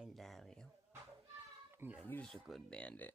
I love you. Yeah, you're just a good bandit.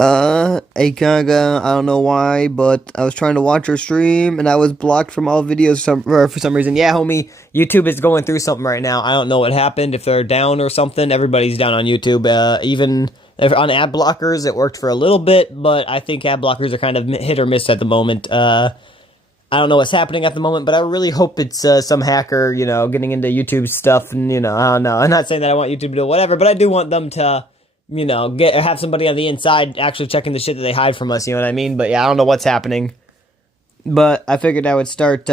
Hey Kaga, I don't know why, but I was trying to watch your stream and I was blocked from all videos for some reason. Yeah, homie, YouTube is going through something right now. I don't know what happened, if they're down or something. Everybody's down on YouTube. Even if on ad blockers, it worked for a little bit, but I think ad blockers are kind of hit or miss at the moment. I don't know what's happening at the moment, but I really hope it's some hacker, getting into YouTube stuff. And I don't know. I'm not saying that I want YouTube to do whatever, but I do want them to, have somebody on the inside actually checking the shit that they hide from us. You know what I mean? But yeah, I don't know what's happening. But I figured I would start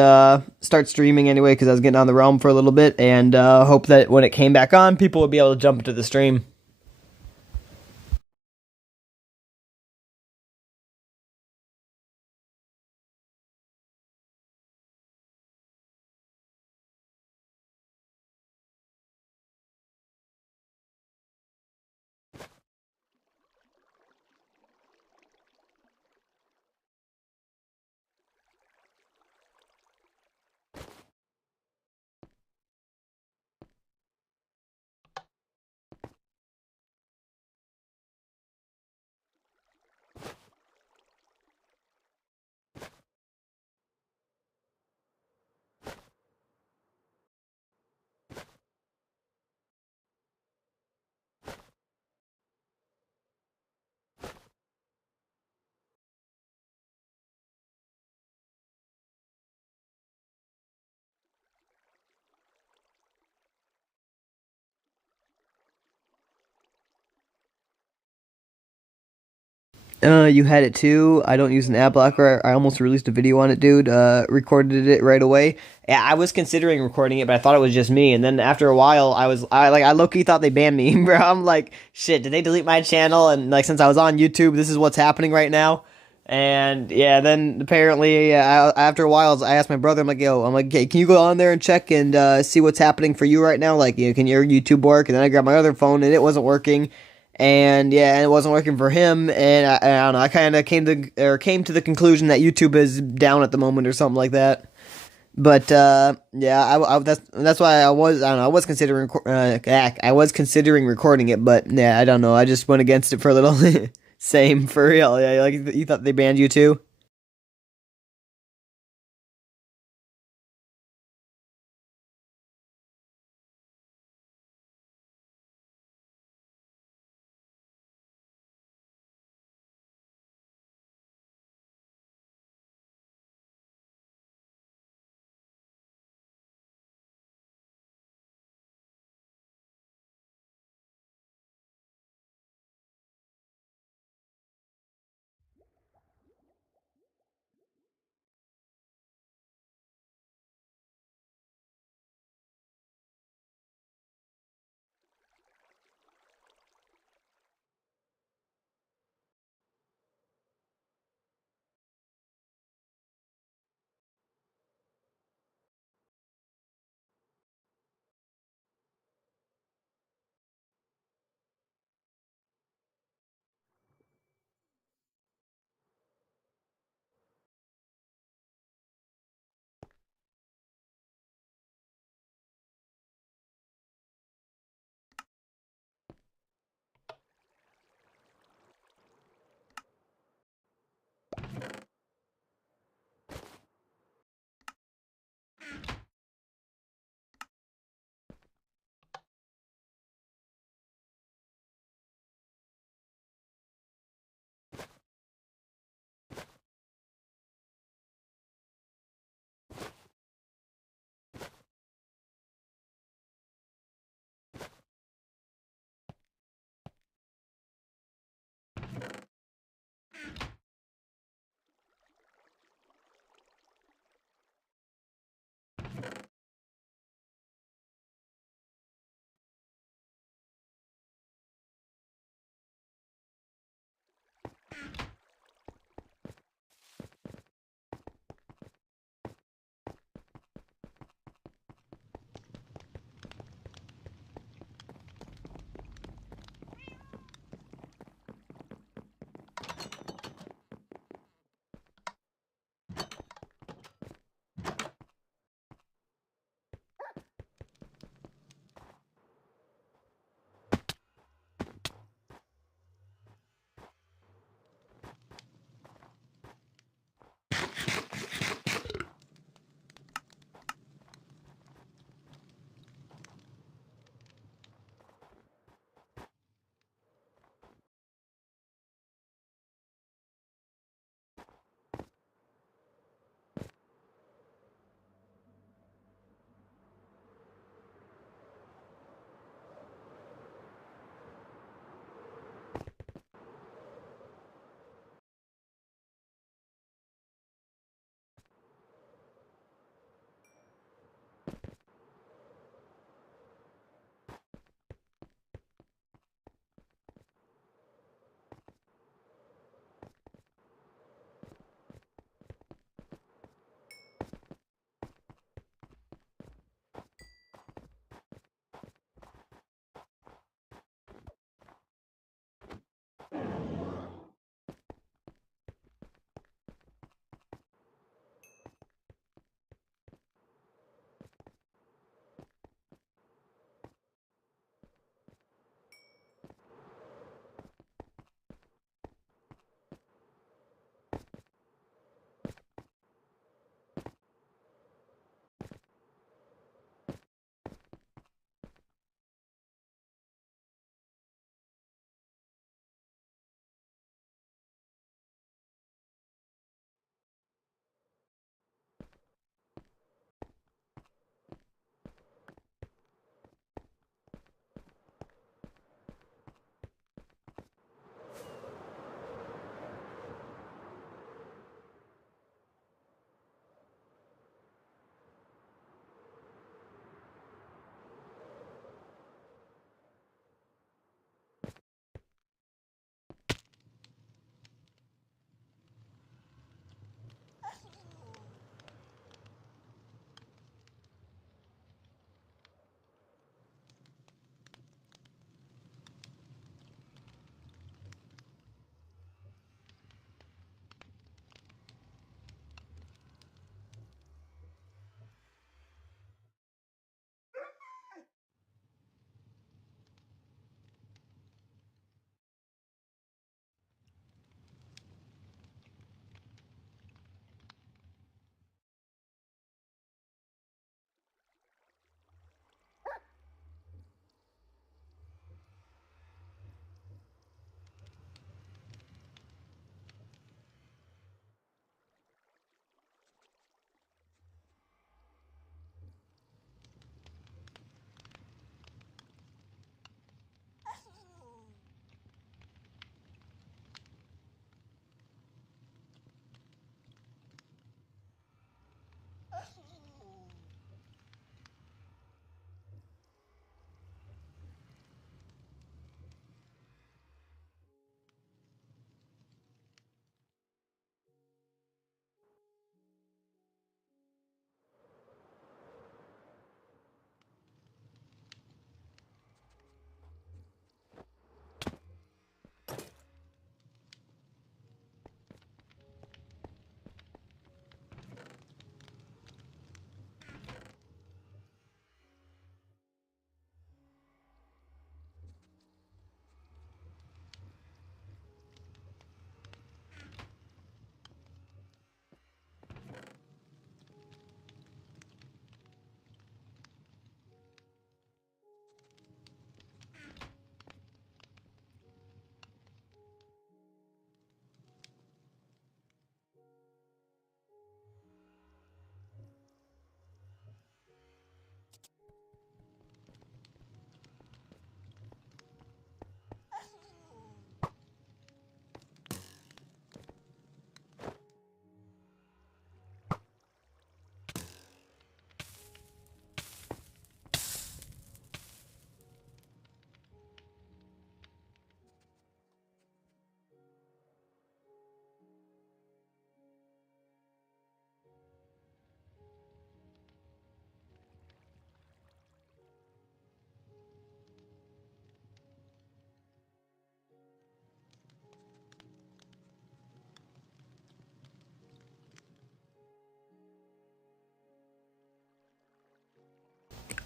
streaming anyway because I was getting on the realm for a little bit, and hope that when it came back on, people would be able to jump into the stream. You had it too. I don't use an ad blocker. I almost released a video on it, dude. Recorded it right away. Yeah, I was considering recording it, but I thought it was just me. And then after a while, I low key thought they banned me, bro. I'm like, shit, did they delete my channel? And like, since I was on YouTube, this is what's happening right now. And yeah, then apparently, after a while, I asked my brother, I'm like, hey, can you go on there and check and see what's happening for you right now? Like, can your YouTube work? And then I grabbed my other phone and it wasn't working. And yeah, and it wasn't working for him. And I don't know. I kind of came to the conclusion that YouTube is down at the moment or something like that. But yeah, that's why I don't know. I was considering recording it, but yeah, I don't know. I just went against it for a little. Same for real. Yeah, like you thought they banned you too.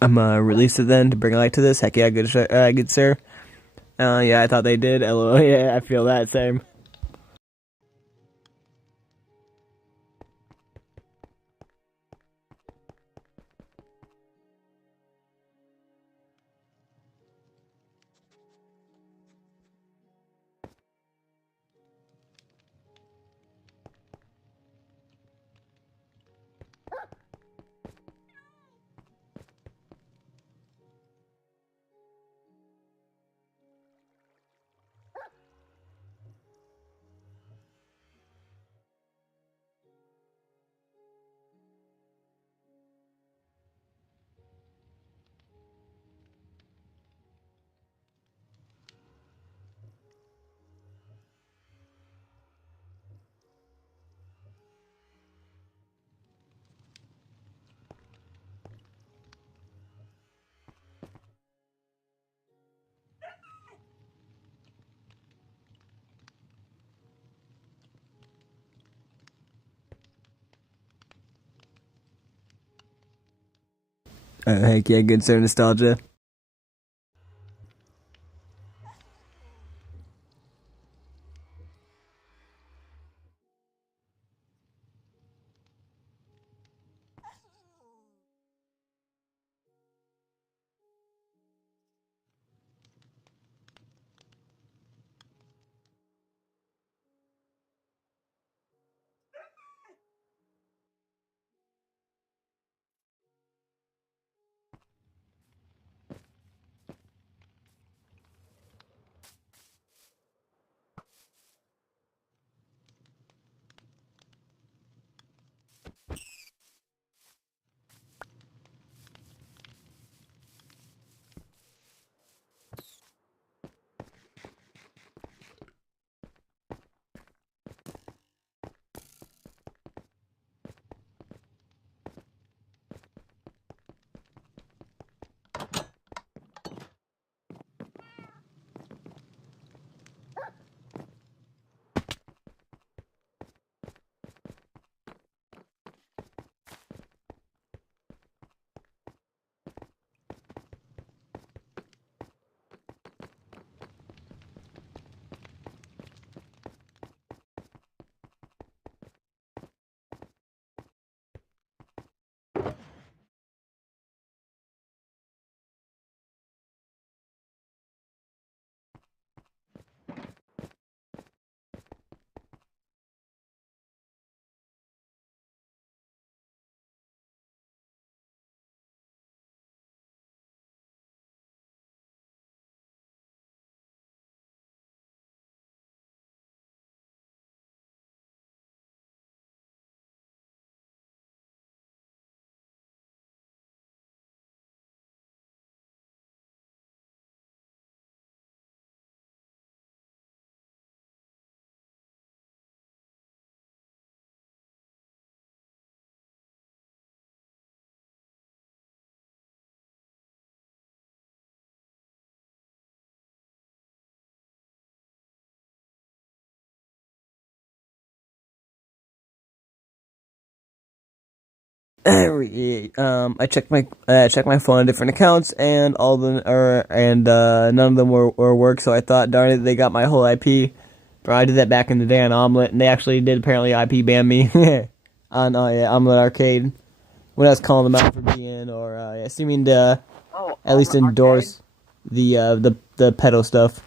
I'm release it then to bring light to this. Heck yeah, good sir. Yeah, I thought they did. LOL. Yeah, I feel that same. Heck yeah, good sir, nostalgia. I checked my phone on different accounts, and all of them are, and none of them were work. So I thought, darn it, they got my whole IP. Bro, I did that back in the day on Omelet, and they actually did apparently IP ban me on yeah, Omelet Arcade when I was calling them out for being or seeming to at least endorse the pedo stuff.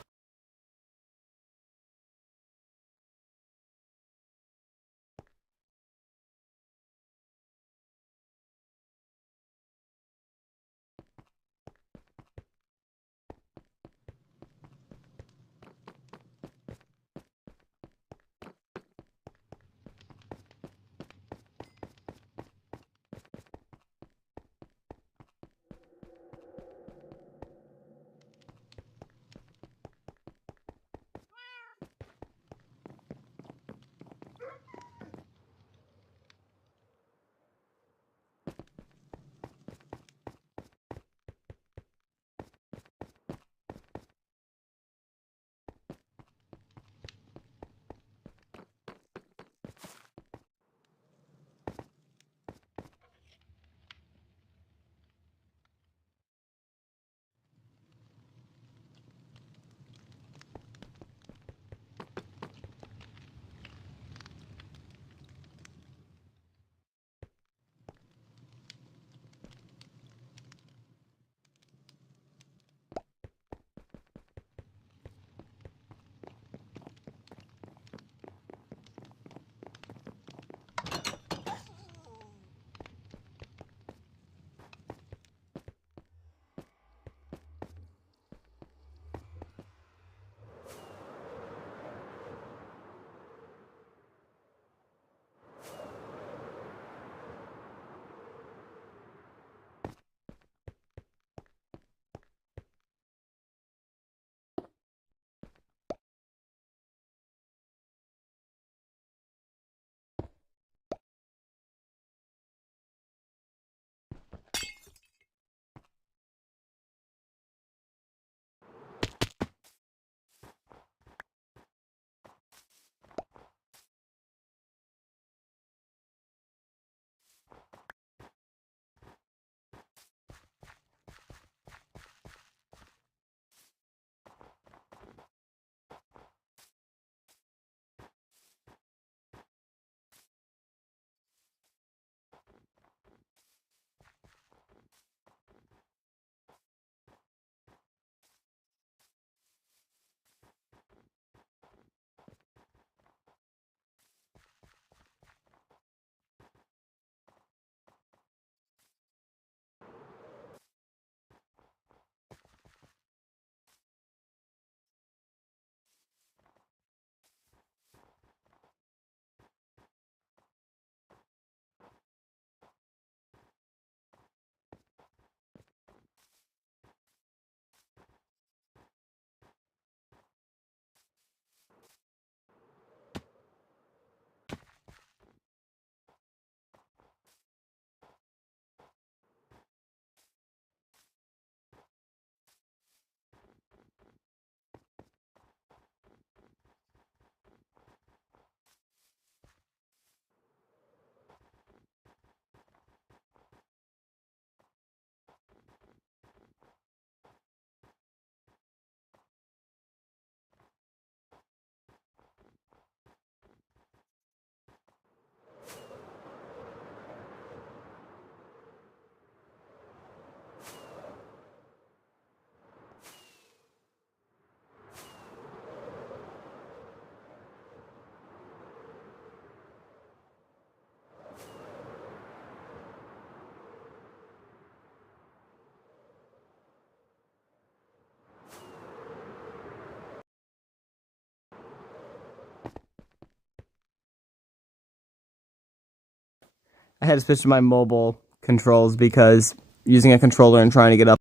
I had to switch to my mobile controls because using a controller and trying to get up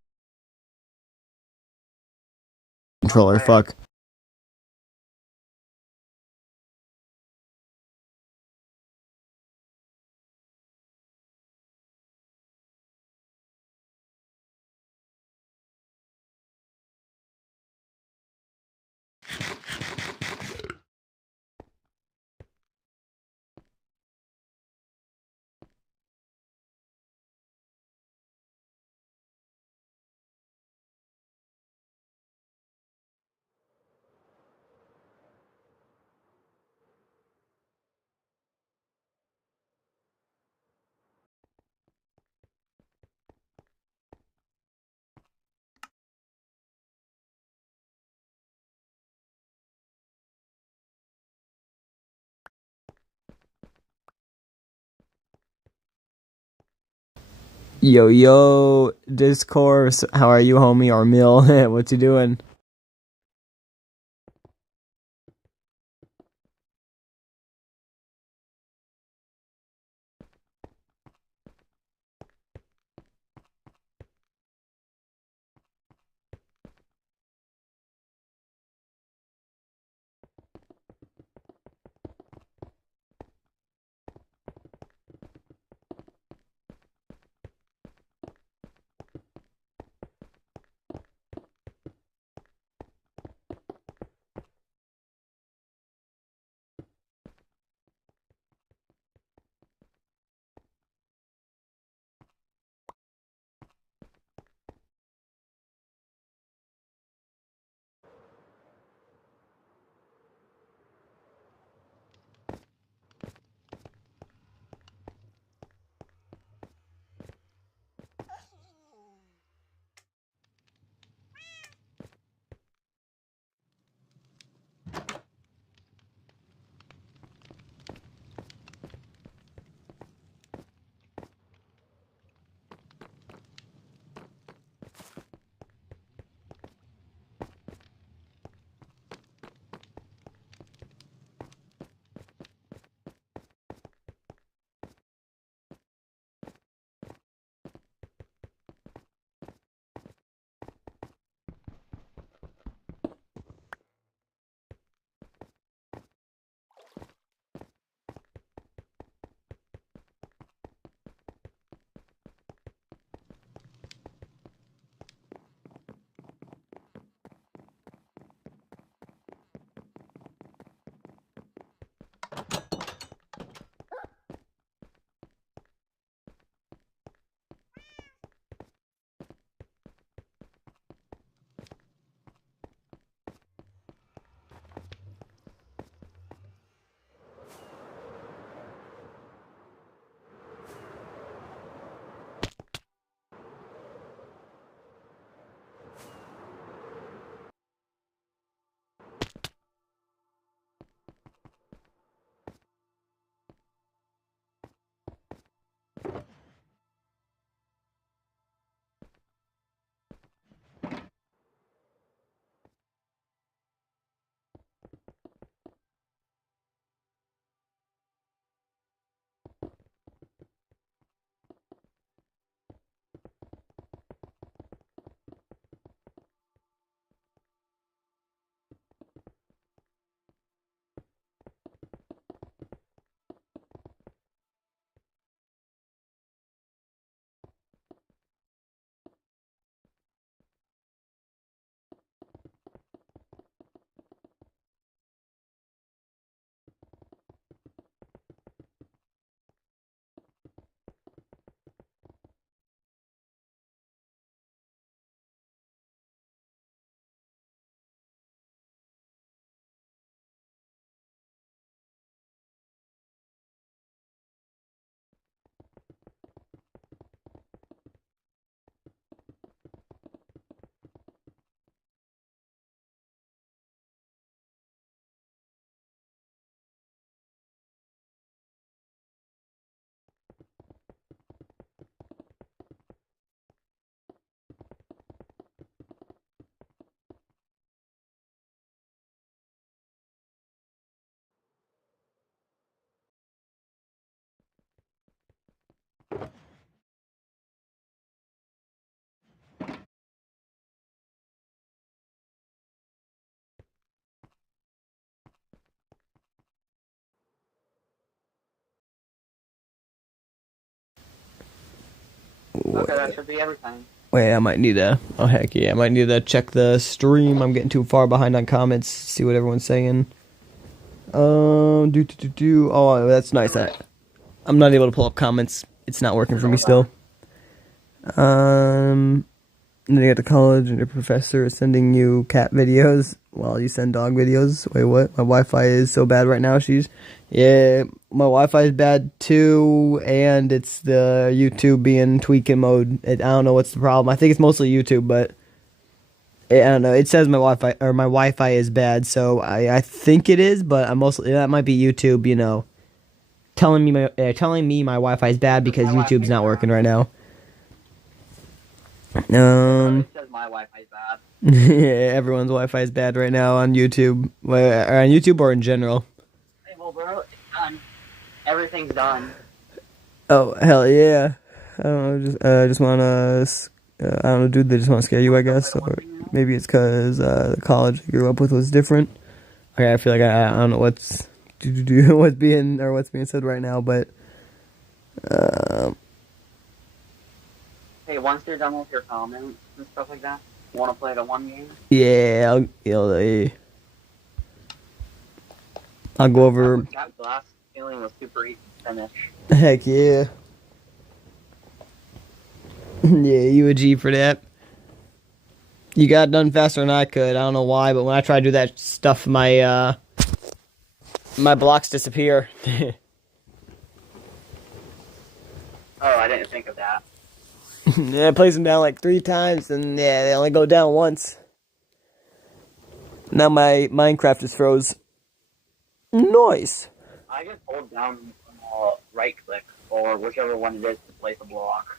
controller, fuck. Yo, yo, discourse. How are you, homie? Or Mill? What you doing? Okay, that should be everything. Wait, I might need to. Oh heck yeah, I might need to check the stream. I'm getting too far behind on comments. See what everyone's saying. Oh, that's nice. I'm not able to pull up comments. It's not working for me still. And then you get to college and your professor is sending you cat videos while you send dog videos. Wait, what? My Wi-Fi is so bad right now. Yeah, my Wi-Fi is bad too, and it's the YouTube being tweaking mode. I don't know what's the problem. I think it's mostly YouTube, but I don't know. It says my Wi-Fi is bad, so I think it is, but that might be YouTube, telling me my Wi-Fi is bad because YouTube's not working right now. It says my Wi-Fi is bad. Yeah, everyone's Wi-Fi is bad right now on YouTube. Or on YouTube or in general. Hey, well, bro, it's done. Everything's done. Oh hell yeah! I don't know. Just wanna. I don't know, dude. They just want to scare you, I guess, or maybe it's because the college I grew up with was different. Okay, I feel like I don't know what's being said right now, but. Hey, once you're done with your comments and stuff like that, want to play the one game? Yeah, I'll go over. That glass feeling was super easy to finish. Heck yeah. Yeah, you a G for that. You got done faster than I could. I don't know why, but when I try to do that stuff, my blocks disappear. Oh, I didn't think of that. Yeah, I placed them down like 3 times, and yeah, they only go down once. Now my Minecraft is froze. Nice. I just hold down right click or whichever one it is to place a block.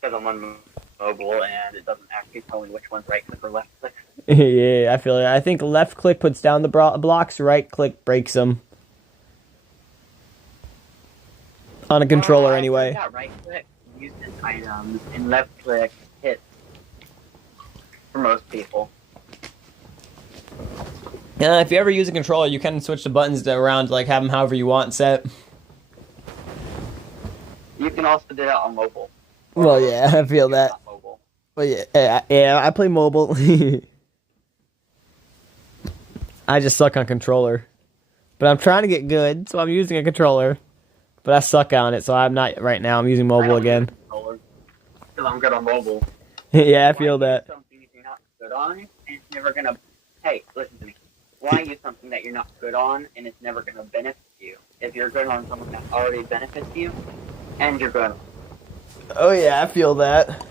Because I'm on mobile and it doesn't actually tell me which one's right click or left click. Yeah, I feel it. I think left click puts down the blocks, right click breaks them. On a controller, anyway. Yeah, right click uses items and left click hits for most people. Yeah, if you ever use a controller, you can switch the buttons around, like have them however you want set. You can also do that on mobile. Well, yeah, I feel that. Well, yeah, I play mobile. I just suck on controller, but I'm trying to get good, so I'm using a controller. But I suck on it, so I'm not right now. I'm using mobile again. Because I'm good on mobile. Yeah, I feel that. Something if you're not good on, and it's never gonna. Hey, listen to me. Why use something that you're not good on, and it's never gonna benefit you? If you're good on something that already benefits you, and you're good. Oh yeah, I feel that.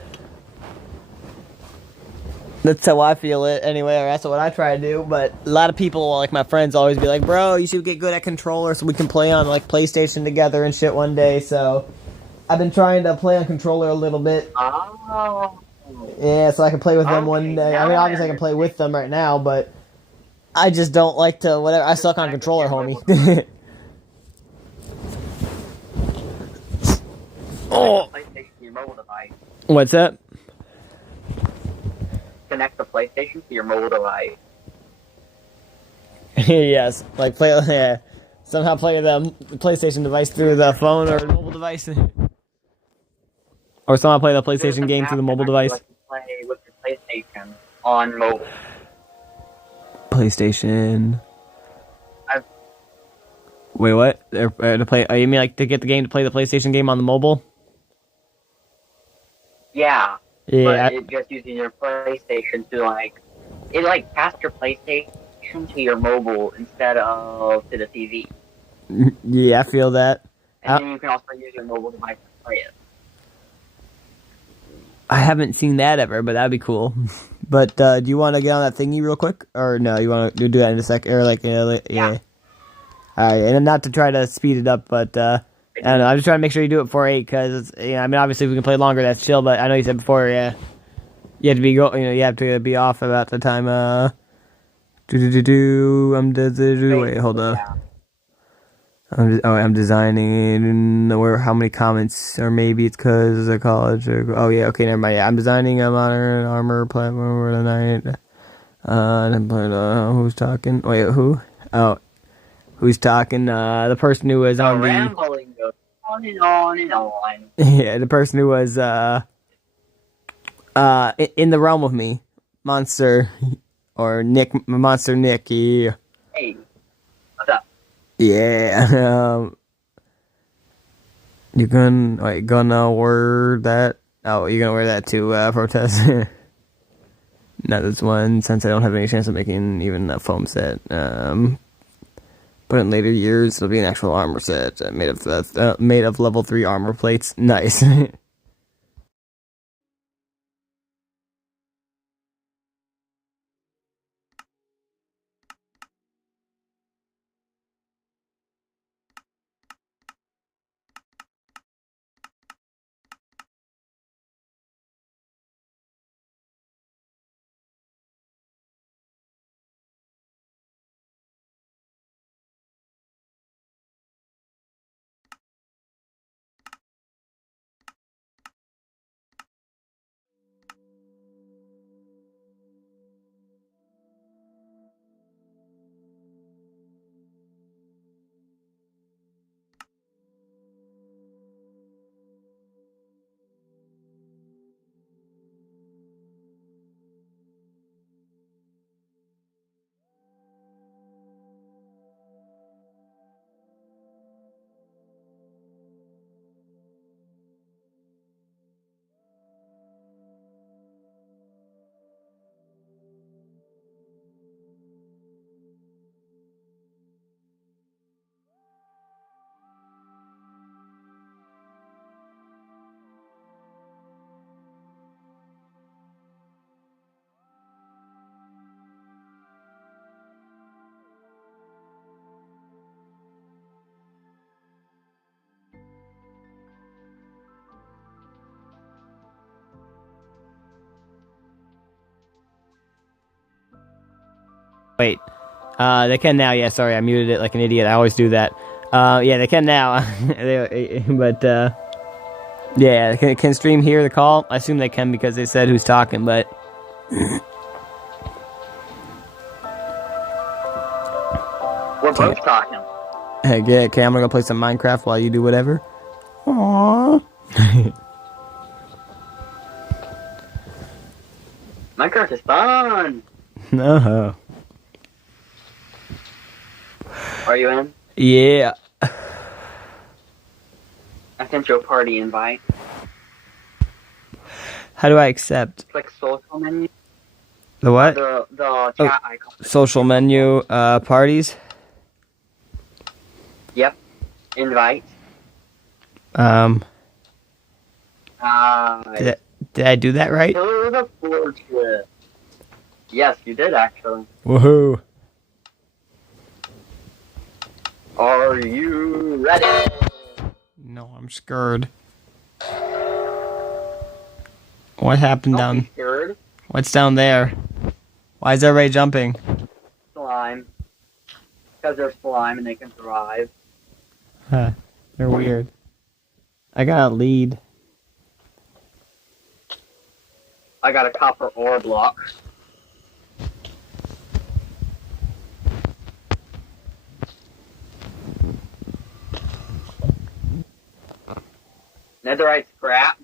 That's how I feel it anyway, or that's what I try to do, but a lot of people, like my friends, always be like, bro, you should get good at controller so we can play on like PlayStation together and shit one day, so I've been trying to play on controller a little bit. Oh. Yeah, so I can play with them one day. I mean, obviously I can play with them right now, but I just don't like to, whatever, I suck on controller, homie. Oh. PlayStation to your mobile device. What's that? Connect the PlayStation to your mobile device. Yes, like somehow play the PlayStation device through the phone or mobile device, or somehow play the PlayStation game through the mobile device. Play with your PlayStation on mobile. PlayStation. Wait, what? To play? You mean like to get the game to play the PlayStation game on the mobile? Yeah. Yeah. But it just using your PlayStation to it passed your PlayStation to your mobile instead of to the TV. Yeah, I feel that. And then you can also use your mobile device to play it. I haven't seen that ever, but that'd be cool. But do you want to get on that thingy real quick, or no? You want to do that in a sec, or yeah. All right, and not to try to speed it up, but I don't know. I'm just trying to make sure you do it before 8, because I mean, obviously if we can play longer, that's chill. But I know you said before, yeah, you have to be you have to be off about the time. Wait, hold up. I'm designing how many comments, or maybe it's because of college. Oh yeah, okay, never mind. Yeah, I'm designing a modern armor platform for the night. Who's talking? Wait, who? Oh, who's talking? The person who was on the. on and on and on. Yeah, the person who was in the realm with me, Monster or Nick, Monster Nick. Yeah, Hey, what's up? yeah. You gonna wear that? Oh, you're gonna wear that to protest? Not this one, since I don't have any chance of making even a foam set. But in later years, it'll be an actual armor set made of level 3 armor plates. Nice. Wait. They can now. Yeah, sorry, I muted it like an idiot. I always do that. Yeah, they can now. But yeah, can stream hear the call? I assume they can because they said who's talking. But We're both talking. yeah, okay, I'm gonna go play some Minecraft while you do whatever. Aww. Minecraft is fun. No. Are you in? Yeah. I sent you a party invite. How do I accept? Click social menu. The what? The chat icon. Social menu, parties. Yep. Invite. Did I do that right? To the fortress. Yes, you did actually. Woohoo! Are you ready? No, I'm scared. What happened Don't down? be scared. What's down there? Why is everybody jumping? Slime. Because they're slime and they can survive. Huh. They're weird. I got a lead. I got a copper ore block. Netherite scrap.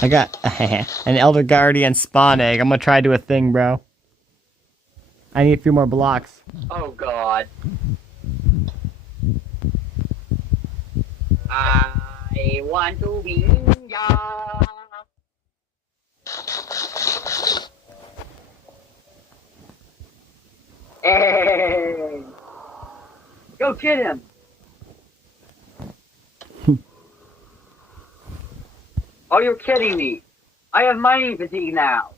I got an Elder Guardian spawn egg. I'm gonna try to do a thing, bro. I need a few more blocks. Oh god. I want to be ya. Hey! Go get him! Oh, you're kidding me. I have mining fatigue now.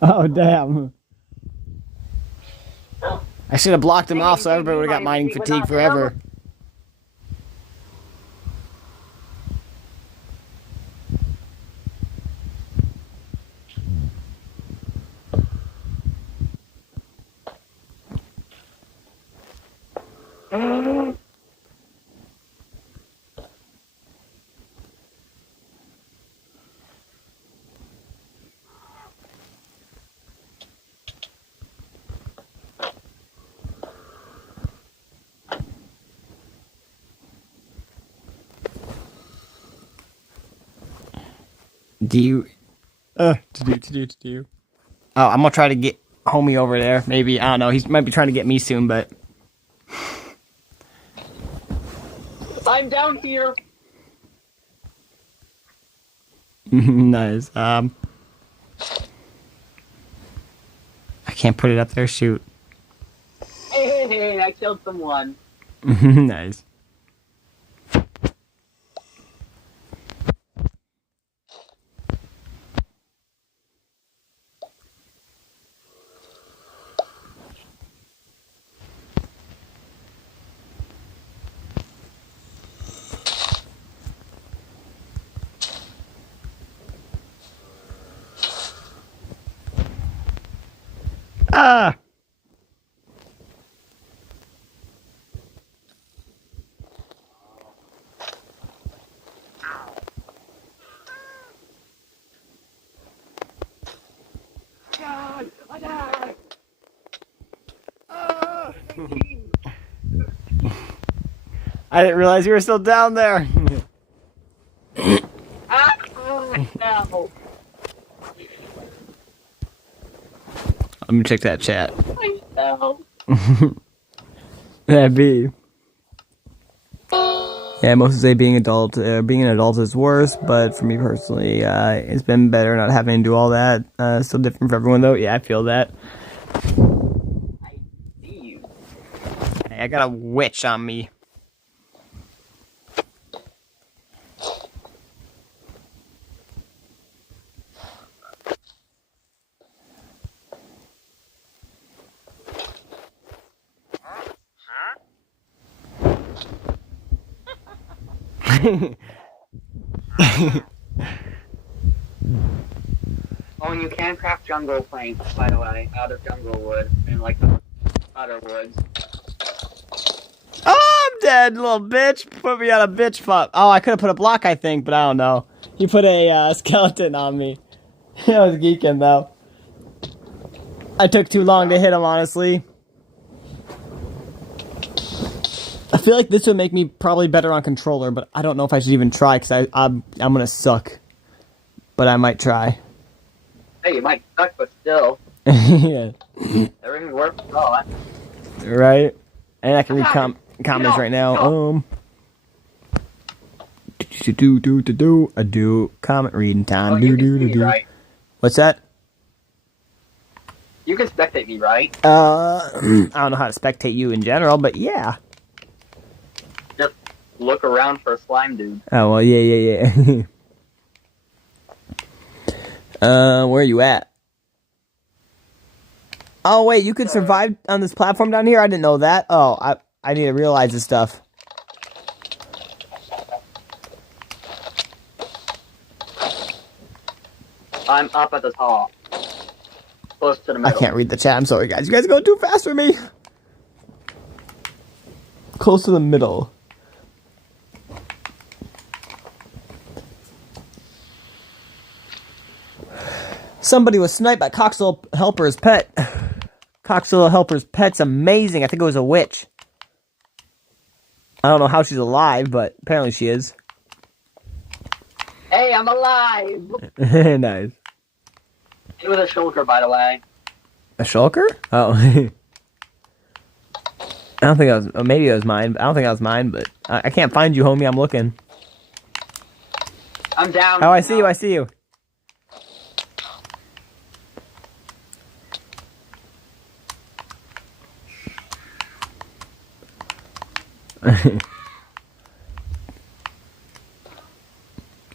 Oh, damn. I should have blocked him off so everybody would have got mining fatigue forever. Do you? To do. Oh, I'm gonna try to get homie over there. Maybe I don't know. He might be trying to get me soon, but I'm down here. nice. I can't put it up there. Shoot. Hey, I killed someone. nice. Ah. God, I died. I didn't realize you were still down there. No. Let me check that chat. I fell. That'd be. Yeah, most say being an adult is worse, but for me personally, it's been better not having to do all that. Still different for everyone though. Yeah, I feel that. I see you. Hey, I got a witch on me. Oh, and you can craft jungle planks, by the way, out of jungle wood and like the other woods. Oh, I'm dead, little bitch. Put me on a bitch fuck. Oh, I could have put a block, I think, but I don't know. You put a skeleton on me. I was geeking though. I took too long to hit him, honestly. I feel like this would make me probably better on controller, but I don't know if I should even try because I'm gonna suck. But I might try. Hey, you might suck, but still, yeah. everything works well. Right. And I can read comments right now. Do comment reading time. Oh, you can see me, right? What's that? You can spectate me, right? I don't know how to spectate you in general, but yeah. Just look around for a slime dude. Oh well, yeah. Where are you at? Oh wait, you could survive on this platform down here? I didn't know that. Oh, I need to realize this stuff. I'm up at the top. Close to the middle. I can't read the chat. I'm sorry, guys. You guys are going too fast for me. Close to the middle. Somebody was sniped by COKTilYouDrop's pet. COKTilYouDrop's pet's amazing. I think it was a witch. I don't know how she's alive, but apparently she is. Hey, I'm alive! Nice. It was a shulker, by the way. A shulker? Oh. I don't think that was... Maybe it was mine. I don't think that was mine, but... I can't find you, homie. I'm looking. I'm down. Oh, I see you. I see you.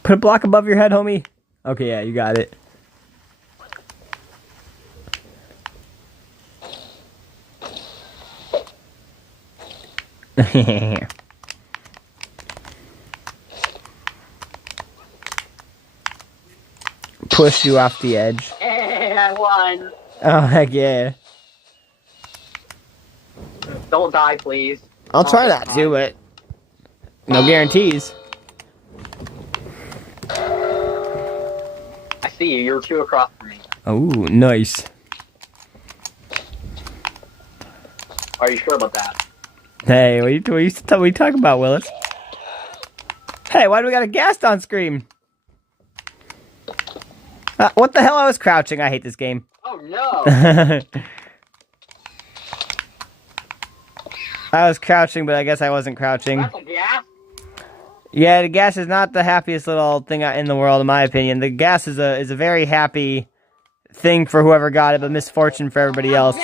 Put a block above your head, homie. Okay, yeah, you got it. Push you off the edge. Hey, I won. Oh, heck yeah. Don't die, please. I'll try not to, but no guarantees. I see you. You're two across from me. Oh, nice. Are you sure about that? Hey, what are you talking about, Willis? Hey, why do we got a ghast on screen? What the hell? I was crouching. I hate this game. Oh no! I was crouching, but I guess I wasn't crouching. That's a gas. Yeah, the gas is not the happiest little thing in the world, in my opinion. The gas is a very happy thing for whoever got it, but misfortune for everybody else.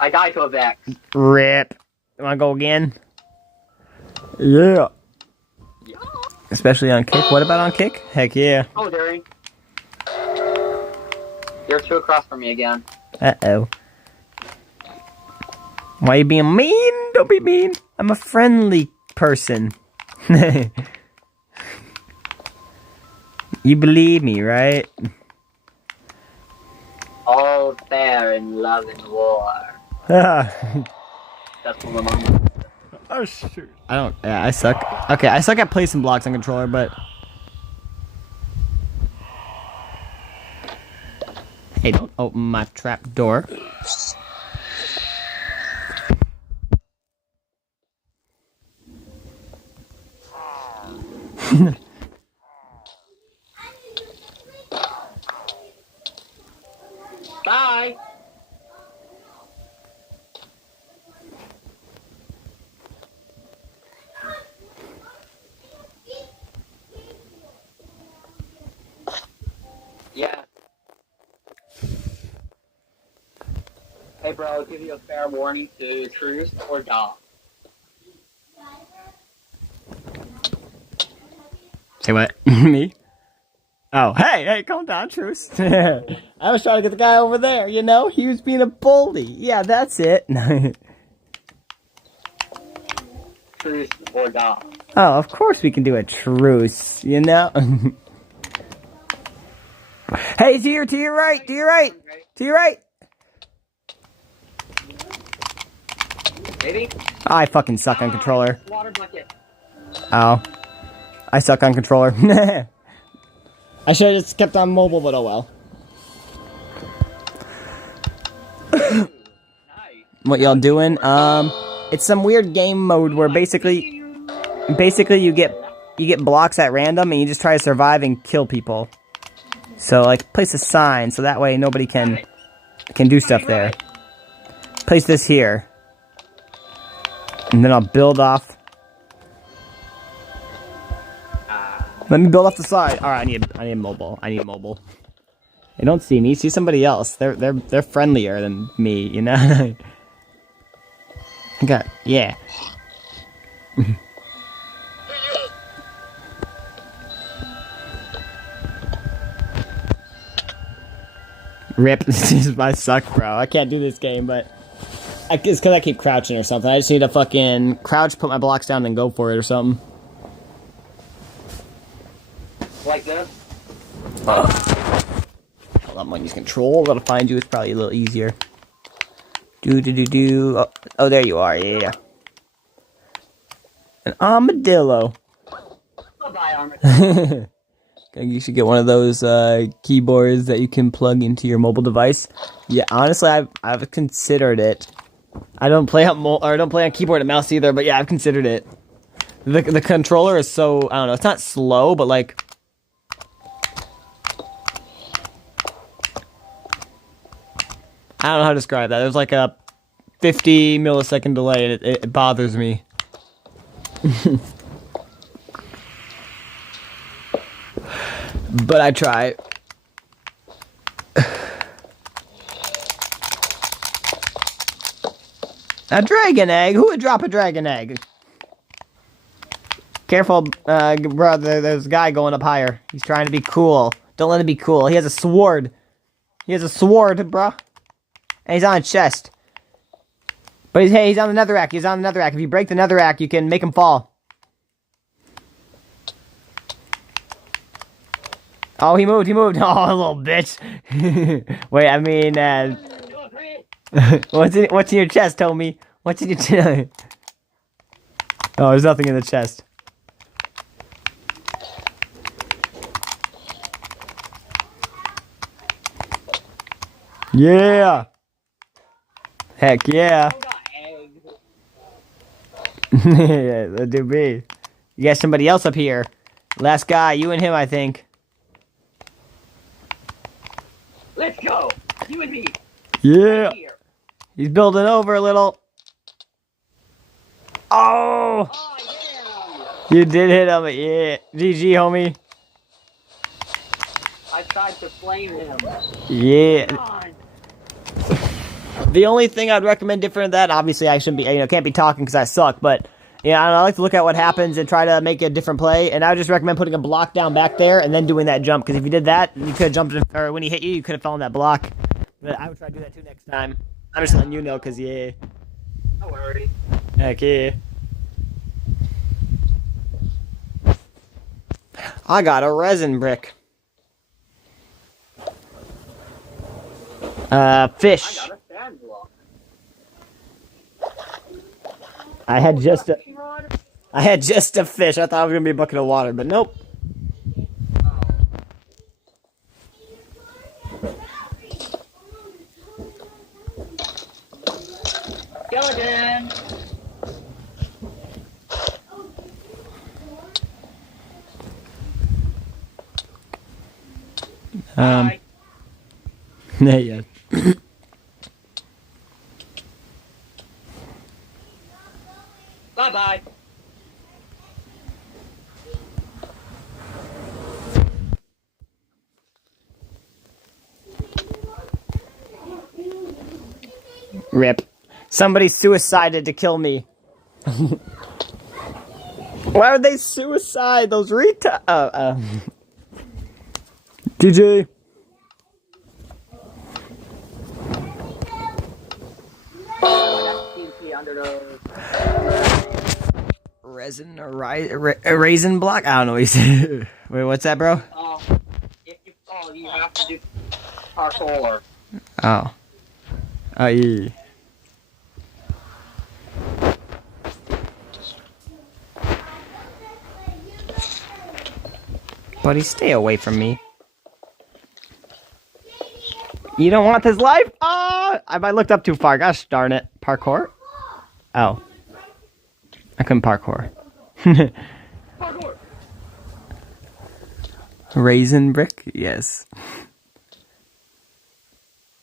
I died to a Vex. Rip. You wanna go again? Yeah. Especially on kick. What about on kick? Heck yeah. Oh, Derry. You're 2 across from me again. Uh-oh. Why are you being mean? Don't be mean. I'm a friendly person. You believe me, right? All fair in love and war. Ah. That's one of them. Oh, shoot. I suck. Okay, I suck at placing blocks on controller, but... Hey, don't open my trap door. Bye! Yeah. Hey bro, I'll give you a fair warning to truce or die. Say what? Me? Oh, hey, calm down, Truce. I was trying to get the guy over there, you know? He was being a bully. Yeah, that's it. Truce or die. Oh, of course we can do a truce, you know? Hey, to your right, to your right, to your right. Maybe? Oh, I fucking suck on controller. Water bucket. Oh. I suck on controller. I should have just kept on mobile, but oh well. Nice. What y'all doing? It's some weird game mode where basically you get blocks at random and you just try to survive and kill people. So like place a sign so that way nobody can do stuff there. Place this here. And then I'll build off. Let me build off the side. All right, I need mobile. I need mobile. They don't see me. See somebody else. They're friendlier than me, you know. Okay, yeah. Rip. I suck, bro. I can't do this game, but it's because I keep crouching or something. I just need to fucking crouch, put my blocks down, and go for it or something. Like this? Hold on, I'm gonna use control. Gotta find you. It's probably a little easier. Oh, there you are. Yeah. An armadillo. Bye-bye, armadillo. You should get one of those keyboards that you can plug into your mobile device. Yeah, honestly, I've considered it. I don't play on keyboard and mouse either, but yeah, I've considered it. The controller is so, I don't know, it's not slow, but like I don't know how to describe that. There's like a 50 millisecond delay and it bothers me. But I try. A dragon egg? Who would drop a dragon egg? Careful, brother. There's a guy going up higher. He's trying to be cool. Don't let him be cool. He has a sword. He has a sword, bruh. And he's on a chest. But he's on the netherrack. He's on the netherrack. If you break the netherrack, you can make him fall. Oh, he moved. Oh, little bitch. Wait, I mean, what's in your chest, Tommy? What's in your chest? Oh, there's nothing in the chest. Yeah. Heck yeah. Yeah, that do me. You got somebody else up here. Last guy, you and him, I think. Let's go. You and me. Yeah. Right here. He's building over a little. Oh! Oh, You did hit him. Yeah. GG, homie. I tried to flame him. Yeah. Come on. The only thing I'd recommend different than that, obviously I shouldn't be, can't be talking because I suck, but yeah, I like to look at what happens and try to make a different play, and I would just recommend putting a block down back there and then doing that jump, because if you did that, you could have jumped, or when he hit you, you could have fell on that block. But I would try to do that too next time. I'm just letting you know, because yeah. No worries. Heck yeah. I got a resin brick. Fish. I got a sand block. I had just a fish. I thought it was gonna be a bucket of water, but nope. Skeleton. Bye. Yeah. Bye-bye. Rip. Somebody suicided to kill me. Why would they suicide? Those DJ. Resin or raisin block? I don't know what he said. Wait, what's that, bro? If you fall, you have to do parkour. Oh. Oh, yeah. Buddy, stay away from me. You don't want this life? Oh, I looked up too far. Gosh darn it. Parkour? Oh. I couldn't parkour. Parkour. Raisin brick? Yes.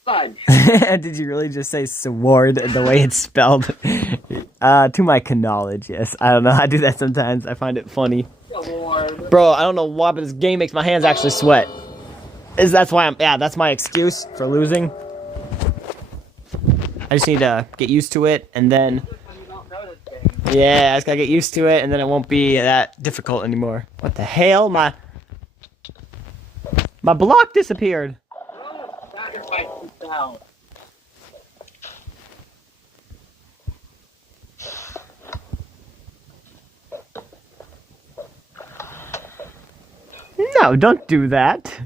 Fudge. Did you really just say sword the way it's spelled? To my knowledge, yes. I don't know. I do that sometimes. I find it funny. Sword. Bro, I don't know why, but this game makes my hands actually sweat. That's why that's my excuse for losing. I just need to get used to it, and then... Yeah, I just gotta get used to it, and then it won't be that difficult anymore. What the hell? My block disappeared. No, don't do that.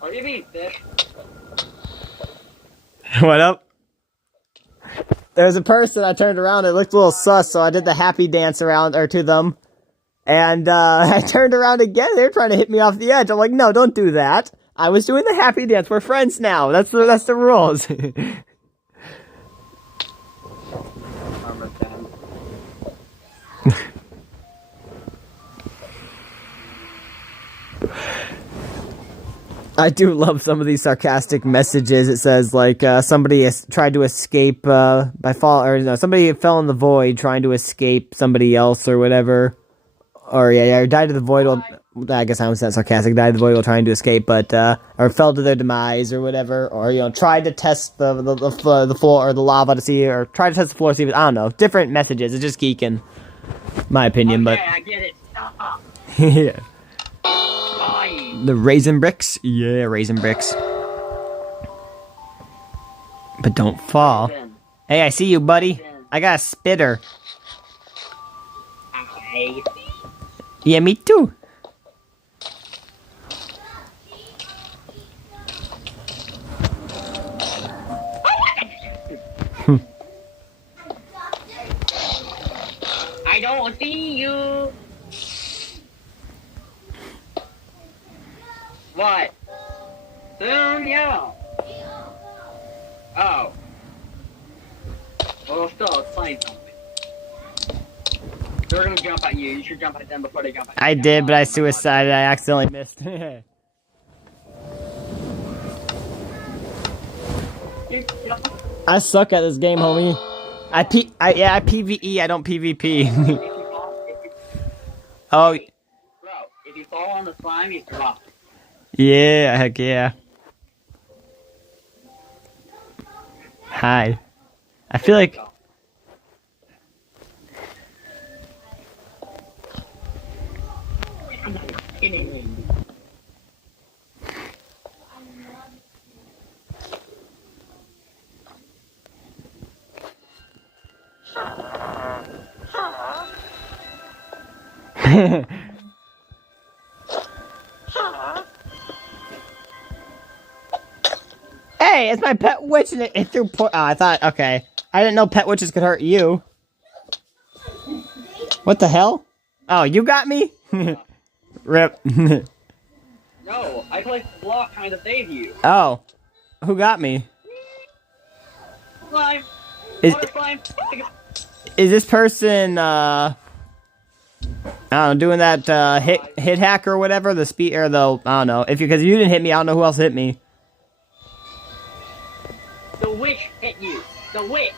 Or you mean fish? What up? There was a person, I turned around, it looked a little sus, so I did the happy dance around, or to them. And, I turned around again, they were trying to hit me off the edge. I'm like, no, don't do that. I was doing the happy dance, we're friends now. That's the rules. I do love some of these sarcastic messages. It says, like, somebody has tried to escape, by fall, or no, somebody fell in the void trying to escape somebody else or whatever. Or, yeah, died to the void while, I guess I was that sarcastic, died to the void while trying to escape, but, or fell to their demise or whatever, or, tried to test the floor, or the lava to see, or tried to test the floor to see, I don't know, different messages. It's just geeking, my opinion, Okay, but... I get it. Stop. Yeah. Bye. The raisin bricks? Yeah, raisin bricks. But don't fall. Hey, I see you, buddy. I got a spitter. Okay. Yeah, me too. I don't see you. What? Soon, yeah. Oh. Well, still explain something. They're gonna jump at you. You should jump at them before they jump at you. I did, but I suicided. I accidentally missed. I suck at this game, homie. I PvE. I don't PvP. Oh. Bro, if you fall on the slime, you drop. Yeah, heck yeah. Hi. I feel like. I'm not kidding. Hey, it's my pet witch and it threw oh, I thought, okay. I didn't know pet witches could hurt you. What the hell? Oh, you got me? Rip. No, I placed the block trying to save you. Oh. Who got me? Slime. Is, Water slime. is this person, I don't know, doing that, hit hack or whatever? The speed, or the, I don't know. Because you didn't hit me, I don't know who else hit me. The witch hit you. The witch.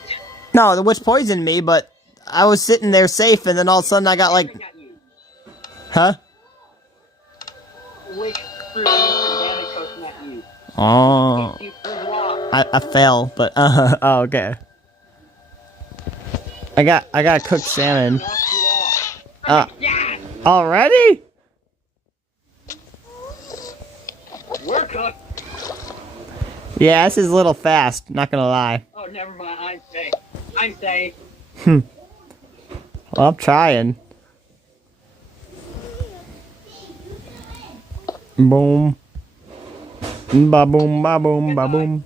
No, the witch poisoned me, but I was sitting there safe, and then all of a sudden I got like... Huh? The witch threw damage potion at you. Oh. I fell, but, oh, okay. I got cooked salmon. Already? We're cooked. Yeah, this is a little fast, not gonna lie. Oh, never mind. I'm safe. I'm safe. Well, I'm trying. Boom. Ba boom, ba boom, ba boom.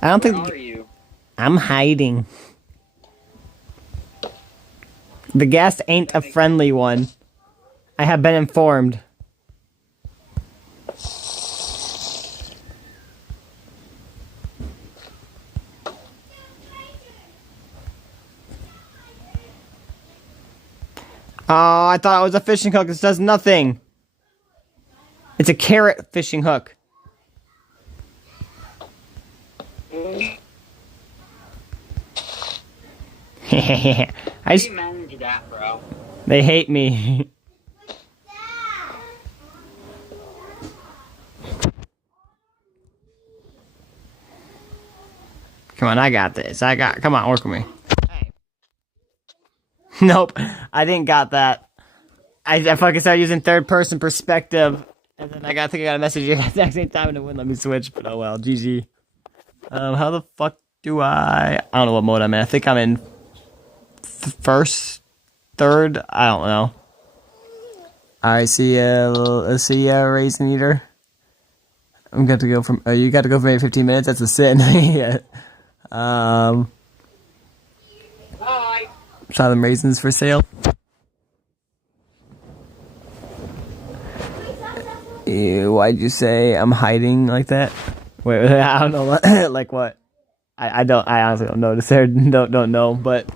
I don't think. Where are you? I'm hiding. The guest ain't a friendly one. I have been informed. Oh, I thought it was a fishing hook. This does nothing. It's a carrot fishing hook. I just, manage that, bro. they hate me. Come on, I got this. Come on, work with me. Hey. Nope, I didn't got that. I fucking started using third person perspective, and then I think I got a message at the exact same time and it wouldn't let me switch, but oh well, GG. How the fuck do I don't know what mode I'm in. I think I'm in first, third, I don't know. Alright, see ya, Raisin Eater. I'm going to go from, you got to go for maybe 15 minutes, that's a sin. Yeah. Bye. Saw them raisins for sale. Ew, why'd you say I'm hiding like that? Wait, I don't know what, like what? I honestly don't know. Sir, don't know, but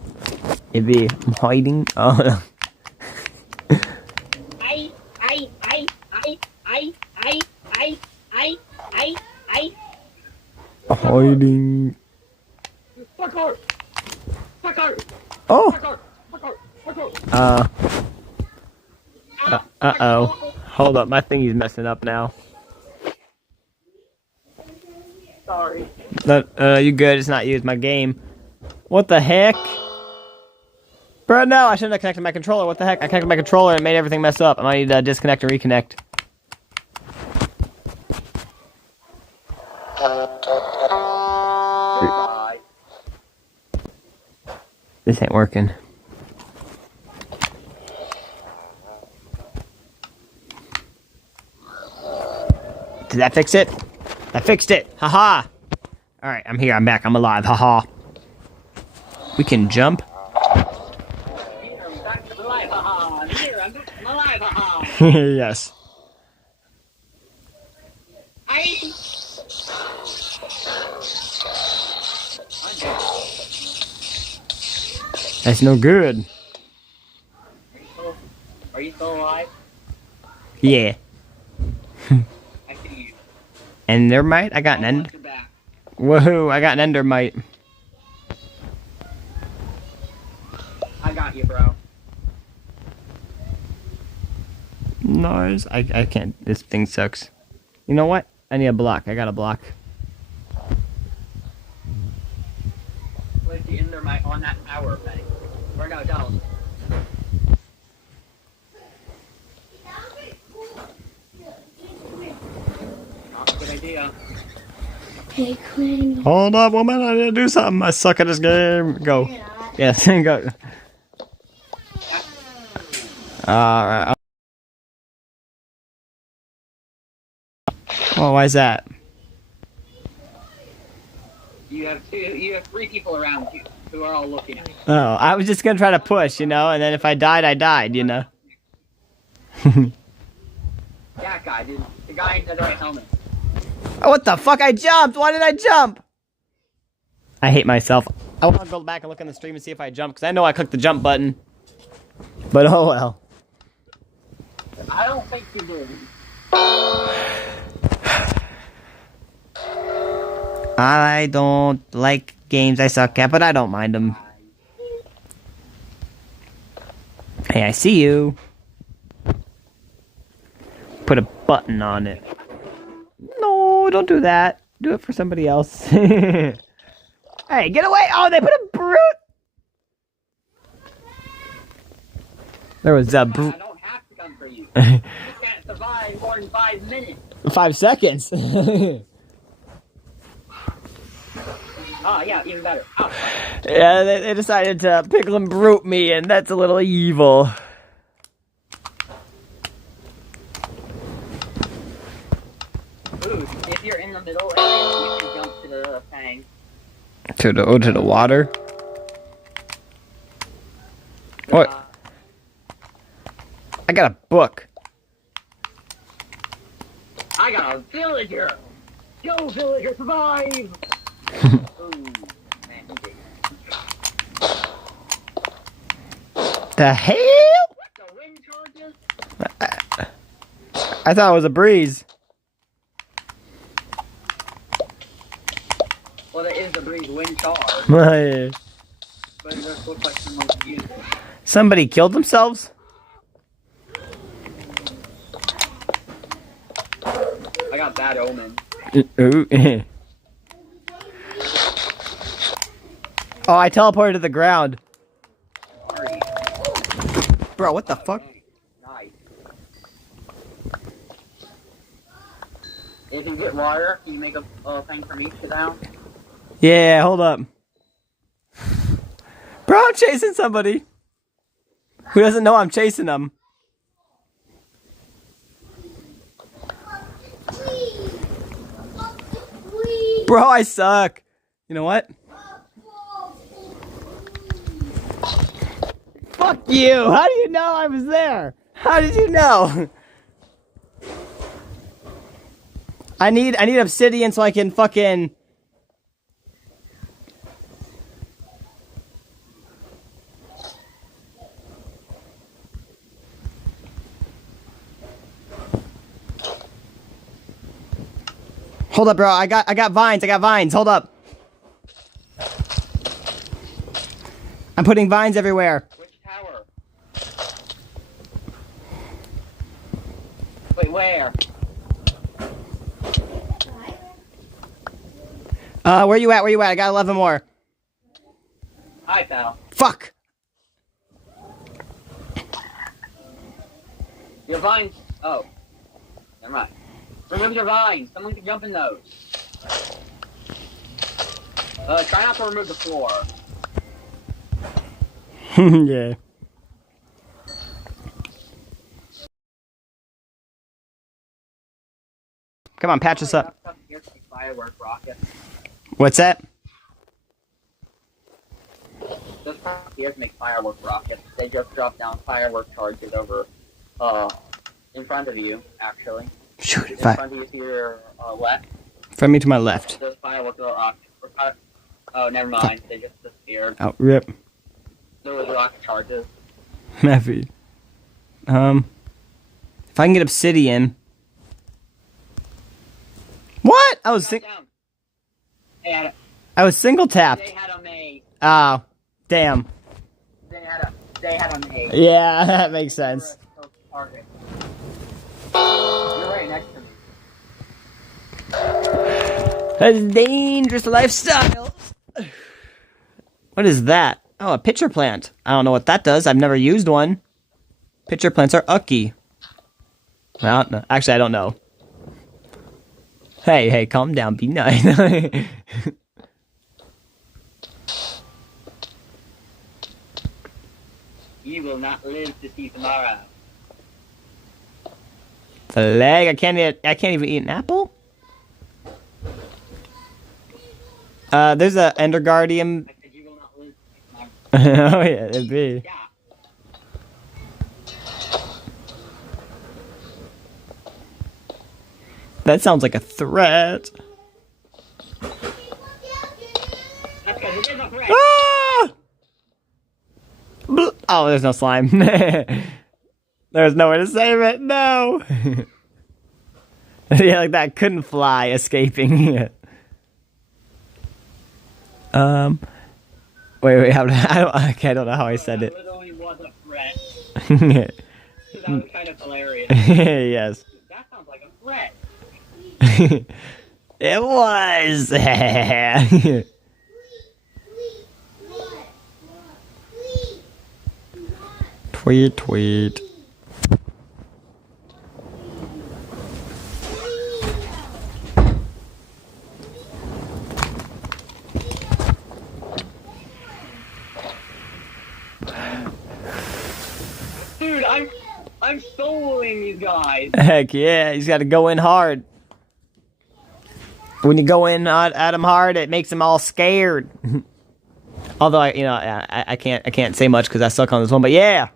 it'd be I'm hiding. Oh no. Hiding. Fuck her. Fuck her. Oh. Fuck her. Fuck her. Fuck her. Uh-oh. Hold up, my thingy's messing up now. Sorry. You good, it's not you, it's my game. What the heck? Bro, no, I shouldn't have connected my controller, what the heck? I connected my controller and it made everything mess up. I might need to disconnect and reconnect. Bye. This ain't working. Did that fix it? I fixed it. Haha. Alright, I'm here. I'm back. I'm alive. Haha. We can jump. Back to life, Yes. That's no good. Are you still alive? Yeah. I see you. Endermite? I got an end. Woohoo! I got an endermite. I got you, bro. Nice. I can't. This thing sucks. You know what? I need a block. I got a block. Place the endermite on that tower thing. Or no, don't. Not a good idea. Hey, Quinn. Hold up, woman. I need to do something. I suck at this game. Go. Yes, go. Alright. Oh, why is that? You have 3 people around you who are all looking at you. Oh, I was just gonna try to push, you know, and then if I died, I died, you know. That guy, dude. The guy in the right helmet. Oh, what the fuck? I jumped! Why did I jump? I hate myself. I want to go back and look on the stream and see if I jumped, because I know I clicked the jump button. But oh well. I don't think you did. I don't like games I suck at, but I don't mind them. Hey, I see you. Put a button on it. No, don't do that. Do it for somebody else. Hey, get away! Oh, they put a brute! There was a brute. I don't have to come for you. You can't survive more than 5 minutes. 5 seconds. Oh, yeah, even better. Oh. Yeah, they decided to pickle and brute me, and that's a little evil. Ooh, if you're in the middle area, you can jump to the thing. To the water? What? I got a book. I got a villager! Go, villager, survive! Ooh, man, he did. The hell? The wind charges? I thought it was a breeze. Well, there is a breeze wind charge, Somebody but it does look like someone's used it. killed themselves? I got bad omen. Ooh. Oh, I teleported to the ground. Sorry. Bro, what the fuck? Nice. If you get water, can you make a thing for me to sit down? Yeah, hold up. Bro, I'm chasing somebody. Who doesn't know I'm chasing them? Bro, I suck. You know what? Fuck you! How do you know I was there? How did you know? I need obsidian so I can fucking... Hold up, bro. I got vines. Hold up. I'm putting vines everywhere. Which tower? Wait, where? Where you at? I got 11 more. Hi, pal. Fuck. Your vines. Oh. Never mind. Remove your vines. Someone can jump in those. Try not to remove the floor. Yeah. Come on, patch us up. Firework rockets. What's that? Those here make firework rockets. They just drop down firework charges over in front of you, actually. Shoot, In front of you to your left. From me to my left. Those fireworks are rock. Oh, never mind. They just disappeared. Oh, rip. There was rocket charges. Heavy. If I can get obsidian. What? I was single tapped. They had a maze. Oh, damn. They had a maze. Yeah, that makes sense. You're right next to me. That's a dangerous lifestyle. What is that? Oh, a pitcher plant. I don't know what that does. I've never used one. Pitcher plants are ucky. Well, no, actually, I don't know. Hey, calm down. Be nice. You will not live to see tomorrow. The leg. I can't even eat an apple. There's a Ender Guardian. I said you will not live to see tomorrow. Oh yeah, it'd be. Yeah. That sounds like a threat. That's good. It is a threat. Ah! Oh, there's no slime. There's no way to save it. No. Yeah, like that. Couldn't fly, escaping. Wait. How? I don't know how I said it. Literally was a threat. Yes. That was kind of hilarious. That sounds like a threat. It was. Tweet. Dude, I'm soloing these guys. Heck yeah, he's got to go in hard. When you go in at him hard, it makes them all scared. Although I can't say much because I suck on this one. But yeah.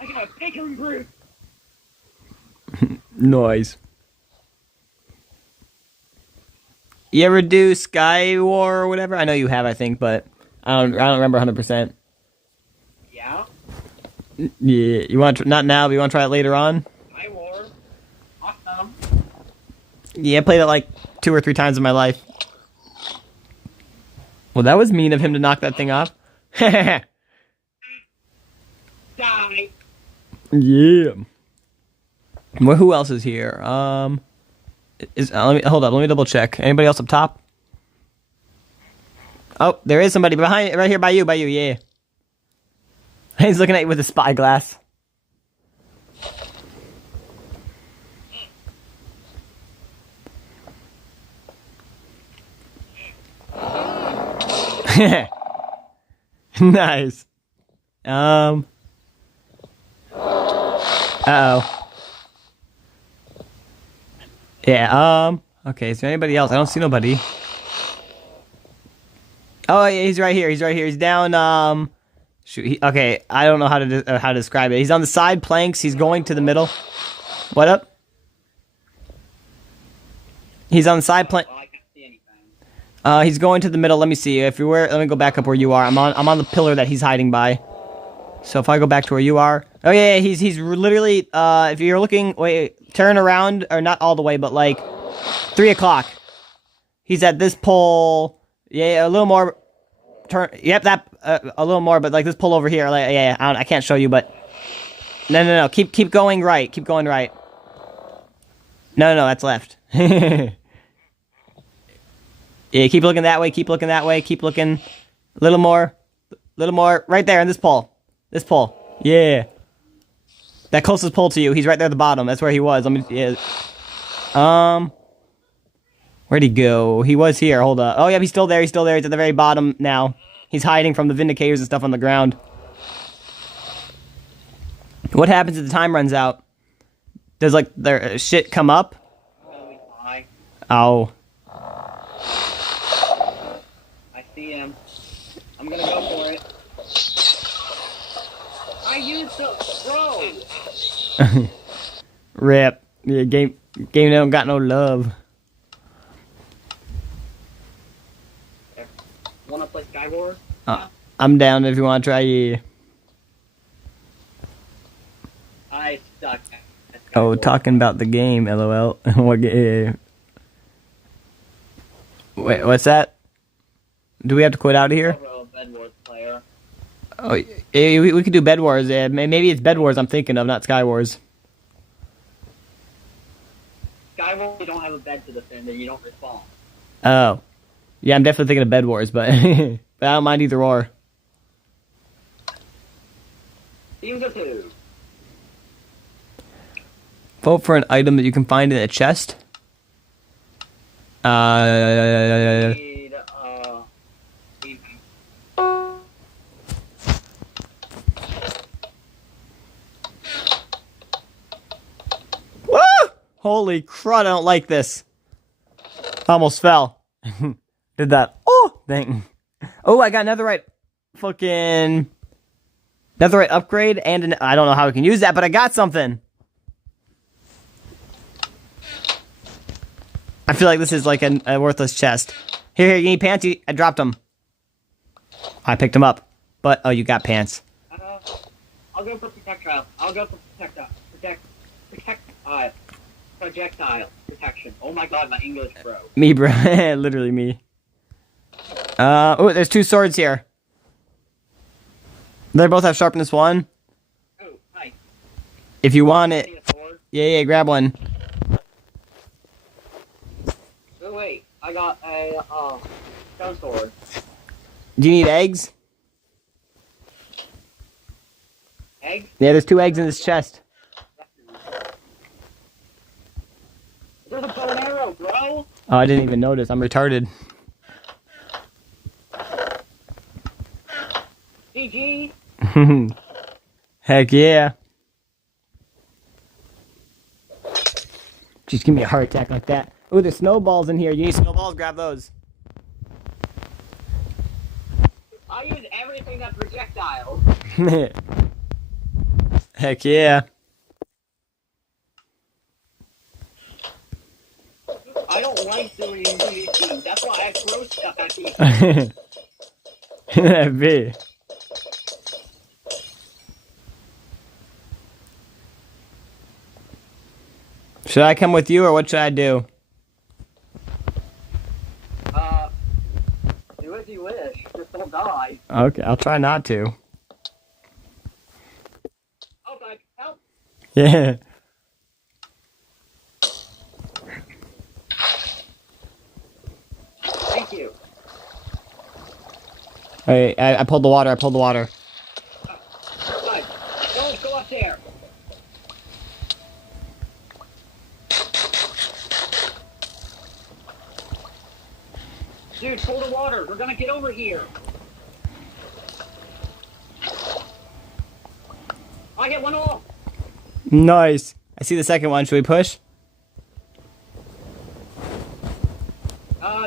I got a bacon brute. Noise. You ever do Sky War or whatever? I know you have, I think, but I don't remember 100%. Yeah. Yeah, you want to, not now, but you want to try it later on? I war. Awesome. Yeah, I played it like 2 or 3 times in my life. Well, that was mean of him to knock that thing off. Die. Yeah. Well, who else is here? Hold up. Let me double check. Anybody else up top? Oh, there is somebody behind, right here by you. Yeah. He's looking at you with a spyglass. Nice. Uh-oh. Yeah, okay, is there anybody else? I don't see nobody. Oh, yeah, he's right here. He's down, shoot, okay, I don't know how to describe it. He's on the side planks. He's going to the middle. What up? He's on the side plank. Well, I can't see anything. He's going to the middle. Let me see. Let me go back up where you are. I'm on the pillar that he's hiding by. So if I go back to where you are. Oh yeah, he's literally, if you're looking, wait, turn around, or not all the way, but like 3 o'clock. He's at this pole. Yeah, a little more. Turn. Yep, that a little more, but like this pole over here. Like, yeah, I can't show you, but no. Keep going right. Keep going right. No, that's left. Yeah, keep looking that way. Keep looking that way. Keep looking. A little more. Right there in this pole. This pole. Yeah. That closest pole to you. He's right there at the bottom. That's where he was. Let me. Yeah. Where'd he go? He was here. Hold up. Oh, yeah, he's still there. He's at the very bottom now. He's hiding from the Vindicators and stuff on the ground. What happens if the time runs out? Does, like, their shit come up? Bye. Oh. EM. I'm gonna go for it. I used the... Bro! Rip. Yeah, game don't got no love. Wanna play Skywars? I'm down if you want to try. Yeah. I suck at Skywars. Oh, talking about the game, lol. What game? Wait, what's that? Do we have to quit out of here? I'm a Bed Wars player. Oh, yeah, we could do Bed Wars. Yeah, maybe it's Bed Wars I'm thinking of, not Sky Wars. Skywars, you don't have a bed to defend and you don't respawn. Oh. Yeah, I'm definitely thinking of Bed Wars, but, but I don't mind either or. Teams of 2. Vote for an item that you can find in a chest. Need, Woo! Holy crud, I don't like this. Almost fell. Did that. Oh, thing. Oh, I got netherite fucking netherite upgrade and I don't know how we can use that, but I got something. I feel like this is like a worthless chest. Here, you need pants? I dropped them. I picked them up. But, oh, you got pants. I'll go for projectile. I'll go for projectile protection. Oh my god, my English, bro. Me, bro. Literally me. Oh, there's 2 swords here. They both have sharpness 1. Oh, nice. If you want it. Need a sword? Yeah, grab one. Oh wait, I got a stone sword. Do you need eggs? Egg? Yeah, there's 2 eggs in this chest. There's a bow and arrow, bro. Oh, I didn't even notice. I'm retarded. GG. Heck yeah. Just give me a heart attack like that. Oh, there's snowballs in here. You need snowballs? Grab those. I use everything that's projectiles. Heck yeah. I don't like doing PvP. That's why I throw stuff at people. That'd be. Should I come with you or what should I do? Do as you wish. Just don't die. Okay, I'll try not to. Oh, God, help! Yeah. Thank you. Alright, I pulled the water, God, don't go up there. Dude, pull the water. We're gonna get over here. I get one off. Nice. I see the second one. Should we push?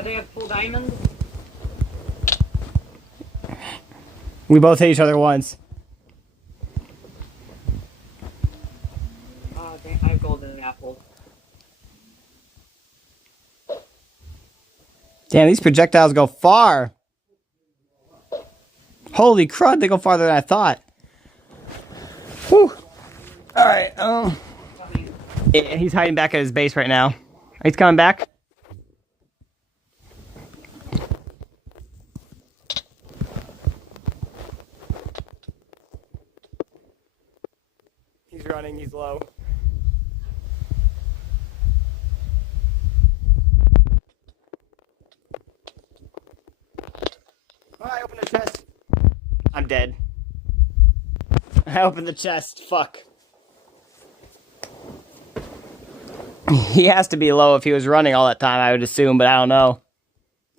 They have full diamonds. We both hit each other once. Dang, I have golden apples. Damn, these projectiles go far. Holy crud, they go farther than I thought. Whew. Alright, yeah, he's hiding back at his base right now. He's coming back. He's running, he's low. Alright, open the chest. I'm dead. I opened the chest. Fuck. He has to be low if he was running all that time, I would assume, but I don't know.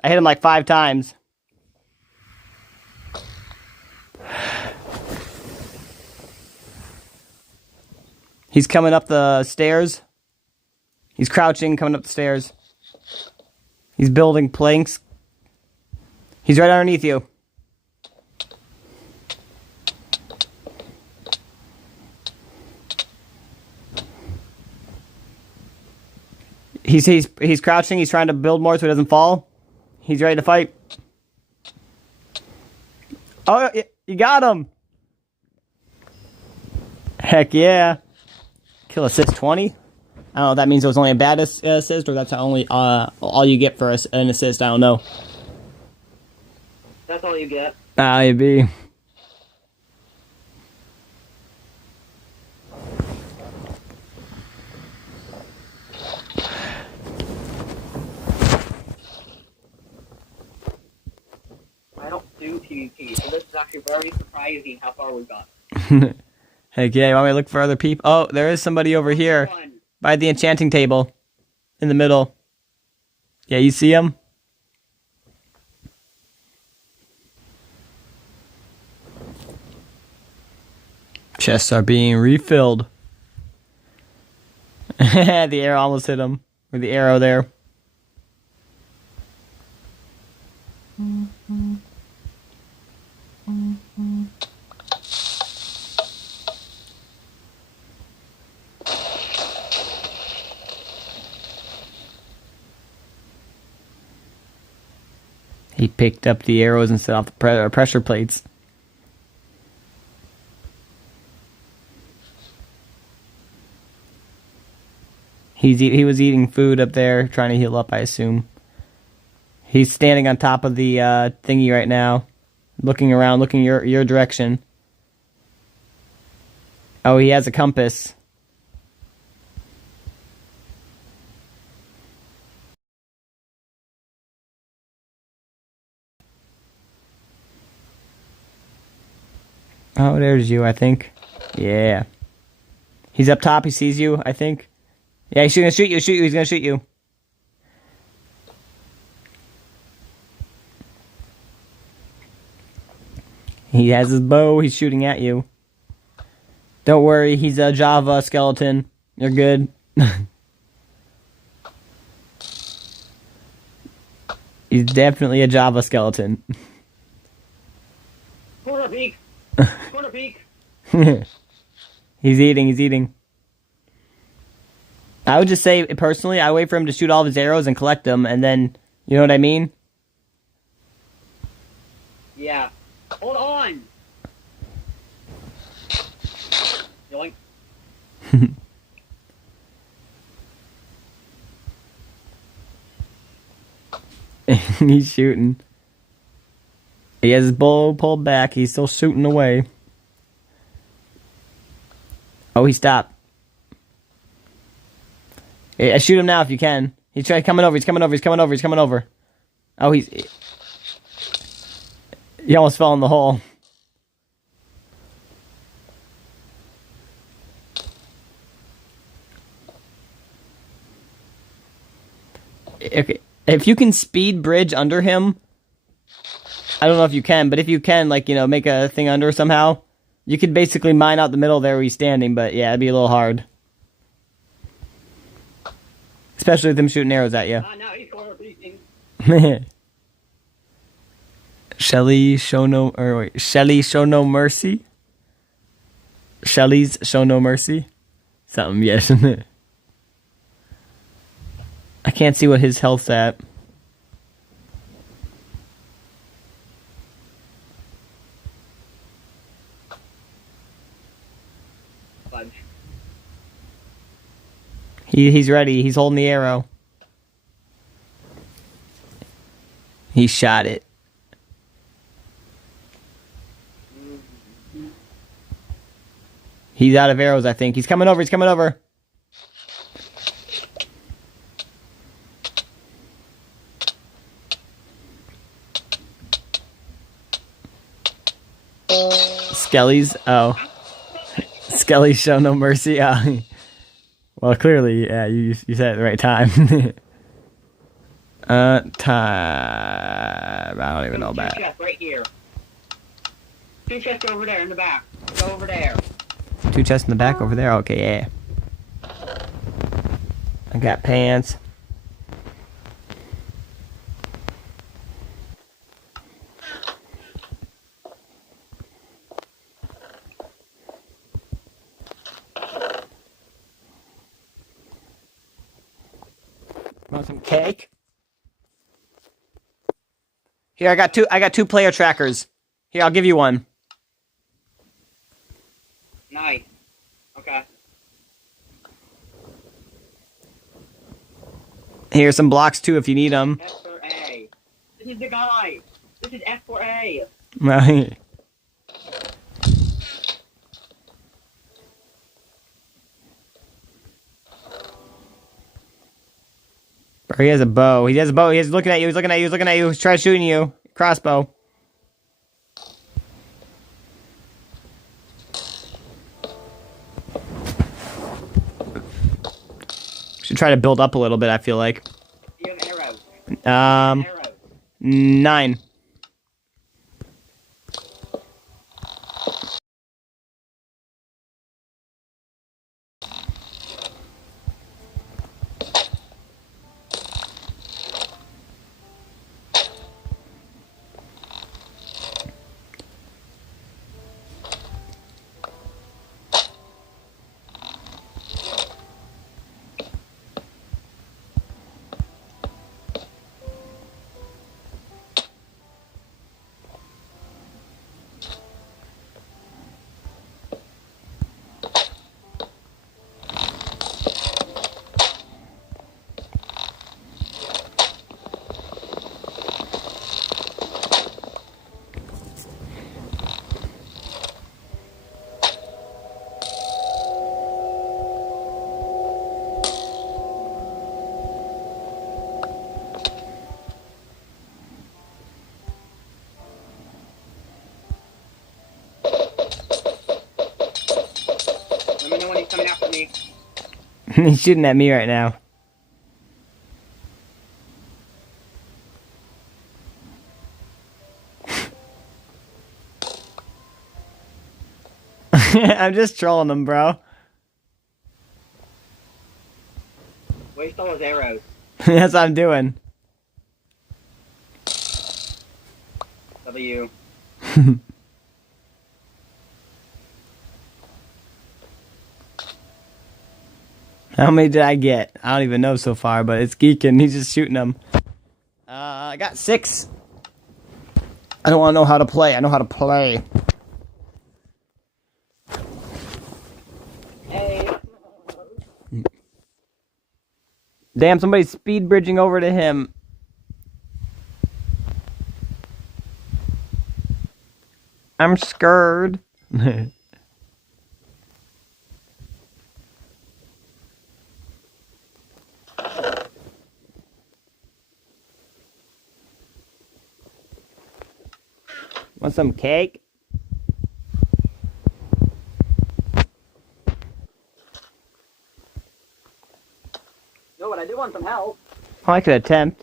I hit him like 5 times. He's coming up the stairs. He's crouching, coming up the stairs. He's building planks. He's right underneath you. He's crouching. He's trying to build more so he doesn't fall. He's ready to fight. Oh, you got him. Heck yeah. Kill assist 20. I don't know if that means it was only a bad assist or that's only all you get for an assist. I don't know. That's all you get. Maybe. I don't do PvP, so this is actually very surprising how far we've got. Heck yeah, you want me to look for other people? Oh, there is somebody over here by the enchanting table in the middle. Yeah, you see him? Chests are being refilled. The arrow almost hit him. With the arrow there. He picked up the arrows and set off the pressure plates. He was eating food up there, trying to heal up, I assume. He's standing on top of the thingy right now, looking around, looking your direction. Oh, he has a compass. Oh, there's you, I think. Yeah. He's up top, he sees you, I think. Yeah, he's gonna shoot you, he's gonna shoot you. He has his bow, he's shooting at you. Don't worry, he's a Java skeleton. You're good. He's definitely a Java skeleton. Corner peek! Corner peek! He's eating. I would just say, personally, I wait for him to shoot all of his arrows and collect them, and then, you know what I mean? Yeah. Hold on! Yoink. He's shooting. He has his bow pulled back. He's still shooting away. Oh, he stopped. Yeah, shoot him now if you can. He's coming over. Oh, he almost fell in the hole. Okay. If you can speed bridge under him, I don't know if you can, but if you can, like, you know, make a thing under somehow, you could basically mine out the middle there where he's standing, but yeah, it'd be a little hard. Especially with them shooting arrows at you. Now he's corner peeking. Shelly's show no mercy. Shelly's show no mercy. Something, yes. I can't see what his health's at. Fudge. He's ready. He's holding the arrow. He shot it. He's out of arrows, I think. He's coming over. Skelly's. Oh. Skelly's show no mercy. Well, clearly, yeah, you said it at the right time. Time. I don't even know about it. 2 chests right here. 2 chests over there in the back. Go over there. 2 chests in the back over there? Okay, yeah. I got pants. Want some cake? Here, I got two player trackers. Here, I'll give you one. Nice. Okay. Here's some blocks too if you need them. F for A. This is the guy. This is F for A. Right. He has a bow. He has a bow. He's looking at you. He's looking at you. He's looking at you. He's trying shooting you. Crossbow. Should try to build up a little bit, I feel like. You have arrows. Arrows. 9. Let me know when he's coming after me. He's shooting at me right now. I'm just trolling him, bro. Waste all his arrows. That's what I'm doing. W. How many did I get? I don't even know so far, but it's geeking. He's just shooting them. I got 6. I don't want to know how to play. I know how to play. Hey. Damn, somebody's speed bridging over to him. I'm scared. Want some cake? No, but I do want some help. Oh, I could attempt.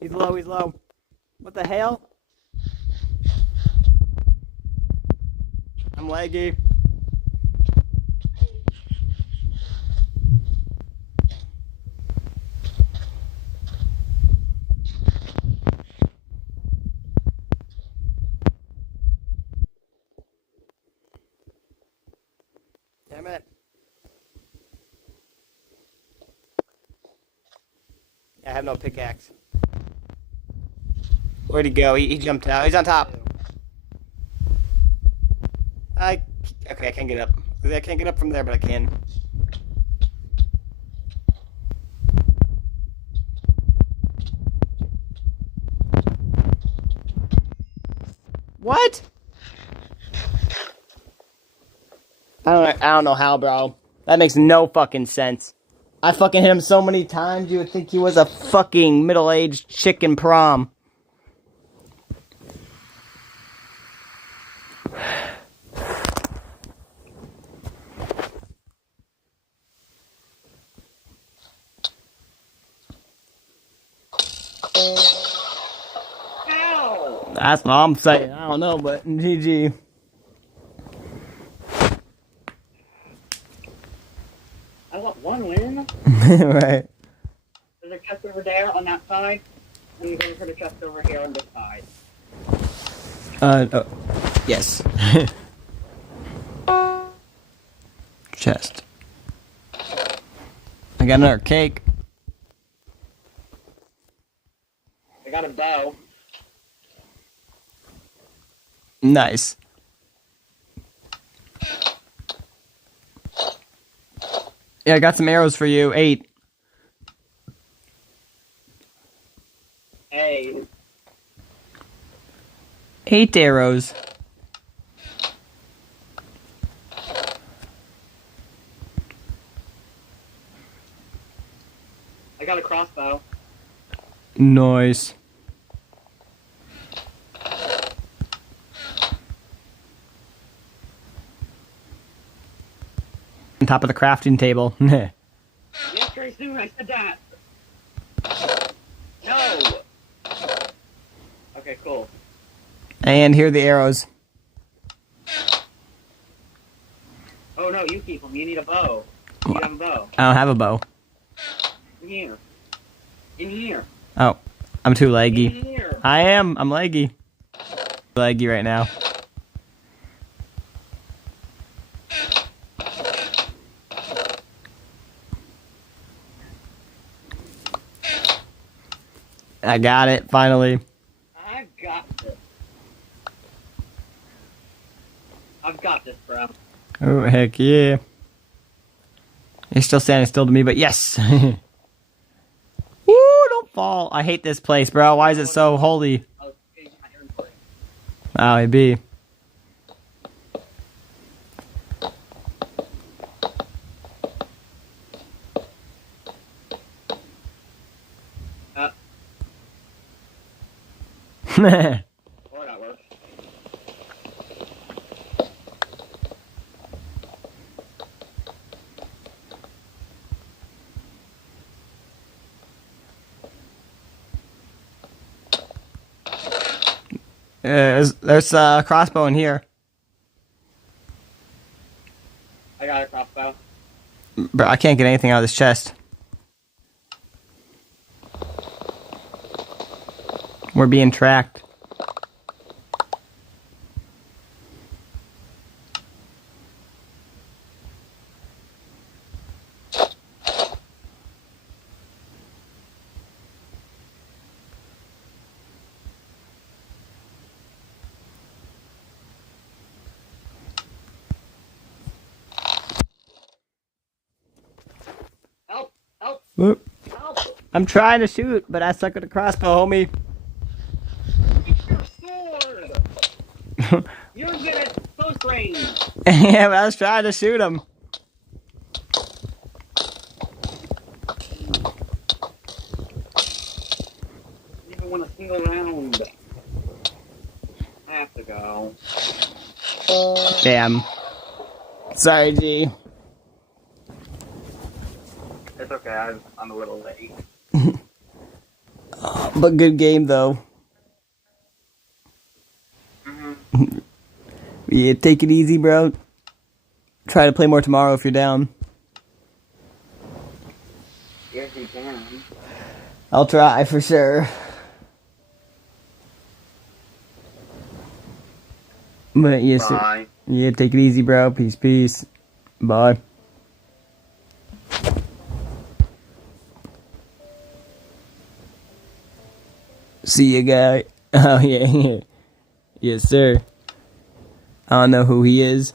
He's low, he's low. What the hell? I'm laggy. Damn it. I have no pickaxe. Where'd he go? He jumped out. He's on top. Okay, I can't get up. I can't get up from there, but I can. What? I don't know how, bro. That makes no fucking sense. I fucking hit him so many times, you would think he was a fucking middle-aged chicken prom. Ow! That's what I'm saying. I don't know, but GG. I want one win. Right. There's a chest over there on that side. And you're going for the chest over here on this side. Oh. Yes. Chest. I got another cake. I got a bow. Nice. Yeah, I got some arrows for you. 8. Hey. 8 arrows. I got a crossbow. Nice. On top of the crafting table. Yes, very soon I said that. No. Okay, cool. And here are the arrows. Oh no, you keep them. You need a bow. You have a bow. I don't have a bow. In here. In here. Oh, I'm too In laggy. here. I am. I'm laggy. Laggy right now. I got it, finally. I got this. I've got this, bro. Oh, heck yeah. You're still standing still to me, but yes. Woo, don't fall. I hate this place, bro. Why is it so holy? I was changing my inventory. Oh, it be. Or that works. There's a crossbow in here. I got a crossbow. Bro, I can't get anything out of this chest. We're being tracked. Help! Help! Whoop. Help! I'm trying to shoot, but I suck at the crossbow, homie. Your sword! You're good at close range! Yeah, but I was trying to shoot him. You even won a single round. I have to go. Damn. Sorry, G. It's okay, I'm a little late. But good game, though. Mm-hmm. Yeah, take it easy, bro. Try to play more tomorrow if you're down. Yes, you can. I'll try for sure. But yes, Bye. yeah, take it easy, bro. Peace, peace. Bye. See you, guy. Oh, yeah. Yes, sir. I don't know who he is.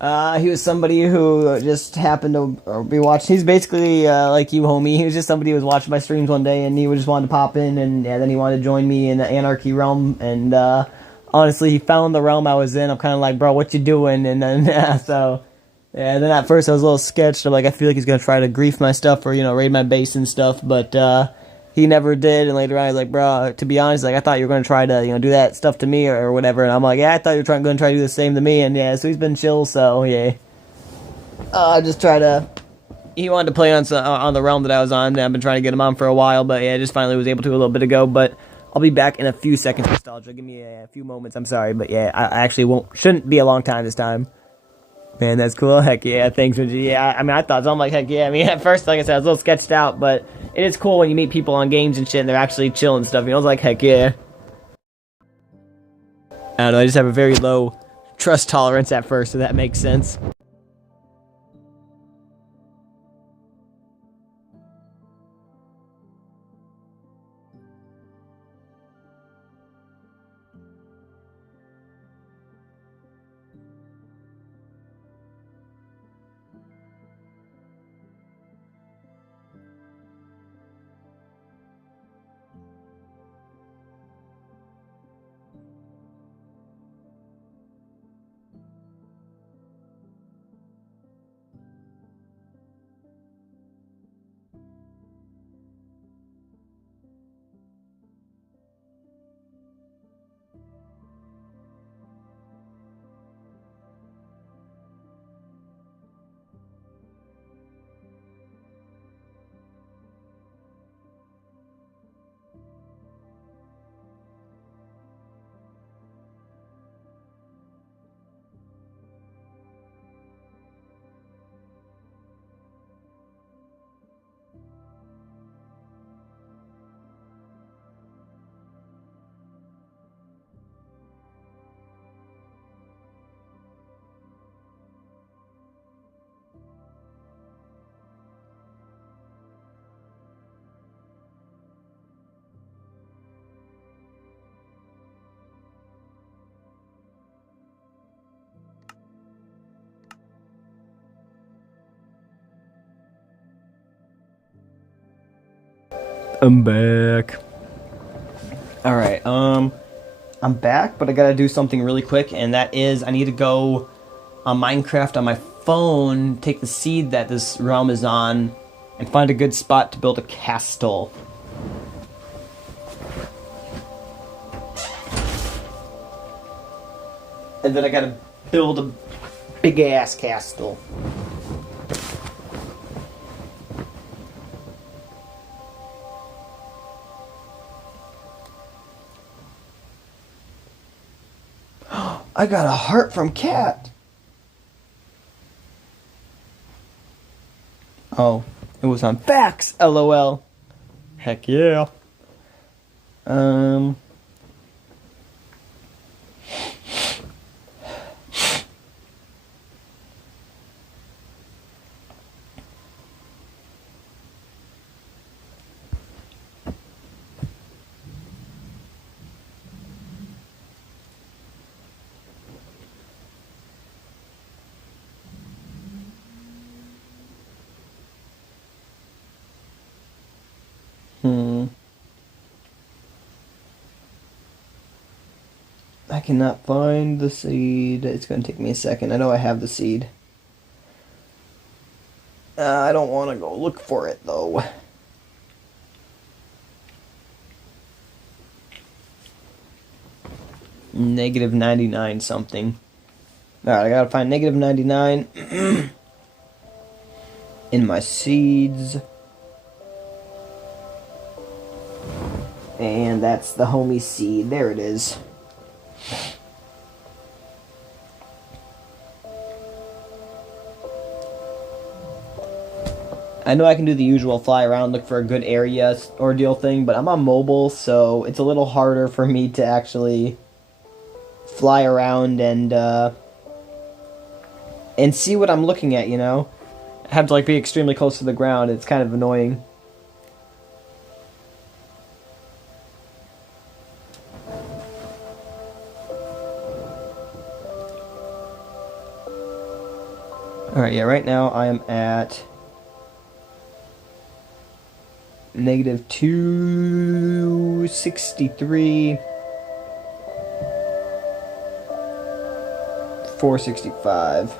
He was somebody who just happened to be watching. He's basically like you, homie. He was just somebody who was watching my streams one day, and he just wanted to pop in, and yeah, then he wanted to join me in the Anarchy realm. And honestly, he found the realm I was in. I'm kind of like, bro, what you doing? And then so yeah. Then at first I was a little sketched. I'm like, I feel like he's gonna try to grief my stuff or raid my base and stuff, but he never did. And later on, I was like, bro, to be honest, like I thought you were gonna try to do that stuff to me or whatever. And I'm like, yeah, I thought you were gonna try to do the same to me. And yeah, so he's been chill. So yeah, just try to. He wanted to play on the realm that I was on. And I've been trying to get him on for a while, but yeah, just finally was able to a little bit ago. But I'll be back in a few seconds. Nostalgia, give me a few moments. I'm sorry, but yeah, I actually shouldn't be a long time this time. Man, that's cool. Heck yeah, thanks, Reggie. Yeah, I mean, I thought so. I'm like, heck yeah. I mean, at first, like I said, I was a little sketched out, but it is cool when you meet people on games and shit, and they're actually chill and stuff. I was like, heck yeah. I don't know. I just have a very low trust tolerance at first, so that makes sense. I'm back. Alright, I'm back, but I gotta do something really quick, and that is I need to go on Minecraft on my phone, take the seed that this realm is on, and find a good spot to build a castle. And then I gotta build a big-ass castle. I got a heart from Cat. Oh, it was on facts, LOL. Heck yeah. I cannot find the seed. It's going to take me a second. I know I have the seed. I don't want to go look for it, though. Negative 99 something. Alright, I gotta find negative 99 in my seeds. And that's the homie seed. There it is. I know I can do the usual fly around, look for a good area ordeal thing, but I'm on mobile, so it's a little harder for me to actually fly around and see what I'm looking at, you know? I have to like be extremely close to the ground. It's kind of annoying. Alright, yeah, right now I am at negative 263, 465.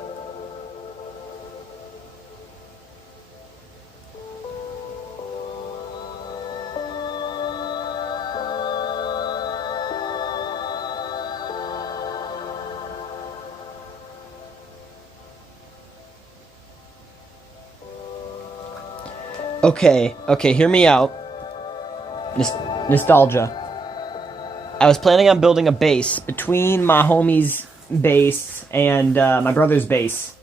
Okay, hear me out. Nostalgia. I was planning on building a base between my homie's base and my brother's base.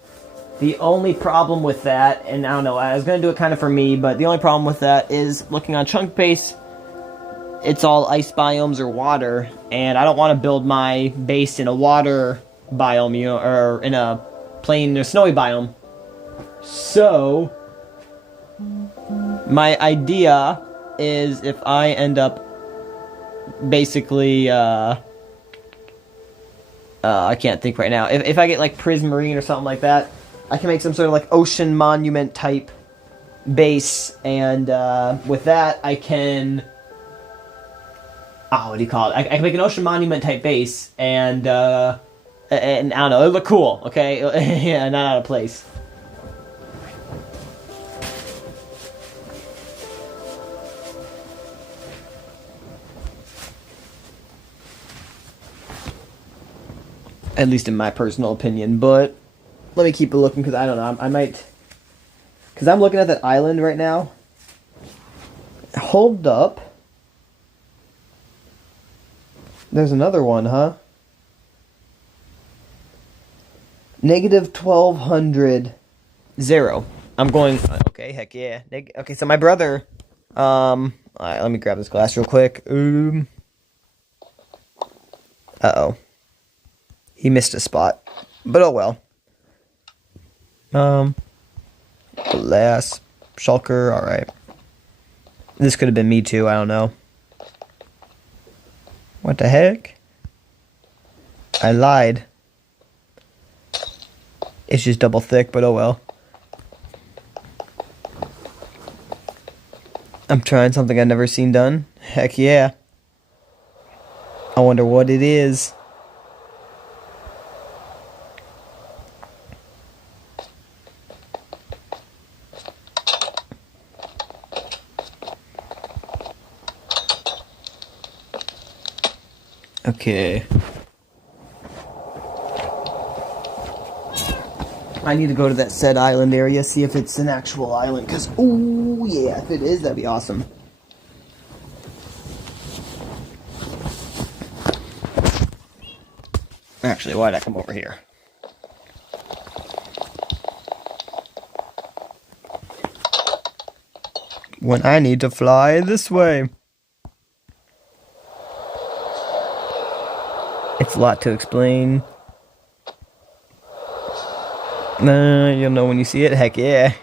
The only problem with that, and I don't know, I was going to do it kind of for me, but the only problem with that is looking on Chunk Base, it's all ice biomes or water, and I don't want to build my base in a water biome, you know, or in a plain or snowy biome. So, my idea is if I end up basically, I can't think right now. If I get like Prismarine or something like that, I can make some sort of like ocean monument type base, and with that I can, what do you call it? I can make an ocean monument type base, and I don't know, it'll look cool, okay? Yeah, not out of place. At least in my personal opinion, but let me keep a looking, because I don't know, I might, because I'm looking at that island right now. Hold up. There's another one, huh? Negative 1200. 0. I'm going, okay, heck yeah. Okay, so my brother, alright, let me grab this glass real quick. Uh-oh. He missed a spot. But oh well. Glass. Shulker, alright. This could have been me too, I don't know. What the heck? I lied. It's just double thick, but oh well. I'm trying something I've never seen done. Heck yeah. I wonder what it is. Okay. I need to go to that said island area, see if it's an actual island, because, ooh, yeah, if it is, that'd be awesome. Actually, why'd I come over here? When I need to fly this way. It's a lot to explain. You'll know when you see it. Heck yeah.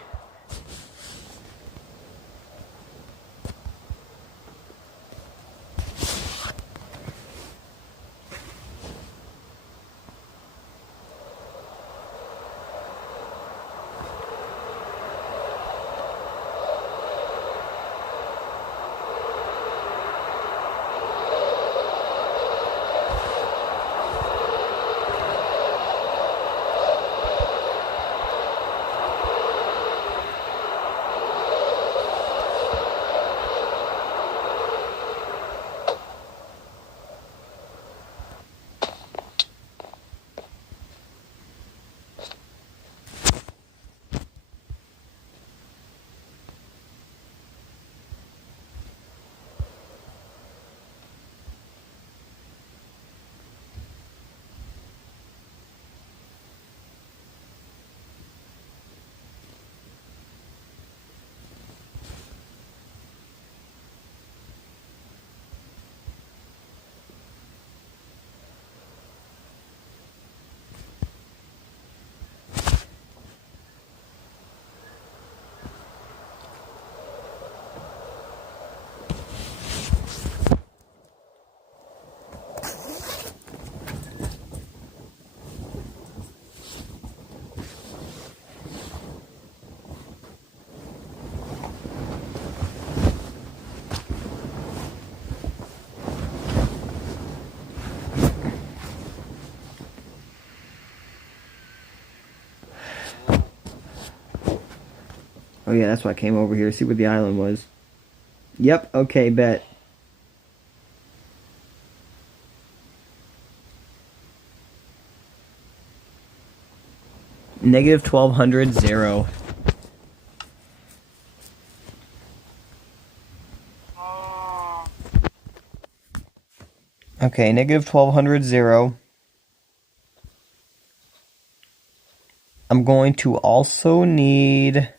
Oh yeah, that's why I came over here, see where the island was. Yep, okay, bet. Negative 1200, 0. Okay, negative 1200, 0. I'm going to also need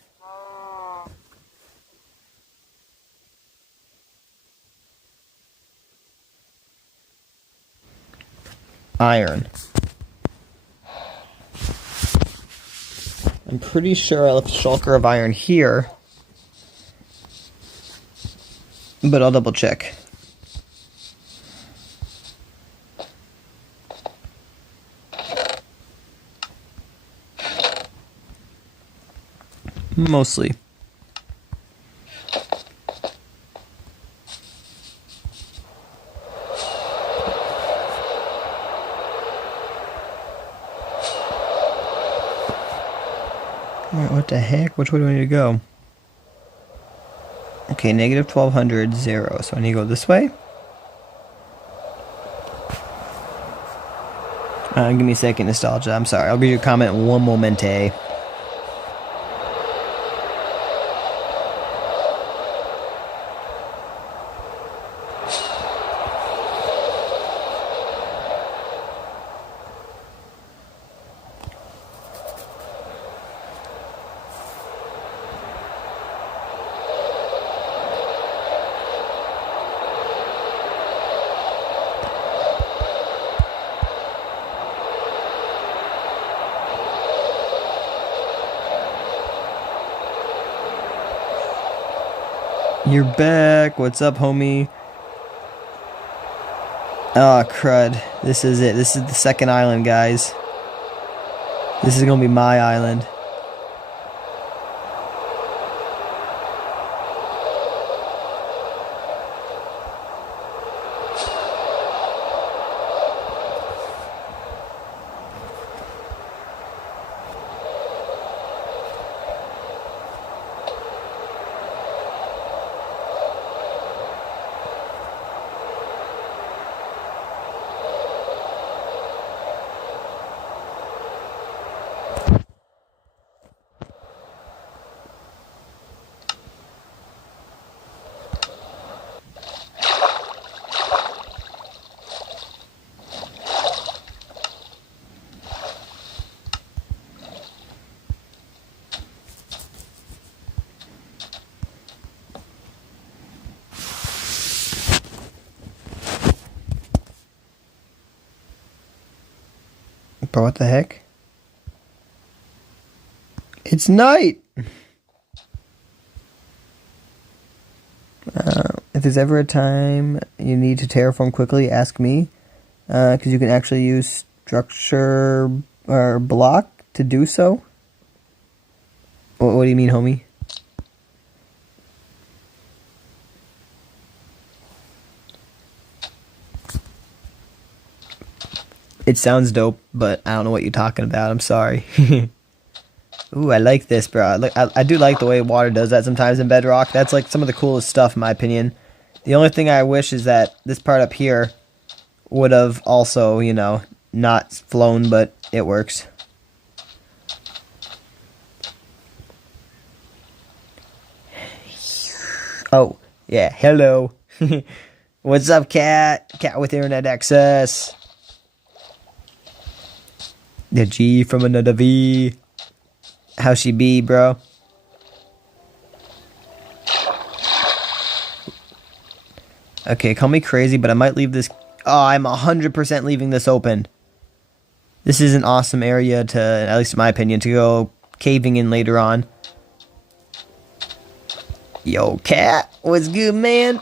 iron. I'm pretty sure I left a shulker of iron here. But I'll double check. Mostly. Alright, what the heck? Which way do I need to go? Okay, negative 1200, 0. So I need to go this way? Give me a second, nostalgia. I'm sorry. I'll give you a comment in one momente. You're back. What's up, homie? Oh, crud. This is it. This is the second island, guys. This is gonna be my island. Bro, what the heck? It's night! If there's ever a time you need to terraform quickly, ask me. Because you can actually use structure or block to do so. What do you mean, homie? It sounds dope, but I don't know what you're talking about. I'm sorry. Ooh, I like this, bro. I do like the way water does that sometimes in Bedrock. That's like some of the coolest stuff, in my opinion. The only thing I wish is that this part up here would have also, you know, not flown, but it works. Oh, yeah. Hello. What's up, cat? Cat with internet access. The G from another V. How she be, bro? Okay, call me crazy, but I might leave this... Oh, I'm 100% leaving this open. This is an awesome area to, at least in my opinion, to go caving in later on. Yo, cat. What's good, man?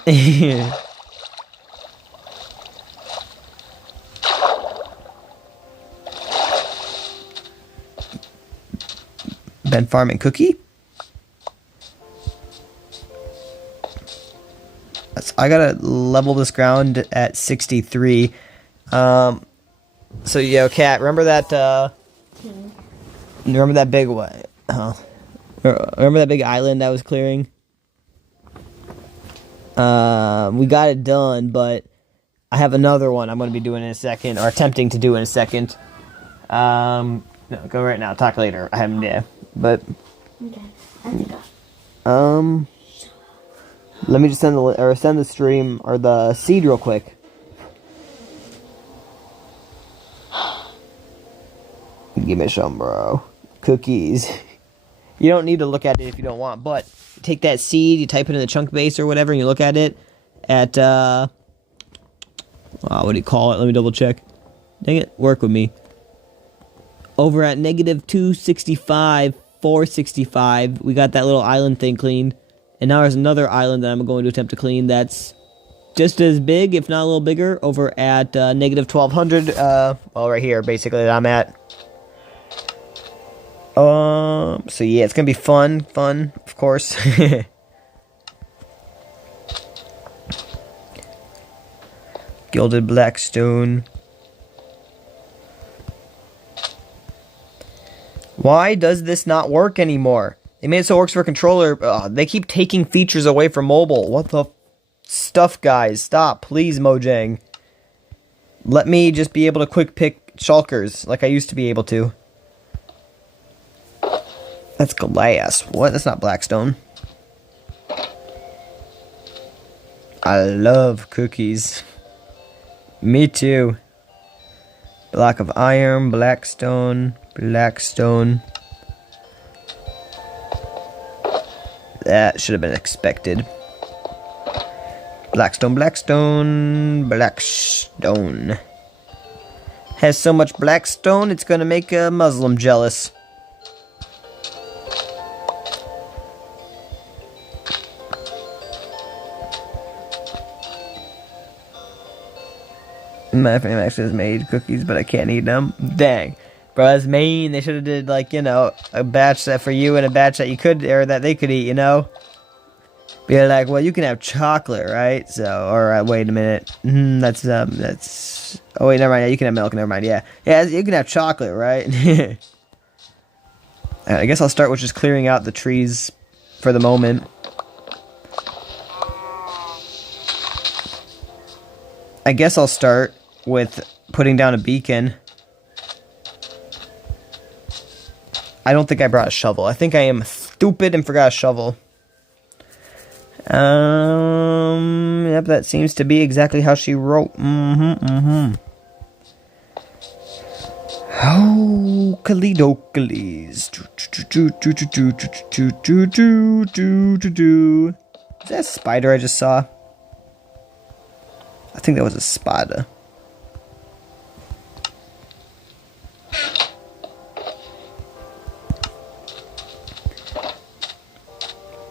Been farming cookie? I gotta level this ground at 63. So, yo, cat, remember that, remember that big one? Remember that big island that was clearing? We got it done, but I have another one I'm gonna be doing in a second, or attempting to do in a second. No, go right now, talk later. I haven't, yeah. But Okay, I have to go. Let me just send the stream or the seed real quick. Give me some, bro. Cookies. You don't need to look at it if you don't want, but take that seed, you type it in the chunk base or whatever, and you look at it at what do you call it? Let me double check. Dang it, work with me. Over at negative 265 465. We got that little island thing cleaned. And now there's another island that I'm going to attempt to clean that's just as big, if not a little bigger, over at negative 1200. Well, right here, basically, that I'm at. So yeah, it's gonna be fun, of course. Gilded blackstone. Why does this not work anymore? They made it so it works for a controller. They keep taking features away from mobile. What the stuff, guys? Stop, please, Mojang. Let me just be able to quick pick shulkers like I used to be able to. That's glass. What? That's not blackstone. I love cookies. Me too. Block of iron, blackstone, blackstone. That should have been expected. Blackstone, blackstone, blackstone. Has so much blackstone, it's gonna make a Muslim jealous. My family actually has made cookies, but I can't eat them. Dang. Bro, that's mean. They should have did, like, you know, a batch that for you and a batch that you could, or that they could eat, you know? Be like, well, you can have chocolate, right? So, or, wait a minute. That's, oh, wait, never mind. Yeah, you can have milk, never mind, yeah. Yeah, you can have chocolate, right? I guess I'll start with just clearing out the trees for the moment. I guess I'll start with putting down a beacon. I don't think I brought a shovel. I think I am stupid and forgot a shovel. Yep, that seems to be exactly how she wrote. Oh, Kalidokalies. Is that a spider I just saw? I think that was a spider.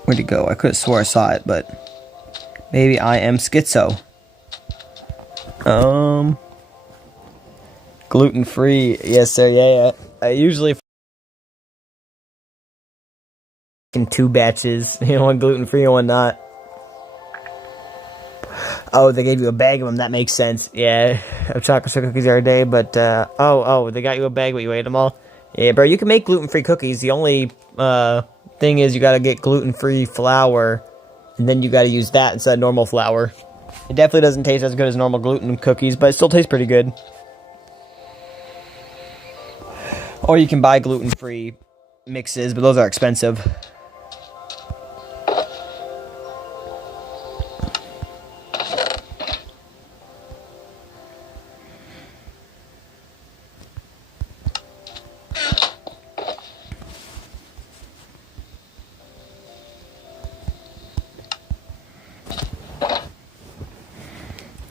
Where'd he go? I could have swore I saw it, but maybe I am schizo. Gluten-free. Yes, sir. Yeah. I usually in 2 batches. One gluten-free and one not. Oh, they gave you a bag of them. That makes sense. Yeah, chocolate chip cookies every day, but they got you a bag, but you ate them all. Yeah, bro, you can make gluten-free cookies. The only thing is you gotta get gluten-free flour, and then you gotta use that instead of normal flour. It definitely doesn't taste as good as normal gluten cookies, but it still tastes pretty good. Or you can buy gluten-free mixes, but those are expensive.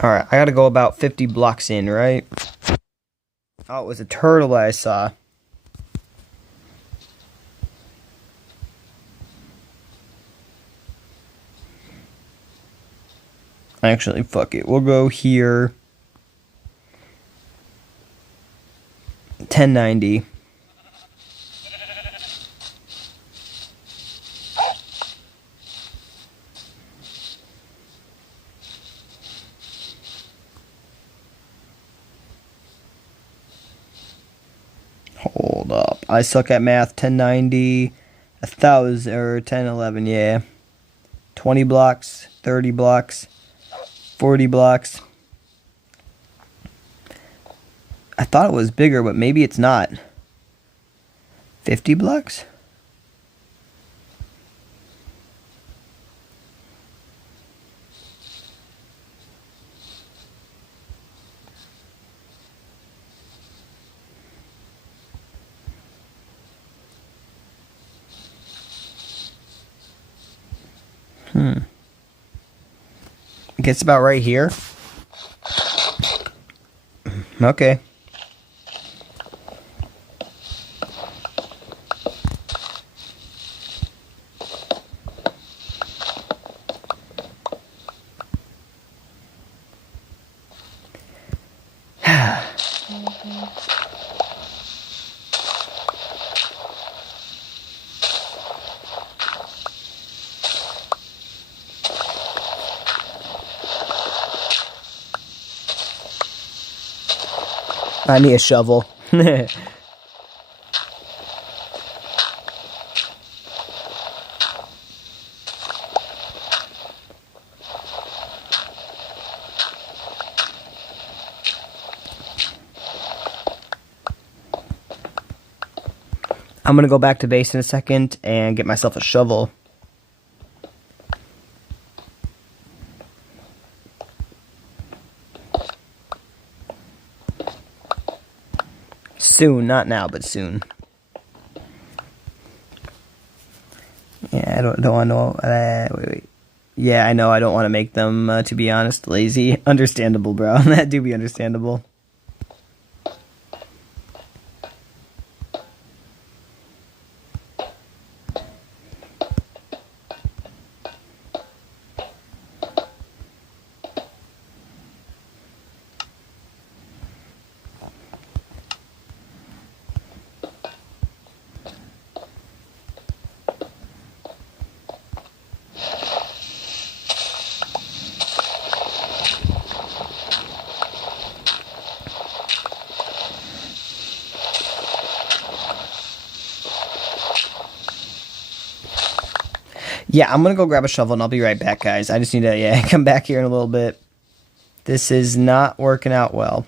Alright, I gotta go about 50 blocks in, right? Oh, it was a turtle I saw. Actually, fuck it. We'll go here. 1090. Hold up. I suck at math. 1090. 1,000 or 1011, yeah. 20 blocks, 30 blocks, 40 blocks. I thought it was bigger, but maybe it's not. 50 blocks? I guess about right here. Okay. I need a shovel. I'm gonna go back to base in a second and get myself a shovel. Soon, not now, but soon. Yeah, I don't want to. Wait. Yeah, I know. I don't want to make them, to be honest, lazy. Understandable, bro. That do be understandable. Yeah, I'm gonna go grab a shovel and I'll be right back, guys. I just need to, come back here in a little bit. This is not working out well.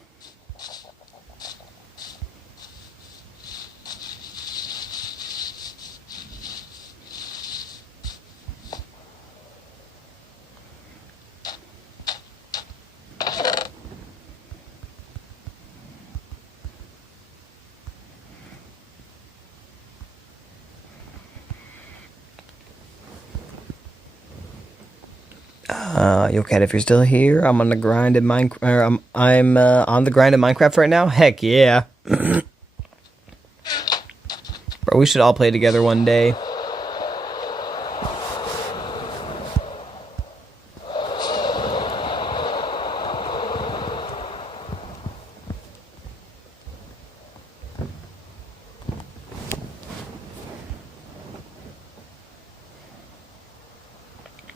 Yo, cat, if you're still here, I'm on the grind in Minecraft. I'm on the grind in Minecraft right now. Heck yeah, bro. We should all play together one day.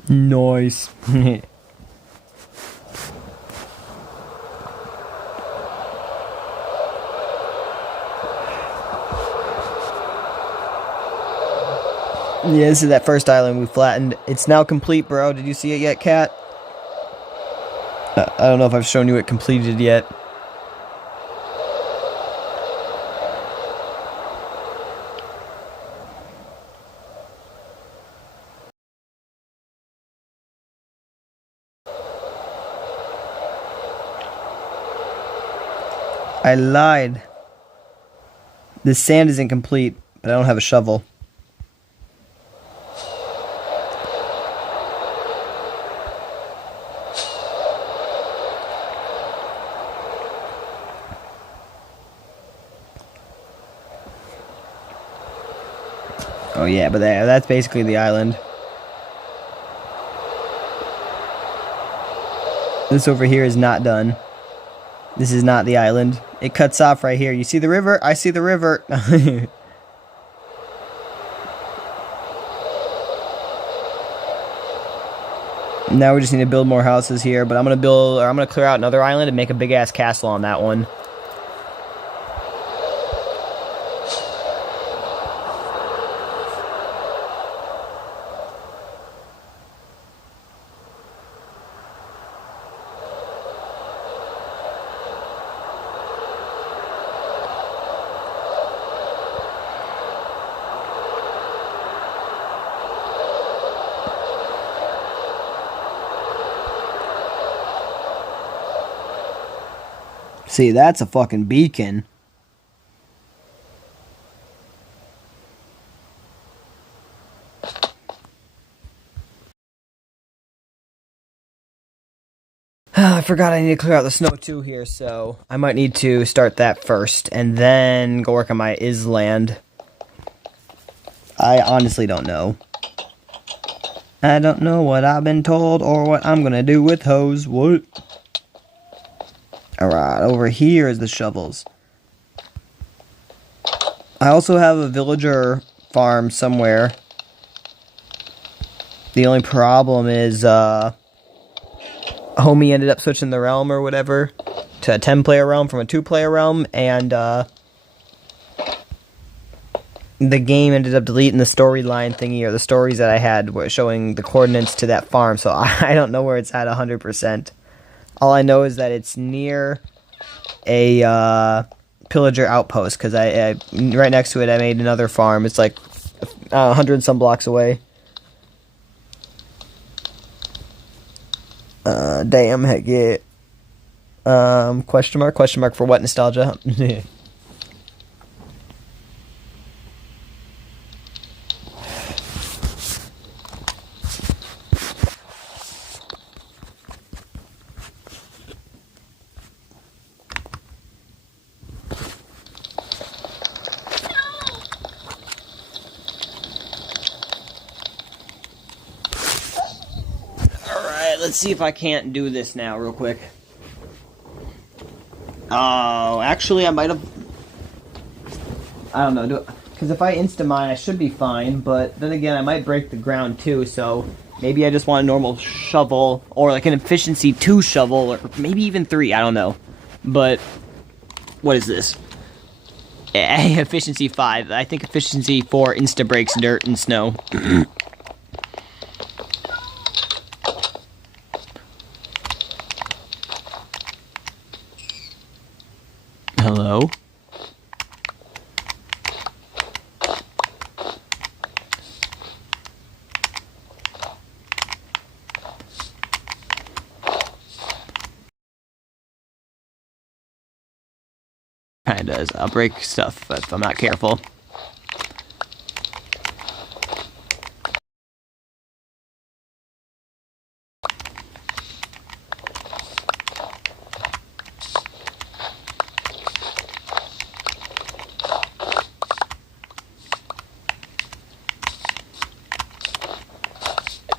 Nice. Yeah, this is that first island we flattened. It's now complete, bro. Did you see it yet, cat? I don't know if I've shown you it completed yet. I lied. The sand isn't complete, but I don't have a shovel. Oh yeah, but that's basically the island. This over here is not done. This is not the island. It cuts off right here. You see the river? I see the river. Now we just need to build more houses here, but I'm gonna clear out another island and make a big ass castle on that one. See, that's a fucking beacon. I forgot I need to clear out the snow too here, so I might need to start that first and then go work on my island. I honestly don't know. I don't know what I've been told or what I'm gonna do with hose. What? Alright, over here is the shovels. I also have a villager farm somewhere. The only problem is, homie ended up switching the realm or whatever to a 10-player realm from a 2-player realm, and the game ended up deleting the storyline thingy, or the stories that I had were showing the coordinates to that farm, so I don't know where it's at 100%. All I know is that it's near a pillager outpost, because I right next to it I made another farm. It's like 100 and some blocks away. Damn, heck yeah. Question mark for what, nostalgia? Let's see if I can't do this now real quick. Oh, actually I might have... I don't know, because if I insta-mine I should be fine, but then again I might break the ground too, so maybe I just want a normal shovel, or like an efficiency 2 shovel, or maybe even 3, I don't know. But, what is this? Efficiency 5. I think efficiency 4 insta-breaks dirt and snow. Hello? Kinda does. I'll break stuff if I'm not careful.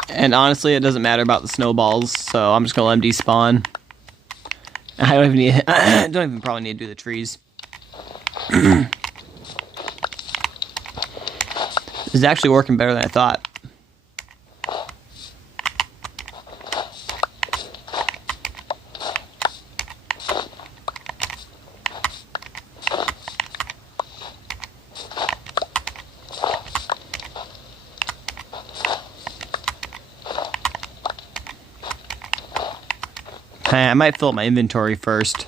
And honestly, it doesn't matter about the snowballs, so I'm just gonna let them despawn. I don't even need. Don't even probably need to do the trees. This is actually working better than I thought. I might fill up my inventory first,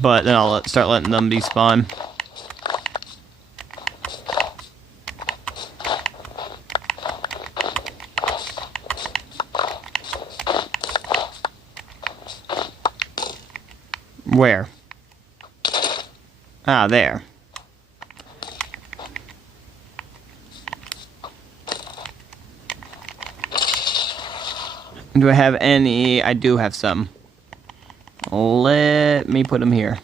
but then I'll start letting them despawn. Where? Ah, there. Do I have any? I do have some. Let me put them here.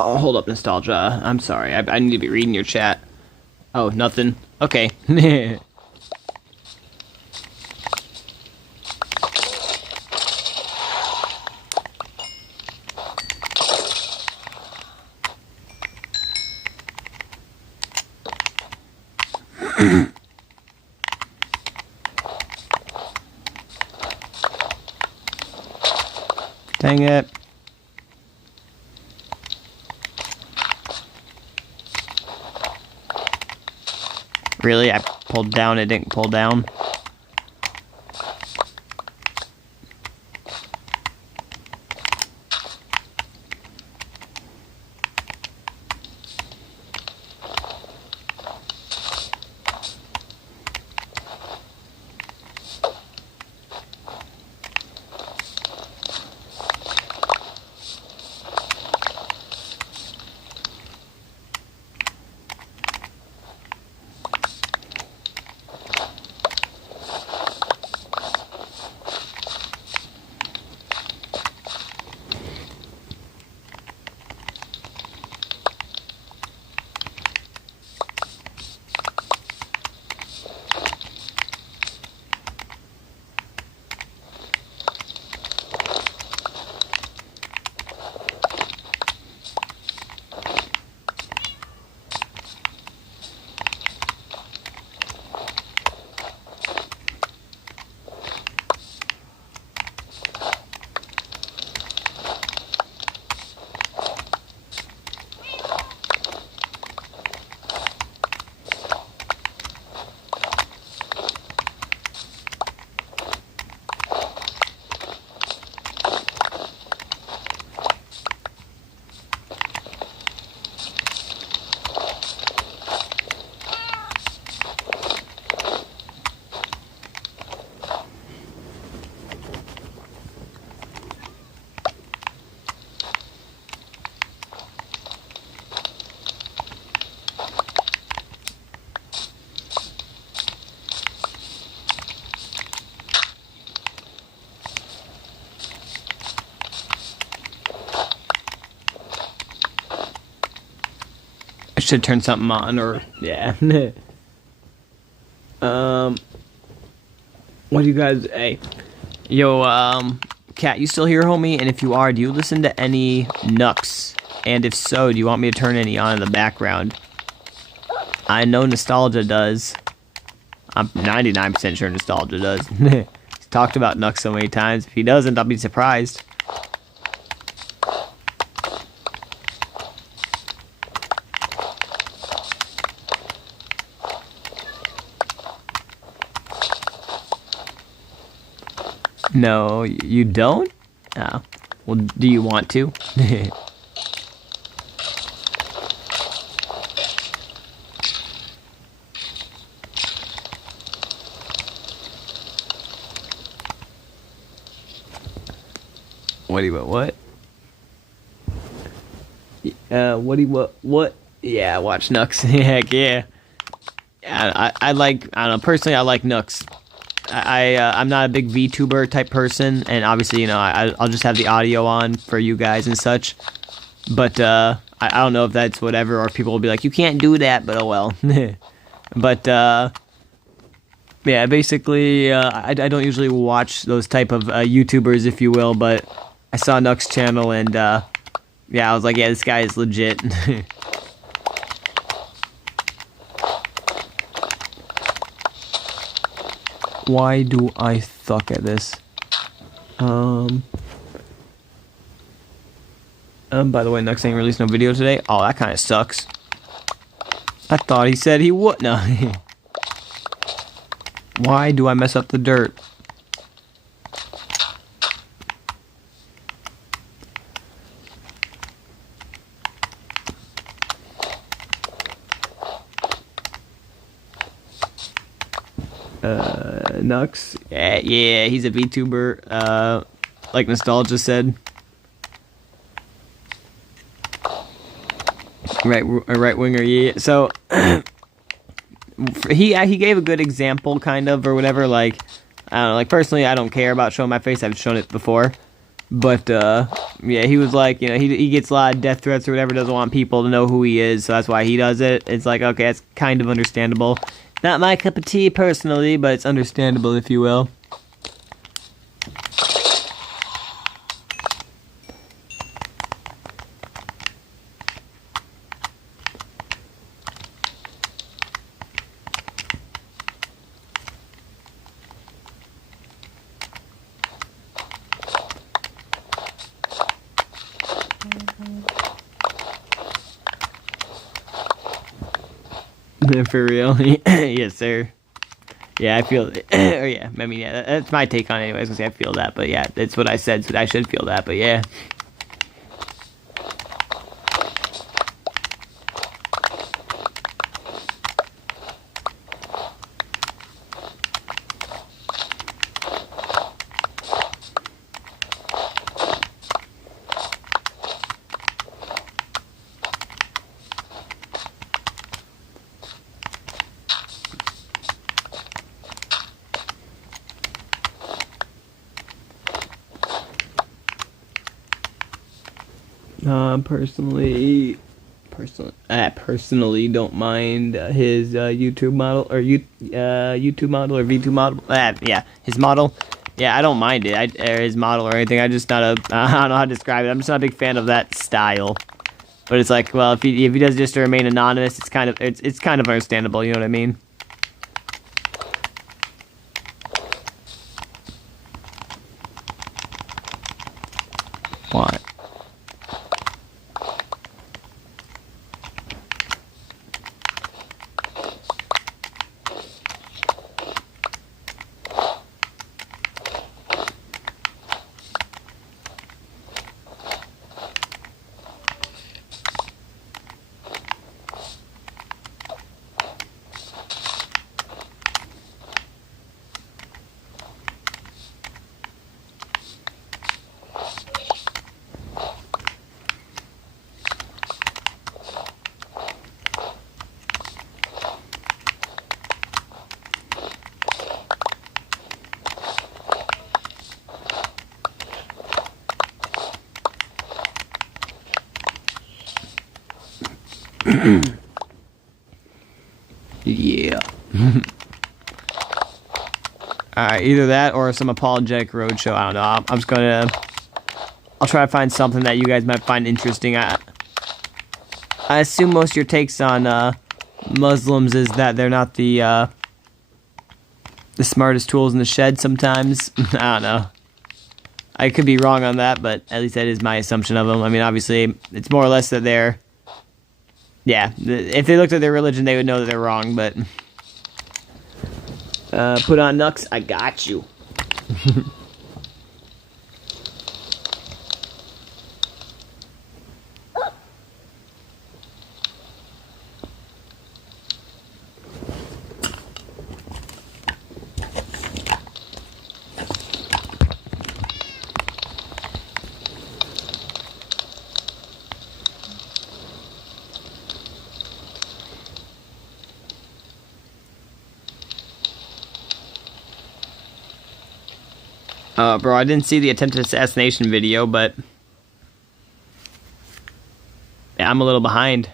Oh, hold up, nostalgia. I'm sorry. I need to be reading your chat. Oh, nothing. Okay. Dang it. Really? I pulled down, it didn't pull down? should turn something on, or yeah. What do you guys? Hey, yo, Kat, you still here, homie? And if you are, do you listen to any Nux? And if so, do you want me to turn any on in the background? I know Nostalgia does. I'm 99% sure Nostalgia does. He's talked about Nux so many times. If he doesn't, I'll be surprised. No, you don't? Oh. Well, do you want to? What do you want? What? What do you want? What? Yeah, watch Nux. Heck yeah. I like, I don't know, personally I like Nux. I'm not a big VTuber type person, and obviously, you know, I'll just have the audio on for you guys and such. But I don't know if that's whatever, or people will be like, you can't do that, but oh well. But yeah, basically, I don't usually watch those type of YouTubers, if you will, but I saw Nux channel, and yeah, I was like, yeah, this guy is legit. Why do I suck at this? By the way, Nux ain't released no video today. Oh, that kind of sucks. I thought he said he would. No. Why do I mess up the dirt? Nux? Yeah, he's a VTuber, like Nostalgia said. Right winger, yeah. So he gave a good example, kind of, or whatever. Like, I don't know. Like, personally, I don't care about showing my face. I've shown it before, but yeah, he was like, you know, he gets a lot of death threats or whatever. Doesn't want people to know who he is, so that's why he does it. It's like, okay, that's kind of understandable. Not my cup of tea personally, but it's understandable, if you will. For real? Yes, sir. Yeah, I feel it. Or yeah, I mean, yeah, that's my take on it anyway. I was gonna say I feel that, but yeah, that's what I said, so I should feel that, but yeah. Personally don't mind his YouTube model or YouTube model or V2 model. Yeah, his model. Yeah, I don't mind it. Or his model or anything. I just not a. I don't know how to describe it. I'm just not a big fan of that style. But it's like, well, if he does just to remain anonymous, it's kind of understandable. You know what I mean? What? Yeah. Alright, either that or some apologetic roadshow. I don't know. I'm just gonna... I'll try to find something that you guys might find interesting. I assume most of your takes on Muslims is that they're not the smartest tools in the shed sometimes. I don't know. I could be wrong on that, but at least that is my assumption of them. I mean, obviously, it's more or less that they're... Yeah, if they looked at their religion, they would know that they're wrong, but... put on Nux, I got you. Bro, I didn't see the attempted assassination video, but... Yeah, I'm a little behind.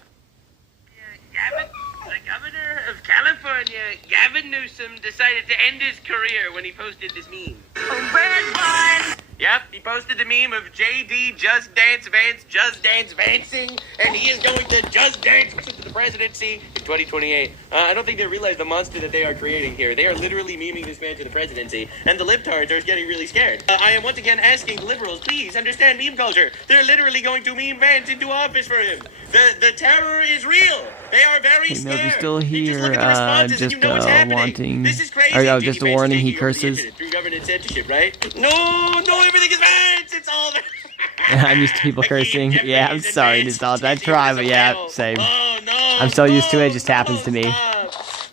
Gavin, the governor of California, Gavin Newsom, decided to end his career when he posted this meme. Oh, red one! Yep, he posted the meme of JD Just Dance Vance, Just Dance Vancing, and he is going to Just Dance to the presidency in 2028. I don't think they realize the monster that they are creating here. They are literally memeing this man to the presidency, and the libtards are getting really scared. I am once again asking the liberals, please understand meme culture. They're literally going to meme Vance into office for him. The terror is real. They are very scared. You're still You here, just look at the responses and you know what's happening. wanting... This is crazy. Oh, just a warning, he taking over the curses. internet through government censorship, right? No, everything is Vance. It's all there. I'm used to people cursing. Yeah, I'm sorry, Nostalgia. I try, but yeah, same. Oh, no. I'm so used to it, it just happens to me.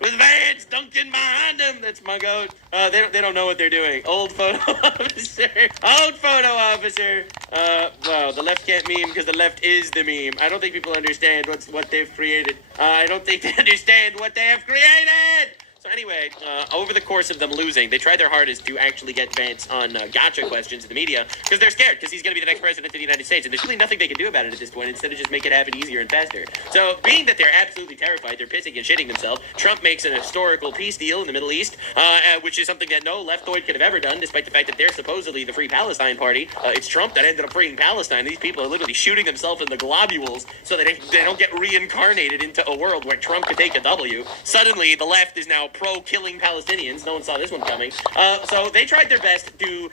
With Vance dunking behind him. That's my goat. They don't know what they're doing. Old photo officer. Old photo officer. Wow, the left can't meme because the left is the meme. I don't think people understand what they've created. I don't think they understand what they have created. So anyway, over the course of them losing, they tried their hardest to actually get Vance on gotcha questions in the media because they're scared because he's going to be the next president of the United States. And there's really nothing they can do about it at this point instead of just make it happen easier and faster. So being that they're absolutely terrified, they're pissing and shitting themselves, Trump makes an historical peace deal in the Middle East, which is something that no leftoid could have ever done, despite the fact that they're supposedly the Free Palestine Party. It's Trump that ended up freeing Palestine. These people are literally shooting themselves in the globules so that they don't get reincarnated into a world where Trump could take a W. Suddenly, the left is now pro-killing Palestinians. No one saw this one coming. So they tried their best to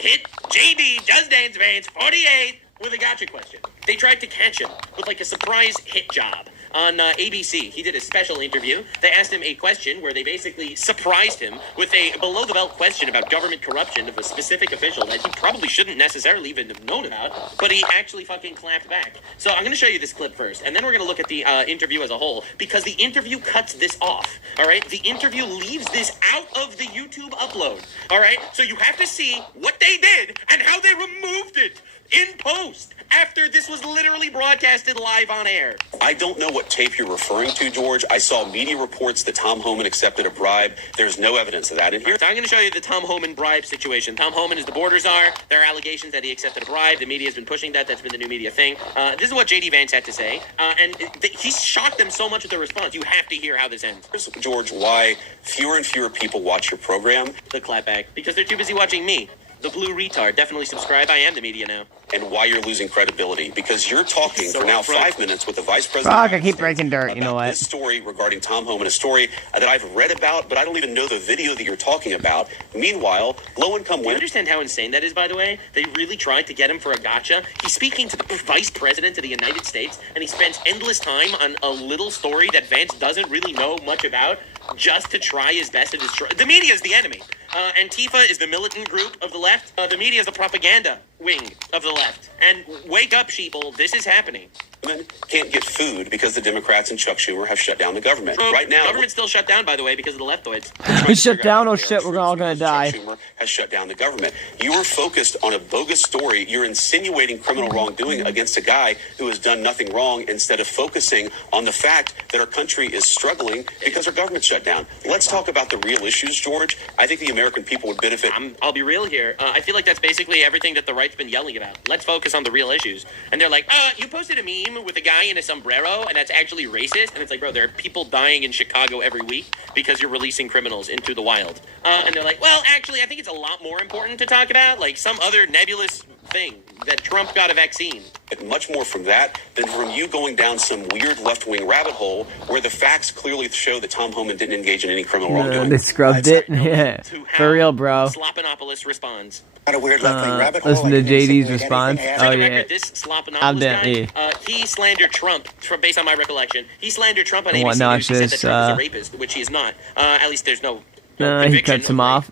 hit JD Just Dance Vance 48 with a gotcha question. They tried to catch him with like a surprise hit job on ABC. He did a special interview. They asked him a question where they basically surprised him with a below-the-belt question about government corruption of a specific official that he probably shouldn't necessarily even have known about, but he actually fucking clapped back. So I'm going to show you this clip first, and then we're going to look at the interview as a whole, because the interview cuts this off, all right? The interview leaves this out of the YouTube upload, all right? So you have to see what they did and how they removed it in post after this was literally broadcasted live on air. I don't know what tape you're referring to, George. I saw media reports that Tom Homan accepted a bribe. There's no evidence of that in here. So I'm going to show you the Tom Homan bribe situation. Tom Homan is the border czar. There are allegations that he accepted a bribe. The media has been pushing that. That's been the new media thing. This is what J.D. Vance had to say. And he's shocked them so much with their response. You have to hear how this ends. George, why fewer and fewer people watch your program? The clapback. Because they're too busy watching me. The blue retard. Definitely subscribe. I am the media now. And why you're losing credibility. Because you're talking So for now upfront. 5 minutes with the vice president. Fuck, I keep breaking dirt. You know about what? This story regarding Tom Homan, a story that I've read about, but I don't even know the video that you're talking about. Meanwhile, low-income Do you women... understand how insane that is, by the way? They really tried to get him for a gotcha. He's speaking to the vice president of the United States, and he spends endless time on a little story that Vance doesn't really know much about, just to try his best to destroy. The media is the enemy. Antifa is the militant group of the left. The media is the propaganda wing of the left. And wake up, sheeple. This is happening. Women can't get food because the Democrats and Chuck Schumer have shut down the government. Right now, Government's still shut down, by the way, because of the leftoids. It's shut down. Oh shit, we're all gonna die. Chuck Schumer has shut down the government. You are focused on a bogus story. You're insinuating criminal wrongdoing against a guy who has done nothing wrong instead of focusing on the fact that our country is struggling because our government's shut down. Let's talk about the real issues, George. I think the American people would benefit. I'll be real here. I feel like that's basically everything that the right's been yelling about. Let's focus on the real issues. And they're like, you posted a meme meme with a guy in a sombrero, and that's actually racist. And it's like, bro, there are people dying in Chicago every week because you're releasing criminals into the wild. And they're like, well, actually, I think it's a lot more important to talk about, like some other nebulous thing that Trump got a vaccine. Much more from that than from you going down some weird left-wing rabbit hole where the facts clearly show that Tom Homan didn't engage in any criminal wrongdoing. They scrubbed it. Yeah. For real, bro. Slopinopolis responds. Not a weird left-wing rabbit hole. Listen to JD's response. Oh, yeah. Record, this Slopinopolis guy, he slandered Trump, based on my recollection. He slandered Trump on ABC News. He said that Trump is a rapist, which he is not. At least there's no he cuts him off.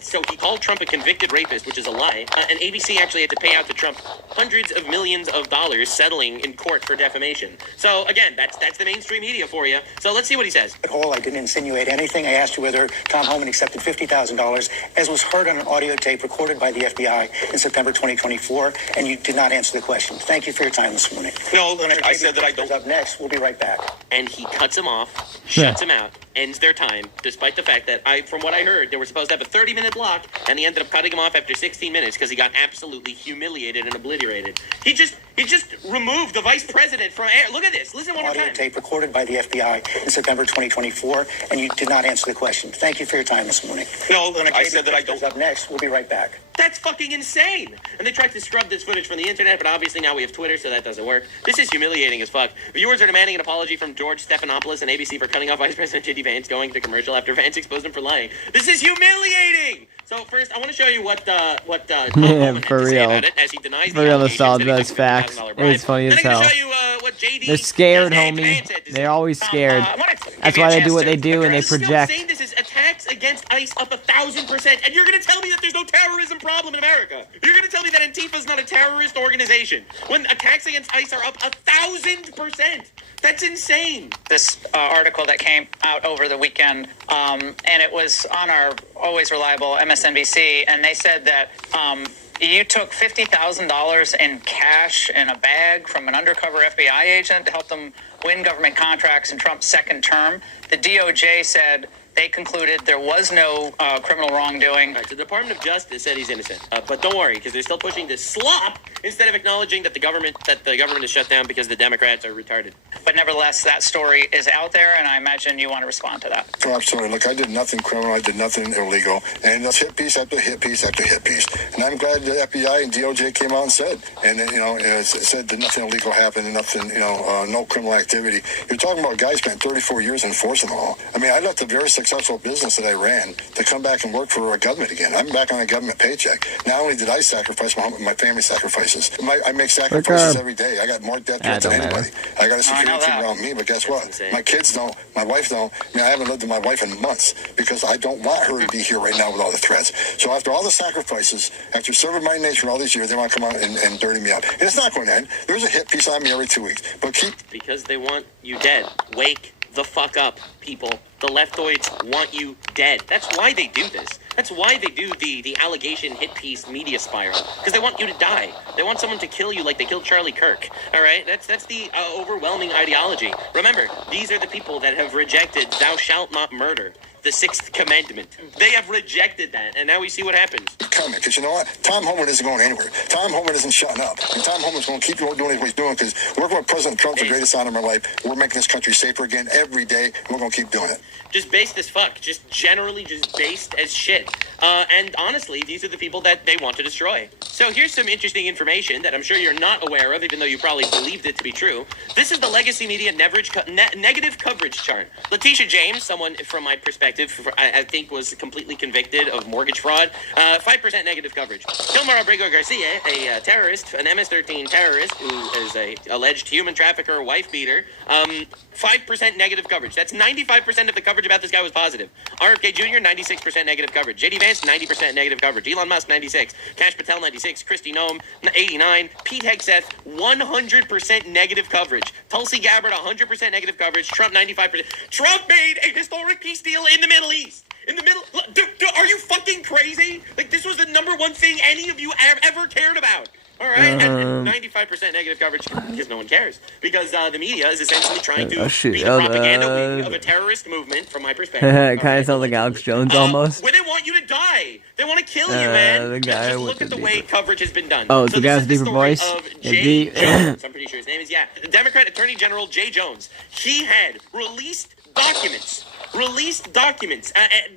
So he called Trump a convicted rapist, which is a lie. And ABC actually had to pay out to Trump hundreds of millions of dollars settling in court for defamation. So again, that's the mainstream media for you. So let's see what he says. I didn't insinuate anything. I asked you whether Tom Homan accepted $50,000, as was heard on an audio tape recorded by the FBI in September 2024, and you did not answer the question. Thank you for your time this morning. No, I said that I don't. Up next, we'll be right back. And he cuts him off, shuts him out, ends their time, despite the fact that from what I heard, they were supposed to have a 30-minute block, and he ended up cutting him off after 16 minutes because he got absolutely humiliated and obliterated. He just removed the vice president from air. Look at this. Listen one more time. Audio tape recorded by the FBI in September 2024, and you did not answer the question. Thank you for your time this morning. No, I said that I don't. Up next, we'll be right back. That's fucking insane. And they tried to scrub this footage from the internet, but obviously now we have Twitter, so that doesn't work. This is humiliating as fuck. Viewers are demanding an apology from George Stephanopoulos and ABC for cutting off Vice President J.D. Vance going to commercial after Vance exposed him for lying. This is humiliating. So first, I want to show you what Tom Homan for had to say real. about it, as he denies For real, allegations Assault that he does took facts. $50,000 It's funny as then I'm hell. gonna show you what J.D. They're scared, said homie. Vance had to say. They're always scared. That's why they do what they do, and they Still project. saying this is attacks against ICE up 1,000%, and you're going to tell me that there's no terrorism problem in America? You're going to tell me that Antifa's not a terrorist organization when attacks against ICE are up 1,000%? That's insane. This article that came out over the weekend, and it was on our always reliable MSNBC, and they said that you took $50,000 in cash in a bag from an undercover FBI agent to help them win government contracts in Trump's second term. The DOJ said they concluded there was no criminal wrongdoing. Right, so the Department of Justice said he's innocent, but don't worry, because they're still pushing this slop instead of acknowledging that the government is shut down because the Democrats are retarded. But nevertheless, that story is out there, and I imagine you want to respond to that. Oh, absolutely. Look, I did nothing criminal. I did nothing illegal. And that's hit piece after hit piece after hit piece. And I'm glad the FBI and DOJ came out and said, said that nothing illegal happened, nothing, no criminal activity. You're talking about a guy spent 34 years enforcing the law. I mean, I left a very successful business that I ran to come back and work for a government again. I'm back on a government paycheck. Not only did I sacrifice, my family sacrifices. I make sacrifices every day. I got more debt than anybody. I got a security team around me, but guess what? My kids don't. My wife don't. I mean, I haven't lived with my wife in months because I don't want her to be here right now with all the threats. So after all the sacrifices, after serving my nation all these years, they want to come out and dirty me up. And it's not going to end. There's a hit piece on me every 2 weeks. But because they want you dead. Wake the fuck up, people. The leftoids want you dead. That's why they do this. That's why they do the allegation hit piece media spiral. Because they want you to die. They want someone to kill you like they killed Charlie Kirk. All right? That's the overwhelming ideology. Remember, these are the people that have rejected thou shalt not murder. The Sixth Commandment. They have rejected that, and now we see what happens. Coming, because you know what? Tom Homan isn't going anywhere. Tom Homan isn't shutting up. And Tom Homan's going to keep doing what he's doing because working with President Trump, the greatest honor of my life, we're making this country safer again every day, and we're going to keep doing it. Just based as fuck. Just generally just based as shit. And honestly, these are the people that they want to destroy. So here's some interesting information that I'm sure you're not aware of, even though you probably believed it to be true. This is the legacy media negative coverage chart. Letitia James, someone from my perspective, I think was completely convicted of mortgage fraud. 5% negative coverage. Kilmar Abrego Garcia, a terrorist, an MS-13 terrorist who is a alleged human trafficker, wife beater. 5% negative coverage. That's 95% of the coverage about this guy was positive. RFK Jr., 96% negative coverage. JD Vance, 90% negative coverage. Elon Musk, 96. Cash Patel, 96. Kristi Noem, 89. Pete Hegseth, 100% negative coverage. Tulsi Gabbard, 100% negative coverage. Trump, 95%. Trump made a historic peace deal in the Middle East. Dude, are you fucking crazy? Like, this was the number one thing any of you ever cared about. All right, and 95% negative coverage because no one cares. Because the media is essentially trying to be the propaganda wing of a terrorist movement, from my perspective. It kind of sounds like Alex Jones almost. Where they want you to die. They want to kill you, man. The guy just with look the at the deeper... way coverage has been done. Oh, so the guy with the deeper story voice? Of Jay Jones. I'm pretty sure his name is, Democrat Attorney General Jay Jones. He had released documents,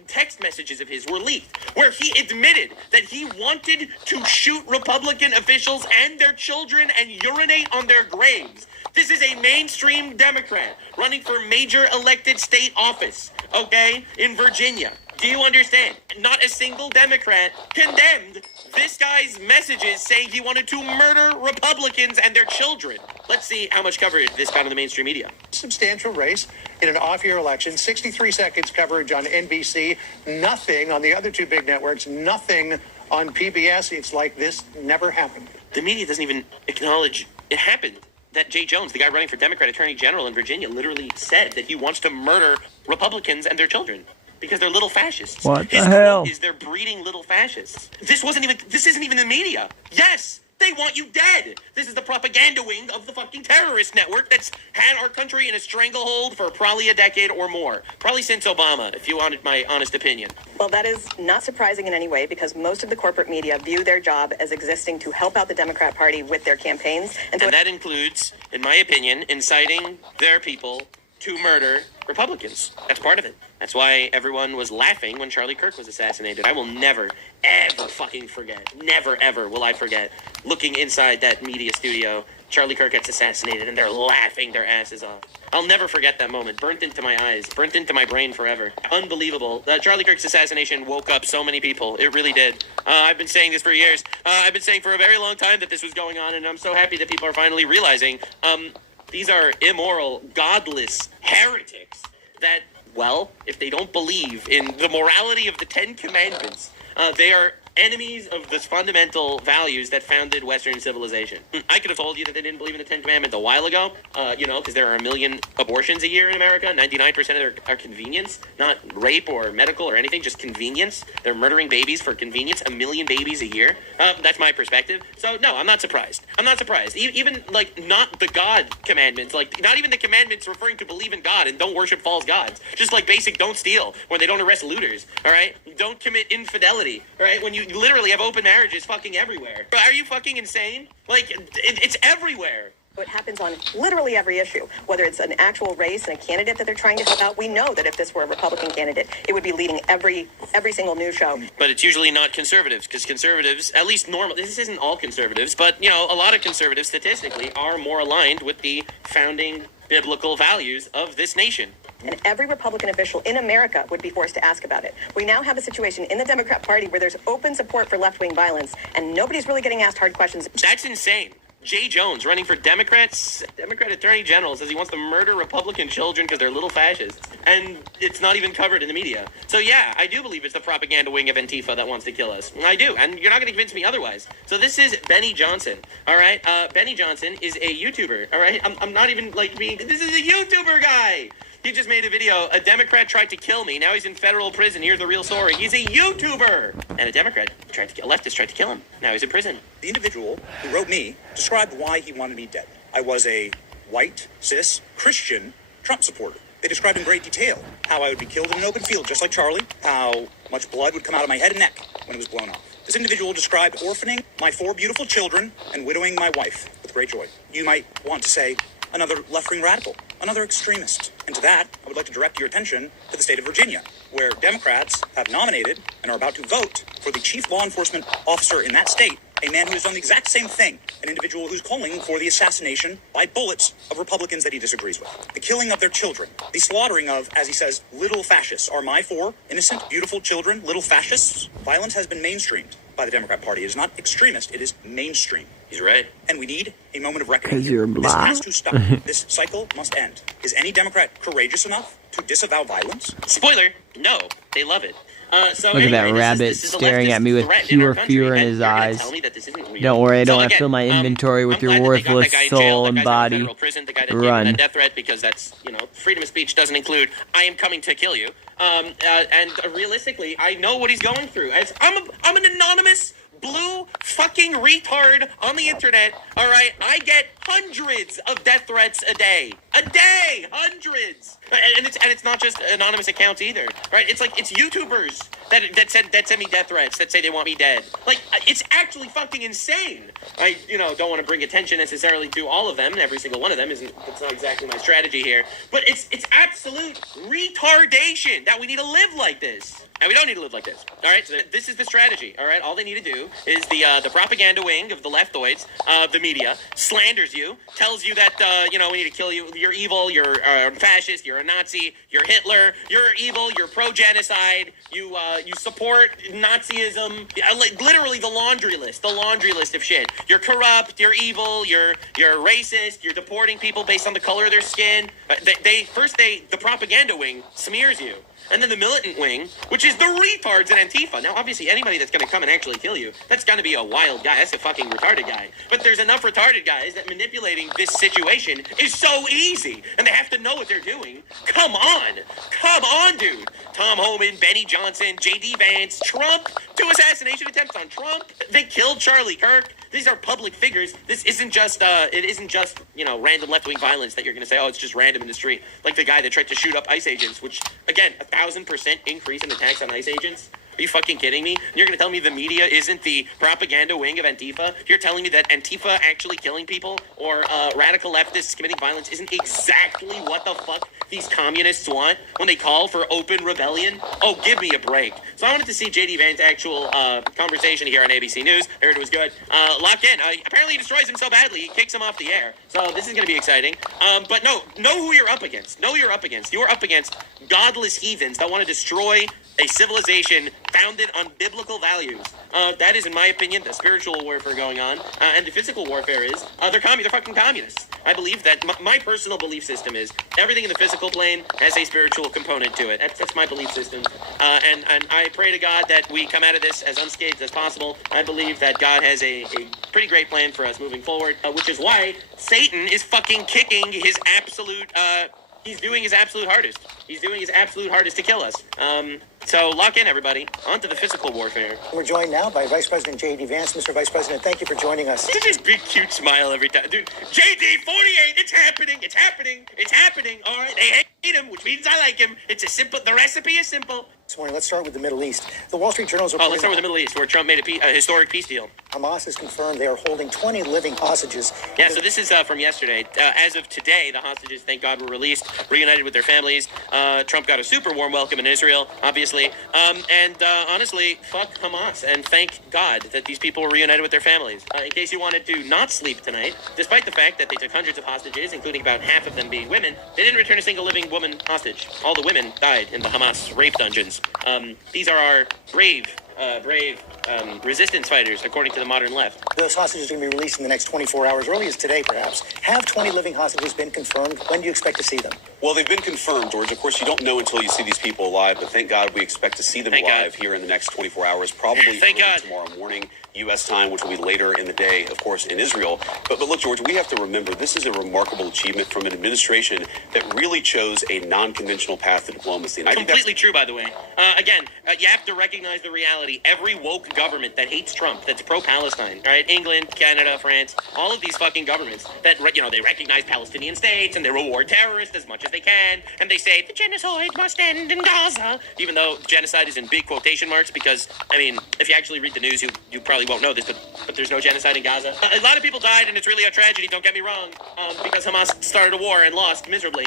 text messages of his were leaked, where he admitted that he wanted to shoot Republican officials and their children and urinate on their graves. This is a mainstream Democrat running for major elected state office, okay, in Virginia. Do you understand? Not a single Democrat condemned this guy's messages saying he wanted to murder Republicans and their children. Let's see how much coverage this got in the mainstream media. Substantial race in an off-year election, 63 seconds coverage on NBC, nothing on the other two big networks, nothing on PBS. It's like this never happened. The media doesn't even acknowledge it happened. That Jay Jones, the guy running for Democrat Attorney General in Virginia, literally said that he wants to murder Republicans and their children. Because they're little fascists. What the His hell? quote is they're breeding little fascists. This isn't even the media. Yes, they want you dead. This is the propaganda wing of the fucking terrorist network that's had our country in a stranglehold for probably a decade or more. Probably since Obama, if you wanted my honest opinion. Well, that is not surprising in any way because most of the corporate media view their job as existing to help out the Democrat Party with their campaigns. And that includes, in my opinion, inciting their people to murder Republicans. That's part of it. That's why everyone was laughing when Charlie Kirk was assassinated. I will never, ever fucking forget. Never, ever will I forget looking inside that media studio. Charlie Kirk gets assassinated and they're laughing their asses off. I'll never forget that moment. Burnt into my eyes. Burnt into my brain forever. Unbelievable. Charlie Kirk's assassination woke up so many people. It really did. I've been saying this for years. I've been saying for a very long time that this was going on, and I'm so happy that people are finally realizing these are immoral, godless heretics that, well, if they don't believe in the morality of the Ten Commandments, they are enemies of the fundamental values that founded Western civilization. I could have told you that they didn't believe in the Ten Commandments a while ago, because there are 1 million abortions a year in America. 99% of them are convenience, not rape or medical or anything, just convenience. They're murdering babies for convenience, 1 million babies a year. That's my perspective. So, no, I'm not surprised. Even, not the God commandments, not even the commandments referring to believe in God and don't worship false gods. Just, basic don't steal, where they don't arrest looters, all right? Don't commit infidelity, all right? When you literally have open marriages fucking everywhere. Are you fucking insane? It's everywhere. It happens on literally every issue, whether it's an actual race and a candidate that they're trying to help out. We know that if this were a Republican candidate, it would be leading every single news show. But it's usually not conservatives, because conservatives, at least normal, this isn't all conservatives, but, a lot of conservatives statistically are more aligned with the founding biblical values of this nation. And every Republican official in America would be forced to ask about it. We now have a situation in the Democrat Party where there's open support for left-wing violence, and nobody's really getting asked hard questions. That's insane. Jay Jones, running for Democrat Attorney General, says he wants to murder Republican children because they're little fascists. And it's not even covered in the media. So yeah, I do believe it's the propaganda wing of Antifa that wants to kill us. I do, and you're not going to convince me otherwise. So this is Benny Johnson, all right? Benny Johnson is a YouTuber, all right? I'm not even, this is a YouTuber guy! He just made a video. A Democrat tried to kill me. Now he's in federal prison. Here's the real story. He's a YouTuber. And a leftist tried to kill him. Now he's in prison. The individual who wrote me described why he wanted me dead. I was a white, cis, Christian Trump supporter. They described in great detail how I would be killed in an open field, just like Charlie, how much blood would come out of my head and neck when it was blown off. This individual described orphaning my 4 beautiful children and widowing my wife with great joy. You might want to say another left-wing radical, another extremist. And to that, I would like to direct your attention to the state of Virginia, where Democrats have nominated and are about to vote for the chief law enforcement officer in that state, a man who has done the exact same thing, an individual who's calling for the assassination by bullets of Republicans that he disagrees with, the killing of their children, the slaughtering of, as he says, little fascists. Are my 4 innocent, beautiful children little fascists? Violence has been mainstreamed by the Democrat Party. It is not extremist, it is mainstream. He's right. And we need a moment of reckoning. 'Cause you're This black. has to stop. This cycle must end. Is any Democrat courageous enough to disavow violence? Spoiler, no. They love it. So Look at that anyway, rabbit this is a staring leftist at me with threat in pure our country, fear in and his you're gonna eyes. tell me that this isn't real. Don't worry, I don't So have to fill my inventory with I'm your glad that they got worthless that guy in jail. soul That and guy's in body. federal prison. The guy that gave him Run. a death threat because that's, freedom of speech doesn't include I am coming to kill you. And realistically, I know what he's going through. I'm an anonymous blue fucking retard on the internet, all right, I get hundreds of death threats a day. Hundreds. And it's not just anonymous accounts either, right? It's like, it's YouTubers that send me death threats, that say they want me dead. Like, it's actually fucking insane. I, don't want to bring attention necessarily to all of them. Every single one of them it's not exactly my strategy here, but it's absolute retardation that we need to live like this. And we don't need to live like this. All right, so this is the strategy. All right, all they need to do is the propaganda wing of the leftoids, the media, slanders you, tells you that we need to kill you. You're evil. You're a fascist. You're a Nazi. You're Hitler. You're evil. You're pro-genocide. You support Nazism. Like literally the laundry list of shit. You're corrupt. You're evil. You're racist. You're deporting people based on the color of their skin. The propaganda wing smears you. And then the militant wing, which is the retards in Antifa. Now, obviously, anybody that's going to come and actually kill you, that's going to be a wild guy. That's a fucking retarded guy. But there's enough retarded guys that manipulating this situation is so easy. And they have to know what they're doing. Come on, dude. Tom Homan, Benny Johnson, J.D. Vance, Trump. 2 assassination attempts on Trump. They killed Charlie Kirk. These are public figures. This isn't just, random left-wing violence that you're going to say, oh, it's just random in the street. Like the guy that tried to shoot up ICE agents, which, again, 1,000% increase in attacks on ICE agents. Are you fucking kidding me? You're going to tell me the media isn't the propaganda wing of Antifa? You're telling me that Antifa actually killing people or radical leftists committing violence isn't exactly what the fuck these communists want when they call for open rebellion? Oh, give me a break. So I wanted to see J.D. Vance's actual conversation here on ABC News. I heard it was good. Lock in. Apparently he destroys him so badly, he kicks him off the air. So this is going to be exciting. But know who you're up against. You're up against godless heathens that want to destroy a civilization founded on biblical values. That is, in my opinion, the spiritual warfare going on. And the physical warfare is, they're fucking communists. I believe that my personal belief system is everything in the physical plane has a spiritual component to it. That's my belief system. And I pray to God that we come out of this as unscathed as possible. I believe that God has a pretty great plan for us moving forward, which is why Satan is fucking kicking his absolute, he's doing his absolute hardest. He's doing his absolute hardest to kill us. So lock in, everybody. On to the physical warfare. We're joined now by Vice President J.D. Vance. Mr. Vice President, thank you for joining us. Look at this big, cute smile every time. Dude, J.D. 48, it's happening. All right, they hate him, which means I like him. The recipe is simple. This morning, let's start with the Middle East. The Wall Street Journal is reporting... let's start with the Middle East, where Trump made a historic peace deal. Hamas has confirmed they are holding 20 living hostages. Yeah, so this is from yesterday. As of today, the hostages, thank God, were released, reunited with their families. Trump got a super warm welcome in Israel, obviously. And honestly, fuck Hamas, and thank God that these people were reunited with their families. In case you wanted to not sleep tonight, despite the fact that they took hundreds of hostages, including about half of them being women, they didn't return a single living woman hostage. All the women died in the Hamas rape dungeons. These are our brave resistance fighters, according to the modern left. Those hostages are going to be released in the next 24 hours, early as today, perhaps. Have 20 living hostages been confirmed? When do you expect to see them? Well, they've been confirmed, George. Of course, you don't know until you see these people alive, but thank God we expect to see them alive here in the next 24 hours, probably tomorrow morning, U.S. time, which will be later in the day, of course, in Israel. But look, George, we have to remember this is a remarkable achievement from an administration that really chose a non-conventional path to diplomacy. And I completely think that's true, by the way. Again, you have to recognize the reality. Every woke government that hates Trump, that's pro-Palestine, all right? England, Canada, France, all of these fucking governments that, they recognize Palestinian states and they reward terrorists as much as they can, and they say the genocide must end in Gaza, even though genocide is in big quotation marks because, if you actually read the news, you probably won't know this, but there's no genocide in Gaza. A lot of people died, and it's really a tragedy, don't get me wrong, because Hamas started a war and lost miserably.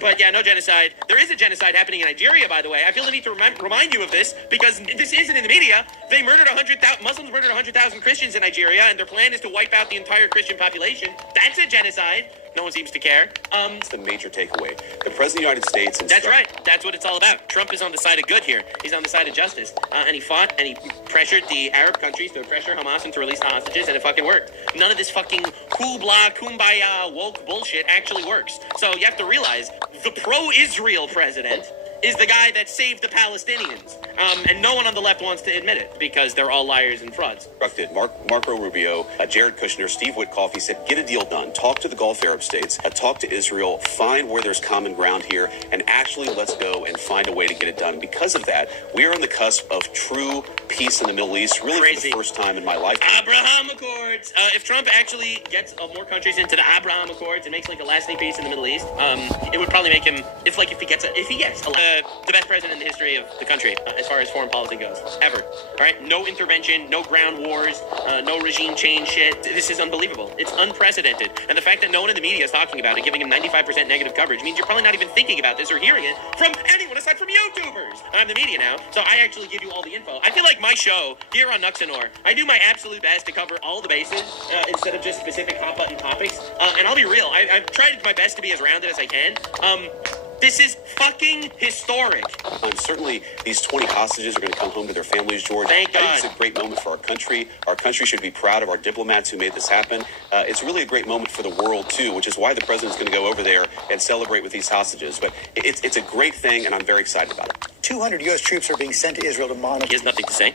But yeah, no genocide. There is a genocide happening in Nigeria, by the way. I feel the need to remind you of this, because this isn't in the media. They Muslims murdered 100,000 Christians in Nigeria, and their plan is to wipe out the entire Christian population. That's a genocide. No one seems to care. It's the major takeaway. The President of the United States... That's right. That's what it's all about. Trump is on the side of good here. He's on the side of justice. And he fought and he pressured the Arab countries to pressure Hamas and to release the hostages, and it fucking worked. None of this fucking hoopla, kumbaya, woke bullshit actually works. So you have to realize the pro-Israel president is the guy that saved the Palestinians. And no one on the left wants to admit it because they're all liars and frauds. Marco Rubio, Jared Kushner, Steve Witkoff, he said, get a deal done. Talk to the Gulf Arab states, talk to Israel, find where there's common ground here, and actually let's go and find a way to get it done. Because of that, we are on the cusp of true peace in the Middle East, really for the first time in my life. Abraham Accords. If Trump actually gets more countries into the Abraham Accords and makes like a lasting peace in the Middle East, it would probably make him, if he gets the best president in the history of the country as far as foreign policy goes, ever. All right, no intervention, no ground wars, no regime change shit. This is unbelievable. It's unprecedented, and the fact that no one in the media is talking about it, giving him 95% negative coverage, means you're probably not even thinking about this or hearing it from anyone aside from YouTubers. I'm the media now, so I actually give you all the info. I feel like my show here on Nuxanor, I do my absolute best to cover all the bases instead of just specific hot button topics. And I'll be real, I've tried my best to be as rounded as I can. This is fucking historic. Certainly, these 20 hostages are going to come home to their families, George. Thank God. I think it's a great moment for our country. Our country should be proud of our diplomats who made this happen. It's really a great moment for the world, too, which is why the president's going to go over there and celebrate with these hostages. But it's a great thing, and I'm very excited about it. 200 U.S. troops are being sent to Israel to monitor He has nothing to say.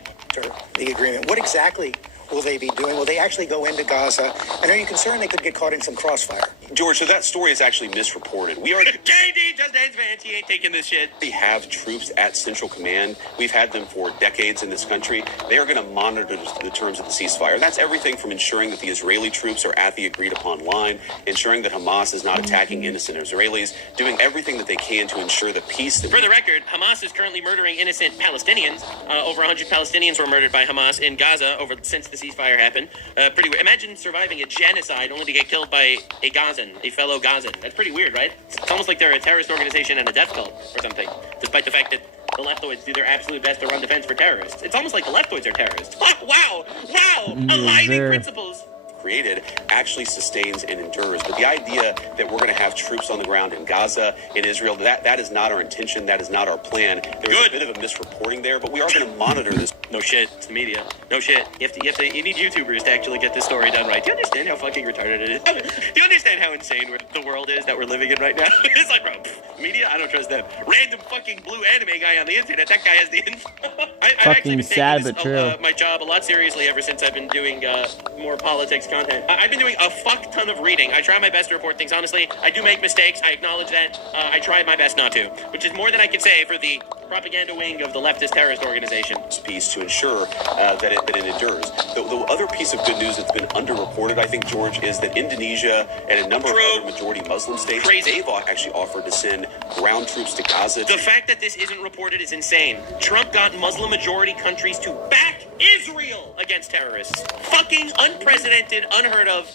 the agreement. What exactly will they be doing? Will they actually go into Gaza? And are you concerned they could get caught in some crossfire? George, so that story is actually misreported. We are... JD just advanced. He ain't taking this shit. We have troops at Central Command. We've had them for decades in this country. They are going to monitor the terms of the ceasefire. That's everything from ensuring that the Israeli troops are at the agreed-upon line, ensuring that Hamas is not attacking innocent Israelis, doing everything that they can to ensure the peace. For the record, Hamas is currently murdering innocent Palestinians. Over 100 Palestinians were murdered by Hamas in Gaza since the ceasefire happened. Pretty weird. Imagine surviving a genocide only to get killed by a Gazan, a fellow Gazan. That's pretty weird, right? It's almost like they're a terrorist organization and a death cult or something, despite the fact that the leftoids do their absolute best to run defense for terrorists. It's almost like the leftoids are terrorists. Wow! Aligning principles. Created actually sustains and endures. But the idea that we're going to have troops on the ground in Gaza, in Israel, that is not our intention. That is not our plan. There was a bit of a misreporting there, but we are going to monitor this. No shit. It's the media. No shit. You need YouTubers to actually get this story done right. Do you understand how fucking retarded it is? Do you understand how insane the world is that we're living in right now? It's like, bro, media, I don't trust them. Random fucking blue anime guy on the internet, that guy has the info. I've actually been sad, taking but true. My job a lot seriously ever since I've been doing more politics content. I've been doing a fuck ton of reading. I try my best to report things honestly. I do make mistakes. I acknowledge that. I try my best not to, which is more than I can say for the propaganda wing of the leftist terrorist organization. Piece to ensure that it endures. The other piece of good news that's been underreported, I think, George, is that Indonesia and a number of other majority Muslim states, they've actually offered to send ground troops to Gaza. The fact that this isn't reported is insane. Trump got Muslim majority countries to back Israel against terrorists. Fucking unprecedented, unheard of.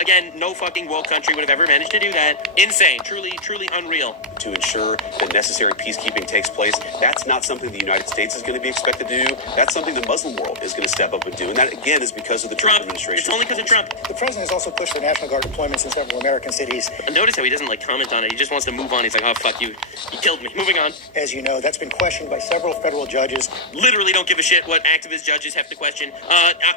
Again, no fucking woke country would have ever managed to do that. Insane. Truly unreal. To ensure that necessary peacekeeping takes place. That's not something the United States is going to be expected to do. That's something the Muslim world is going to step up and do. And that, again, is because of the Trump administration. It's only because of Trump. The president has also pushed for National Guard deployments in several American cities. Notice how he doesn't comment on it. He just wants to move on. He's like, oh, fuck you. You killed me. Moving on. As you know, that's been questioned by several federal judges. Literally don't give a shit what activist judges have to question.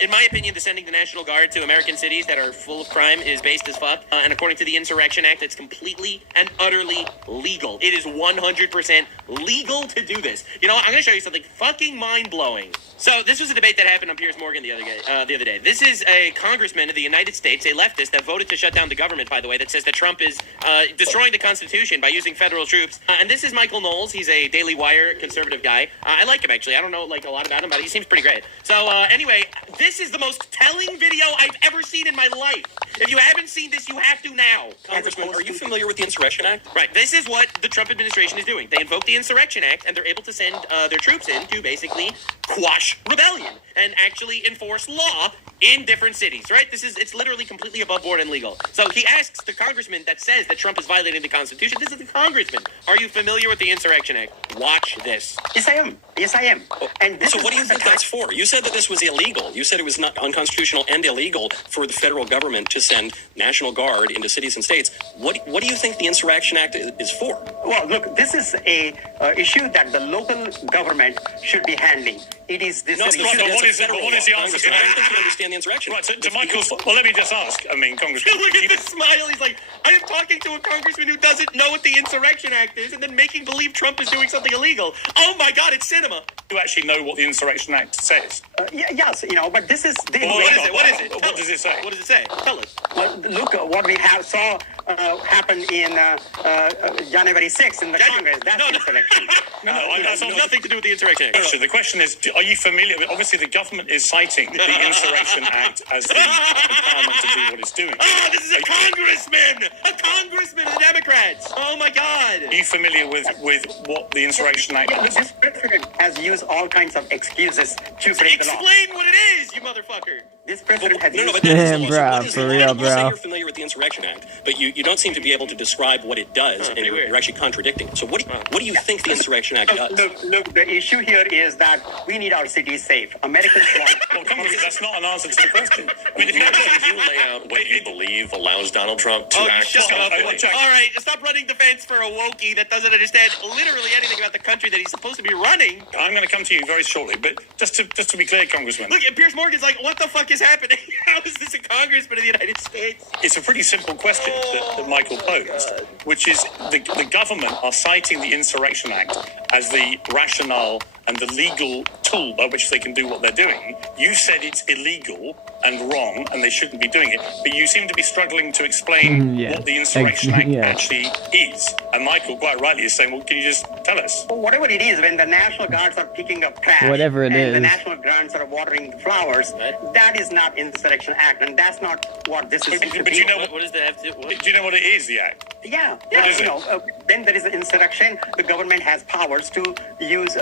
In my opinion, the sending the National Guard to American cities that are full of crime is based as fuck. And according to the Insurrection Act, it's completely and utterly legal. It is 100% legal to do this. You know what? I'm going to show you something fucking mind-blowing. So this was a debate that happened on Piers Morgan the other day. This is a congressman of the United States, a leftist, that voted to shut down the government, by the way, that says that Trump is destroying the Constitution by using federal troops. And this is Michael Knowles. He's a Daily Wire conservative guy. I like him, actually. I don't know a lot about him, but he seems pretty great. So anyway, this is the most telling video I've ever seen in my life. If you haven't seen this, you have to now. Congressman, are you familiar with the Insurrection Act? Right. This is what the Trump administration is doing. They invoke the Insurrection Act, and they're able to send their troops in to basically quash rebellion and actually enforce law in different cities, right? It's literally completely above board and legal. So he asks the congressman that says that Trump is violating the Constitution. This is the congressman. Are you familiar with the Insurrection Act? Watch this. Yes, I am. Yes, I am. And this So is what do you not the think that's time- for? You said that this was illegal. You said it was not unconstitutional and illegal for the federal government to send National Guard into cities and states. What do you think the Insurrection Act is for? Well, look, this is a issue that the local government should be handling. It is this. No, is an it's issue not. that- What is it? But what is the answer to I don't that? think you understand the insurrection. Right, to Michael's, well, let me just ask. I mean, Congressman. Look at the smile. He's like, I am talking to a congressman who doesn't know what the Insurrection Act is and then making believe Trump is doing something illegal. Oh my God, it's cinema. You actually know what the Insurrection Act says. yes, but this is the. Well, What is it? What is it? What Tell does us. it say? What does it say? Tell us. Well, look, what we saw happen in January 6th in the Congress. That's no. insurrection. That's nothing to do with the Insurrection Act. The question is, are you familiar? Obviously, the government is citing the Insurrection Act as the empowerment to do what it's doing. Oh, this is a congressman! A congressman of the Democrats! Oh my God! Are you familiar with what the Insurrection Act Yeah, is? this president has used all kinds of excuses to break the law. Explain what it is, you motherfucker! This president has No, used. but that is the law. So Bruh, what is for the law? real, You say bro. you're familiar with the Insurrection Act, but you don't seem to be able to describe what it does, and you're actually contradicting it. So what do you think the Insurrection Act does? Look, the issue here is that we need our cities safe. Americans want. Well, Congress, that's not an answer to the question. I mean, if Can you lay out what you believe allows Donald Trump to Oh, you act? shut up. Jack. All right, stop running defense for a wokey that doesn't understand literally anything about the country that he's supposed to be running. I'm going to come to you very shortly, but just to be clear, Congressman, Look, and Piers Morgan's like, what the fuck is happening? How is this a congressman of the United States? it's a pretty simple question that Michael posed, which is the government are citing the Insurrection Act as the rationale and the legal tool by which they can do what they're doing. You said it's illegal and wrong and they shouldn't be doing it, but you seem to be struggling to explain Yeah. what the Insurrection Act Yeah. actually is. And Michael, quite rightly, is saying, well, can you just tell us? Whatever it is, when the National Guards are picking up trash, Whatever it and is. the National Guards are watering flowers, that is not Insurrection Act, and that's not what this is. But do you know What does that have to do? Do you know what it is, the act? Yeah, is it? when there is an insurrection, the government has powers to use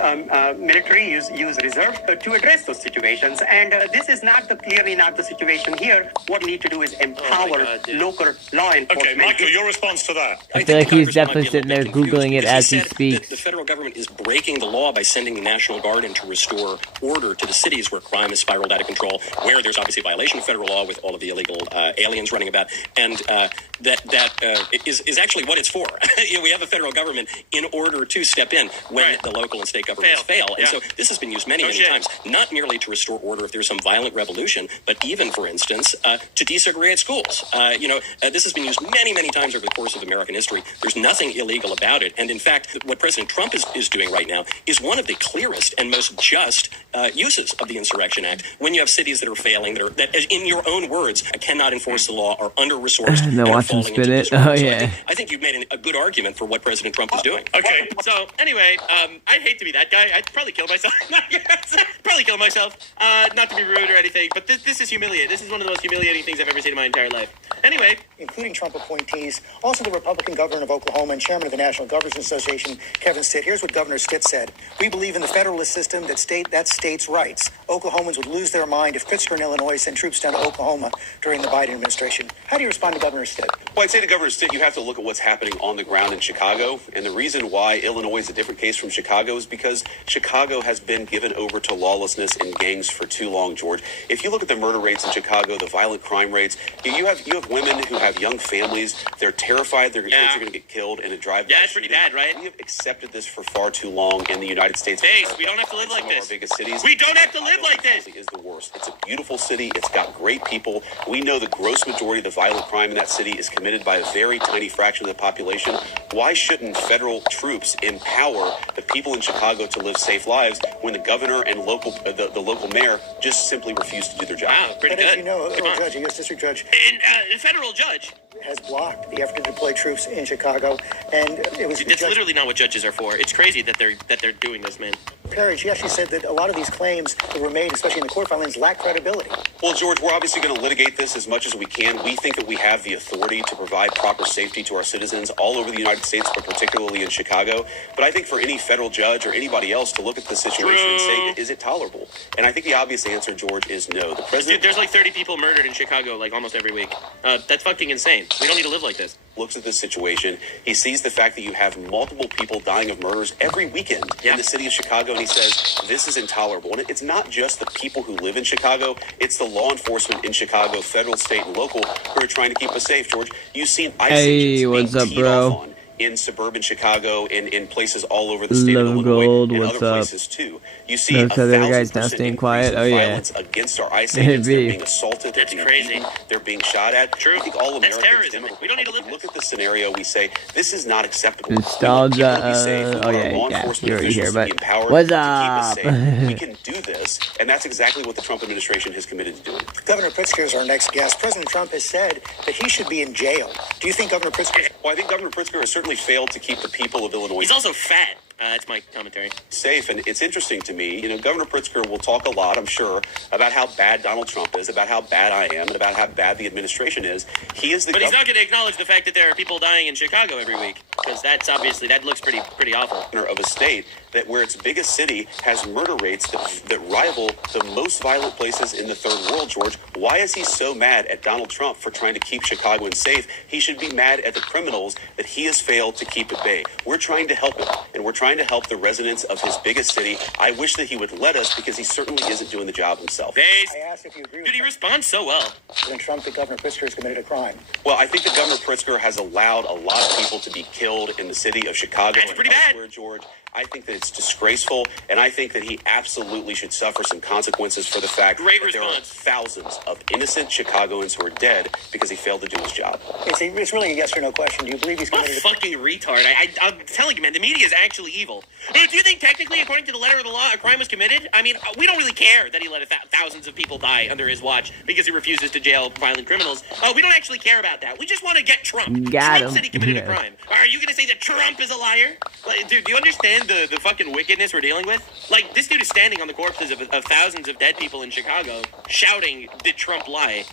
military, use reserve to address those situations. And this is clearly not the situation here. What we need to do is empower God, dude. local law enforcement. Okay, Michael, your response to that. I think feel like the he's Congressman definitely might be a sitting there little bit Googling it confused as he because said speaks. that the federal government is breaking the law by sending the National Guard in to restore order to the cities where crime has spiraled out of control, where there's obviously a violation of federal law with all of the illegal aliens running about, and that is actually what it's for. We have a federal government in order to step in when Right. the local and state governments fail. And Yeah. so this has been used many shit. times, not merely to restore order if there's some violent revolution, but even, for instance, to desegregate schools. This has been used many times over the course of American history. There's nothing illegal about it. And in fact, what President Trump is doing right now is one of the clearest and most just uses of the Insurrection Act. When you have cities that are failing, that in your own words, cannot enforce the law, are under-resourced, And then and are watch him falling spin into it. disorder. Oh, So yeah. I think you've made a good argument for what President Trump is doing. Okay. So anyway, I'd hate to be that guy. I'd probably kill myself. Probably kill myself. Not to be rude or anything, but this is humiliating. This is one of the most humiliating things I've ever seen in my entire life. Anyway, Including Trump appointees, also the Republican governor of Oklahoma and chairman of the National Governors Association, Kevin Stitt. Here's what Governor Stitt said. We believe in the federalist system that states' rights. Oklahomans would lose their mind if Pritzker and Illinois sent troops down to Oklahoma during the Biden administration. How do you respond to Governor Stitt? Well, I'd say to Governor Stitt, you have to look at what's happening on the ground in Chicago. And the reason why Illinois is a different case from Chicago is because Chicago has been given over to lawlessness and gangs for too long, George. If you look at the murder rates in Chicago, the violent crime rates, you have women who have young families. They're terrified their kids are going to get killed in a drive-by. Yeah, it's pretty bad, right? We have accepted this for far too long in the United States. Base, we don't have to live like Some of this. our biggest cities. We don't have to live like this. Is the worst. It's a beautiful city. It's got great people. We know the gross majority of the violent crime in that city is committed by a very tiny fraction of the population. Why shouldn't federal troops empower the people in Chicago to live safe lives when the governor and the local mayor just simply refuse to do their job? Wow, pretty But as good. you know, Come on. a U.S. District Judge And a federal judge. has blocked the effort to deploy troops in Chicago, and it was That's Judge literally not what judges are for. It's crazy that they're doing this, man. Perry. She actually said that a lot of these claims that were made, especially in the court filings, lack credibility. Well, George, we're obviously going to litigate this as much as we can. We think that we have the authority to provide proper safety to our citizens all over the United States, but particularly in Chicago. But I think for any federal judge or anybody else to look at the situation and say, is it tolerable? And I think the obvious answer, George, is no. The president. Dude, there's like 30 people murdered in Chicago like almost every week. That's fucking insane. insane. We don't need to live like this. Looks at this situation, he sees the fact that you have multiple people dying of murders every weekend in the city of Chicago, and he says, this is intolerable. And it's not just the people who live in Chicago, it's the law enforcement in Chicago, federal, state, and local, who are trying to keep us safe, George. You've seen ICE agents being teed off on in suburban Chicago, in places all over the state of Illinois, and other places too. You see a 1,000% increase in violence against our ICE agents. They're being assaulted, they're being beaten, they're being shot at. True. I think all That's Americans, terrorism. We don't need to live look at the scenario, we say, this is not acceptable. Nostalgia. You're here, but what's up? We can do this, and that's exactly what the Trump administration has committed to doing. Governor Pritzker is our next guest. President Trump has said that he should be in jail. Do you think Governor Pritzker... Well, I think Governor Pritzker has certainly failed to keep the people of Illinois... He's also fat. That's my commentary. Safe, and it's interesting to me, Governor Pritzker will talk a lot, I'm sure, about how bad Donald Trump is, about how bad I am, and about how bad the administration is. He is the But he's not going to acknowledge the fact that there are people dying in Chicago every week, because that's obviously, that looks pretty awful. Of a state that where its biggest city has murder rates that rival the most violent places in the third world, George. Why is he so mad at Donald Trump for trying to keep Chicagoans safe? He should be mad at the criminals that he has failed to keep at bay. We're trying to help him, and we're trying to help the residents of his biggest city. I wish that he would let us, because he certainly isn't doing the job himself. I asked if you agree with Dude, he responds so well. President Trump that Governor Pritzker has committed a crime. Well, I think that Governor Pritzker has allowed a lot of people to be killed in the city of Chicago and elsewhere, George. I think that it's disgraceful, and I think that he absolutely should suffer some consequences for the fact that there are thousands of innocent Chicagoans who are dead because he failed to do his job. It's really a yes or no question. Do you believe he's committed a fucking retard? I'm telling you, man, the media is actually evil. Do you think technically, according to the letter of the law, a crime was committed? I mean, we don't really care that he let thousands of people die under his watch because he refuses to jail violent criminals. We don't actually care about that. We just want to get Trump. Trump said he committed a crime. Are you going to say that Trump is a liar? Like, dude, do you understand the fucking wickedness we're dealing with? Like, this dude is standing on the corpses of thousands of dead people in Chicago shouting, did Trump lie?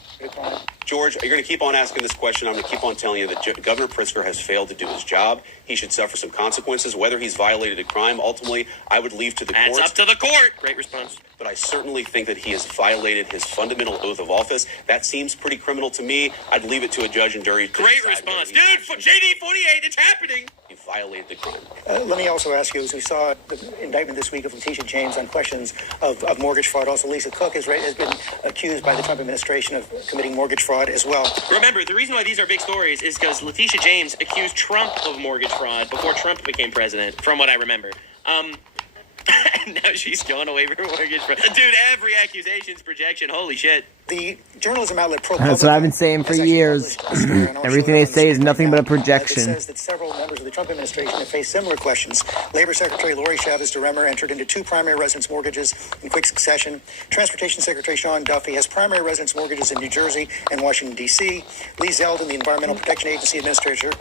George, you're going to keep on asking this question. I'm going to keep on telling you that Governor Pritzker has failed to do his job. He should suffer some consequences. Whether he's violated a crime, ultimately, I would leave to the courts. That's up to the court. Great response. But I certainly think that he has violated his fundamental oath of office. That seems pretty criminal to me. I'd leave it to a judge and jury. Great response. Dude, for JD48, it's happening. He violated the crime. Let me also ask you, as we saw the indictment this week of Letitia James on questions of mortgage fraud. Also, Lisa Cook has been accused by the Trump administration of committing mortgage fraud as well. Remember, the reason why these are big stories is because Letitia James accused Trump of mortgage fraud before Trump became president, from what I remember. Now she's going away for mortgage fraud. Dude, every accusation's projection. Holy shit. The journalism outlet ProPublica. That's what I've been saying for years. Everything they say is nothing but a projection. It says that several members of the Trump administration have faced similar questions. Labor Secretary Lori Chavez DeRemer entered into 2 primary residence mortgages in quick succession. Transportation Secretary Sean Duffy has primary residence mortgages in New Jersey and Washington, D.C. Lee Zeldin, the Environmental Protection Agency administrator,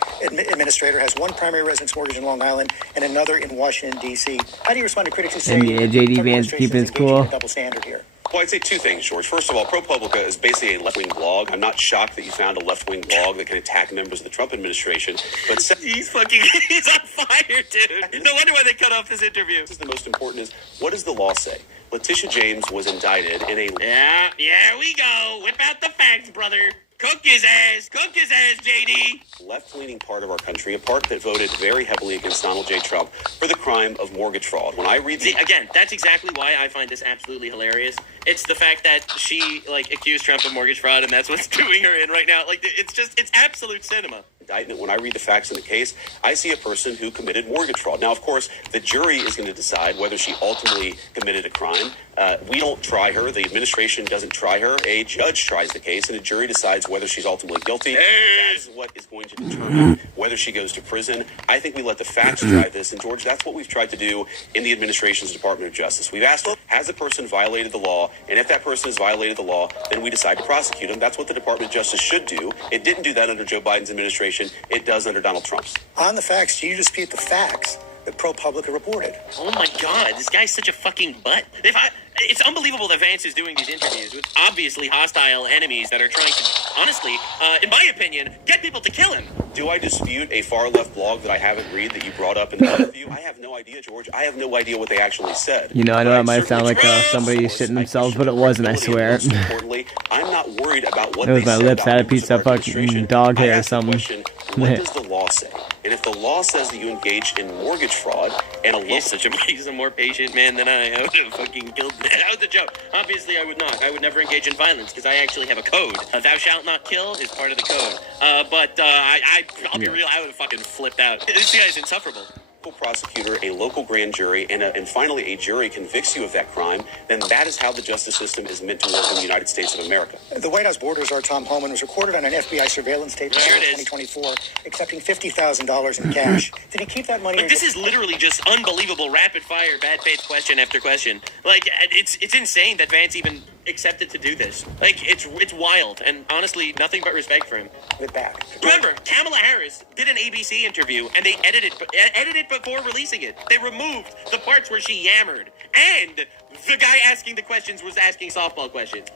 has 1 primary residence mortgage in Long Island and another in Washington, D.C. How do you respond to critics who say JD Vance keeping his cool? Double standard here? Well, I'd say 2 things, George. First of all, ProPublica is basically a left-wing blog. I'm not shocked that you found a left-wing blog that can attack members of the Trump administration. But he's on fire, dude. No wonder why they cut off this interview. This is the most important is, what does the law say? Letitia James was indicted in a... Yeah, here we go. Whip out the facts, brother. Cook his ass, JD. Left-leaning part of our country, a part that voted very heavily against Donald J. Trump for the crime of mortgage fraud. When I read again, that's exactly why I find this absolutely hilarious. It's the fact that she accused Trump of mortgage fraud, and that's what's doing her in right now. It's absolute cinema. Indictment, when I read the facts in the case, I see a person who committed mortgage fraud. Now, of course, the jury is going to decide whether she ultimately committed a crime. We don't try her. The administration doesn't try her. A judge tries the case, and a jury decides whether she's ultimately guilty. That is what is going to determine whether she goes to prison. I think we let the facts drive this, and George, that's what we've tried to do in the administration's Department of Justice. We've asked, has a person violated the law? And if that person has violated the law, then we decide to prosecute him. That's what the Department of Justice should do. It didn't do that under Joe Biden's administration. It does under Donald Trump's. On the facts, do you dispute the facts that ProPublica reported? Oh my God, this guy's such a fucking butt. It's unbelievable that Vance is doing these interviews with obviously hostile enemies that are trying to, honestly, in my opinion, get people to kill him. Do I dispute a far-left blog that I haven't read that you brought up in the interview? I have no idea, George. I have no idea what they actually said. I know it might sound like somebody shitting themselves, but it wasn't, I swear. Most importantly, I'm not worried worried about what That was they my said lips about had a members piece of of our fucking administration. dog I hair or asked the something. question, what does the law say? And if the law says that you engaged in mortgage fraud and a He's a more patient man than I would have fucking killed me. That was a joke. Obviously, I would not. I would never engage in violence because I actually have a code. Thou shalt not kill is part of the code. I'll be real. I would have fucking flipped out. This guy is insufferable. prosecutor, a local grand jury, and finally a jury convicts you of that crime, then that is how the justice system is meant to work in the United States of America. The White House border czar Tom Homan was recorded on an FBI surveillance tape in 2024, accepting $50,000 in cash. Did he keep that money? Like, this is literally just unbelievable, rapid fire, bad faith question after question. Like, it's insane that Vance even accepted to do this. Like, it's wild, and honestly, nothing but respect for him. Back. Remember, Kamala Harris did an ABC interview, and they edited it before releasing it. They removed the parts where she yammered, and the guy asking the questions was asking softball questions.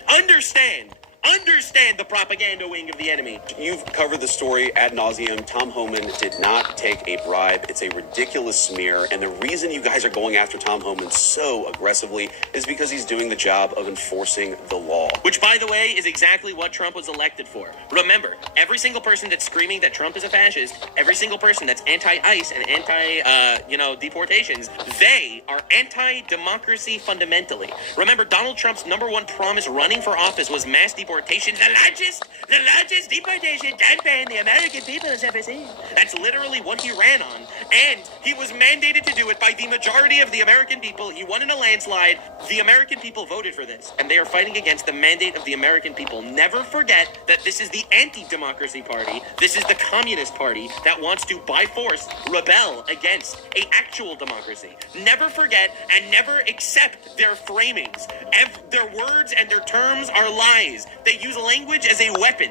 Understand the propaganda wing of the enemy. You've covered the story ad nauseum. Tom Homan did not take a bribe. It's a ridiculous smear. And the reason you guys are going after Tom Homan so aggressively is because he's doing the job of enforcing the law. Which, by the way, is exactly what Trump was elected for. Remember, every single person that's screaming that Trump is a fascist, every single person that's anti-ICE and deportations, they are anti-democracy fundamentally. Remember, Donald Trump's number one promise running for office was mass deportation. The largest deportation campaign the American people has ever seen. That's literally what he ran on. And he was mandated to do it by the majority of the American people. He won in a landslide. The American people voted for this. And they are fighting against the mandate of the American people. Never forget that this is the anti-democracy party. This is the communist party that wants to, by force, rebel against an actual democracy. Never forget and never accept their framings. Their words and their terms are lies. They use language as a weapon.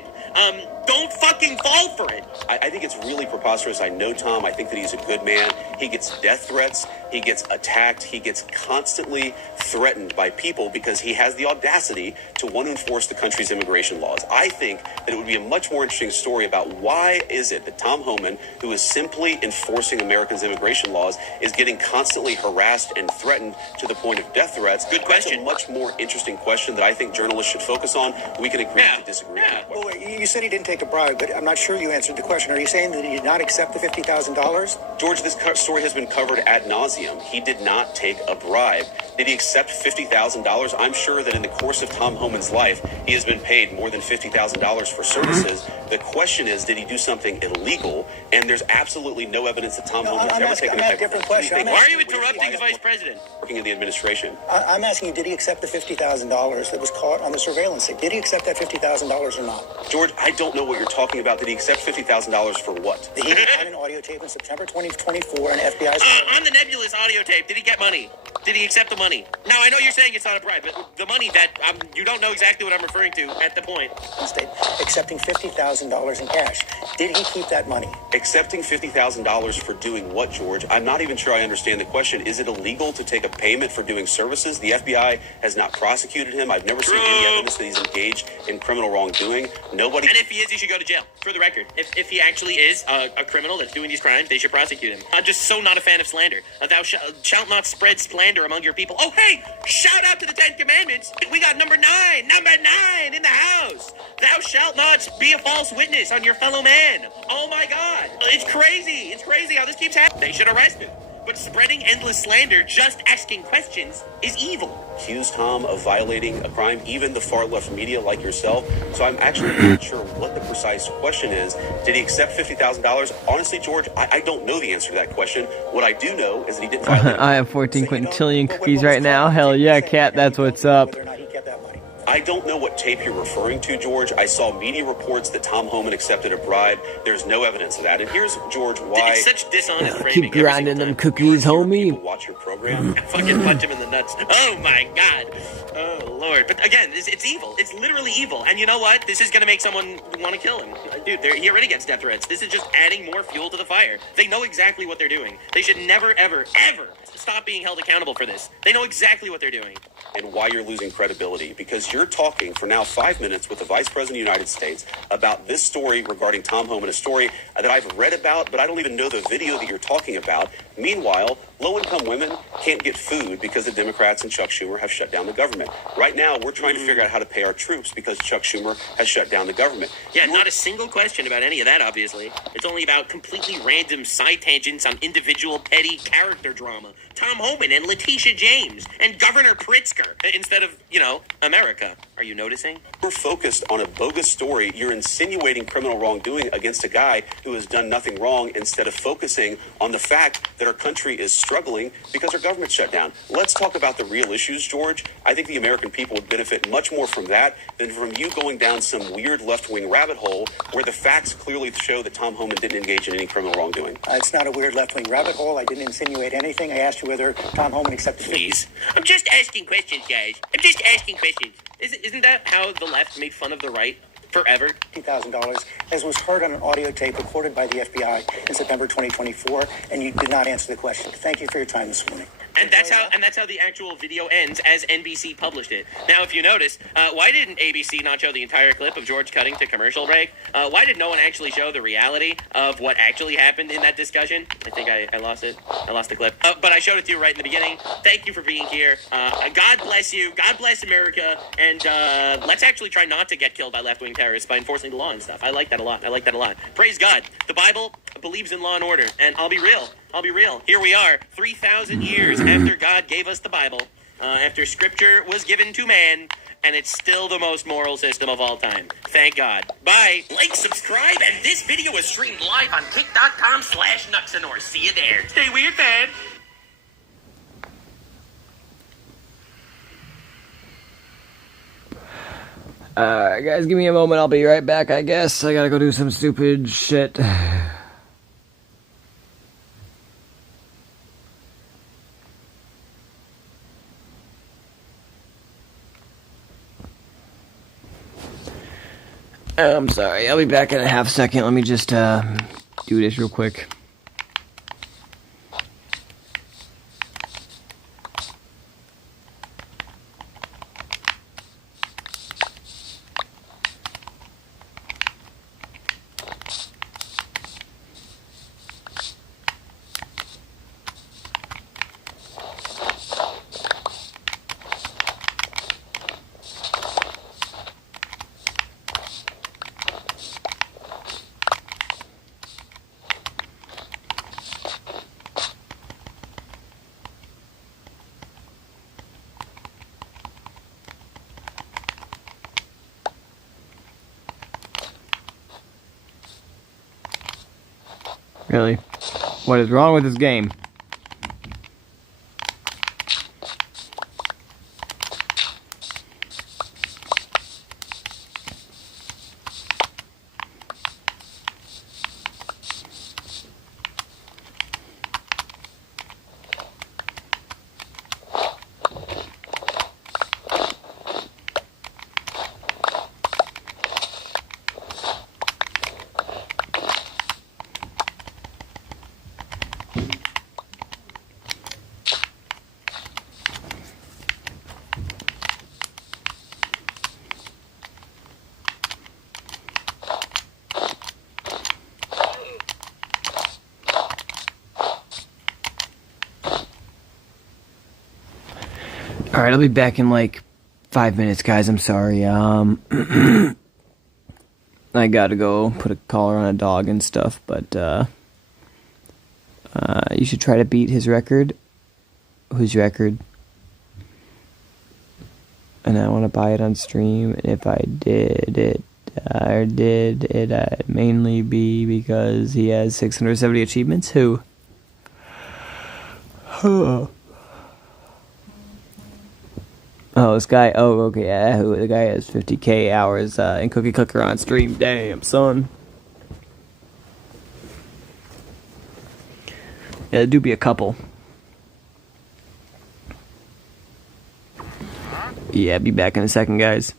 Don't fucking fall for it. I think it's really preposterous. I know Tom. I think that he's a good man. He gets death threats. He gets attacked. He gets constantly threatened by people because he has the audacity to want to enforce the country's immigration laws. I think that it would be a much more interesting story about why is it that Tom Homan, who is simply enforcing Americans' immigration laws, is getting constantly harassed and threatened to the point of death threats. Good question. That's a much more interesting question that I think journalists should focus on. We can agree to disagree. Yeah. Well, you said he didn't take a bribe, but I'm not sure you answered the question. Are you saying that he did not accept the $50,000? George, this story has been covered ad nauseum. He did not take a bribe. Did he accept $50,000? I'm sure that in the course of Tom Homan's life, he has been paid more than $50,000 for services. The question is, did he do something illegal? And there's absolutely no evidence that Tom Homan has ever taken a different question. Why are you interrupting the vice president? Working in the administration. I'm asking you, did he accept the $50,000 that was caught on the surveillance tape? Did he accept that $50,000 or not? George, I don't know what you're talking about. Did he accept $50,000 for what? He had an audio tape in September 2024 and FBI's... On the nebulous audio tape, did he get money? Did he accept the money? Now, I know you're saying it's not a bribe, but the money that you don't know exactly what I'm referring to at the point. State accepting $50,000 in cash. Did he keep that money? Accepting $50,000 for doing what, George? I'm not even sure I understand the question. Is it illegal to take a payment for doing services? The FBI has not prosecuted him. I've never seen any evidence that he's engaged in criminal wrongdoing. Nobody... And if he is, he should go to jail. For the record, if he actually is a criminal that's doing these crimes, they should prosecute him. I'm just so not a fan of slander. Thou shalt not spread slander among your people. Oh, hey, shout out to the 10 Commandments. We got number 9 in the house. Thou shalt not be a false witness on your fellow man. Oh my God. It's crazy how this keeps happening. They should arrest him. But spreading endless slander, just asking questions, is evil. Accuse Tom of violating a crime, even the far left media like yourself. So I'm actually not sure what the precise question is. Did he accept $50,000? Honestly, George, I don't know the answer to that question. What I do know is that he didn't violate. I have 14 quintillion cookies right now. Hell yeah, cat, that's what's up. I don't know what tape you're referring to, George. I saw media reports that Tom Homan accepted a bribe. There's no evidence of that. And here's, George, why... It's such dishonest framing. Keep grinding them cookies, homie. Watch your program. Fucking punch him in the nuts. Oh my God. Oh Lord. But again, it's evil. It's literally evil. And you know what? This is going to make someone want to kill him. Dude, he already gets death threats. This is just adding more fuel to the fire. They know exactly what they're doing. They should never, ever, ever stop being held accountable for this. They know exactly what they're doing. And why you're losing credibility. Because you're talking for now 5 minutes with the Vice President of the United States about this story regarding Tom Homan, a story that I've read about, but I don't even know the video that you're talking about. Meanwhile, low-income women can't get food because the Democrats and Chuck Schumer have shut down the government. Right now, we're trying to figure out how to pay our troops because Chuck Schumer has shut down the government. Yeah, not a single question about any of that, obviously. It's only about completely random side tangents on individual petty character drama. Tom Homan and Letitia James and Governor Pritzker instead of, America. Are you noticing? We're focused on a bogus story. You're insinuating criminal wrongdoing against a guy who has done nothing wrong instead of focusing on the fact that our country is struggling because our government's shut down. Let's talk about the real issues, George. I think the American people would benefit much more from that than from you going down some weird left-wing rabbit hole where the facts clearly show that Tom Homan didn't engage in any criminal wrongdoing. It's not a weird left-wing rabbit hole. I didn't insinuate anything. I asked you whether Tom Homan accepted... Please. I'm just asking questions, guys. I'm just asking questions. Isn't that how the left made fun of the right forever? $50,000, as was heard on an audio tape recorded by the FBI in September 2024, and you did not answer the question. Thank you for your time this morning. And that's how the actual video ends, as NBC published it. Now, if you notice, why didn't ABC not show the entire clip of George cutting to commercial break? Why did no one actually show the reality of what actually happened in that discussion? I think I lost it. I lost the clip. But I showed it to you right in the beginning. Thank you for being here. God bless you. God bless America. And let's actually try not to get killed by left-wing terrorists by enforcing the law and stuff. I like that a lot. Praise God. The Bible believes in law and order. And I'll be real. Here we are, 3,000 years after God gave us the Bible, after Scripture was given to man, and it's still the most moral system of all time. Thank God. Bye. Like, subscribe, and this video is streamed live on kick.com/Nuxanor. See you there. Stay weird, man. Alright, guys, give me a moment. I'll be right back, I guess. I gotta go do some stupid shit. I'm sorry, I'll be back in a half second. Let me just do this real quick. Really? What is wrong with this game? Alright, I'll be back in like 5 minutes, guys. I'm sorry. I gotta go put a collar on a dog and stuff, but you should try to beat his record. Whose record? And I want to buy it on stream, and if I did it, I'd mainly be because he has 670 achievements. Who? Oh, this guy. Oh, okay. Yeah, who? The guy has 50k hours in Cookie Clicker on stream. Damn, son. Yeah, there do be a couple. Yeah, be back in a second, guys.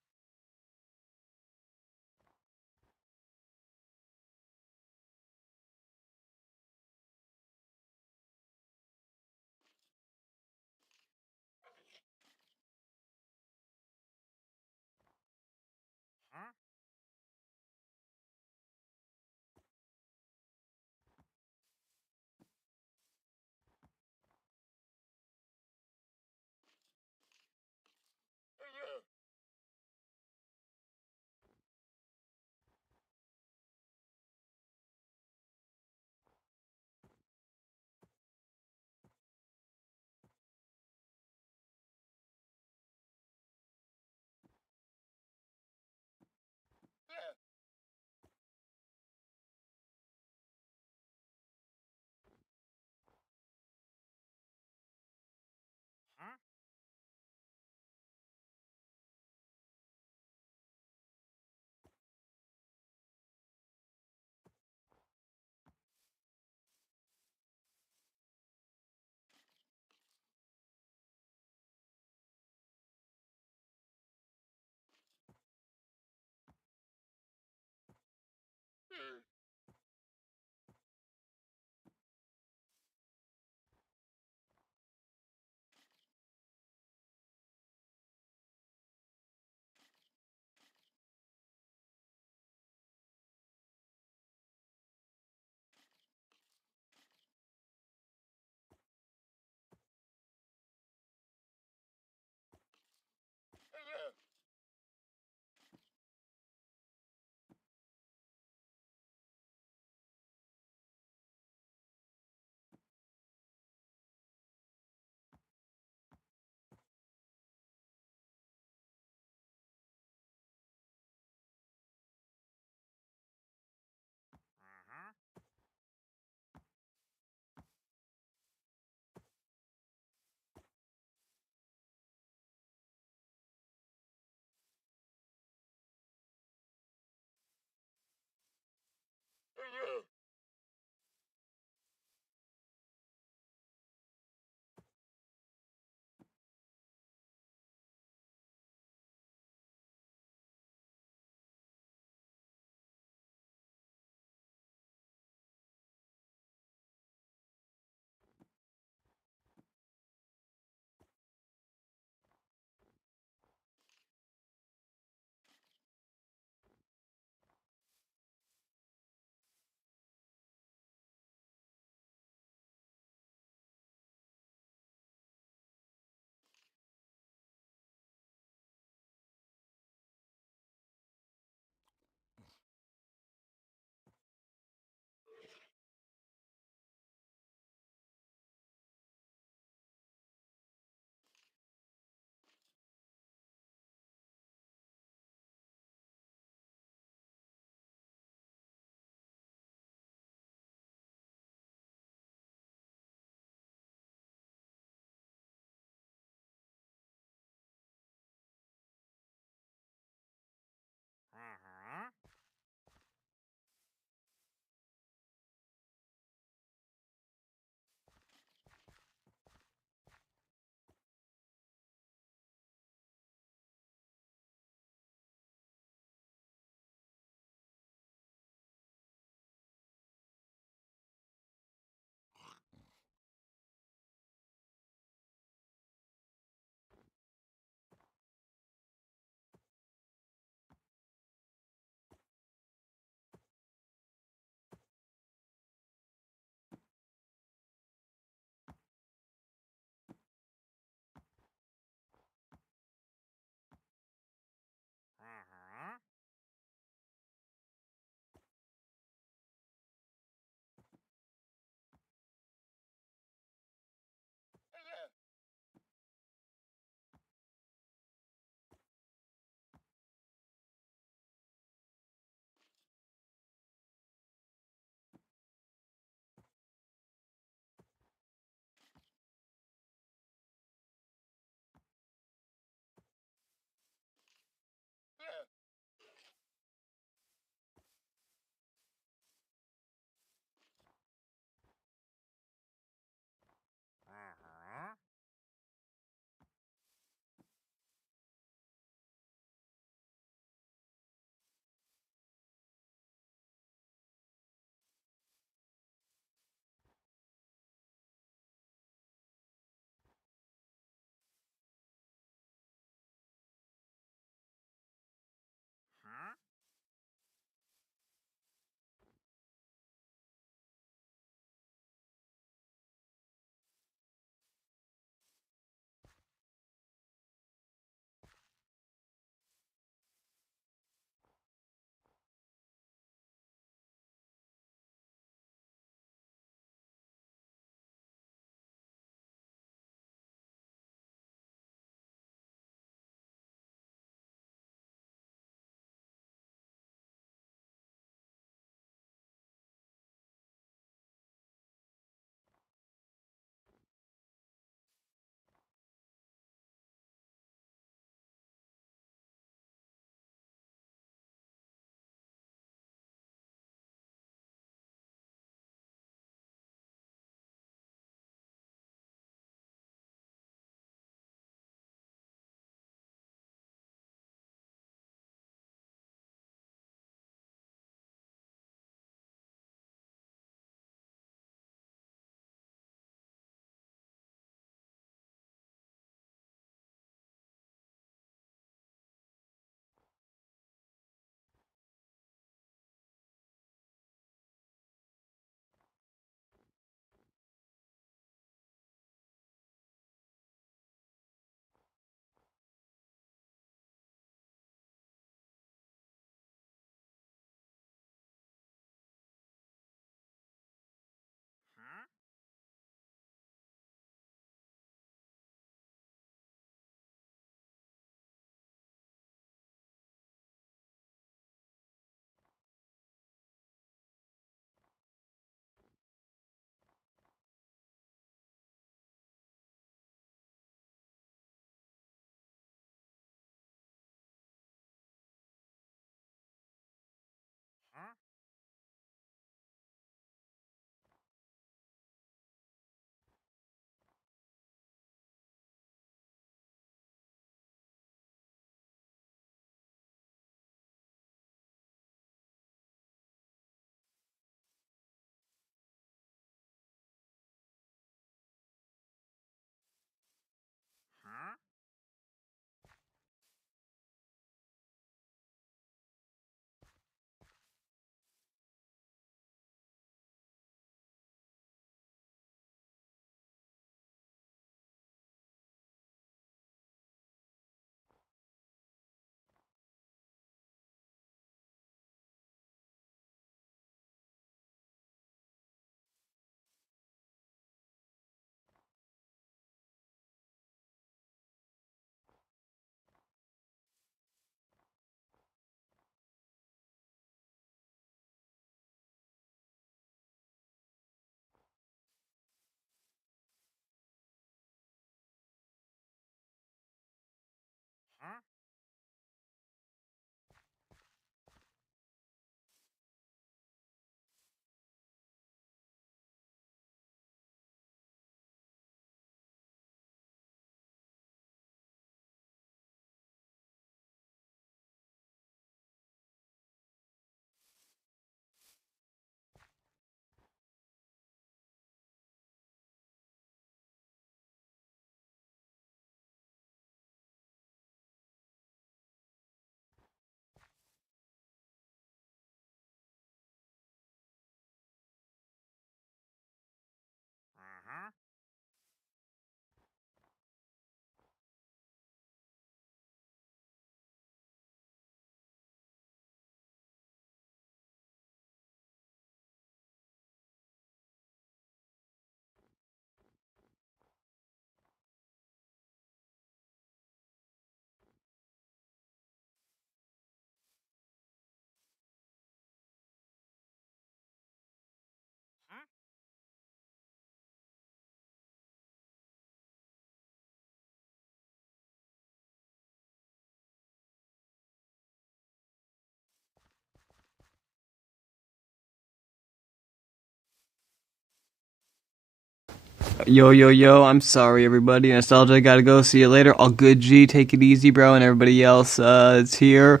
Yo, yo, yo, I'm sorry, everybody. Nostalgia, gotta go. See you later. All good, G. Take it easy, bro. And everybody else is here.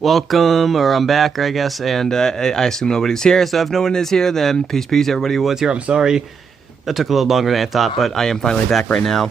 Welcome, or I'm back, I guess. And I assume nobody's here. So if no one is here, then peace, peace. Everybody who was here, I'm sorry. That took a little longer than I thought, but I am finally back right now.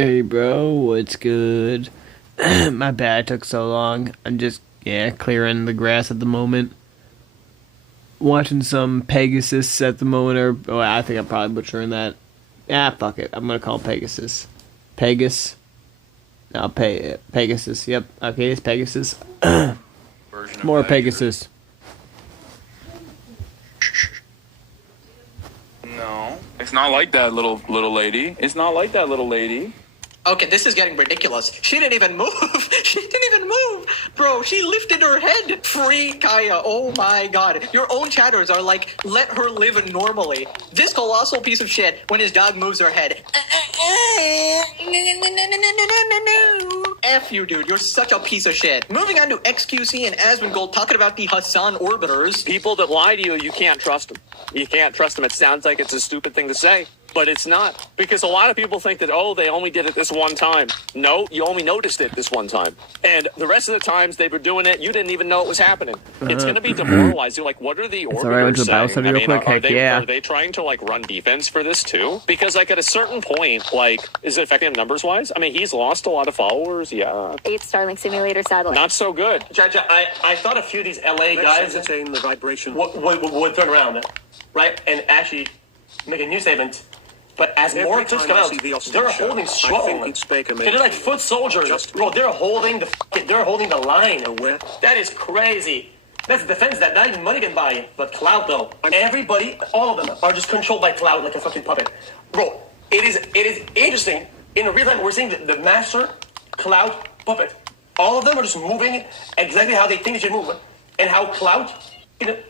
Hey, bro, what's good? My bad, it took so long. I'm just, clearing the grass at the moment. Watching some Pegasus at the moment, I think I'm probably butchering that. Fuck it. I'm gonna call it Pegasus. Pegasus. No, Pegasus. Yep. Okay, it's Pegasus. More Pegasus. No, it's not like that, little lady. It's not like that, little lady. Okay, this is getting ridiculous. She didn't even move. She didn't even move. Bro, she lifted her head. Free Kaya. Oh my god. Your own chatters are like, let her live normally. This colossal piece of shit, when his dog moves her head. F you, dude. You're such a piece of shit. Moving on to XQC and Asmongold talking about the Hassan orbiters. People that lie to you, you can't trust them. You can't trust them. It sounds like it's a stupid thing to say, but it's not. Because a lot of people think that, oh, they only did it this one time. No, you only noticed it this one time. And the rest of the times they were doing it, you didn't even know it was happening. It's going to be demoralizing. Like, what are the orbiters saying? I mean, are they trying to, like, run defense for this, too? Because, like, at a certain point, like, is it affecting him numbers-wise? I mean, he's lost a lot of followers, yeah. 8 Starlink simulator satellite. Not so good. Jaja, I thought a few of these LA guys the vibration would turn around, right? And actually make a new statement. But as more clips come out, they're holding strong. They're like foot soldiers. Bro, they're holding the line. That is crazy. That's a defense that not even money can buy. But clout though. Everybody, all of them are just controlled by clout like a fucking puppet. Bro, it is interesting. In real time, we're seeing the master clout puppet. All of them are just moving exactly how they think they should move. And how clout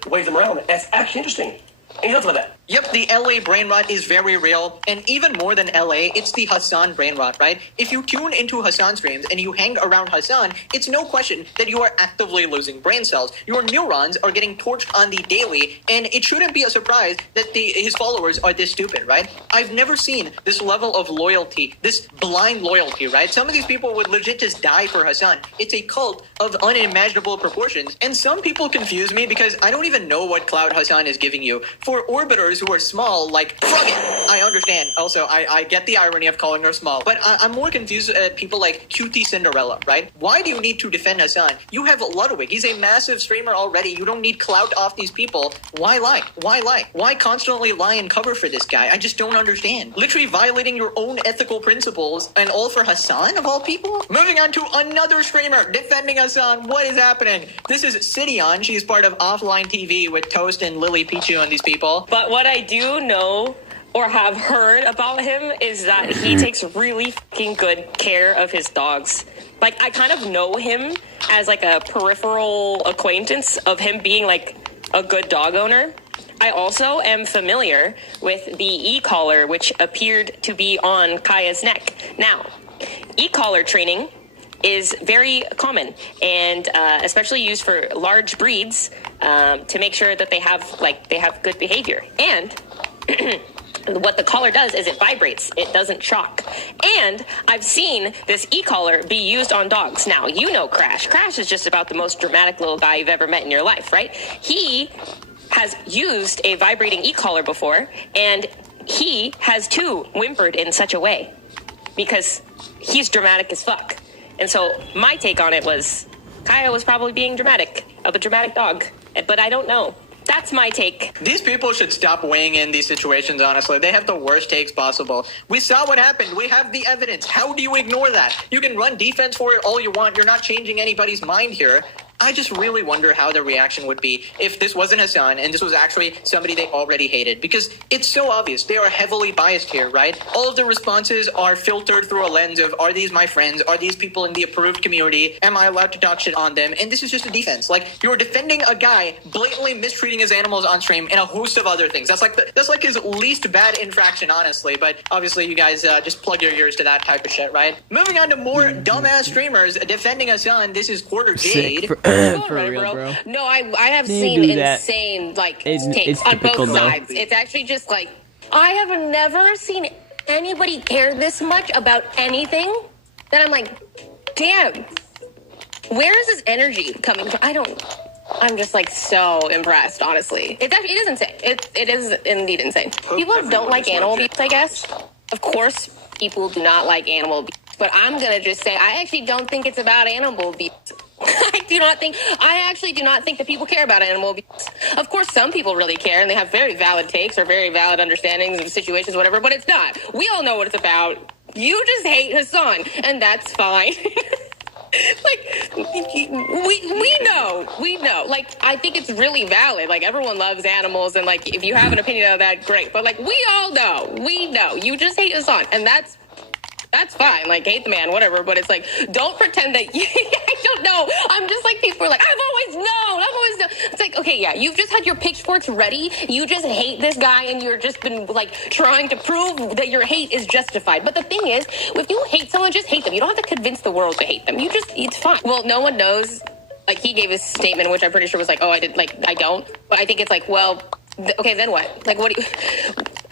waves them around. That's actually interesting. Any thoughts about that? Yep, the LA brain rot is very real, and even more than LA, it's the Hassan brain rot, right? If you tune into Hassan streams and you hang around Hassan, it's no question that you are actively losing brain cells. Your neurons are getting torched on the daily, and it shouldn't be a surprise that his followers are this stupid, right? I've never seen this level of loyalty, this blind loyalty, right? Some of these people would legit just die for Hassan. It's a cult of unimaginable proportions, and some people confuse me because I don't even know what cloud Hassan is giving you. For orbiters who are small, like, fuck it, I understand. Also, I get the irony of calling her small, but I'm more confused at people like Cutie Cinderella, right? Why do you need to defend Hassan? You have Ludwig. He's a massive streamer already. You don't need clout off these people. Why lie? Why lie? Why constantly lie and cover for this guy? I just don't understand. Literally violating your own ethical principles, and all for Hassan, of all people? Moving on to another streamer defending Hassan. What is happening? This is Sidion. She's part of Offline TV with Toast and Lily Pichu and these people. But what I do know or have heard about him is that he takes really fucking good care of his dogs. Like, I kind of know him as like a peripheral acquaintance of him being like a good dog owner. I also am familiar with the e-collar, which appeared to be on Kaya's neck. Now, e-collar training is very common and especially used for large breeds to make sure that they have good behavior. And what the collar does is it vibrates. It doesn't shock. And I've seen this e-collar be used on dogs. Now, you know Crash. Crash is just about the most dramatic little guy you've ever met in your life, right? He has used a vibrating e-collar before, and he has too whimpered in such a way because he's dramatic as fuck. And so my take on it was Kaya was probably being dramatic, of a dramatic dog. But I don't know. That's my take. These people should stop weighing in these situations, honestly. They have the worst takes possible. We saw what happened. We have the evidence. How do you ignore that? You can run defense for it all you want. You're not changing anybody's mind here. I just really wonder how their reaction would be if this wasn't Hassan and this was actually somebody they already hated. Because it's so obvious. They are heavily biased here, right? All of their responses are filtered through a lens of, are these my friends? Are these people in the approved community? Am I allowed to talk shit on them? And this is just a defense. Like, you're defending a guy blatantly mistreating his animals on stream and a host of other things. That's like his least bad infraction, honestly. But obviously you guys just plug your ears to that type of shit, right? Moving on to more dumbass streamers defending Hassan. This is Quarter Jade. For real, bro. No, I have seen insane takes on both sides. Though. It's actually just like, I have never seen anybody care this much about anything that I'm like, damn, where is this energy coming from? I'm just like so impressed, honestly. It is insane. It is indeed insane. People don't like animal beats, I guess. Of course, people do not like animal abuse. But I'm going to just say, I actually don't think it's about animal abuse. I actually do not think that people care about animal abuse. Of course, some people really care, and they have very valid takes or very valid understandings of situations, whatever, but it's not. We all know what it's about. You just hate Hassan, and that's fine. Like, we know. Like, I think it's really valid. Like, everyone loves animals, and, like, if you have an opinion of that, great. But, like, we all know. We know. You just hate Hassan, and that's fine. Like, hate the man, whatever. But it's like, don't pretend that you, I don't know. I'm just like, people are like, I've always known. It's like, okay, yeah, you've just had your pitchforks ready. You just hate this guy, and you're just been, like, trying to prove that your hate is justified. But the thing is, if you hate someone, just hate them. You don't have to convince the world to hate them. It's fine. Well, no one knows. Like, he gave his statement, which I'm pretty sure was like, oh, I don't. But I think it's like, well, okay, then what? Like, what do you...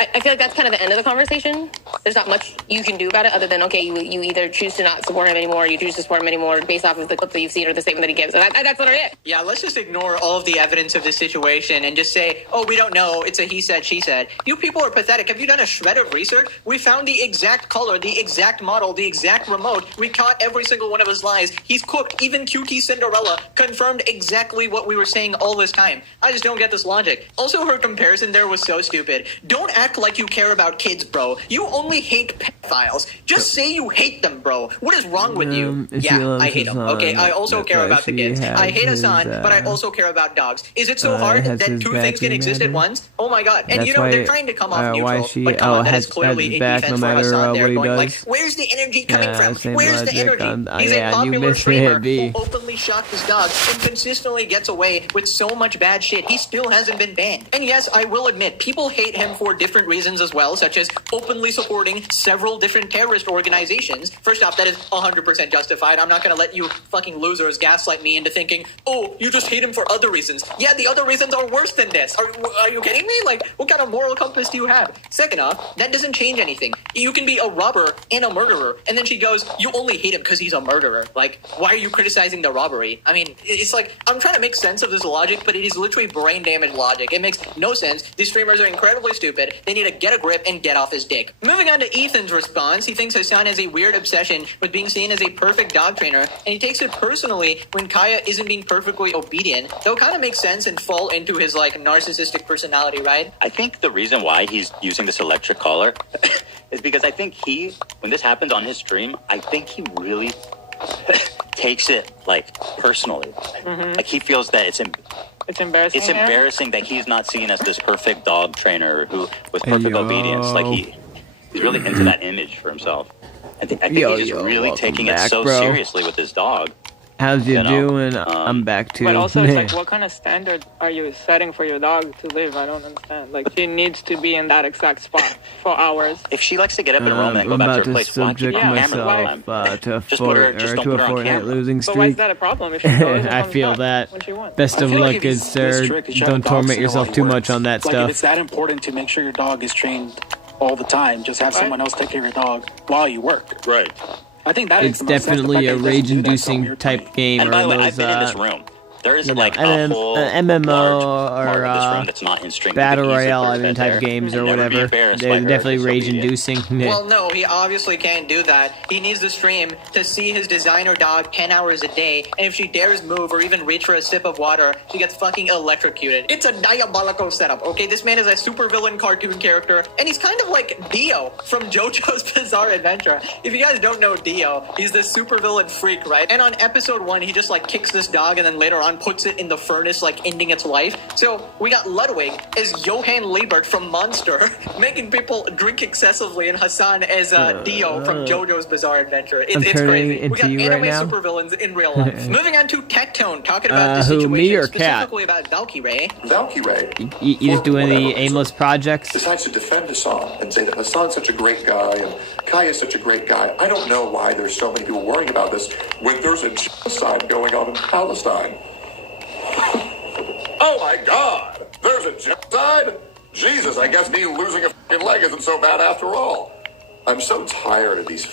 I feel like that's kind of the end of the conversation. There's not much you can do about it other than, okay, you either choose to not support him anymore, or you choose to support him anymore based off of the clip that you've seen or the statement that he gives. So that's literally it. Yeah, let's just ignore all of the evidence of this situation and just say, oh, we don't know. It's a he said, she said. You people are pathetic. Have you done a shred of research? We found the exact color, the exact model, the exact remote. We caught every single one of his lies. He's cooked. Even cutie Cinderella confirmed exactly what we were saying all this time. I just don't get this logic. Also, her comparison there was so stupid. Don't act like you care about kids, bro. You only hate pedophiles. Just say you hate them, bro. What is wrong with you? Yeah, I hate them. Okay, I also care about the kids. I hate Hassan, but I also care about dogs. Is it so hard that two things can exist at once? Oh my god. And they're trying to come off neutral, but come on, that is clearly a defense for Hassan there, going like, where's the energy coming from? Where's the energy? He's a popular streamer who openly shocked his dog and consistently gets away with so much bad shit. He still hasn't been banned. And yes, I will admit, people hate him for different reasons as well, such as openly supporting several different terrorist organizations. First off, that is 100% justified. I'm not going to let you fucking losers gaslight me into thinking, oh, you just hate him for other reasons. Yeah, the other reasons are worse than this. Are you kidding me? Like, what kind of moral compass do you have? Second off, that doesn't change anything. You can be a robber and a murderer. And then she goes, you only hate him because he's a murderer. Like, why are you criticizing the robbery? I mean, it's like, I'm trying to make sense of this logic, but it is literally brain damage logic. It makes no sense. These streamers are incredibly stupid. They need to get a grip and get off his dick. Moving on to Ethan's response, he thinks Hassan has a weird obsession with being seen as a perfect dog trainer, and he takes it personally when Kaya isn't being perfectly obedient. Though kind of makes sense and fall into his, like, narcissistic personality, right? I think the reason why he's using this electric collar is because I think when this happens on his stream, I think he really takes it, like, personally. Mm-hmm. Like, he feels that it's embarrassing. It's embarrassing that he's not seen as this perfect dog trainer who with perfect obedience. Like he's really into that image for himself. I think he's just really taking it so seriously with his dog. How's you doing? I'm back too. But also, it's like, what kind of standard are you setting for your dog to live? I don't understand. Like, she needs to be in that exact spot for hours. If she likes to get up and roam and go back to her place, why keep her on camera all the time? To a Fortnite losing streak. But why is that a problem? If she goes I feel that. Best of luck, good sir. Don't torment yourself too much on that stuff. If it's that important to make sure your dog is trained all the time, just have someone else take care of your dog while you work. Right. I think that it's definitely a rage-inducing type game. And by the way, I've been in this room. There isn't like a whole MMO or that's not in string battle royale type games or whatever. They're definitely rage-inducing. Well, no, he obviously can't do that. He needs to stream to see his designer dog 10 hours a day, and if she dares move or even reach for a sip of water, she gets fucking electrocuted. It's a diabolical setup, okay? This man is a supervillain cartoon character, and he's kind of like Dio from JoJo's Bizarre Adventure. If you guys don't know Dio, he's this supervillain freak, right? And on episode 1, he just like kicks this dog, and then later on puts it in the furnace, like ending its life. So we got Ludwig as Johann Liebert from Monster, making people drink excessively, and Hassan as Dio from JoJo's Bizarre Adventure. It's crazy. We got anime supervillains in real life. Moving on to Tectone, talking about the situation me or specifically about Valkyrie. Valkyrie. He's doing the aimless projects. Decides to defend Hassan and say that Hassan's such a great guy and Kai is such a great guy. I don't know why there's so many people worrying about this when there's a genocide going on in Palestine. Oh my god! There's a genocide? Jesus, I guess me losing a f***ing leg isn't so bad after all. I'm so tired of these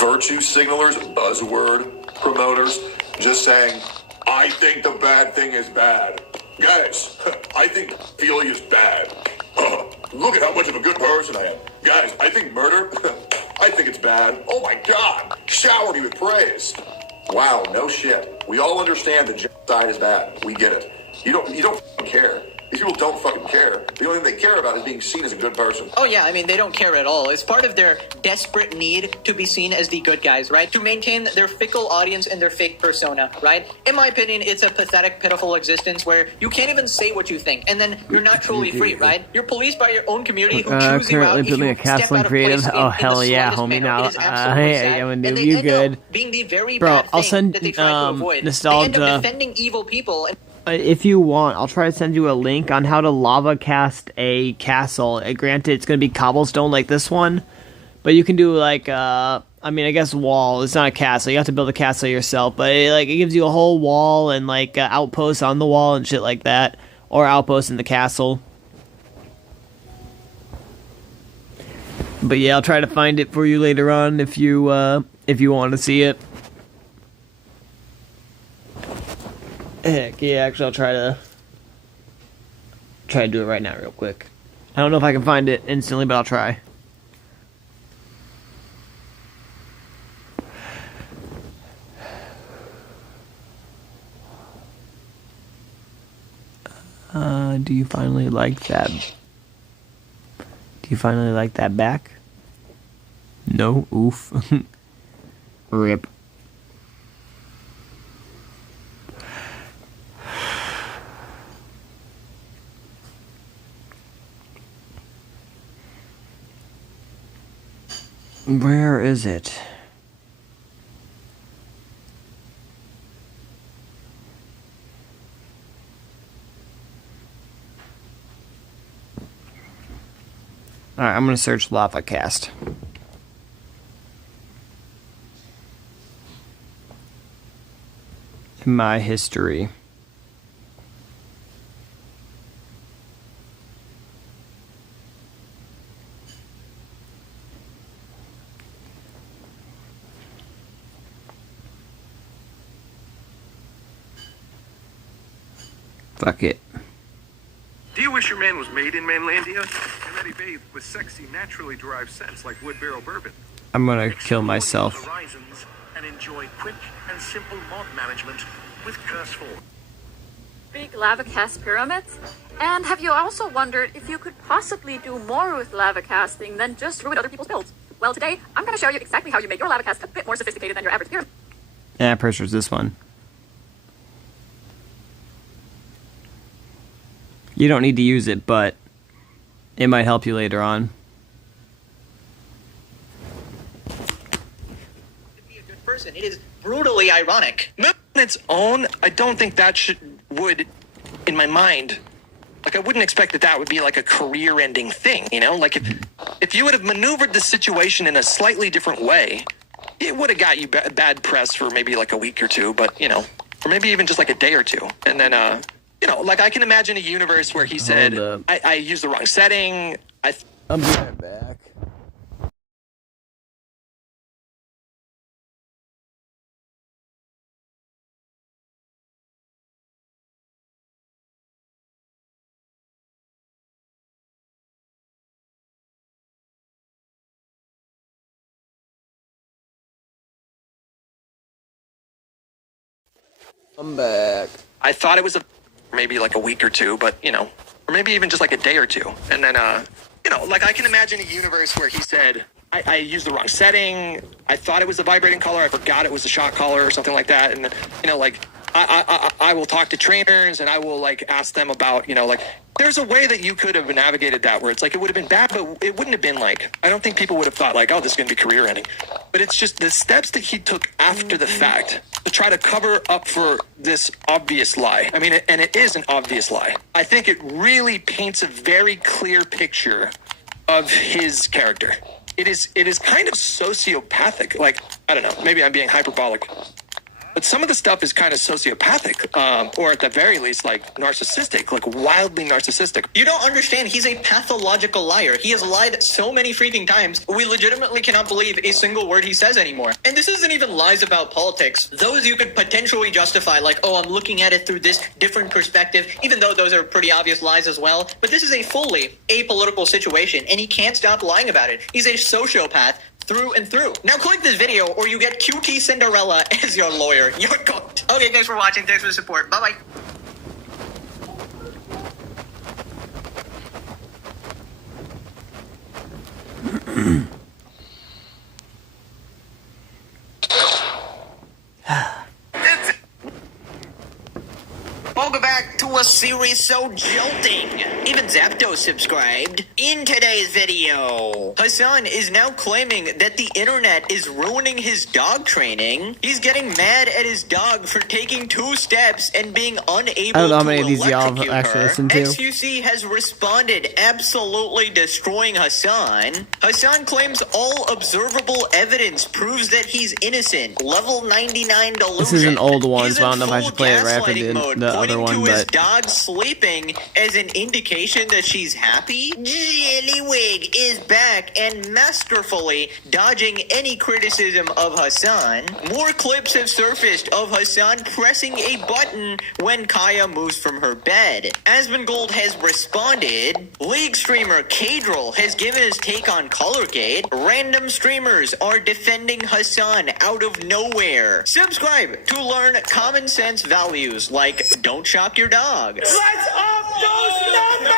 virtue signalers, buzzword promoters, just saying, I think the bad thing is bad. Guys, I think pedophilia is bad. Look at how much of a good person I am. Guys, I think murder I think it's bad. Oh my God. Shower me with praise. Wow, no shit. We all understand that genocide is bad. We get it. You don't fucking care. These people don't fucking care. The only thing they care about is being seen as a good person. Oh yeah, I mean, they don't care at all. It's part of their desperate need to be seen as the good guys, right? To maintain their fickle audience and their fake persona, right? In my opinion, it's a pathetic, pitiful existence where you can't even say what you think, and then you're not truly free, right? You're policed by your own community who choose you out currently if building you a castle step out in of creative. place Oh, in hell the yeah, slightest homie. manner. Now, It is absolutely sad. I'm a And noob. they You end good. up being the very Bro, bad I'll thing send, that they try to avoid. Nostalgia. They end up defending evil people. And if you want, I'll try to send you a link on how to lava cast a castle. Granted, it's going to be cobblestone like this one, but you can do like, I guess wall. It's not a castle. You have to build a castle yourself, but it gives you a whole wall and outposts on the wall and shit like that, or outposts in the castle. But yeah, I'll try to find it for you later on if you want to see it. Heck yeah, actually I'll try to do it right now real quick. I don't know if I can find it instantly, but I'll try. Do you finally like that? Do you finally like that back? No? Oof. Rip. Where is it? Alright, I'm gonna search lava cast. In my history. Fuck it. Do you wish your man was made in Manlandia? And that he bathed with sexy, naturally derived scents like wood barrel bourbon? I'm gonna kill myself. Horizons and enjoy quick and simple mod management with Curse 4. Big lava cast pyramids? And have you also wondered if you could possibly do more with lava casting than just ruin other people's builds? Well, today, I'm going to show you exactly how you make your lava cast a bit more sophisticated than your average pyramid. Yeah, pretty sure it's this one. You don't need to use it, but it might help you later on. be a good person. It is brutally ironic. On its own, I don't think that would, in my mind, I wouldn't expect that would be like a career-ending thing, you know? Like, if you would have maneuvered the situation in a slightly different way, it would have got you bad press for maybe like a week or two, but, you know, or maybe even just like a day or two. And then, you know, like I can imagine a universe where he said, I used the wrong setting. I'm right back. I'm back. I thought it was maybe like a week or two, but, you know, or maybe even just like a day or two. And then, you know, like I can imagine a universe where he said, I used the wrong setting. I thought it was the vibrating color. I forgot it was the shot color or something like that. And, you know, like I will talk to trainers and I will like ask them about, you know, like there's a way that you could have navigated that where it's like it would have been bad, but it wouldn't have been like, I don't think people would have thought like, oh, this is going to be career ending. But it's just the steps that he took after the fact to try to cover up for this obvious lie. I mean, and it is an obvious lie. I think it really paints a very clear picture of his character. It is kind of sociopathic. Like, I don't know, maybe I'm being hyperbolic. But some of the stuff is kind of sociopathic, or at the very least, like narcissistic, like wildly narcissistic. You don't understand. He's a pathological liar. He has lied so many freaking times. We legitimately cannot believe a single word he says anymore. And this isn't even lies about politics. Those you could potentially justify, like, oh, I'm looking at it through this different perspective, even though those are pretty obvious lies as well. But this is a fully apolitical situation, and he can't stop lying about it. He's a sociopath, through and through. Now click this video or you get QT Cinderella as your lawyer. You're cooked. Okay, thanks for watching. Thanks for the support. Bye-bye. Welcome back to a series so jolting. Even Zapdos subscribed. In today's video, Hassan is now claiming that the internet is ruining his dog training. He's getting mad at his dog for taking 2 steps and being unable I don't know how to many of these y'all electrocute actually her. listen to. XUC has responded, absolutely destroying Hassan. Hassan claims all observable evidence proves that he's innocent. Level 99 delusion. This is an old one, He's so I don't in know if I full should play it right after gaslighting mode, the other pointing one, to his but dog sleeping as an indication that she's happy. Jellywig is back and masterfully dodging any criticism of Hassan. More clips have surfaced of Hassan pressing a button when Kaya moves from her bed. Asmongold has responded. League streamer Kadril has given his take on Colorgate. Random streamers are defending Hassan out of nowhere. Subscribe to learn common sense values like don't shock your dog. Let's up those numbers!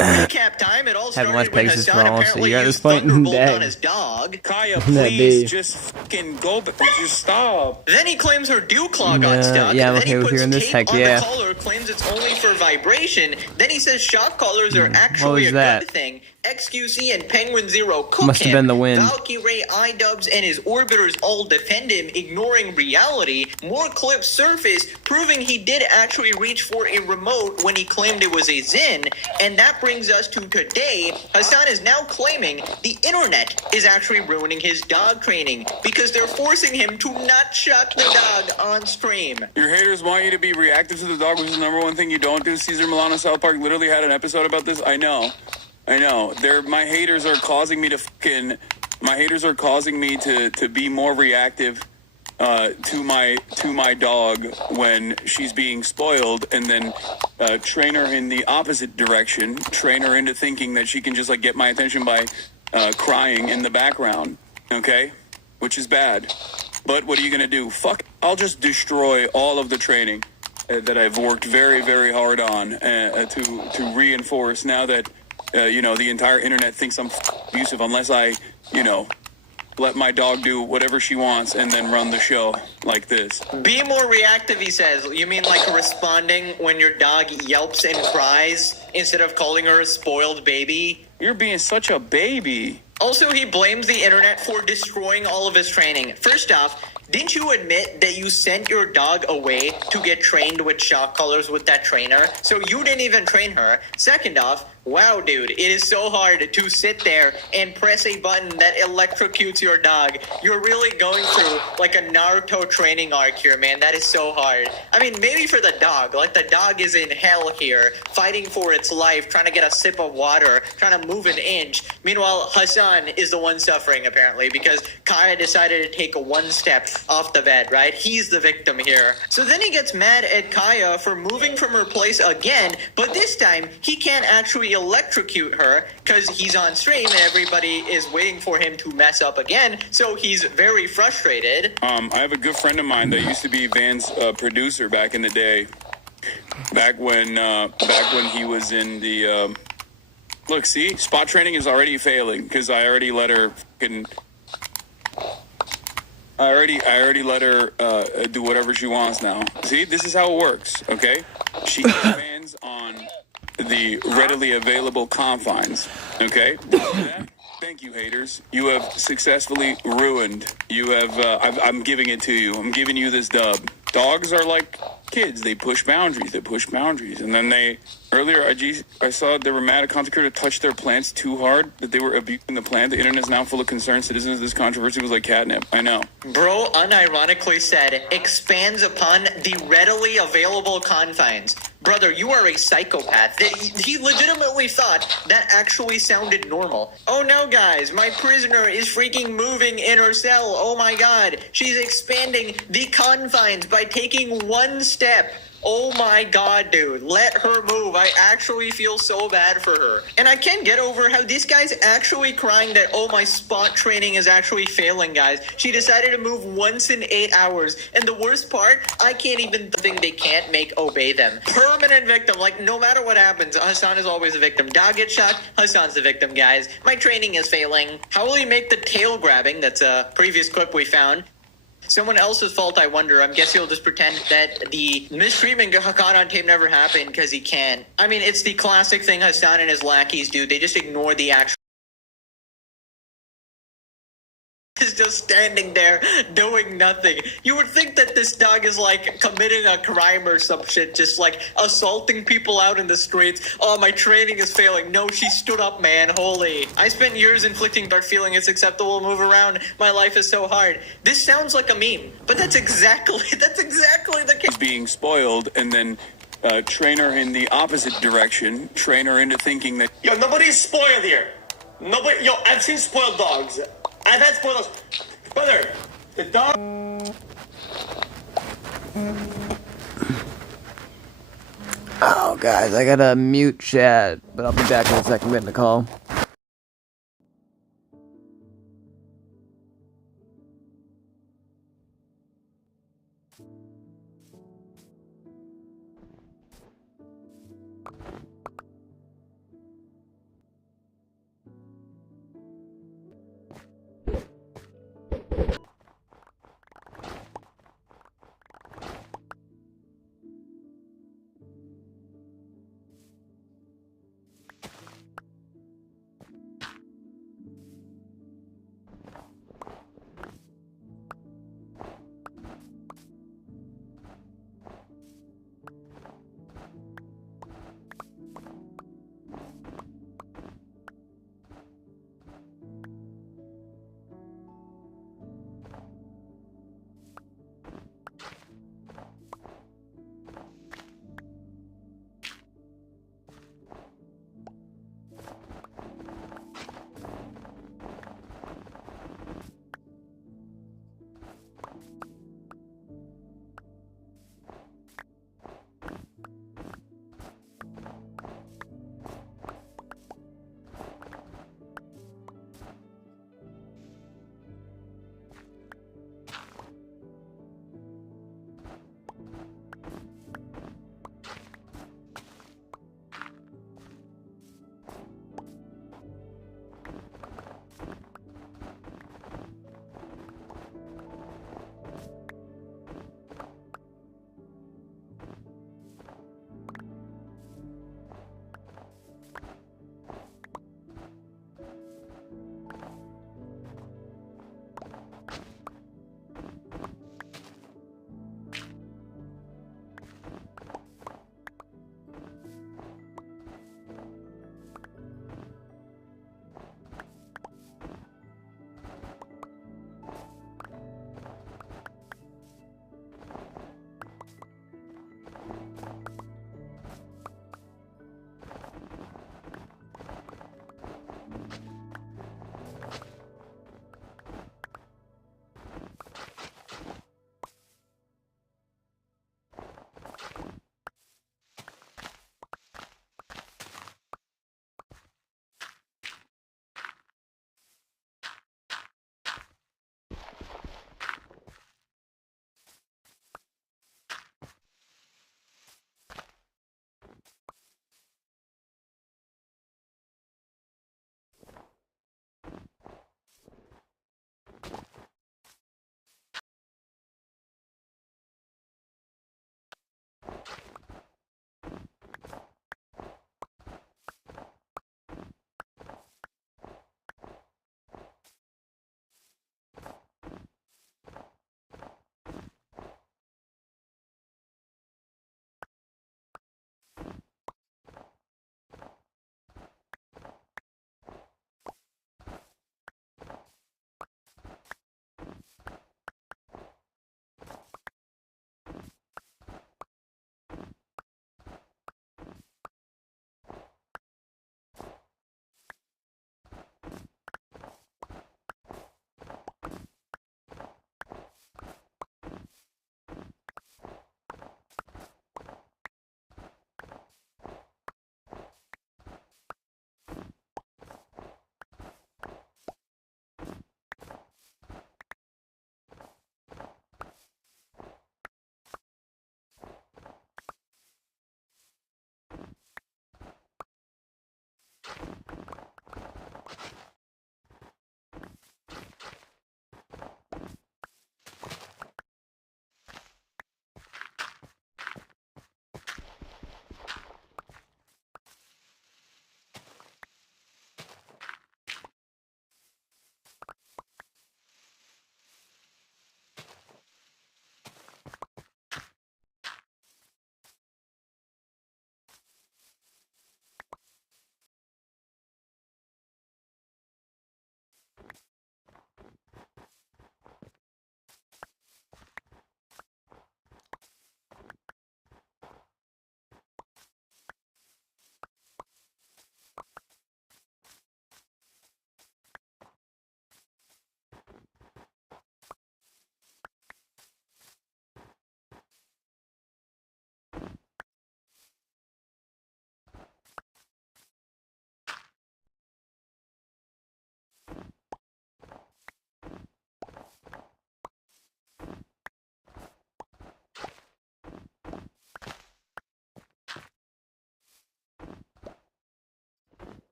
Recap time. It all haven't started watched when Pegasus Hassan for all, so apparently you're at this used point. Thunderbolt on Dang. his dog. Kaya, That please be. just fucking go, but just stop. Then he claims her dew claw got Yeah, stuck. yeah, I'm then okay he with puts hearing this. tape Heck on yeah. the collar, claims it's only for vibration. Then he says shock collars are What actually was a that? good thing. XQC and Penguin Zero cook Must have him. been the wind. Valkyrie, iDubbbz, and his orbiters all defend him, ignoring reality. More clips surface, proving he did actually reach for a remote when he claimed it was a Zin. And that brings us to today. Hassan is now claiming the internet is actually ruining his dog training because they're forcing him to not shock the dog on stream. Your haters want you to be reactive to the dog, which is the number one thing you don't do. Caesar Milano South Park literally had an episode about this. I know. My haters are causing me to to be more reactive to my dog when she's being spoiled, and then train her in the opposite direction. Train her into thinking that she can just like get my attention by crying in the background. Okay, which is bad. But what are you gonna do? Fuck! I'll just destroy all of the training that I've worked very, very hard on to reinforce. Now that the entire internet thinks I'm abusive, unless I let my dog do whatever she wants and then run the show like this. Be more reactive, he says. You mean like responding when your dog yelps and cries instead of calling her a spoiled baby? You're being such a baby. Also, he blames the internet for destroying all of his training. First off, didn't you admit that you sent your dog away to get trained with shock collars with that trainer? So you didn't even train her. Second off, wow, dude, it is so hard to sit there and press a button that electrocutes your dog. You're really going through like a Naruto training arc here, man. That is so hard. I mean, maybe for the dog. Like, the dog is in hell here, fighting for its life, trying to get a sip of water, trying to move an inch. Meanwhile, Hassan is the one suffering, apparently, because Kaya decided to take one step off the bed, right? He's the victim here. So then he gets mad at Kaya for moving from her place again, but this time he can't actually electrocute her because he's on stream and everybody is waiting for him to mess up again, so he's very frustrated. I have a good friend of mine that used to be Van's producer back in the day. Back when he was in the look, see, spot training is already failing because I already let her let her do whatever she wants now. See, this is how it works, okay? She expands on the readily available confines, okay? Thank you, haters. You have successfully ruined. You have, I'm giving it to you. I'm giving you this dub. Dogs are like kids. They push boundaries. And then earlier I saw they were mad at content creator touched their plants too hard, that they were abusing the plant. The internet is now full of concerned citizens. This controversy was like catnip. I know. Bro unironically said, expands upon the readily available confines. Brother, you are a psychopath. He legitimately thought that actually sounded normal. Oh no, guys, my prisoner is freaking moving in her cell. Oh my god, she's expanding the confines by taking one step. Oh my god, dude. Let her move. I actually feel so bad for her. And I can't get over how this guy's actually crying that, oh, my spot training is actually failing, guys. She decided to move once in 8 hours. And the worst part, I can't even think they can't make obey them. Permanent victim. Like, no matter what happens, Hassan is always a victim. Dog gets shot, Hassan's the victim, guys. My training is failing. How will he make the tail grabbing? That's a previous clip we found. Someone else's fault, I wonder. I guess he'll just pretend that the mistreatment got caught on tape never happened because he can. I mean, it's the classic thing Hassan and his lackeys do. They just ignore the actual. Is just standing there doing nothing. You would think that this dog is like committing a crime or some shit, just like assaulting people out in the streets. Oh, my training is failing. No, she stood up, man. Holy. I spent years inflicting dark feeling it's acceptable to move around. My life is so hard. This sounds like a meme, but that's exactly the case. Being spoiled and then train her in the opposite direction, train her into thinking that. Yo, nobody's spoiled here. Nobody. Yo, I've seen spoiled dogs. I've had spoiled dogs. Brother, the dog. Oh, guys, I gotta mute chat, but I'll be back in a second. I'm getting a call.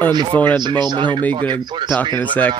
On the phone at the moment, homie. Gonna talk in a sec.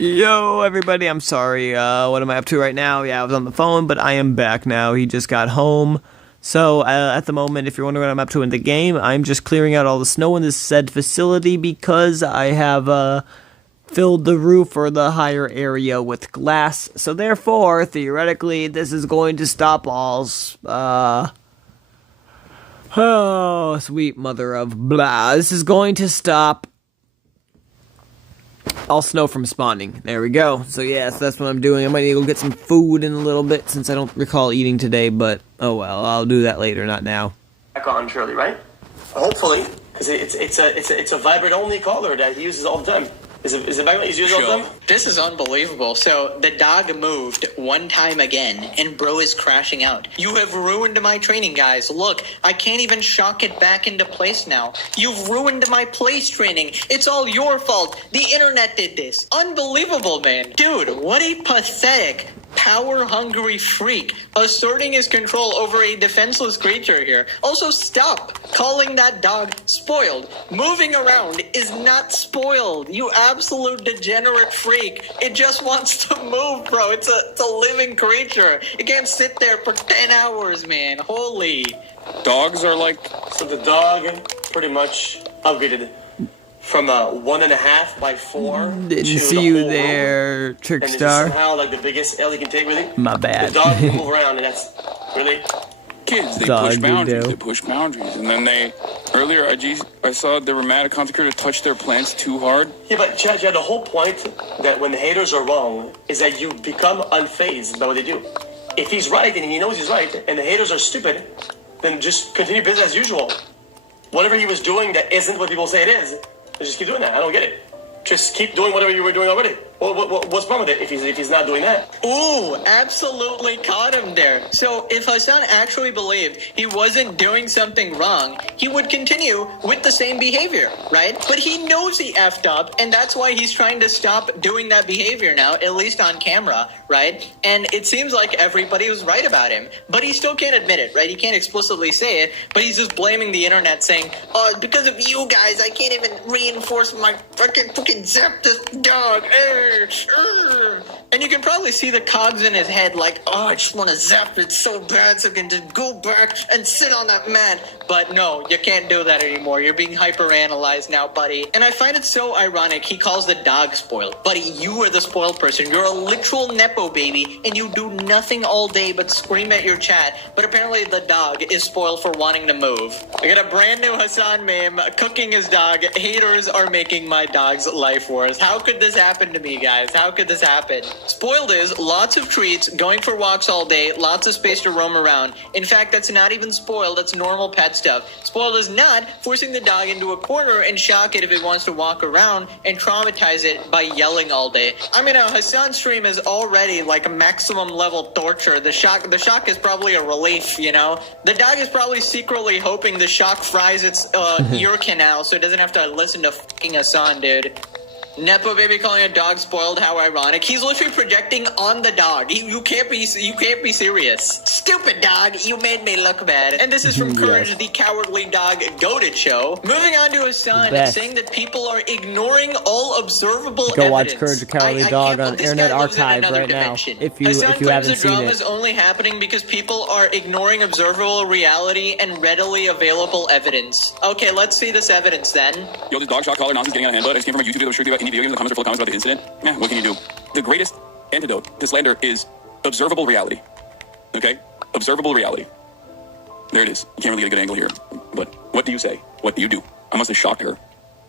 Yo, everybody, I'm sorry. What am I up to right now? Yeah, I was on the phone, but I am back now. He just got home. So, at the moment, if you're wondering what I'm up to in the game, I'm just clearing out all the snow in this said facility because I have, filled the roof or the higher area with glass. So, therefore, theoretically, this is going to stop all, oh, sweet mother of blah. This is going to stop all snow from spawning. There we go. So yes, that's what I'm doing. I might need to go get some food in a little bit since I don't recall eating today, but oh well, I'll do that later, not now. Back on Shirley, right? Hopefully, because it's a vibrate only collar that he uses all the time. Is it vibrate he's using all the time? This is unbelievable. So the dog moved one time again, and bro is crashing out. You have ruined my training, guys. Look, I can't even shock it back into place now. You've ruined my place training. It's all your fault. The internet did this. Unbelievable, man. Dude, what a pathetic, power-hungry freak asserting his control over a defenseless creature here. Also, stop calling that dog spoiled. Moving around is not spoiled. You absolute degenerate freak. It just wants to move, bro. It's a living creature. It can't sit there for 10 hours, man. Holy. Dogs are like... So the dog pretty much upgraded from a 1.5 by 4 Didn't to see the you whole there, room. Trick And it's Star. somehow like the biggest L you can take with it. My bad. The dog can move around, and that's really... Kids, they Dog push you boundaries. do. They push boundaries. And then they... Earlier, I saw they were mad at content creators touch their plants too hard. Yeah, but Chad, the whole point that when the haters are wrong is that you become unfazed by what they do. If he's right and he knows he's right, and the haters are stupid, then just continue business as usual. Whatever he was doing that isn't what people say it is, just keep doing that. I don't get it. Just keep doing whatever you were doing already. What's wrong with it if he's not doing that? Ooh, absolutely caught him there. So if Hassan actually believed he wasn't doing something wrong, he would continue with the same behavior, right? But he knows he effed up, and that's why he's trying to stop doing that behavior now, at least on camera, right? And it seems like everybody was right about him, but he still can't admit it, right? He can't explicitly say it, but he's just blaming the internet, saying, "Oh, because of you guys, I can't even reinforce my fucking zap this dog." And you can probably see the cogs in his head like, "Oh, I just want to zap it so bad so I can just go back and sit on that mat." But no, you can't do that anymore. You're being hyper-analyzed now, buddy. And I find it so ironic he calls the dog spoiled. Buddy, you are the spoiled person. You're a literal Nepo baby, and you do nothing all day but scream at your chat. But apparently the dog is spoiled for wanting to move. I got a brand new Hassan meme, cooking his dog. Haters are making my dog's life worse. How could this happen to me, guys? How could this happen? Spoiled is lots of treats, going for walks all day, lots of space to roam around. In fact, that's not even spoiled, that's normal pet stuff. Spoiled is not forcing the dog into a corner and shock it if it wants to walk around and traumatize it by yelling all day. I mean, Hassan's stream is already like maximum level torture. The shock is probably a relief, you know? The dog is probably secretly hoping the shock fries its ear canal so it doesn't have to listen to fucking Hassan, dude. Nepo baby calling a dog spoiled, how ironic. He's literally projecting on the dog. You can't be serious. Stupid dog, you made me look bad. And this is from Courage, the Cowardly Dog Goated Show. Moving on to his son, saying that people are ignoring all observable Go evidence. watch Courage the Cowardly Dog on Internet Archive right now. If you haven't seen drama it. is only happening because people are ignoring observable reality and readily available evidence. Okay, let's see this evidence then. Yo, this dog shot collar nonsense getting out of hand, but it just came from a YouTube video that was strictly about indie video games. The comments are full of comments about the incident. What can you do? The greatest antidote to slander is observable reality. Okay? Observable reality. There it is. You can't really get a good angle here. But what do you say? What do you do? I must have shocked her.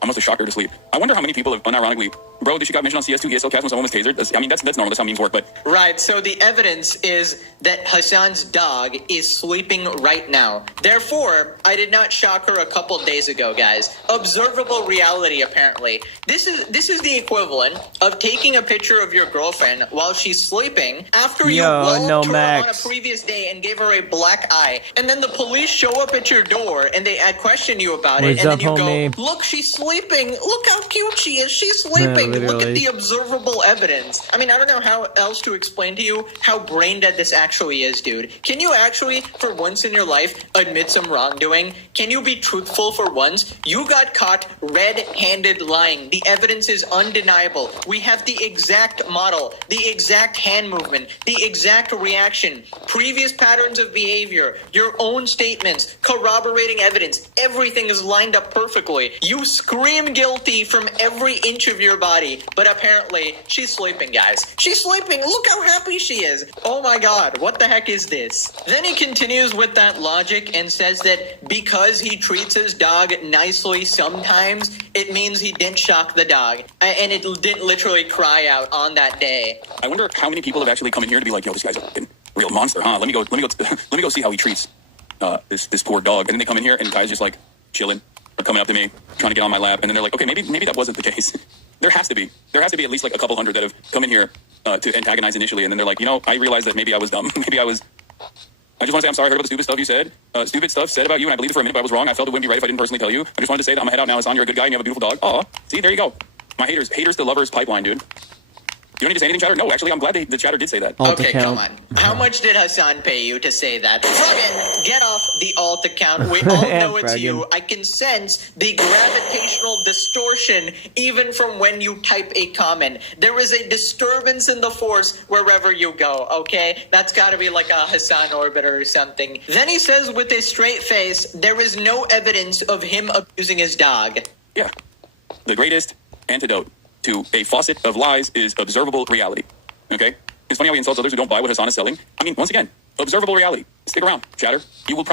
I must have shocked her to sleep. I wonder how many people have unironically, bro, did she got mentioned on CS2 ESL cast when someone was tasered? That's normal. That's how memes work, but... Right, so the evidence is that Hassan's dog is sleeping right now. Therefore, I did not shock her a couple days ago, guys. Observable reality, apparently. This is the equivalent of taking a picture of your girlfriend while she's sleeping after you walloped her on a previous day and gave her a black eye. And then the police show up at your door and they question you about it. And then you go, look, she's sleeping. sleeping. Look how cute she is. She's sleeping. Look at literally. the observable evidence. I mean, I don't know how else to explain to you how brain dead this actually is, dude. Can you actually, for once in your life, admit some wrongdoing? Can you be truthful for once? You got caught red-handed lying. The evidence is undeniable. We have the exact model, the exact hand movement, the exact reaction, previous patterns of behavior, your own statements, corroborating evidence. Everything is lined up perfectly. You scream guilty from every inch of your body, but apparently she's sleeping, guys. She's sleeping. Look how happy she is. Oh my god, what the heck is this? Then he continues with that logic and says that because he treats his dog nicely sometimes, it means he didn't shock the dog, and it didn't literally cry out on that day. I wonder how many people have actually come in here to be like, yo, this guy's a fucking real monster, huh? Let me go see how he treats this poor dog. And then they come in here and the guy's just like chilling or coming up to me, trying to get on my lap, and then they're like, okay, maybe that wasn't the case. There has to be at least like a couple hundred that have come in here to antagonize initially, and then they're like, I realized that maybe I was dumb. I just want to say I'm sorry. I heard about the stupid stuff you said. Stupid stuff said about you, and I believed it for a minute, but I was wrong. I felt it wouldn't be right if I didn't personally tell you. I just wanted to say that I'm gonna head out now. Hassan, you're a good guy and you have a beautiful dog. Aw, see, there you go. My haters to lovers pipeline, dude. Do you want me to say anything, chatter? No, actually, I'm glad the chatter did say that. Okay, come on. How much did Hassan pay you to say that? Froggen, get off the alt account. We all know it's you. I can sense the gravitational distortion even from when you type a comment. There is a disturbance in the force wherever you go, okay? That's got to be like a Hassan orbiter or something. Then he says with a straight face, there is no evidence of him abusing his dog. Yeah. The greatest antidote to a faucet of lies is observable reality. Okay? It's funny how he insults others who don't buy what Hassan is selling. I mean, once again, observable reality. Stick around, chatter. You will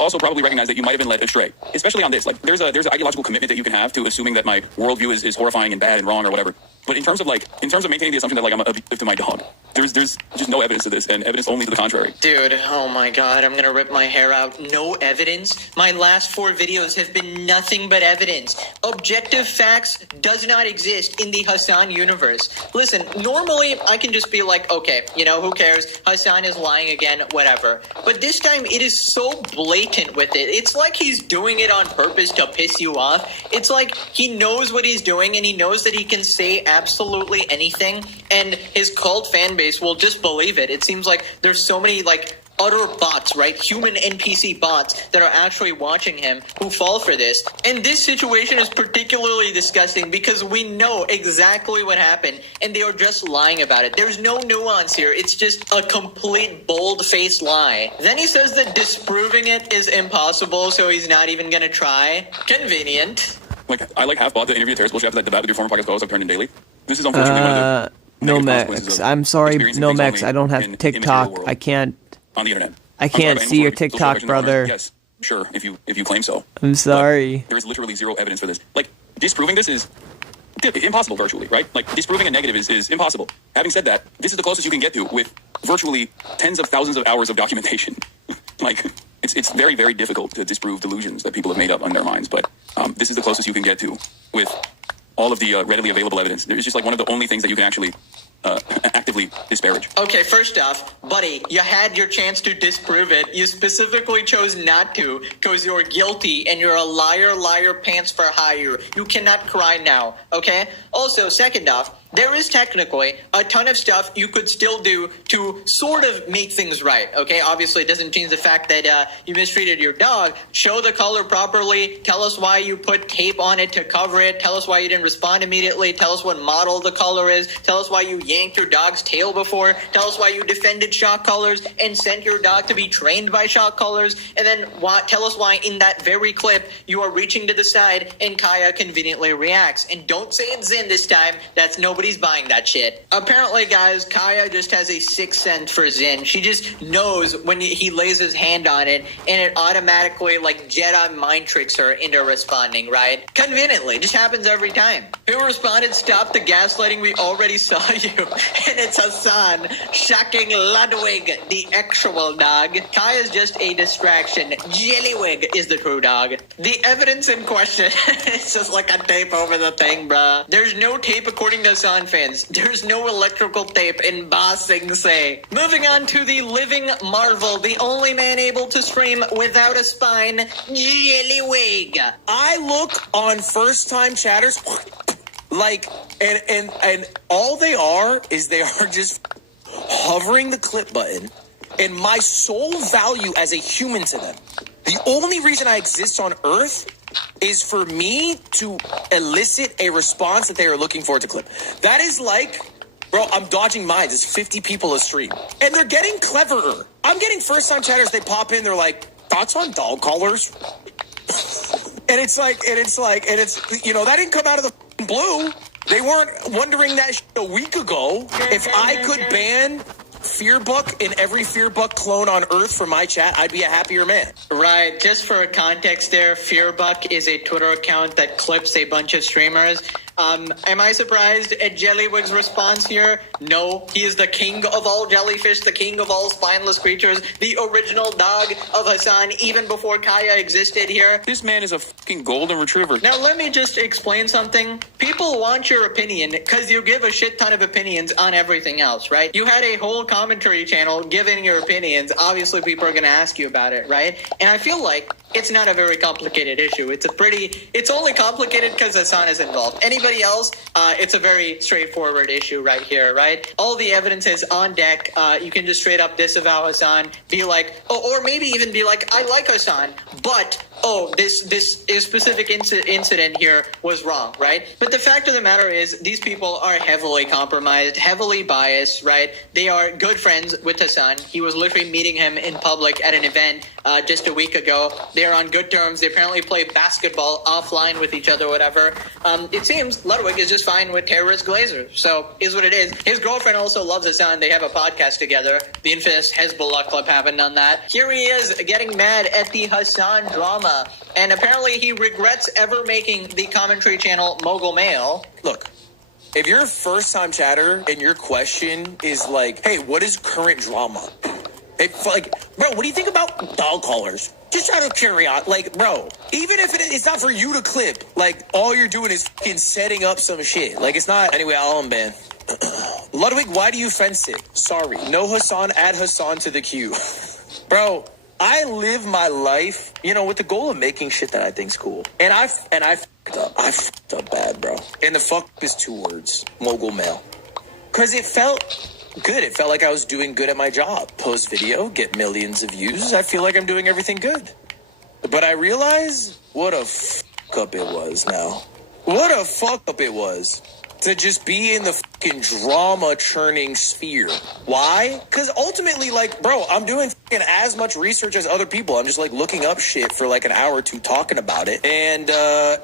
also probably recognize that you might have been led astray. Especially on this. Like, there's an ideological commitment that you can have to assuming that my worldview is horrifying and bad and wrong or whatever. But in terms of maintaining the assumption that like I'm abusive to my dog, there's just no evidence of this, and evidence only to the contrary. Dude, oh my god, I'm gonna rip my hair out. No evidence? My last 4 videos have been nothing but evidence. Objective facts does not exist in the Hassan universe. Listen, normally I can just be like, okay, who cares? Hassan is lying again, whatever. But this time it is so blatant with it. It's like he's doing it on purpose to piss you off. It's like he knows what he's doing and he knows that he can say absolutely anything, and his cult fan base will just believe it. It seems like there's so many utter bots, right? Human NPC bots that are actually watching him who fall for this. And this situation is particularly disgusting because we know exactly what happened and they are just lying about it. There's no nuance here. It's just a complete bold-faced lie. Then he says that disproving it is impossible, so he's not even gonna try. Convenient. I half bought the interview terrorist bullshit after that debate with your former podcast co-host I've turned in daily. This is unfortunately one of the Nomex, I'm sorry, Nomex, I don't have TikTok. I can't. On the internet. I can't see your TikTok, brother. Yes, sure, if you claim so. I'm sorry. But there is literally zero evidence for this. Disproving this is impossible virtually, right? Disproving a negative is impossible. Having said that, this is the closest you can get to with virtually tens of thousands of hours of documentation. It's very, very difficult to disprove delusions that people have made up on their minds, but this is the closest you can get to with all of the readily available evidence. It's just one of the only things that you can actually actively disparage. Okay, first off, buddy, you had your chance to disprove it. You specifically chose not to because you're guilty and you're a liar, pants for hire. You cannot cry now, okay? Also, second off, there is technically a ton of stuff you could still do to sort of make things right, okay? Obviously, it doesn't change the fact that you mistreated your dog. Show the color properly. Tell us why you put tape on it to cover it. Tell us why you didn't respond immediately. Tell us what model the color is. Tell us why you yanked your dog's tail before. Tell us why you defended shock collars and sent your dog to be trained by shock collars. And then tell us why in that very clip you are reaching to the side and Kaya conveniently reacts. And don't say it's Zin this time. That's nobody's buying that shit. Apparently, guys, Kaya just has a sixth sense for Zin. She just knows when he lays his hand on it and it automatically Jedi mind tricks her into responding, right? Conveniently. Just happens every time. Who responded, "Stop the gaslighting, we already saw you." And it's Hassan, shocking Ludwig, the actual dog. Kaya's just a distraction. Jellywig is the true dog. The evidence in question is just like a tape over the thing, bruh. There's no tape according to Hassan Hassan fans, there's no electrical tape in Ba Sing Se. Moving on to the living marvel, the only man able to stream without a spine, Jellywig. I look on first time chatters like, and all they are is they are just hovering the clip button, and my sole value as a human to them, the only reason I exist on Earth is for me to elicit a response that they are looking for to clip. That is like, bro, I'm dodging minds. It's 50 people a stream. And they're getting cleverer. I'm getting first-time chatters, they pop in, they're like, thoughts on dog collars? and it's, you know, that didn't come out of the blue. They weren't wondering that shit a week ago. If I could ban Fearbuck in every Fearbuck clone on Earth for my chat, I'd be a happier man. Right. Just for context there, Fearbuck is a Twitter account that clips a bunch of streamers. Am I surprised at Jellywig's response here? No. He is the king of all jellyfish, the king of all spineless creatures, the original dog of Hassan, even before Kaya existed here. This man is a fucking golden retriever. Now, let me just explain something. People want your opinion because you give a shit ton of opinions on everything else, right? You had a whole commentary channel giving your opinions. Obviously, people are going to ask you about it, right? And I feel like it's not a very complicated issue. It's only complicated because Hassan is involved. Anybody else, it's a very straightforward issue right here, right? All the evidence is on deck. You can just straight up disavow Hassan, be like, or maybe even be like, I like Hassan, but this specific incident here was wrong, right? But the fact of the matter is, these people are heavily compromised, heavily biased, right? They are good friends with Hassan. He was literally meeting him in public at an event just a week ago. They're on good terms. They apparently play basketball offline with each other, whatever. It seems Ludwig is just fine with terrorist Glazers. So, is what it is. His girlfriend also loves Hassan. They have a podcast together. The infamous Hezbollah clip happened on that. Here he is getting mad at the Hassan drama. And apparently he regrets ever making the commentary channel Mogul Mail. Look, if you're a first-time chatter and your question is like, hey, what is current drama? It's like, bro, what do you think about dog collars? Just out of curiosity, like, bro, even if it's not for you to clip, like, all you're doing is fucking setting up some shit. Like, it's not, anyway, I'll unban. Ludwig, why do you fence it? Sorry, no Hassan, add Hassan to the queue. Bro, I live my life, you know, with the goal of making shit that I think's cool. And I fucked up. I fucked up bad, bro. And the fuck is 2 words. Mogul Mail. Because it felt good. It felt like I was doing good at my job. Post video, get millions of views. I feel like I'm doing everything good. But I realize what a fuck up it was now. What a fuck up it was to just be in the fucking drama churning sphere. Why? Because ultimately, like, bro, I'm doing fucking as much research as other people. I'm just like looking up shit for like an hour or two talking about it. And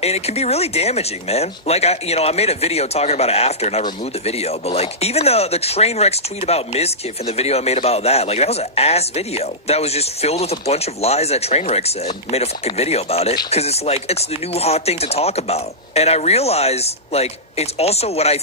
it can be really damaging, man. Like, I made a video talking about it after and I removed the video. But like, even the Trainwreck's tweet about Mizkif and the video I made about that, like, that was an ass video. That was just filled with a bunch of lies that Trainwreck said. Made a fucking video about it. Because it's like, it's the new hot thing to talk about. And I realized, like, it's also what I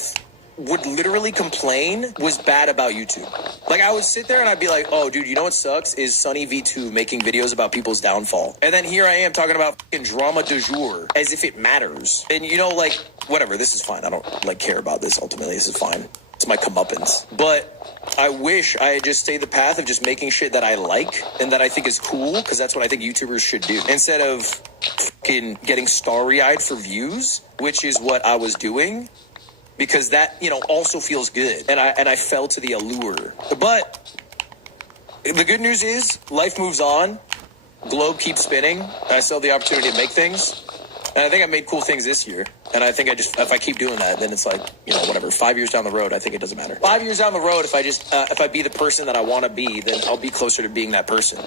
would literally complain was bad about YouTube. Like, I would sit there and I'd be like, oh, dude, you know what sucks is Sunny V2 making videos about people's downfall. And then here I am talking about fucking drama du jour as if it matters. And, you know, like, whatever, this is fine. I don't, like, care about this ultimately. This is fine. It's my comeuppance. But I wish I had just stayed the path of just making shit that I like and that I think is cool, because that's what I think YouTubers should do. Instead of fucking getting starry-eyed for views, which is what I was doing, because that, you know, also feels good. And I fell to the allure. But the good news is life moves on. Globe keeps spinning. I still have the opportunity to make things. And I think I made cool things this year. And I think if I keep doing that, then it's like, you know, whatever. 5 years down the road, I think it doesn't matter. 5 years down the road, if I be the person that I want to be, then I'll be closer to being that person.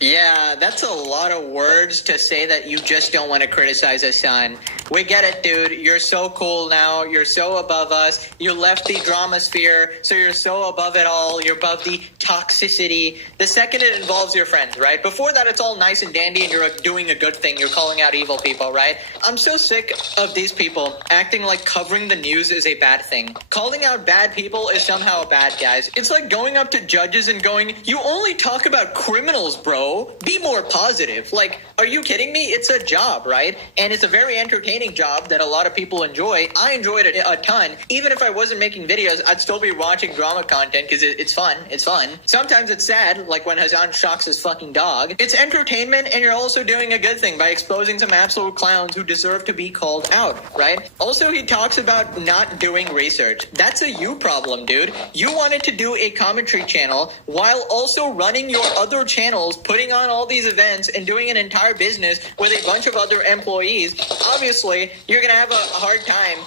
Yeah, that's a lot of words to say that you just don't want to criticize Hassan. We get it, dude. You're so cool now. You're so above us. You left the drama sphere, so you're so above it all. You're above the toxicity. The second it involves your friends, right? Before that, it's all nice and dandy, and you're doing a good thing. You're calling out evil people, right? I'm so sick of these people acting like covering the news is a bad thing. Calling out bad people is somehow bad, guys. It's like going up to judges and going, you only talk about criminals, bro. bro. Be more positive. Like, are you kidding me? It's a job, right? And it's a very entertaining job that a lot of people enjoy. I enjoyed it a ton. Even if I wasn't making videos, I'd still be watching drama content because it's fun. It's fun. Sometimes it's sad, like when Hassan shocks his fucking dog. It's entertainment, and you're also doing a good thing by exposing some absolute clowns who deserve to be called out, right? Also, he talks about not doing research. That's a you problem, dude. You wanted to do a commentary channel while also running your other channels, putting on all these events, and doing an entire business with a bunch of other employees. Obviously, you're going to have a hard time,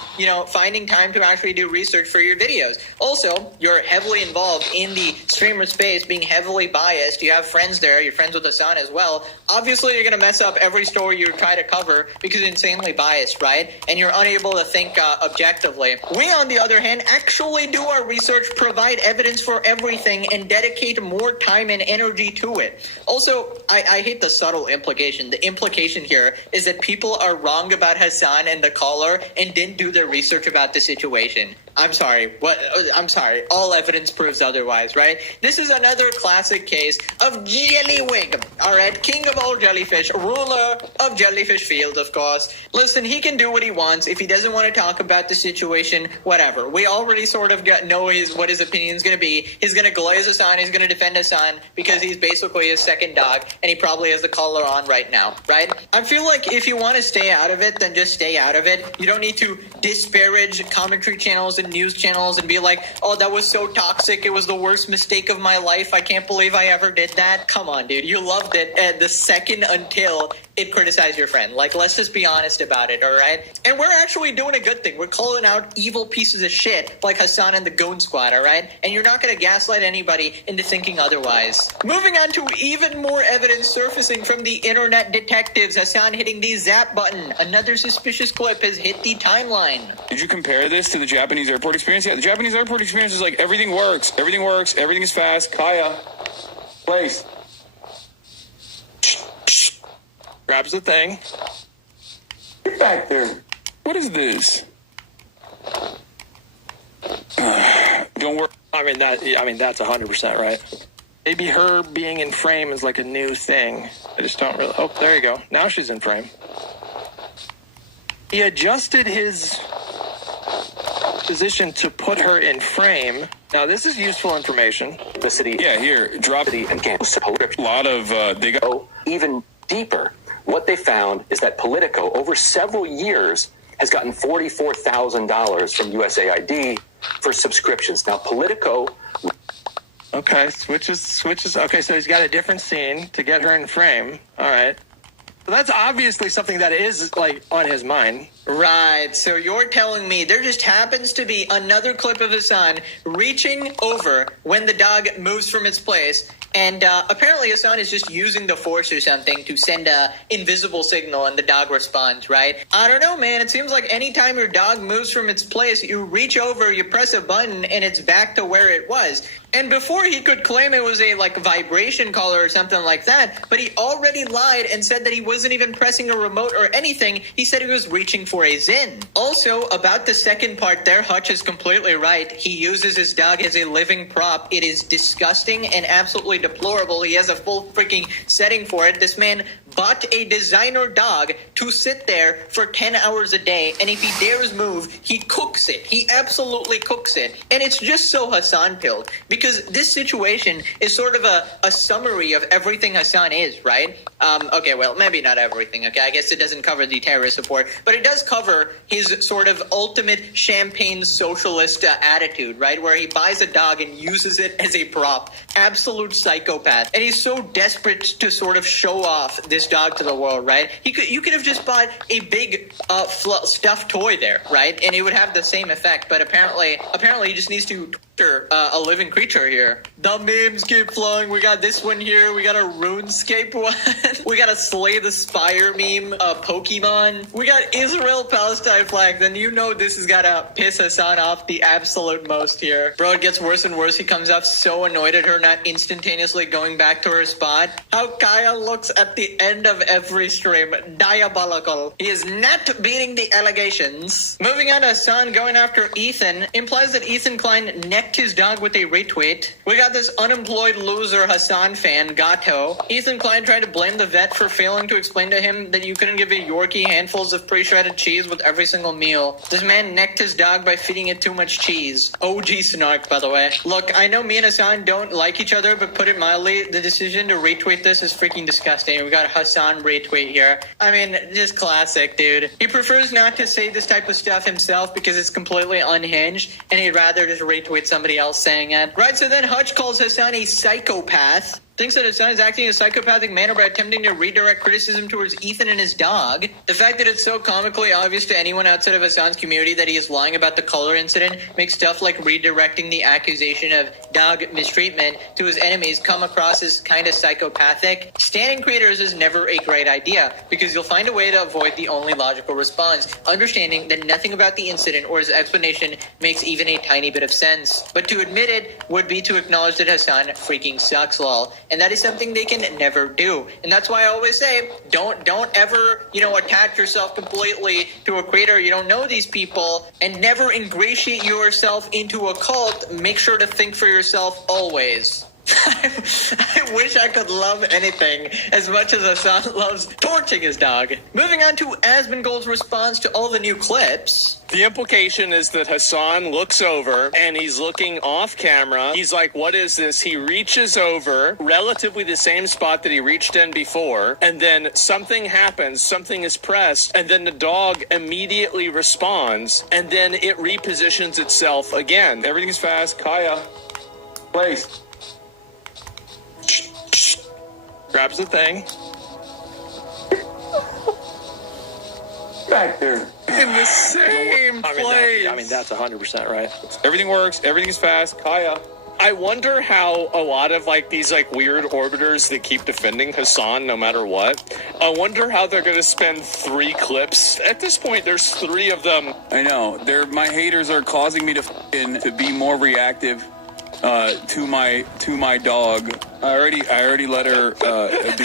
finding time to actually do research for your videos. Also, you're heavily involved in the streamer space, being heavily biased. You have friends there. You're friends with Hassan as well. Obviously, you're going to mess up every story you try to cover because you're insanely biased, right? And you're unable to think objectively. We, on the other hand, actually do our research, provide evidence for everything, and dedicate more time and energy to it. Also, I hate the subtle implication. The implication here is that people are wrong about Hassan and the caller and didn't do their research about the situation. I'm sorry. I'm sorry. All evidence proves otherwise, right? This is another classic case of Jellywig. All right, king of all jellyfish, ruler of Jellyfish Field, of course. Listen, he can do what he wants. If he doesn't want to talk about the situation, whatever. We already sort of know what his opinion is going to be. He's going to glaze Hassan. He's going to defend Hassan because he's basically his second dog, and he probably has the collar on right now, right? I feel like if you want to stay out of it, then just stay out of it. You don't need to disparage commentary channels and news channels and be like, oh, that was so toxic. It was the worst mistake of my life. I can't believe I ever did that. Come on, dude. You loved it at the second until it criticized your friend. Like, let's just be honest about it, all right? And we're actually doing a good thing. We're calling out evil pieces of shit like Hassan and the Goon Squad, all right? And you're not going to gaslight anybody into thinking otherwise. Moving on to even more evidence surfacing from the internet detectives. Hassan hitting the zap button. Another suspicious clip has hit the timeline. Did you compare this to the Japanese airport experience? Yeah, the Japanese airport experience is like everything works, everything is fast. Kaya, place. Grabs the thing. Get back there. What is this? Don't worry. That's 100% right. Maybe her being in frame is like a new thing. I just don't really. Oh, there you go. Now she's in frame. He adjusted his position to put her in frame. Now, this is useful information. The city. Yeah, here, drop city and campus. A lot of they go even deeper. What they found is that Politico, over several years, has gotten $44,000 from USAID for subscriptions. Now, Politico. Okay, switches. Okay, so he's got a different scene to get her in frame. All right. So that's obviously something that is, like, on his mind. Right, so you're telling me there just happens to be another clip of Hassan reaching over when the dog moves from its place, and apparently Hassan is just using the force or something to send a invisible signal and the dog responds, right? I don't know, man. It seems like anytime your dog moves from its place, you reach over, you press a button, and it's back to where it was. And before he could claim it was a, vibration collar or something like that, but he already lied and said that he wasn't even pressing a remote or anything. He said he was reaching for a Zin. Also, about the second part there, Hutch is completely right. He uses his dog as a living prop. It is disgusting and absolutely deplorable. He has a full freaking setting for it. This man bought a designer dog to sit there for 10 hours a day, and if he dares move, he cooks it. He absolutely cooks it. And it's just so Hassan-pilled, because this situation is sort of a summary of everything Hassan is, right? Okay, well, maybe not everything, okay? I guess it doesn't cover the terrorist support, but it does cover his sort of ultimate champagne socialist attitude, right? Where he buys a dog and uses it as a prop. Absolute psychopath. And he's so desperate to sort of show off this dog to the world, right? You could have just bought a big stuffed toy there, right? And it would have the same effect, but apparently he just needs to a living creature here. The memes keep flowing. We got this one here. We got a RuneScape one. We got a Slay the Spire meme, Pokemon. We got Israel-Palestine flag. Then you know this has got to piss Hassan off the absolute most here. Bro, it gets worse and worse. He comes off so annoyed at her not instantaneously going back to her spot. How Kaya looks at the end of every stream. Diabolical. He is not beating the allegations. Moving on to Hassan going after Ethan implies that Ethan Klein next necked his dog with a retweet. We got this unemployed loser Hassan fan, Gato. Ethan Klein tried to blame the vet for failing to explain to him that you couldn't give a Yorkie handfuls of pre-shredded cheese with every single meal. This man necked his dog by feeding it too much cheese. OG snark, by the way. Look, I know me and Hassan don't like each other, but put it mildly, the decision to retweet this is freaking disgusting. We got Hassan retweet here. I mean, just classic, dude. He prefers not to say this type of stuff himself because it's completely unhinged, and he'd rather just retweet somebody else saying it. Right, so then Hutch calls Hassan a psychopath. Thinks that his son is acting in a psychopathic manner by attempting to redirect criticism towards Ethan and his dog. The fact that it's so comically obvious to anyone outside of Hassan's community that he is lying about the color incident makes stuff like redirecting the accusation of dog mistreatment to his enemies come across as kind of psychopathic. Standing creators is never a great idea because you'll find a way to avoid the only logical response, understanding that nothing about the incident or his explanation makes even a tiny bit of sense. But to admit it would be to acknowledge that Hassan freaking sucks, lol. And that is something they can never do. And that's why I always say, don't ever, attach yourself completely to a creator. You don't know these people, and never ingratiate yourself into a cult. Make sure to think for yourself always. I wish I could love anything as much as Hassan loves torching his dog. Moving on to Asmongold's response to all the new clips. The implication is that Hassan looks over and he's looking off camera. He's like, what is this? He reaches over, relatively the same spot that he reached in before, and then something happens, something is pressed, and then the dog immediately responds, and then it repositions itself again. Everything's fast. Kaya, place. Grabs the thing. Back there. In the same place. I mean, that's 100% right. Everything works. Everything's fast. Kaya. I wonder how a lot of these weird orbiters that keep defending Hassan no matter what, I wonder how they're going to spend 3 clips. At this point, there's 3 of them. I know. My haters are causing me to be more reactive to my dog. I already let her.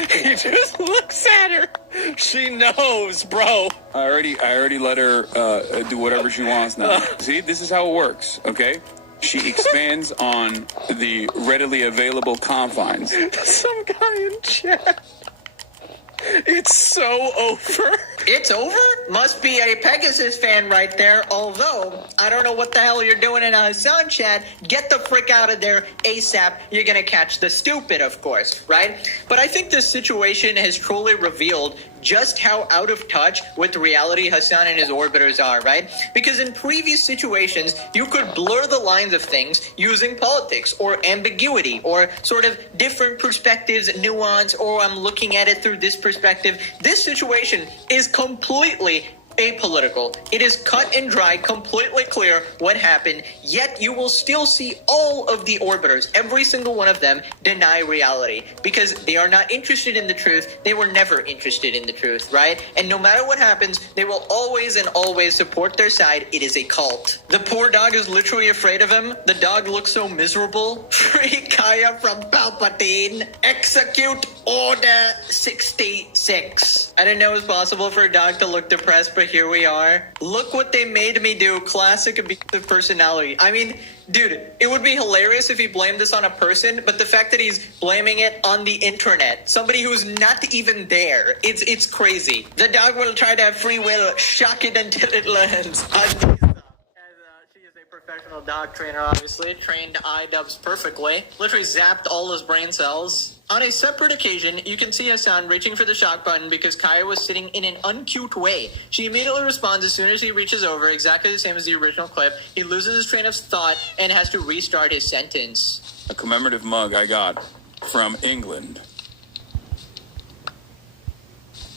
He just looks at her. She knows, bro. I already let her do whatever she wants now. See, this is how it works. Okay, she expands on the readily available confines. Some guy in chat. It's so over. It's over? Must be a Pegasus fan right there. Although, I don't know what the hell you're doing in a Hassan chat. Get the frick out of there ASAP. You're gonna catch the stupid, of course, right? But I think this situation has truly revealed just how out of touch with reality Hassan and his orbiters are, right? Because in previous situations, you could blur the lines of things using politics or ambiguity or sort of different perspectives, nuance, or I'm looking at it through this perspective. This situation is completely apolitical. It is cut and dry, completely clear what happened, yet you will still see all of the orbiters, every single one of them, deny reality because they are not interested in the truth. They were never interested in the truth, right? And no matter what happens, they will always and always support their side. It is a cult. The poor dog is literally afraid of him. The dog looks so miserable. Free Kaya from Palpatine. Execute Order 66. I didn't know it was possible for a dog to look depressed, but here we are. Look what they made me do. Classic abusive personality. I mean, dude, it would be hilarious if he blamed this on a person, but the fact that he's blaming it on the internet, somebody who's not even there, it's crazy. The dog will try to have free will. Shock it until it learns. She is a professional dog trainer, obviously. Trained iDubbbz perfectly. Literally zapped all his brain cells. On a separate occasion, you can see Hassan reaching for the shock button because Kaya was sitting in an uncute way. She immediately responds as soon as he reaches over, exactly the same as the original clip. He loses his train of thought and has to restart his sentence. A commemorative mug I got from England.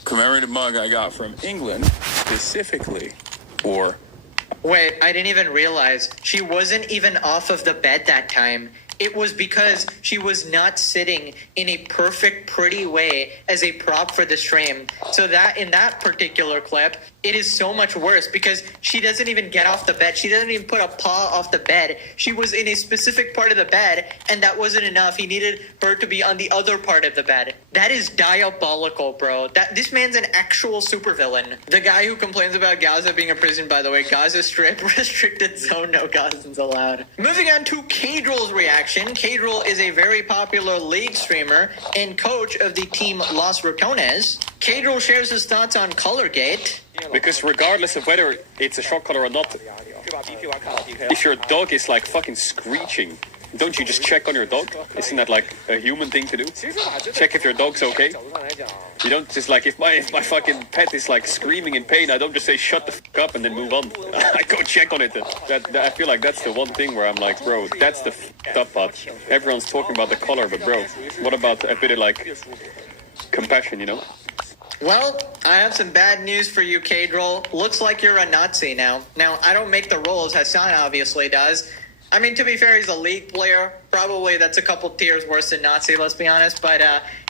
Commemorative mug I got from England specifically for... Wait, I didn't even realize. She wasn't even off of the bed that time. it was because she was not sitting in a perfect, pretty way as a prop for the stream. So that in that particular clip, it is so much worse because she doesn't even get off the bed. She doesn't even put a paw off the bed. She was in a specific part of the bed, and that wasn't enough. He needed her to be on the other part of the bed. That is diabolical, bro. This man's an actual supervillain. The guy who complains about Gaza being a prison, by the way, Gaza Strip, restricted zone, no Gazans allowed. Moving on to K-Drill's reaction. K-Drill is a very popular league streamer and coach of the team Los Ratones. K-Drill shares his thoughts on Colorgate. Because regardless of whether it's a shock collar or not, if your dog is like fucking screeching, don't you just check on your dog? Isn't that like a human thing to do? Check if your dog's okay. You don't just like, if my fucking pet is like screaming in pain, I don't just say shut the fuck up and then move on. I go check on it. I feel like that's the one thing where I'm like, bro, that's the fucked up part. Everyone's talking about the collar, but bro, what about a bit of like compassion, you know? Well, I have some bad news for you, K-Drill. Looks like you're a Nazi now. Now, I don't make the rules, Hassan obviously does. I mean, to be fair, he's a league player. Probably that's a couple tiers worse than Nazi, let's be honest. But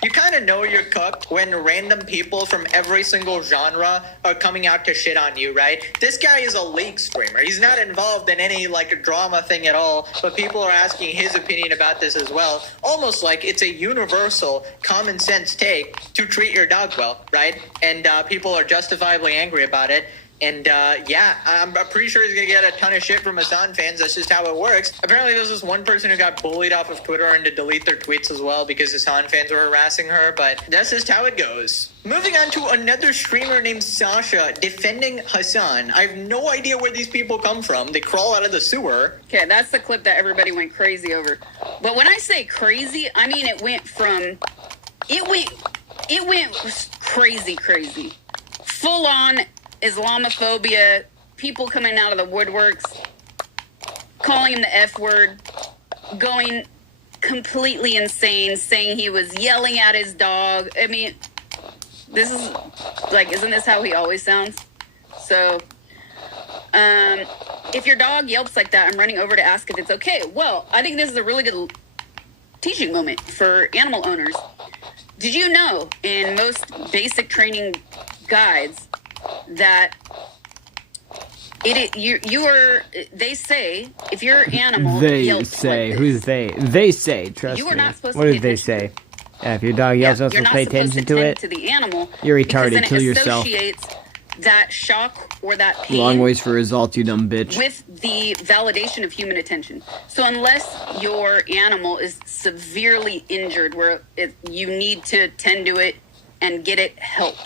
you kind of know you're cooked when random people from every single genre are coming out to shit on you, right? This guy is a league streamer. He's not involved in any, like, drama thing at all. But people are asking his opinion about this as well. Almost like it's a universal, common sense take to treat your dog well, right? And people are justifiably angry about it. And, yeah, I'm pretty sure he's going to get a ton of shit from Hassan fans. That's just how it works. Apparently, there's this one person who got bullied off of Twitter and to delete their tweets as well because Hassan fans were harassing her. But that's just how it goes. Moving on to another streamer named Sasha defending Hassan. I have no idea where these people come from. They crawl out of the sewer. Okay, that's the clip that everybody went crazy over. But when I say crazy, I mean it went crazy. Full on Islamophobia, people coming out of the woodworks, calling him the F word, going completely insane, saying he was yelling at his dog. I mean, this is, like, isn't this how he always sounds? So, if your dog yelps like that, I'm running over to ask if it's okay. Well, I think this is a really good teaching moment for animal owners. Did you know in most basic training guides that they say if your animal yelps like this, who's they say, trust you are me. not supposed What to did they say? Yeah, if your dog yells, you're not supposed not to pay supposed attention to to tend it. to the animal. You're because retarded. then Kill it yourself. associates that shock or that pain Long ways for results, you dumb bitch. with the validation of human attention. So unless your animal is severely injured where you need to tend to it and get it help,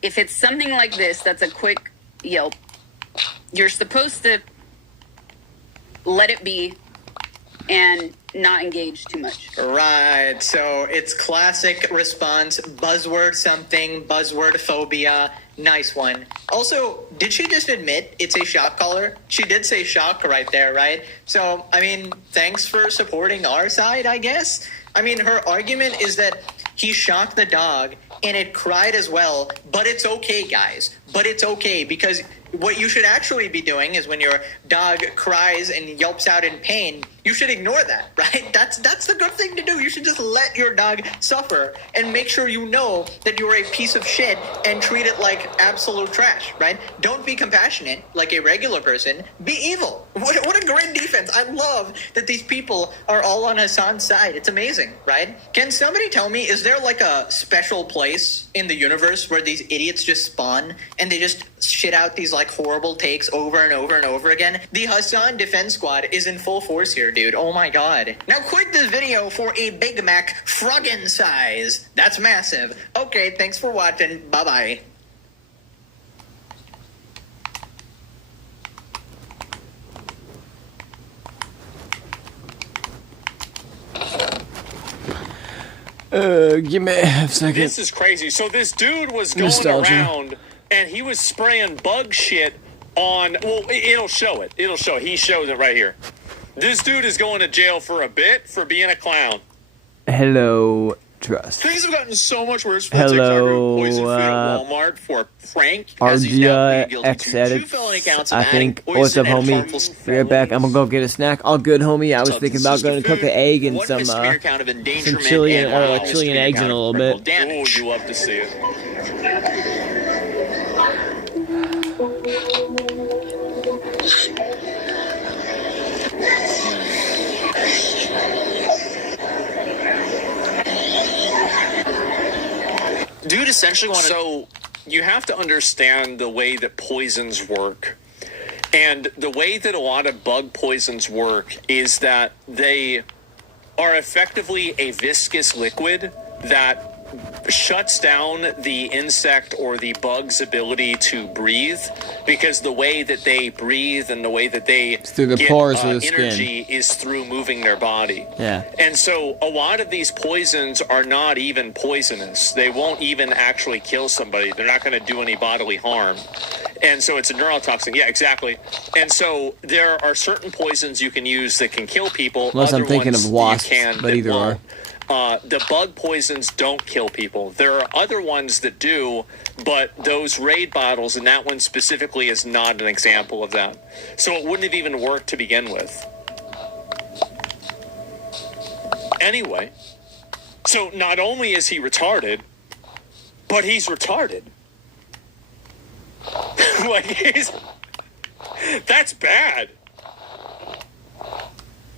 if it's something like this that's a quick yelp, you're supposed to let it be and not engage too much. Right, so it's classic response, buzzword something, buzzword phobia, nice one. Also, did she just admit it's a shock collar? She did say shock right there, right? So, I mean, thanks for supporting our side, I guess. I mean, her argument is that he shocked the dog and it cried as well, but it's okay, guys. But it's okay because what you should actually be doing is when your dog cries and yelps out in pain, you should ignore that, right? That's the good thing to do. You should just let your dog suffer and make sure you know that you're a piece of shit and treat it like absolute trash, right? Don't be compassionate like a regular person. Be evil. What a great defense. I love that these people are all on Hassan's side. It's amazing, right? Can somebody tell me, is there like a special place in the universe where these idiots just spawn and they just shit out these like horrible takes over and over and over again? The Hassan defense squad is in full force here, dude. Oh my god. Now quit this video for a Big Mac froggin' size. That's massive. Okay, thanks for watching. Bye-bye. Give me a second. This is crazy. So this dude was going around and he was spraying bug shit on, well, it'll show it. It'll show it. He shows it right here. This dude is going to jail for a bit for being a clown. Hello, trust. Things have gotten so much worse for Hello, the TikToker who poisoned food at Walmart for a prank. As he's now Ardia pleaded guilty X to 2 edits. felony counts of I adding think. What's up, poison and harmful homie? Be right back. I'm gonna go get a snack. All good, homie. I was thinking about going to cook an egg and some count of some endangerment Chilean and Chilean eggs in a little bit. Oh, you love to see it. Dude essentially wanted... So, you have to understand the way that poisons work. And the way that a lot of bug poisons work is that they are effectively a viscous liquid that shuts down the insect or the bug's ability to breathe, because the way that they breathe and the way that they through the get pores of the skin. energy is through moving their body. Yeah. And so a lot of these poisons are not even poisonous. They won't even actually kill somebody. They're not going to do any bodily harm. And so it's a neurotoxin. Yeah, exactly. And so there are certain poisons you can use that can kill people. Unless I'm thinking of wasps, can but either won't. or. The bug poisons don't kill people. There are other ones that do, but those raid bottles, and that one specifically is not an example of that. So it wouldn't have even worked to begin with. Anyway, so not only is he retarded, but he's retarded. That's bad.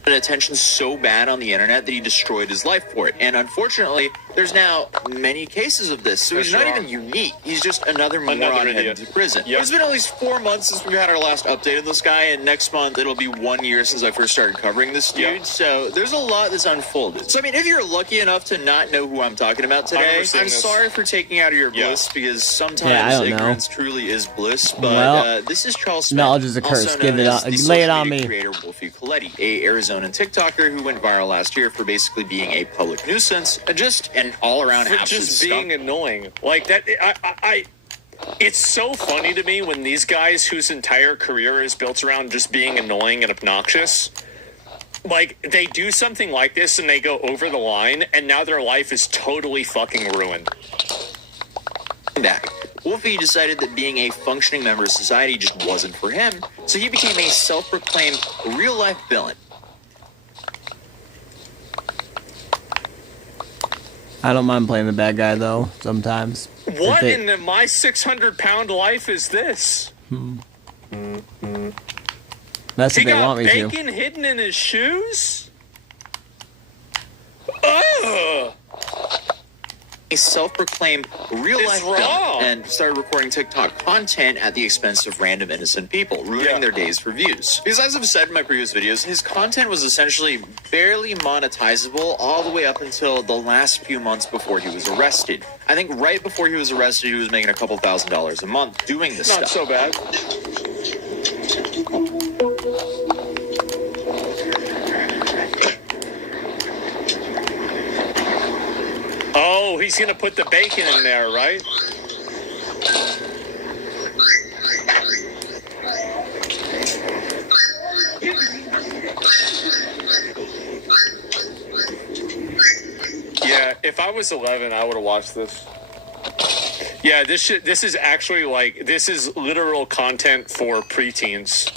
Attention so bad on the internet that he destroyed his life for it. And unfortunately, there's now many cases of this. So he's not even unique. He's just another moron headed to prison. Yep. It's been at least 4 months since we had our last update of this guy, and next month it'll be 1 year since I first started covering this dude. Yep. So there's a lot that's unfolded. So I mean, if you're lucky enough to not know who I'm talking about today, I'm sorry for taking out of your bliss, because sometimes ignorance truly is bliss. But Well, this is Charles Smith, knowledge is a curse. also Give known it as on. the Lay it social on media me. creator Wolfie Coletti, a Arizona TikToker who went viral last year for basically being a public nuisance, just an all-around For absolute just being skunk. annoying. Like that, it's so funny to me when these guys whose entire career is built around just being annoying and obnoxious, like, they do something like this and they go over the line, and now their life is totally fucking ruined. Back. Wolfie decided that being a functioning member of society just wasn't for him, so he became a self-proclaimed real-life villain. I don't mind playing the bad guy though. Sometimes. What in my 600-pound life is this? That's He if they got want me to. bacon hidden in his shoes? Ugh! A self-proclaimed real-life villain and started recording TikTok content at the expense of random innocent people, ruining their days for views. Because as I've said in my previous videos, his content was essentially barely monetizable all the way up until the last few months before he was arrested. I think right before he was arrested, he was making a couple $1,000s a month doing this stuff. Not so bad. Oh, he's gonna put the bacon in there, right? Yeah, if I was 11, I would have watched this. Yeah, this is actually like, this is literal content for preteens.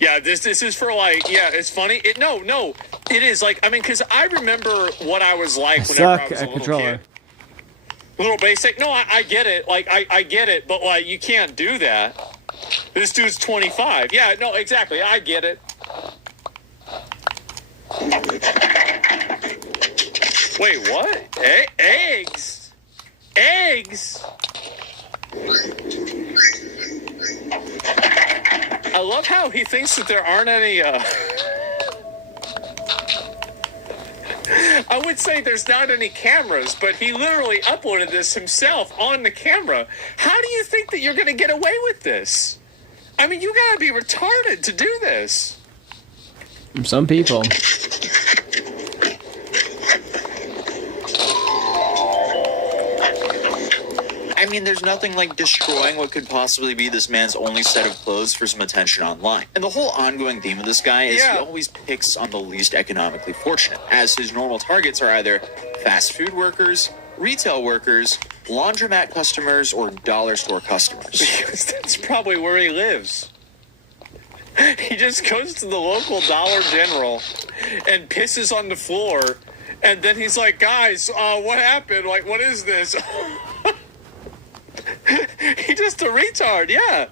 Yeah, this is for like, yeah, it's funny. No, it is like, I mean, because I remember what I was like whenever I was a little kid. Little basic. No, I get it. Like, I get it, but like, you can't do that. This dude's 25. Yeah, no, exactly. I get it. Wait, what? Eggs? Eggs? I love how he thinks that there aren't any, I would say there's not any cameras, but he literally uploaded this himself on the camera. How do you think that you're going to get away with this? I mean, you gotta be retarded to do this. Some people. I mean, there's nothing like destroying what could possibly be this man's only set of clothes for some attention online. And the whole ongoing theme of this guy is he always picks on the least economically fortunate, as his normal targets are either fast food workers, retail workers, laundromat customers, or dollar store customers. Because that's probably where he lives. He just goes to the local Dollar General and pisses on the floor, and then he's like, guys, what happened? Like, what is this? He's just a retard, yeah.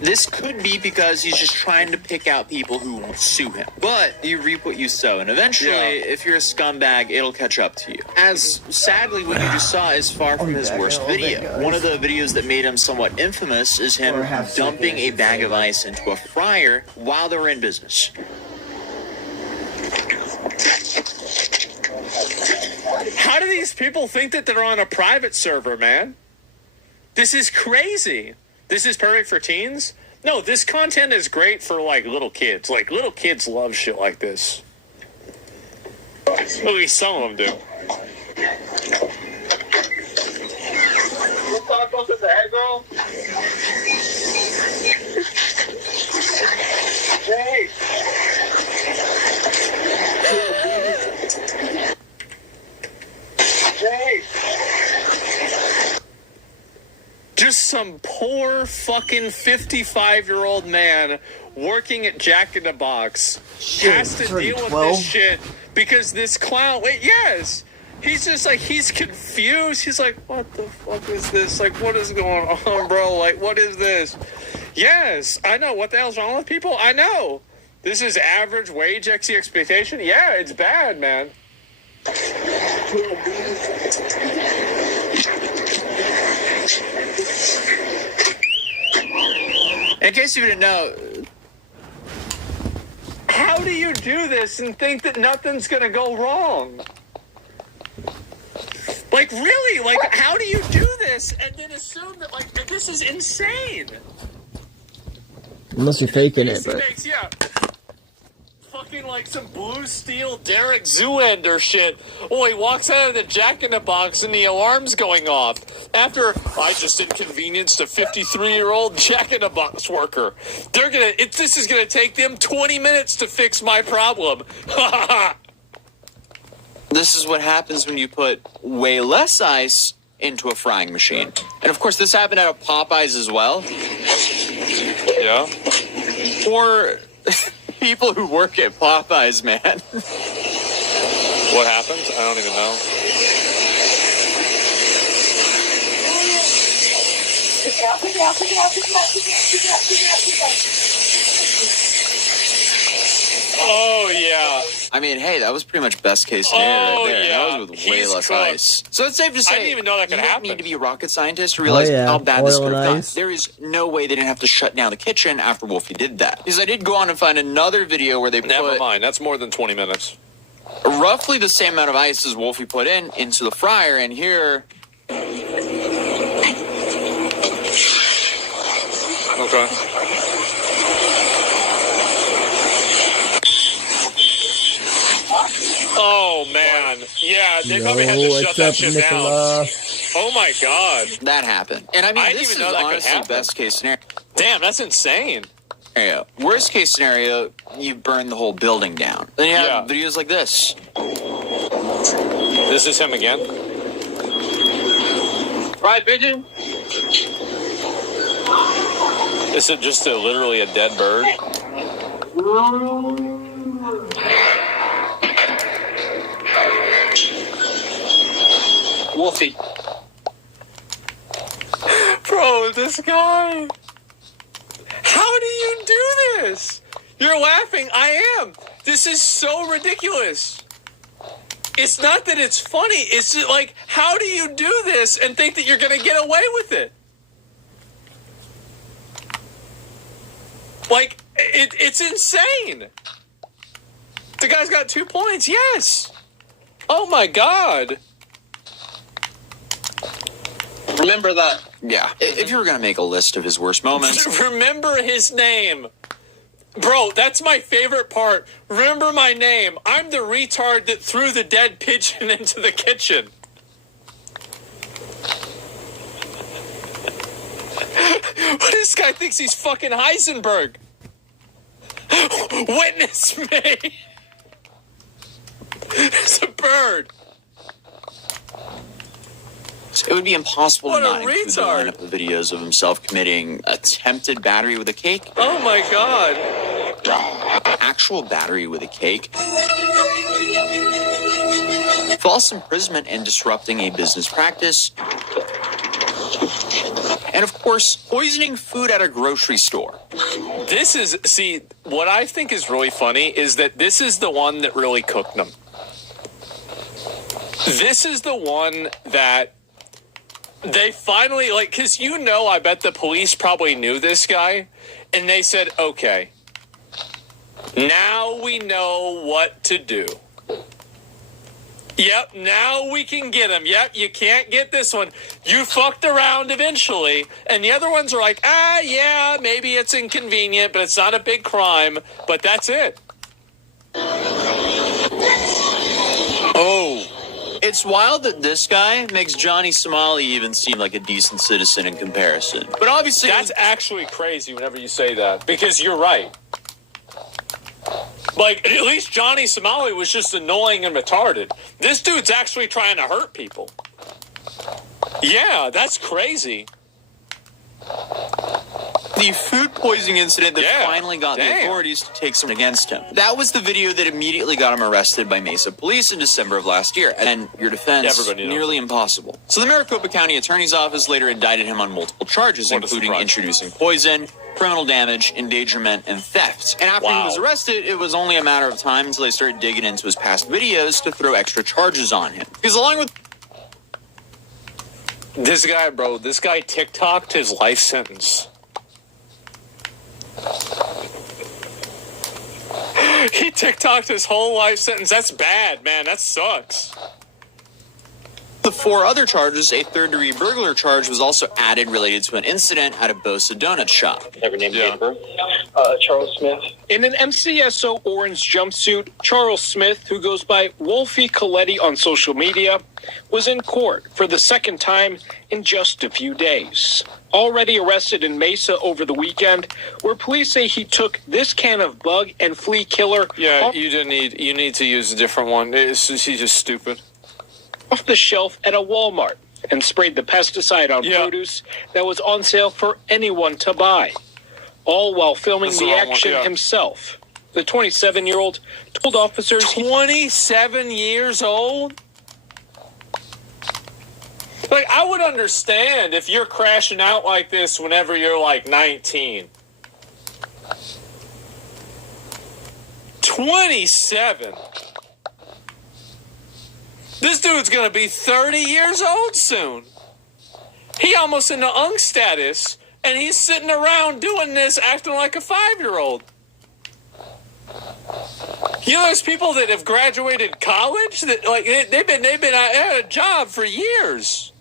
This could be because he's just trying to pick out people who won't sue him. But you reap what you sow, and eventually, if you're a scumbag, it'll catch up to you. As sadly, what you just saw is far from his worst video. One of the videos that made him somewhat infamous is him dumping a bag of ice into a fryer while they were in business. How do these people think that they're on a private server, man? This is crazy. This is perfect for teens? No, this content is great for, like, little kids. Like, little kids love shit like this. At least some of them do. Hey! Hey! Just some poor fucking 55-year-old man working at Jack in the Box has to deal with this shit because this clown. Wait, yes, he's just like, he's confused. He's like, what the fuck is this? Like, what is going on, bro? Like, what is this? Yes, I know. What the hell's wrong with people? I know. This is average wage expectation. Yeah, it's bad, man. In case you didn't know, how do you do this and think that nothing's gonna go wrong? Like, really? Like, how do you do this and then assume that, like, this is insane? Unless you're faking it, but... Yeah. Fucking like some blue steel Derek Zoolander shit. Oh, he walks out of the Jack in the Box and the alarm's going off. After I just inconvenienced a 53-year-old Jack in the Box worker. This is gonna take them 20 minutes to fix my problem. this is what happens when you put way less ice into a frying machine. And of course, this happened at a Popeyes as well. Yeah. Or people who work at Popeyes, man. What happened? I don't even know. Oh, yeah. I mean, hey, that was pretty much best case scenario right there. Yeah. That was with way less ice. So it's safe to say, I didn't even know that could happen. You don't need to be a rocket scientist to realize how bad this could have gone. There is no way they didn't have to shut down the kitchen after Wolfie did that. Because I did go on and find another video where they put... Never mind, that's more than 20 minutes. Roughly the same amount of ice as Wolfie put into the fryer, and here... Okay. Oh, man. Yeah, they probably had to shut that shit down. Oh, my God. That happened. And I mean, this is honestly best case scenario. Damn, that's insane. Yeah. Worst case scenario, you burn the whole building down. Then you have videos like this. This is him again? Fried pigeon? Is it just literally a dead bird? Wolfie. Bro, this guy. How do you do this? You're laughing. I am. This is so ridiculous. It's not that it's funny. It's just like, how do you do this and think that you're going to get away with it? Like, it's insane. The guy's got 2 points. Yes. Oh, my God. Remember that. Yeah. If you were going to make a list of his worst moments. Remember his name. Bro, that's my favorite part. Remember my name. I'm the retard that threw the dead pigeon into the kitchen. This guy thinks he's fucking Heisenberg. Witness me. There's a bird bird. It would be impossible What to a not include the retard. lineup of videos of himself committing attempted battery with a cake. Oh my god. Actual battery with a cake. False imprisonment and disrupting a business practice. And of course, poisoning food at a grocery store. This is, see, what I think is really funny is that this is the one that really cooked them. This is the one that they finally, like, because I bet the police probably knew this guy, and they said, okay, now we know what to do. Yep, now we can get him. Yep, you can't get this one. You fucked around eventually. And the other ones are like, yeah, maybe it's inconvenient, but it's not a big crime. But that's it. Oh. It's wild that this guy makes Johnny Somali even seem like a decent citizen in comparison. But obviously... That's actually crazy whenever you say that, because you're right. Like, at least Johnny Somali was just annoying and retarded. This dude's actually trying to hurt people. Yeah, that's crazy. The food poisoning incident that finally got the authorities to take something against him. That was the video that immediately got him arrested by Mesa police in December of last year. And your defense, nearly impossible. So the Maricopa County Attorney's Office later indicted him on multiple charges, including introducing poison, criminal damage, endangerment, and theft. And after he was arrested, it was only a matter of time until they started digging into his past videos to throw extra charges on him. Because along with... This guy TikToked his life sentence. He TikToked his whole life sentence. That's bad, man. That sucks. The 4 other charges, a third-degree burglar charge was also added related to an incident at a Bosa donut shop. Never named date of birth? Charles Smith. In an MCSO orange jumpsuit, Charles Smith, who goes by Wolfie Coletti on social media, was in court for the second time in just a few days. Already arrested in Mesa over the weekend, where police say he took this can of bug and flea killer. Yeah, you need to use a different one. He's just stupid. Off the shelf at a Walmart and sprayed the pesticide on produce that was on sale for anyone to buy, all while filming the action himself. The 27-year-old told officers... 27 years old? Like, I would understand if you're crashing out like this whenever you're like 19. 27. This dude's gonna be 30 years old soon. He almost in the unk status, and he's sitting around doing this, acting like a 5-year-old. You know, there's people that have graduated college that like they've been at a job for years.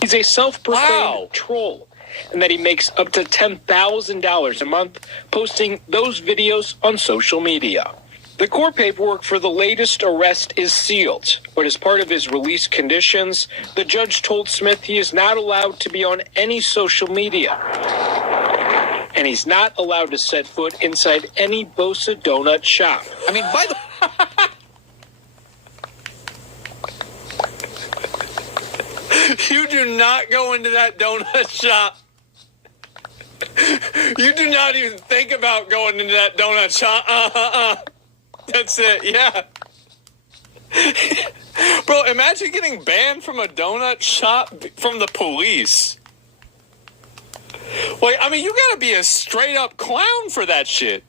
He's a self-proclaimed troll, and that he makes up to $10,000 a month posting those videos on social media. The court paperwork for the latest arrest is sealed, but as part of his release conditions, the judge told Smith he is not allowed to be on any social media. And he's not allowed to set foot inside any Bosa donut shop. I mean, by the... You do not go into that donut shop. You do not even think about going into that donut shop. That's it, yeah. Bro, imagine getting banned from a donut shop from the police. Like, I mean, you gotta be a straight-up clown for that shit.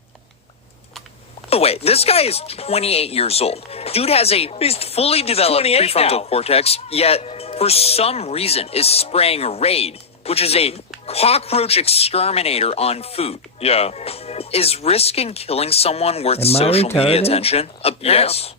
Oh, wait, this guy is 28 years old. Dude has a fully developed prefrontal cortex, yet for some reason is spraying Raid, which is a cockroach exterminator on food. Yeah. Is risking killing someone worth social media attention? Yes.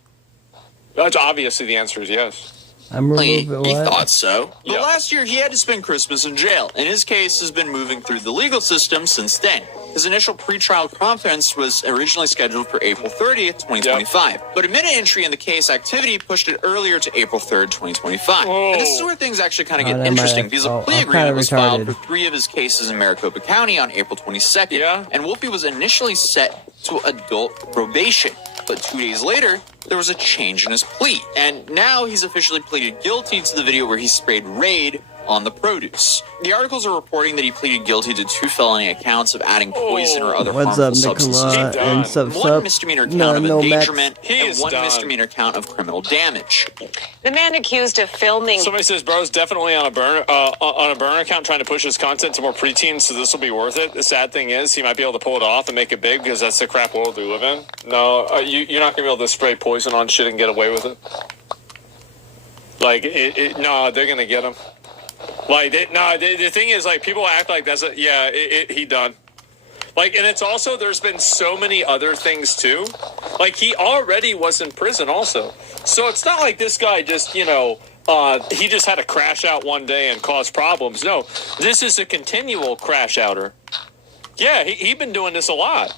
That's obviously the answer is yes. I'm removing He thought so. But last year, he had to spend Christmas in jail, and his case has been moving through the legal system since then. His initial pretrial conference was originally scheduled for April 30th, 2025. But a minute entry in the case activity pushed it earlier to April 3rd, 2025. And this is where things actually kind of get interesting, because a plea agreement was filed for 3 of his cases in Maricopa County on April 22nd. And Wolfie was initially set to adult probation. But 2 days later, there was a change in his plea. And now he's officially pleaded guilty to the video where he sprayed Raid on the produce. The articles are reporting that he pleaded guilty to 2 felony accounts of adding poison or other What's harmful up, substances. Nicola? And sub One misdemeanor count of no, endangerment Max. and one misdemeanor count of criminal damage. The man accused of filming. Somebody says, bro's definitely on a burner account trying to push his content to more preteens, so this will be worth it. The sad thing is, he might be able to pull it off and make it big because that's the crap world we live in. No, you're not going to be able to spray poison on shit and get away with it. Like, no, they're going to get him. Like, the thing is, like, people act like that's he done. Like, and it's also, there's been so many other things, too. Like, he already was in prison, also. So it's not like this guy just, he just had to crash out one day and cause problems. No, this is a continual crash outer. Yeah, he's been doing this a lot.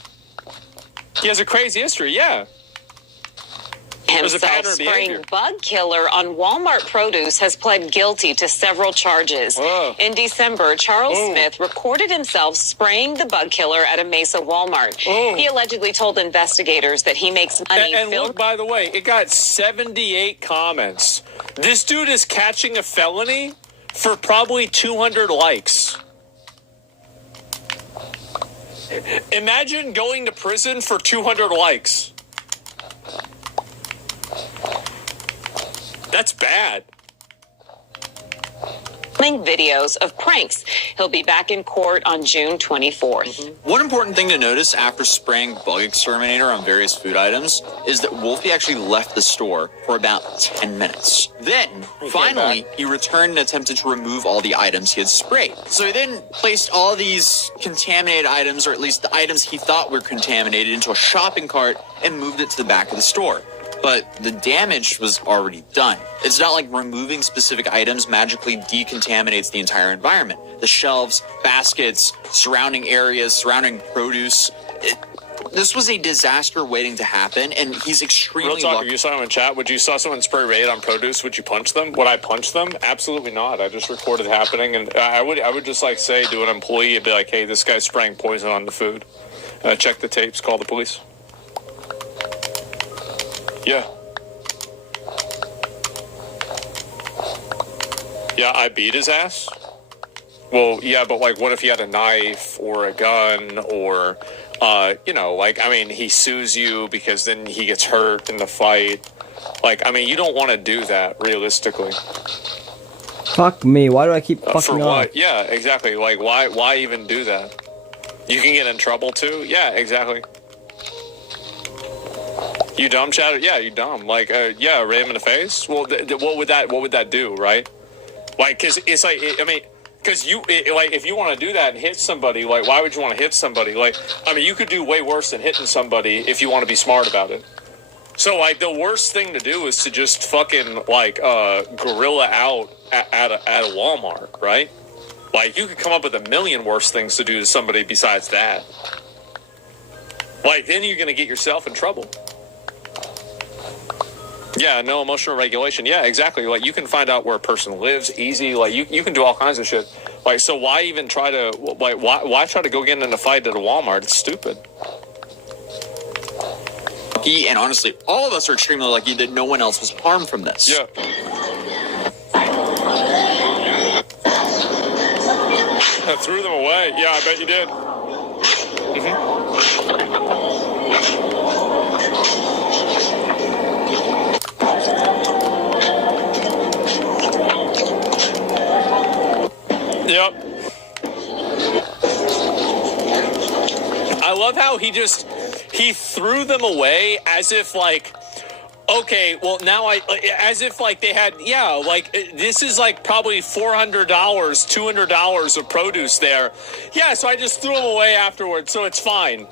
He has a crazy history, yeah. Himself spraying bug killer on Walmart produce has pled guilty to several charges. Whoa. In December, Charles Smith recorded himself spraying the bug killer at a Mesa Walmart. He allegedly told investigators that he makes money. And look, by the way, it got 78 comments. This dude is catching a felony for probably 200 likes. Imagine going to prison for 200 likes. That's bad. Videos of pranks. He'll be back in court on June 24th. One important thing to notice after spraying bug exterminator on various food items is that Wolfie actually left the store for about 10 minutes. Then, finally, he returned and attempted to remove all the items he had sprayed. So he then placed all these contaminated items, or at least the items he thought were contaminated, into a shopping cart and moved it to the back of the store. But the damage was already done. It's not like removing specific items magically decontaminates the entire environment. The shelves, baskets, surrounding areas, surrounding produce. This was a disaster waiting to happen, and he's extremely Real talk, lucky. if you saw him in chat, would you saw someone spray Raid on produce, would you punch them? Would I punch them? Absolutely not. I just recorded it happening, and I would just like say to an employee, be like, hey, this guy's spraying poison on the food. Check the tapes, call the police. Yeah. Yeah, I beat his ass? Well, yeah, but, like, what if he had a knife or a gun or, he sues you because then he gets hurt in the fight. Like, I mean, you don't want to do that, realistically. Fuck me. Why do I keep fucking For off? what? Yeah, exactly. Like, why even do that? You can get in trouble, too? Yeah, exactly. You dumb, Chatter? Yeah, you dumb. Like, ray him in the face? Well, what would that do, right? Like, because it's like, because if you want to do that and hit somebody, like, why would you want to hit somebody? Like, you could do way worse than hitting somebody if you want to be smart about it. So, like, the worst thing to do is to just fucking, like, guerrilla out at a Walmart, right? Like, you could come up with a million worse things to do to somebody besides that. Like, then you're going to get yourself in trouble. Yeah, no emotional regulation. Yeah, exactly. Like, you can find out where a person lives easy. Like, you can do all kinds of shit. Like, so why even try to, like, why try to go get in a fight at a Walmart? It's stupid. And honestly, all of us are extremely lucky that no one else was harmed from this. Yeah. I threw them away. Yeah, I bet you did. Yep. I love how he threw them away as if like, okay, well now as if like they had, this is like probably $400, $200 of produce there. Yeah, so I just threw them away afterwards, so it's fine.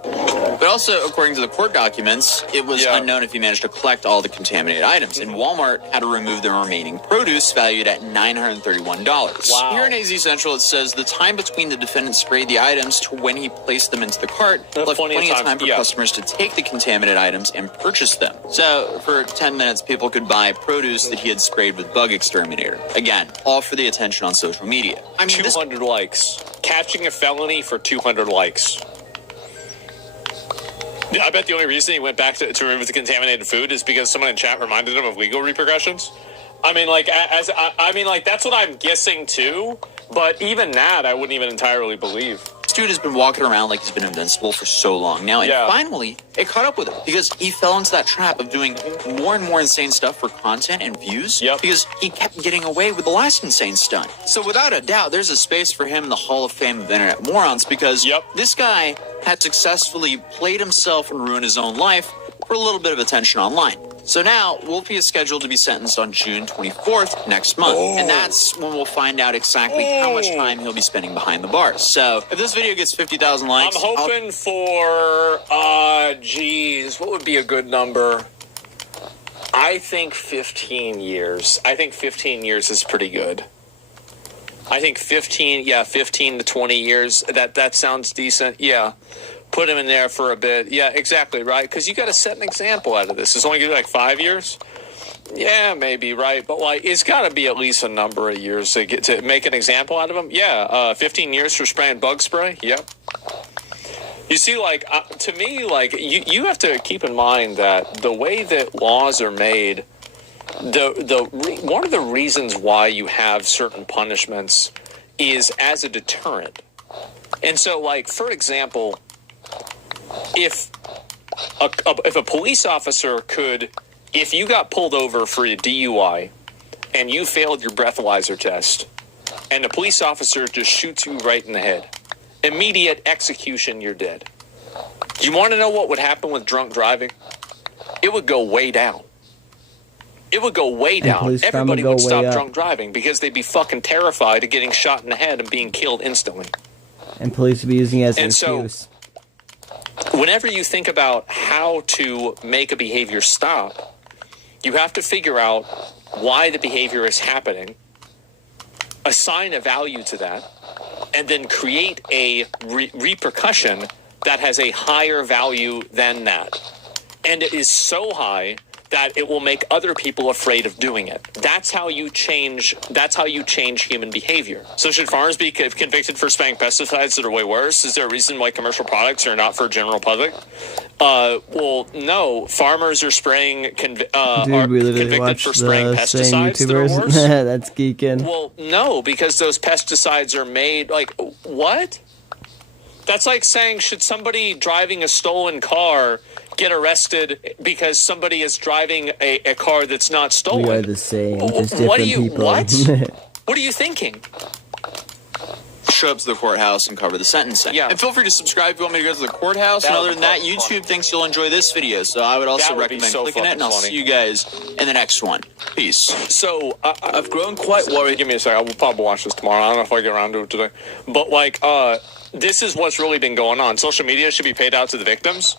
But also, according to the court documents, it was unknown if he managed to collect all the contaminated items, and Walmart had to remove the remaining produce valued at $931. Wow. Here in AZ Central, it says the time between the defendant sprayed the items to when he placed them into the cart left plenty of time for customers to take the contaminated items and purchase them. So, for 10 minutes, people could buy produce that he had sprayed with bug exterminator. Again, all for the attention on social media. 200 likes. Catching a felony for 200 likes. I bet the only reason he went back to remove the contaminated food is because someone in chat reminded him of legal repercussions. I mean, like, that's what I'm guessing too. But even that, I wouldn't even entirely believe. This dude has been walking around like he's been invincible for so long now, and finally, it caught up with him because he fell into that trap of doing more and more insane stuff for content and views. Because he kept getting away with the last insane stunt. So without a doubt, there's a space for him in the Hall of Fame of Internet Morons because this guy had successfully played himself and ruined his own life for a little bit of attention online. So now, Wolfie is scheduled to be sentenced on June 24th next month. And that's when we'll find out exactly how much time he'll be spending behind the bars. So, if this video gets 50,000 likes... I'm hoping for, what would be a good number? I think 15 years. I think 15 years is pretty good. I think 15 to 20 years. That sounds decent. Yeah. Put him in there for a bit. Yeah, exactly, right? Because you got to set an example out of this. It's only going to be like 5 years? Yeah, maybe, right? But, like, it's got to be at least a number of years to make an example out of him. Yeah, 15 years for spraying bug spray? Yep. You see, like, to me, like, you have to keep in mind that the way that laws are made, one of the reasons why you have certain punishments is as a deterrent. And so, like, for example... If a police officer if you got pulled over for a DUI and you failed your breathalyzer test and the police officer just shoots you right in the head, immediate execution, you're dead. Do you want to know what would happen with drunk driving? It would go way down. It would go way down. Everybody would stop drunk driving because they'd be fucking terrified of getting shot in the head and being killed instantly. And police would be using it as an excuse. Whenever you think about how to make a behavior stop, you have to figure out why the behavior is happening, assign a value to that, and then create a repercussion that has a higher value than that. And it is so high that it will make other people afraid of doing it. That's how you change human behavior. So should farmers be convicted for spraying pesticides that are way worse? Is there a reason why commercial products are not for general public? Well, no. Farmers are spraying convicted for spraying pesticides that are worse. That's geeking. Well, no, because those pesticides are made like what? That's like saying, should somebody driving a stolen car get arrested because somebody is driving a car that's not stolen? We are the same, just different people. What? What are you thinking? Show up to the courthouse and cover the sentencing. Yeah. And feel free to subscribe if you want me to go to the courthouse. And other than that, YouTube thinks you'll enjoy this video. So I would also recommend clicking it. And I'll see you guys in the next one. Peace. So I've grown quite worried. Give me a second. I will probably watch this tomorrow. I don't know if I get around to it today. But like, this is what's really been going on. Social media should be paid out to the victims.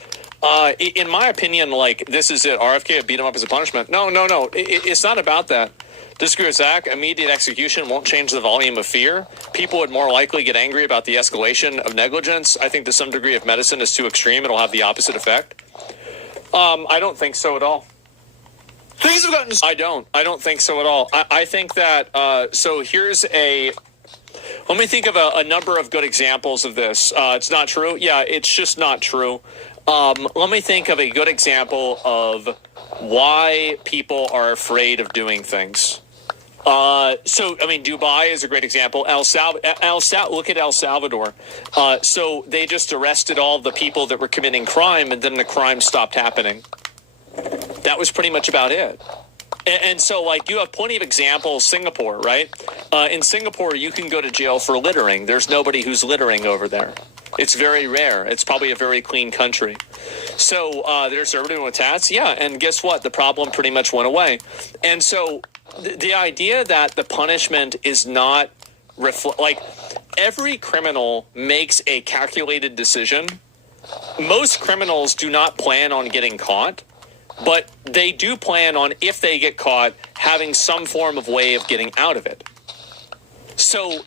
In my opinion, like, this is it. RFK beat him up as a punishment. No. It's not about that. Disagree with Zach. Immediate execution won't change the volume of fear. People would more likely get angry about the escalation of negligence. I think to some degree, if medicine is too extreme, it'll have the opposite effect. I don't think so at all. Things have gotten... I don't think so at all. I think that, so here's let me think of a number of good examples of this. It's not true. Yeah, it's just not true. Let me think of a good example of why people are afraid of doing things. So, I mean, Dubai is a great example. Look at El Salvador. So they just arrested all the people that were committing crime, and then the crime stopped happening. That was pretty much about it. And so, like, you have plenty of examples. Singapore, right? In Singapore, you can go to jail for littering. There's nobody who's littering over there. It's very rare. It's probably a very clean country. So they're conservative with tats. Yeah, and guess what? The problem pretty much went away. And so the idea that the punishment is not like every criminal makes a calculated decision. Most criminals do not plan on getting caught, but they do plan on, if they get caught, having some form of way of getting out of it. So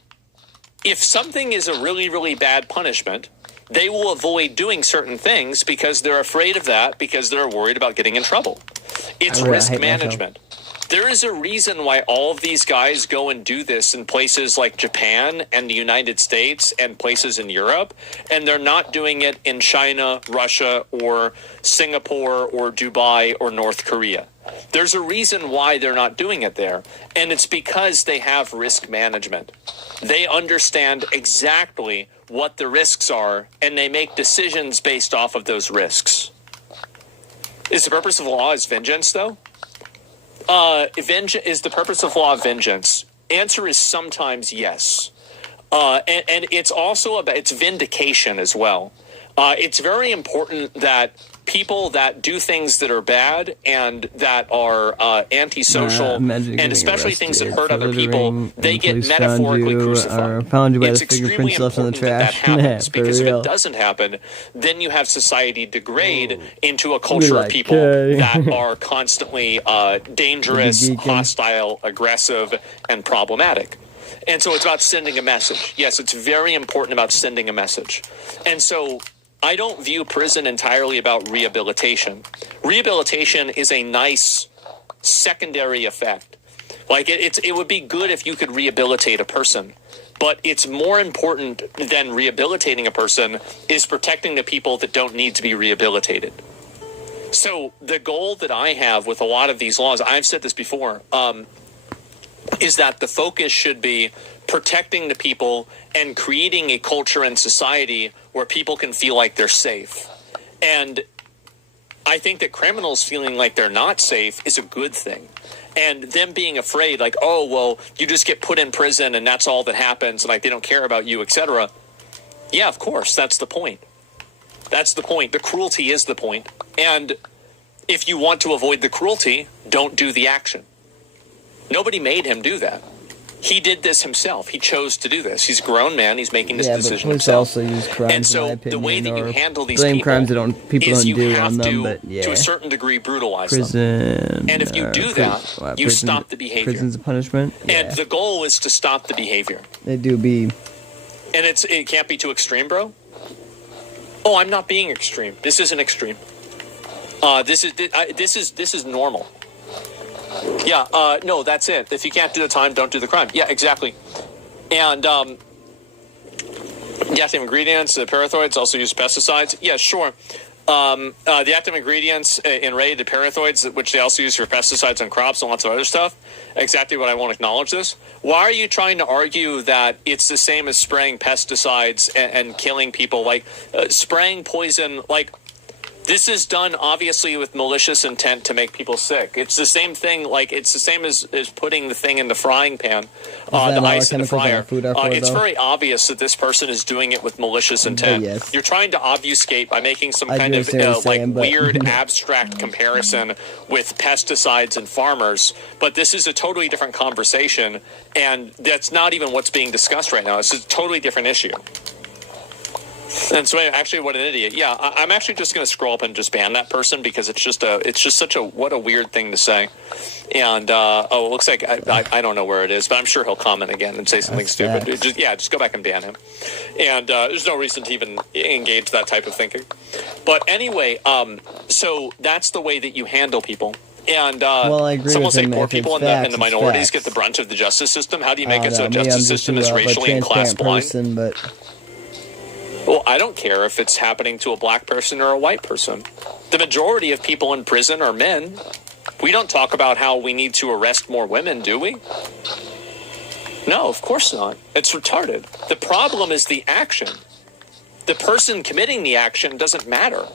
if something is a really, really bad punishment, they will avoid doing certain things because they're afraid of that, because they're worried about getting in trouble. It's risk management. There is a reason why all of these guys go and do this in places like Japan and the United States and places in Europe, and they're not doing it in China, Russia, or Singapore, or Dubai, or North Korea. There's a reason why they're not doing it there, and it's because they have risk management. They understand exactly what the risks are, and they make decisions based off of those risks. Is the purpose of law is vengeance, though? Is the purpose of law vengeance? Answer is sometimes yes. And it's also about, it's vindication as well. It's very important that people that do things that are bad and that are antisocial, and especially things that hurt other people, they get metaphorically crucified. Found you by It's the extremely fingerprints left in the important that trash. happens, For because if real. it doesn't happen, then you have society degrade into a culture like, of people okay. that are constantly dangerous, hostile, aggressive, and problematic. And so it's about sending a message. Yes, it's very important about sending a message. And so I don't view prison entirely about rehabilitation. Rehabilitation is a nice secondary effect. Like it would be good if you could rehabilitate a person, but it's more important than rehabilitating a person is protecting the people that don't need to be rehabilitated. So the goal that I have with a lot of these laws, I've said this before, is that the focus should be protecting the people and creating a culture and society where people can feel like they're safe. And I think that criminals feeling like they're not safe is a good thing. And them being afraid, like, oh, well, you just get put in prison and that's all that happens, and like they don't care about you, etc. Yeah, of course, that's the point. That's the point. The cruelty is the point. And if you want to avoid the cruelty, don't do the action. Nobody made him do that. He did this himself. He chose to do this. He's a grown man. He's making this decision but police himself. also use crimes, And so in my opinion, the way that you or handle these blame people crimes that people is don't you do have on them, to, but yeah. to a certain degree, brutalize Prison, them. And if you do that, you stop the behavior. Prison's a punishment. Yeah. And the goal is to stop the behavior. They do be. And it can't be too extreme, bro. I'm not being extreme. This isn't extreme. This is normal. Yeah, no, that's it. If you can't do the time, don't do the crime. Yeah, exactly. And the active ingredients, the parathoids, also use pesticides. Yeah, sure. The active ingredients in raid, the parathoids, which they also use for pesticides on crops and lots of other stuff. Exactly what I won't acknowledge this. Why are you trying to argue that it's the same as spraying pesticides and killing people? Like spraying poison, like this is done obviously with malicious intent to make people sick. It's the same thing. Like it's the same as putting the thing in the frying pan, the ice in the fryer. It's very obvious that this person is doing it with malicious intent. Yes. You're trying to obfuscate by making some I kind do of see what you're saying, but- weird abstract comparison with pesticides and farmers. But this is a totally different conversation, and that's not even what's being discussed right now. It's a totally different issue. And so, actually, what an idiot! Yeah, I'm actually just going to scroll up and just ban that person because it's just such a what a weird thing to say. And it looks like I don't know where it is, but I'm sure he'll comment again and say something stupid. Just go back and ban him. And there's no reason to even engage that type of thinking. But anyway, so that's the way that you handle people. And I agree someone with say him. poor If people it's in the facts, minorities it's get the brunt of the justice system. How do you I make it don't so a know. Maybe justice I'm just system is a racially and class blind? person, but Well, I don't care if it's happening to a black person or a white person. The majority of people in prison are men. We don't talk about how we need to arrest more women, do we? No, of course not. It's retarded. The problem is the action. The person committing the action doesn't matter.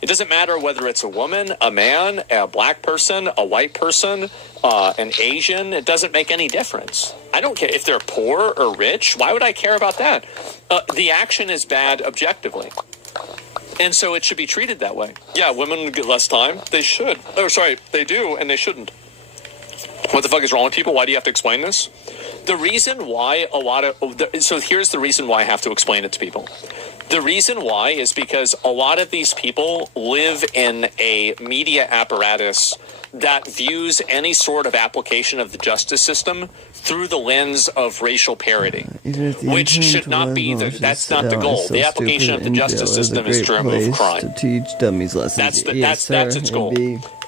It doesn't matter whether it's a woman, a man, a black person, a white person, an Asian. It doesn't make any difference. I don't care if they're poor or rich. Why would I care about that? The action is bad objectively. And so it should be treated that way. Yeah, women get less time. They should. Oh, sorry, they do, and they shouldn't. What the fuck is wrong with people? Why do you have to explain this? The reason why so here's the reason why I have to explain it to people. The reason why is because a lot of these people live in a media apparatus that views any sort of application of the justice system through the lens of racial parity, which should not be that's not the goal. The application of the justice system is to remove crime. To teach dummies lessons. That's its goal.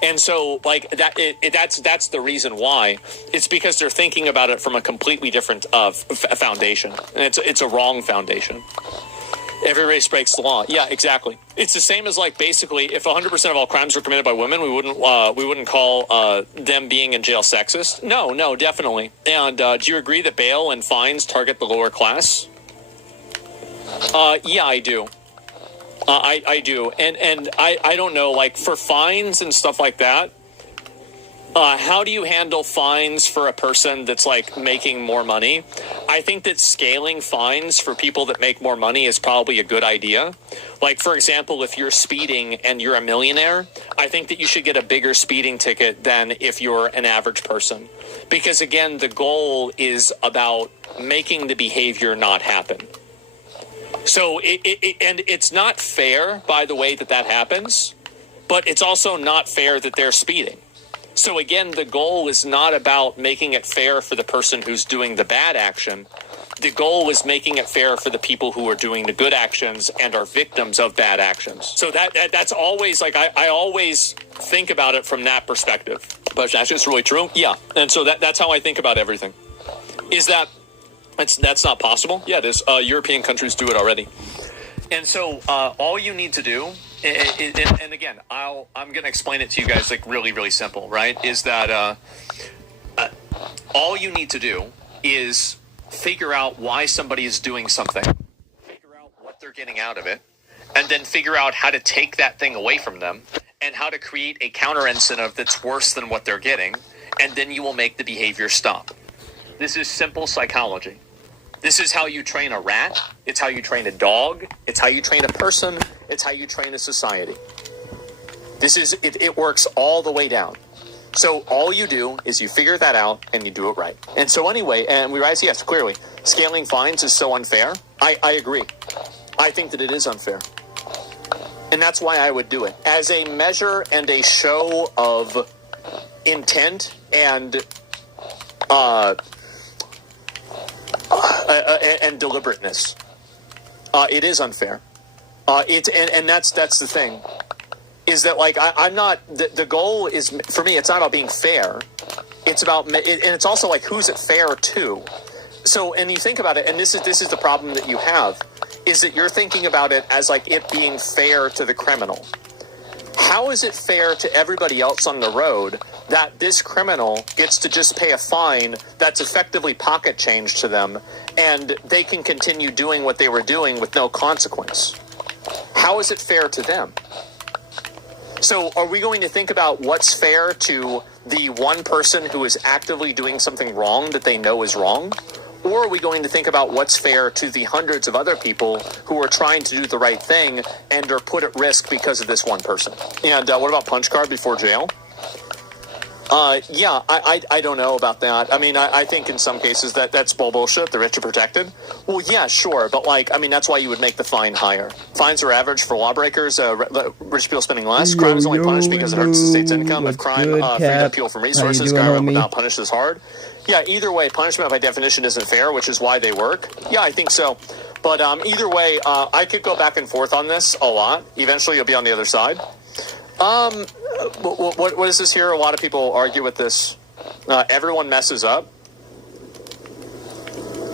And so, like that's the reason why. It's because they're thinking about it from a completely different foundation, and it's a wrong foundation. Every race breaks the law. Yeah, exactly. It's the same as, like, basically, if 100% of all crimes were committed by women, we wouldn't call them being in jail sexist. No, definitely. And do you agree that bail and fines target the lower class? Yeah, I do. I do. And I don't know, like, for fines and stuff like that, how do you handle fines for a person that's, like, making more money? I think that scaling fines for people that make more money is probably a good idea. Like, for example, if you're speeding and you're a millionaire, I think that you should get a bigger speeding ticket than if you're an average person. Because, again, the goal is about making the behavior not happen. So, and it's not fair, by the way, that happens, but it's also not fair that they're speeding. So again, the goal is not about making it fair for the person who's doing the bad action. The goal is making it fair for the people who are doing the good actions and are victims of bad actions. So that's always, like, I always think about it from that perspective. But that's just really true. Yeah. And so that's how I think about everything. Is that's not possible? Yeah, there's European countries do it already. And so all you need to do, and again, I'm going to explain it to you guys, like, really, really simple, right? Is that all you need to do is figure out why somebody is doing something, figure out what they're getting out of it, and then figure out how to take that thing away from them and how to create a counter incentive that's worse than what they're getting, and then you will make the behavior stop. This is simple psychology. This is how you train a rat. It's how you train a dog. It's how you train a person. It's how you train a society. It works all the way down. So all you do is you figure that out and you do it right. And so anyway, and we rise, yes, clearly, scaling fines is so unfair. I agree. I think that it is unfair. And that's why I would do it. As a measure and a show of intent and deliberateness. It is unfair. And that's the thing, is that, like, I'm not, the goal is, for me, it's not about being fair. It's about, and it's also, like, who's it fair to? So, and you think about it, and this is the problem that you have, is that you're thinking about it as, like, it being fair to the criminal. How is it fair to everybody else on the road that this criminal gets to just pay a fine that's effectively pocket change to them, and they can continue doing what they were doing with no consequence? How is it fair to them? So are we going to think about what's fair to the one person who is actively doing something wrong that they know is wrong? Or are we going to think about what's fair to the hundreds of other people who are trying to do the right thing and are put at risk because of this one person? And what about punch card before jail? Yeah, I don't know about that. I mean, I think in some cases that's bullshit. The rich are protected. Well, yeah, sure. But, like, I mean, that's why you would make the fine higher. Fines are average for lawbreakers. Rich people spending less. Crime is only punished because it hurts the state's income. If crime frees up people from resources, government would not punish this hard. Yeah, either way, punishment by definition isn't fair, which is why they work. Yeah, I think so. But either way, I could go back and forth on this a lot. Eventually, you'll be on the other side. What is this here? A lot of people argue with this. Everyone messes up.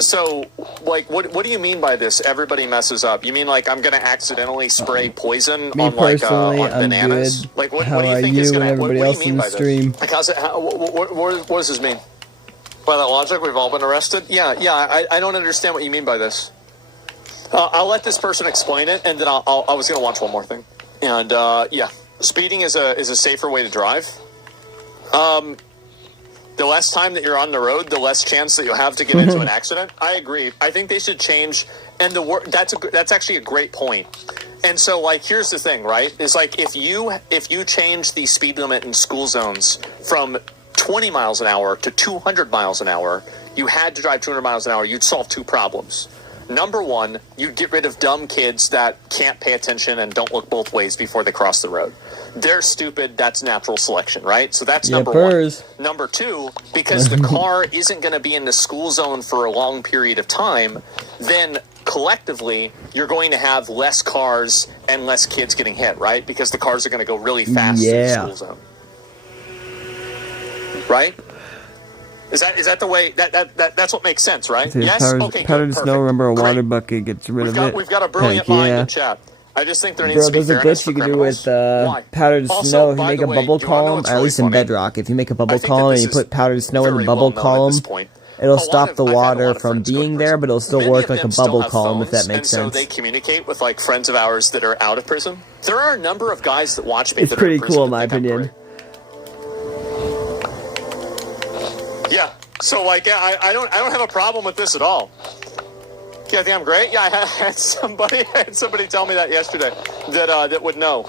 So, like, what do you mean by this? Everybody messes up. You mean, like, I'm going to accidentally spray poison on bananas? Good. Like, what How do you are think you is going to? and What do everybody you else mean in the by stream? this? Like, what does this mean? By that logic, we've all been arrested. Yeah. I don't understand what you mean by this. I'll let this person explain it, and then I was going to watch one more thing. And yeah. Speeding is a safer way to drive. The less time that you're on the road, the less chance that you'll have to get into an accident. I agree. I think they should change. And that's actually a great point. And so, like, here's the thing, right? It's like if you change the speed limit in school zones from 20 miles an hour to 200 miles an hour, you had to drive 200 miles an hour, you'd solve two problems. Number one, you get rid of dumb kids that can't pay attention and don't look both ways before they cross the road. they're stupid. That's natural selection, right? So that's Yeah, number purrs. one. Number two, because the car isn't going to be in the school zone for a long period of time, then collectively you're going to have less cars and less kids getting hit, right? Because the cars are going to go really fast through the school zone, right? Is that the way that's what makes sense, right? Yes. Okay. Powdered Good, snow. perfect. Remember, a Great. water bucket gets rid of it. We've got a brilliant Heck mind yeah. in chat. I just think there needs to be There's a fairness glitch for you can do criminals. with Why? powdered Also, snow. If you by make the a way, bubble do you wanna know column, what's at really least in funny? Bedrock, if you make a bubble think that column and this you is put powdered snow in the very bubble well known at column, this point. it'll stop the water from being there, but it'll still Many work of like a them still bubble have column, if that phones, makes and sense. So they communicate with like friends of ours that are out of prison. There are a number of guys that watch me. It's that are pretty in prison cool, in that my think I'm opinion. great. Yeah. So like, yeah, I don't have a problem with this at all. Yeah, I think I'm great. Yeah, I had somebody tell me that yesterday that would know.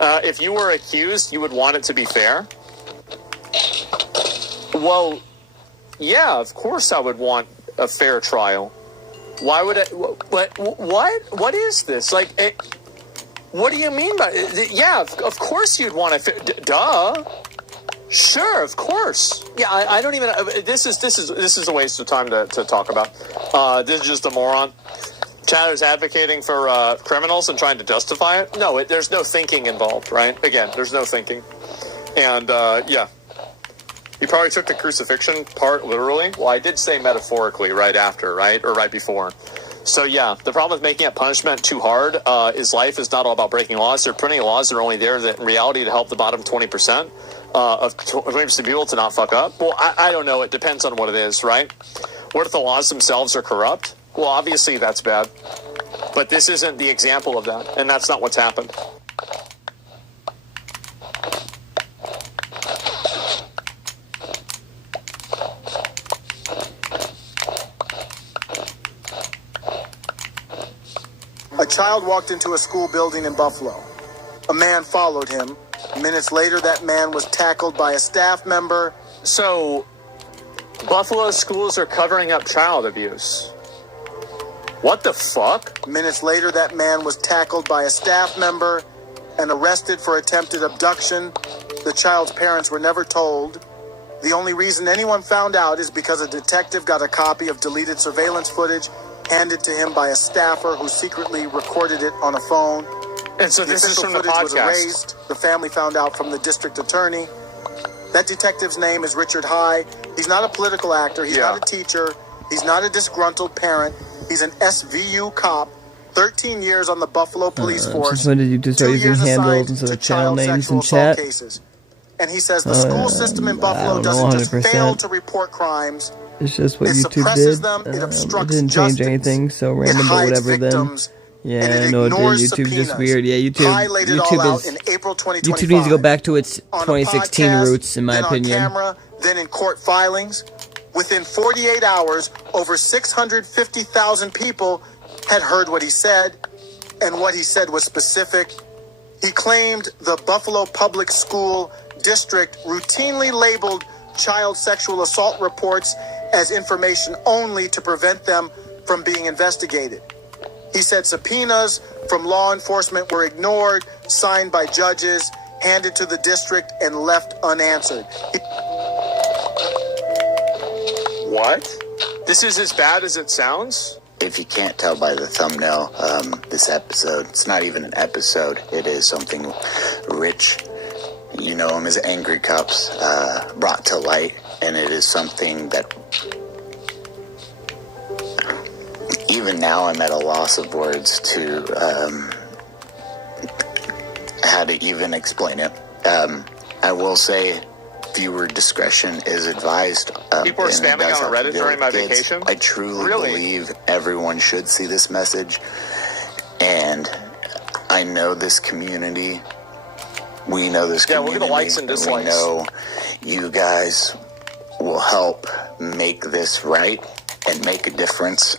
If you were accused, you would want it to be fair. Well, yeah, of course I would want a fair trial. Why would I? What is this? Like, what do you mean by it? Yeah, of course you'd want a duh. Sure, of course. Yeah, I don't even. This is a waste of time to talk about. This is just a moron. Chatter's advocating for criminals and trying to justify it. No, there's no thinking involved, right? Again, there's no thinking. And yeah, he probably took the crucifixion part literally. Well, I did say metaphorically right after, right, or right before. So yeah, the problem with making up punishment too hard is life is not all about breaking laws. There are plenty of laws that are only there that in reality to help the bottom 20%. Of 20% of people to not fuck up? Well, I don't know. It depends on what it is, right? What if the laws themselves are corrupt? Well, obviously that's bad. But this isn't the example of that, and that's not what's happened. A child walked into a school building in Buffalo. A man followed him. Minutes later, that man was tackled by a staff member. So, Buffalo schools are covering up child abuse. What the fuck? Minutes later, that man was tackled by a staff member and arrested for attempted abduction. The child's parents were never told. The only reason anyone found out is because a detective got a copy of deleted surveillance footage handed to him by a staffer who secretly recorded it on a phone. And so this is from the footage was podcast. erased. The family found out from the district attorney. That detective's name is Richard High. He's not a political actor. He's not a teacher. He's not a disgruntled parent. He's an SVU cop. 13 years on the Buffalo Police Force. Since when did you just start 2 using years handles assigned instead to of channel child names sexual in chat? assault cases. And he says the school system in Buffalo I don't doesn't know, just 100%. fail to report crimes. It's just what It YouTube suppresses did. them, it obstructs It didn't change justice, anything, so it random, but hides whatever victims, then. Yeah, and it I know it did. ignores YouTube's just subpoenas. weird. Yeah, High laid it all YouTube out is. in April YouTube needs to go back to its 2016 podcast, roots, in my then opinion. on camera, then in court filings. Within 48 hours, over 650,000 people had heard what he said, and what he said was specific. He claimed the Buffalo Public School District routinely labeled child sexual assault reports as information only to prevent them from being investigated. He said subpoenas from law enforcement were ignored, signed by judges, handed to the district, and left unanswered. What? This is as bad as it sounds? If you can't tell by the thumbnail, this episode, it's not even an episode. It is something Rich, you know him as Angry Cops, brought to light. And it is something that even now I'm at a loss of words to how to even explain it. I will say viewer discretion is advised. People are and it spamming does on have to Reddit deal during with my kids. vacation? I truly believe everyone should see this message. And I know this community. We know this community. Look at the likes and dislikes. We know you guys will help make this right and make a difference.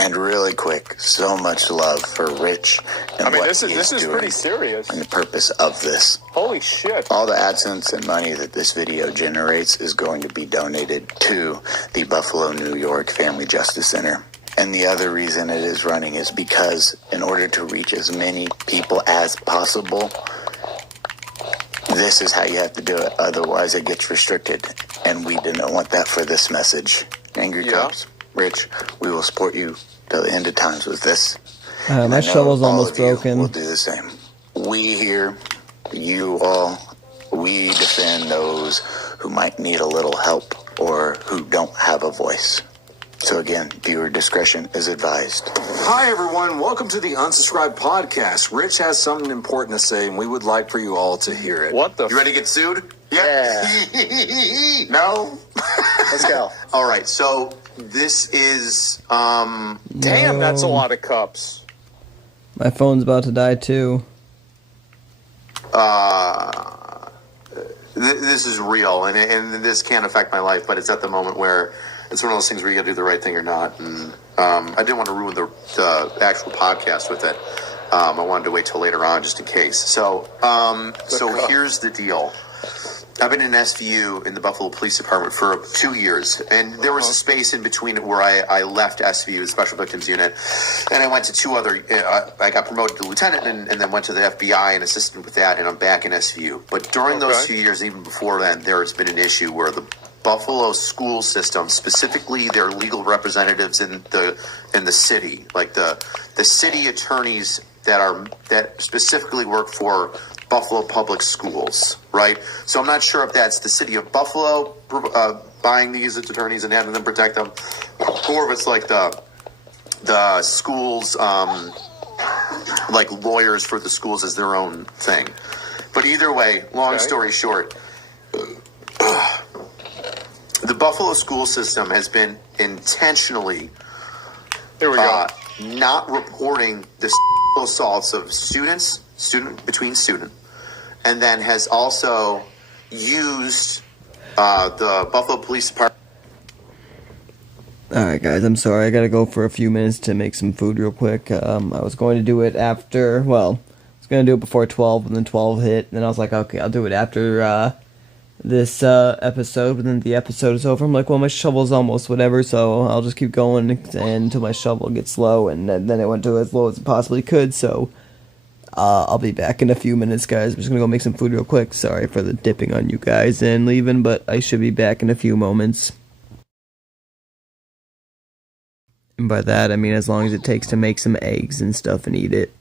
And really quick, so much love for Rich and what this is doing pretty serious. and the purpose of this. Holy shit. All the AdSense and money that this video generates is going to be donated to the Buffalo, New York Family Justice Center. And the other reason it is running is because in order to reach as many people as possible, this is how you have to do it. Otherwise, it gets restricted. And we didn't want that for this message. Angry Cops, Rich, we will support you till the end of times with this. My shovel's almost broken. We'll do the same. We here, you all, we defend those who might need a little help or who don't have a voice. So again, viewer discretion is advised. Hi, everyone. Welcome to the Unsubscribed Podcast. Rich has something important to say, and we would like for you all to hear it. What the? You ready to get sued? Yeah. No? Let's go. All right, so this is, Damn, that's a lot of cups. My phone's about to die too. This is real, and this can't affect my life, but it's at the moment where it's one of those things where you gotta do the right thing or not, and I didn't want to ruin the actual podcast with it. I wanted to wait till later on just in case. So here's the deal. I've been in SVU in the Buffalo Police Department for 2 years, and there was a space in between it where I left SVU, the Special Victims Unit, and I went to two other, I got promoted to lieutenant and then went to the FBI and assisted with that, and I'm back in SVU. But during those 2 years, even before then, there's been an issue where the Buffalo school system, specifically their legal representatives in the city, like the city attorneys that specifically work for Buffalo Public Schools, right? So I'm not sure if that's the city of Buffalo buying these attorneys and having them protect them, or if it's like the schools, like lawyers for the schools as their own thing. But either way, long story short, the Buffalo school system has been intentionally not reporting the assaults of student between student, and then has also used the Buffalo Police Department. Alright guys, I'm sorry, I gotta go for a few minutes to make some food real quick. I was going to do it after, well, I was going to do it before 12, and then 12 hit, and then I was like, okay, I'll do it after this episode, but then the episode is over. I'm like, well, my shovel's almost whatever, so I'll just keep going until my shovel gets low, and then it went to as low as it possibly could, so I'll be back in a few minutes, guys. I'm just gonna go make some food real quick. Sorry for the dipping on you guys and leaving, but I should be back in a few moments. And by that, I mean as long as it takes to make some eggs and stuff and eat it.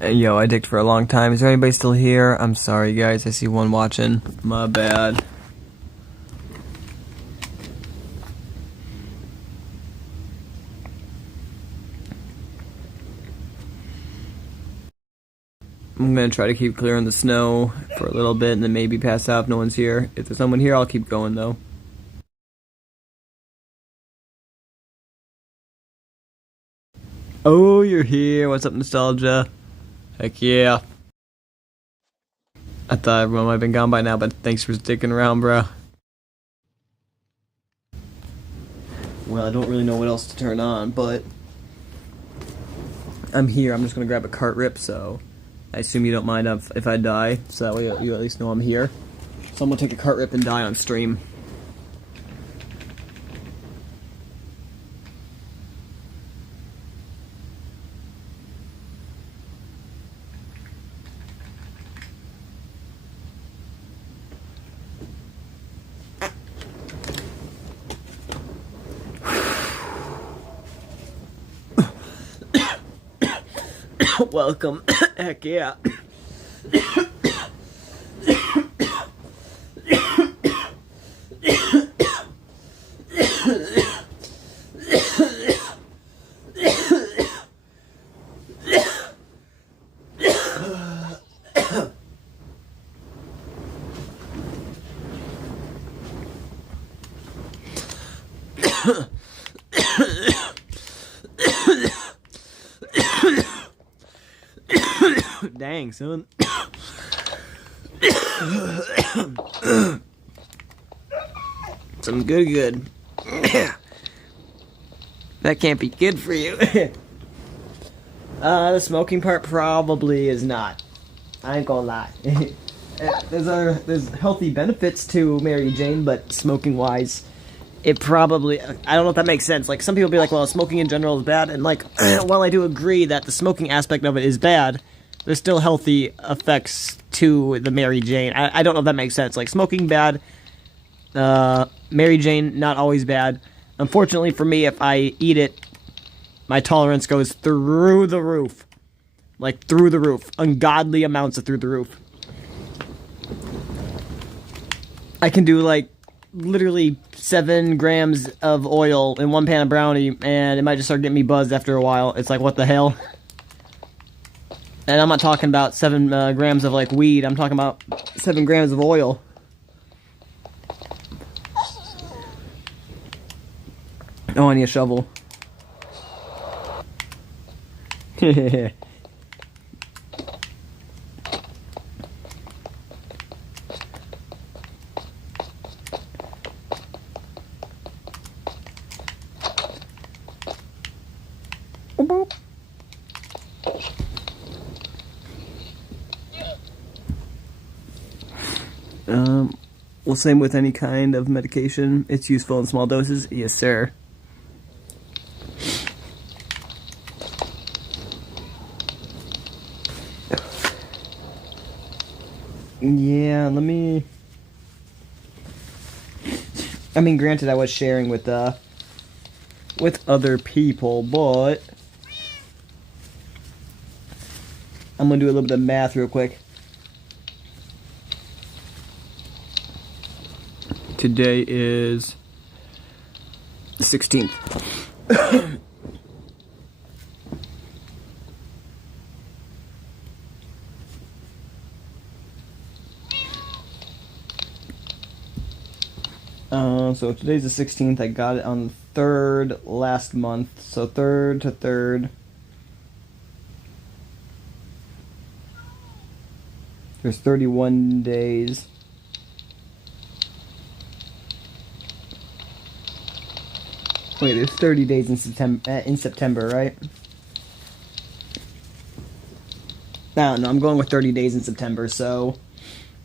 Yo, I dicked for a long time. Is there anybody still here? I'm sorry, guys. I see one watching. My bad. I'm gonna try to keep clearing the snow for a little bit and then maybe pass out if no one's here. If there's someone here, I'll keep going, though. Oh, you're here. What's up, Nostalgia? Heck yeah. I thought everyone might have been gone by now, but thanks for sticking around, bro. Well, I don't really know what else to turn on, but I'm here. I'm just gonna grab a cart rip, so I assume you don't mind if I die, so that way you at least know I'm here. So I'm gonna take a cart rip and die on stream. Welcome. Heck yeah. Dang, son. Some good. That can't be good for you. The smoking part probably is not. I ain't gonna lie. There's healthy benefits to Mary Jane, but smoking wise, it probably, I don't know if that makes sense. Like, some people be like, well, smoking in general is bad, and like, while I do agree that the smoking aspect of it is bad, there's still healthy effects to the Mary Jane. I don't know if that makes sense. Like, smoking bad, Mary Jane not always bad. Unfortunately for me, if I eat it, my tolerance goes through the roof. Like, through the roof. Ungodly amounts of through the roof. I can do, like, literally 7 grams of oil in 1 pan of brownie, and it might just start getting me buzzed after a while. It's like, what the hell? And I'm not talking about 7 grams of, like, weed. I'm talking about 7 grams of oil. Oh, I need a shovel. Well, same with any kind of medication. It's useful in small doses. Yes, sir. Yeah, let me... I mean, granted, I was sharing with other people, but... I'm gonna do a little bit of math real quick. Today is the 16th. So today's the 16th. I got it on the 3rd last month. So 3rd to 3rd. There's 31 days. Wait, there's 30 days in September, right? No, I'm going with 30 days in September, so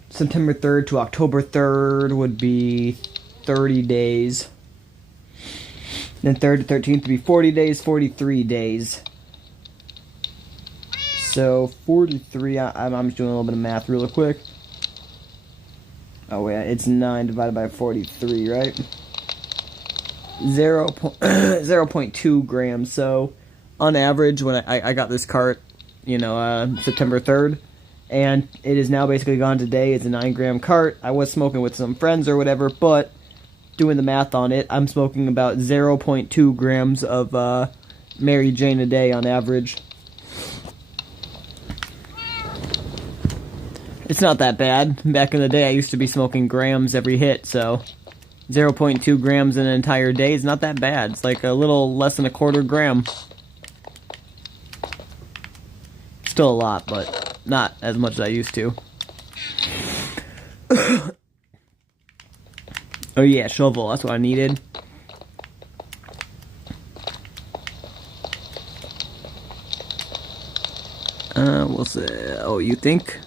September 3rd to October 3rd would be 30 days. Then 3rd to 13th would be 40 days, 43 days. So 43, I'm just doing a little bit of math real quick. Oh wait, it's 9 divided by 43, right? 0.2 grams. So on average, when I got this cart, September 3rd. And it is now basically gone today. It's a 9-gram cart. I was smoking with some friends or whatever, but doing the math on it, I'm smoking about 0.2 grams of Mary Jane a day on average. It's not that bad. Back in the day, I used to be smoking grams every hit, so 0.2 grams in an entire day is not that bad. It's like a little less than a quarter gram. Still a lot, but not as much as I used to. Oh yeah, shovel, that's what I needed. We'll see. Oh, you think?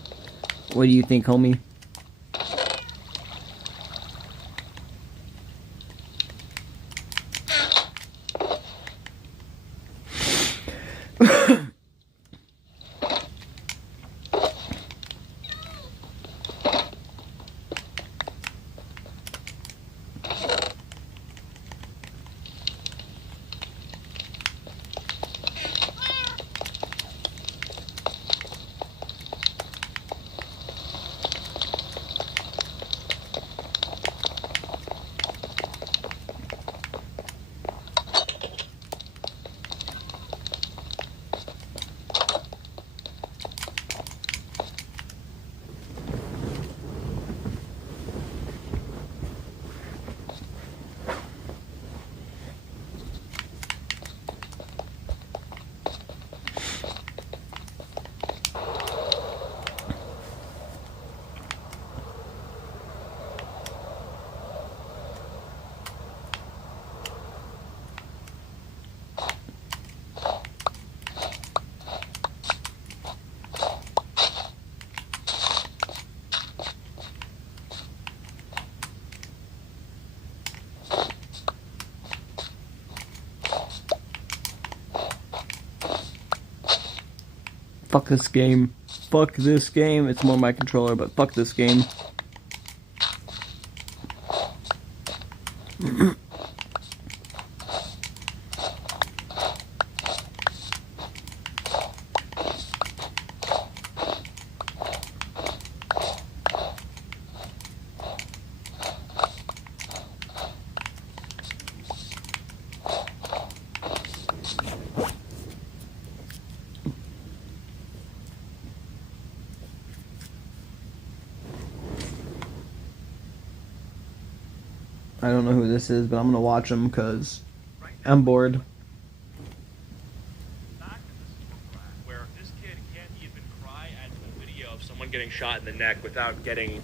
What do you think, homie? Fuck this game. Fuck this game. It's more my controller, but fuck this game. I don't know who this is, but I'm gonna watch him because I'm bored. Where this kid can't even cry at the video of someone getting shot in the neck without getting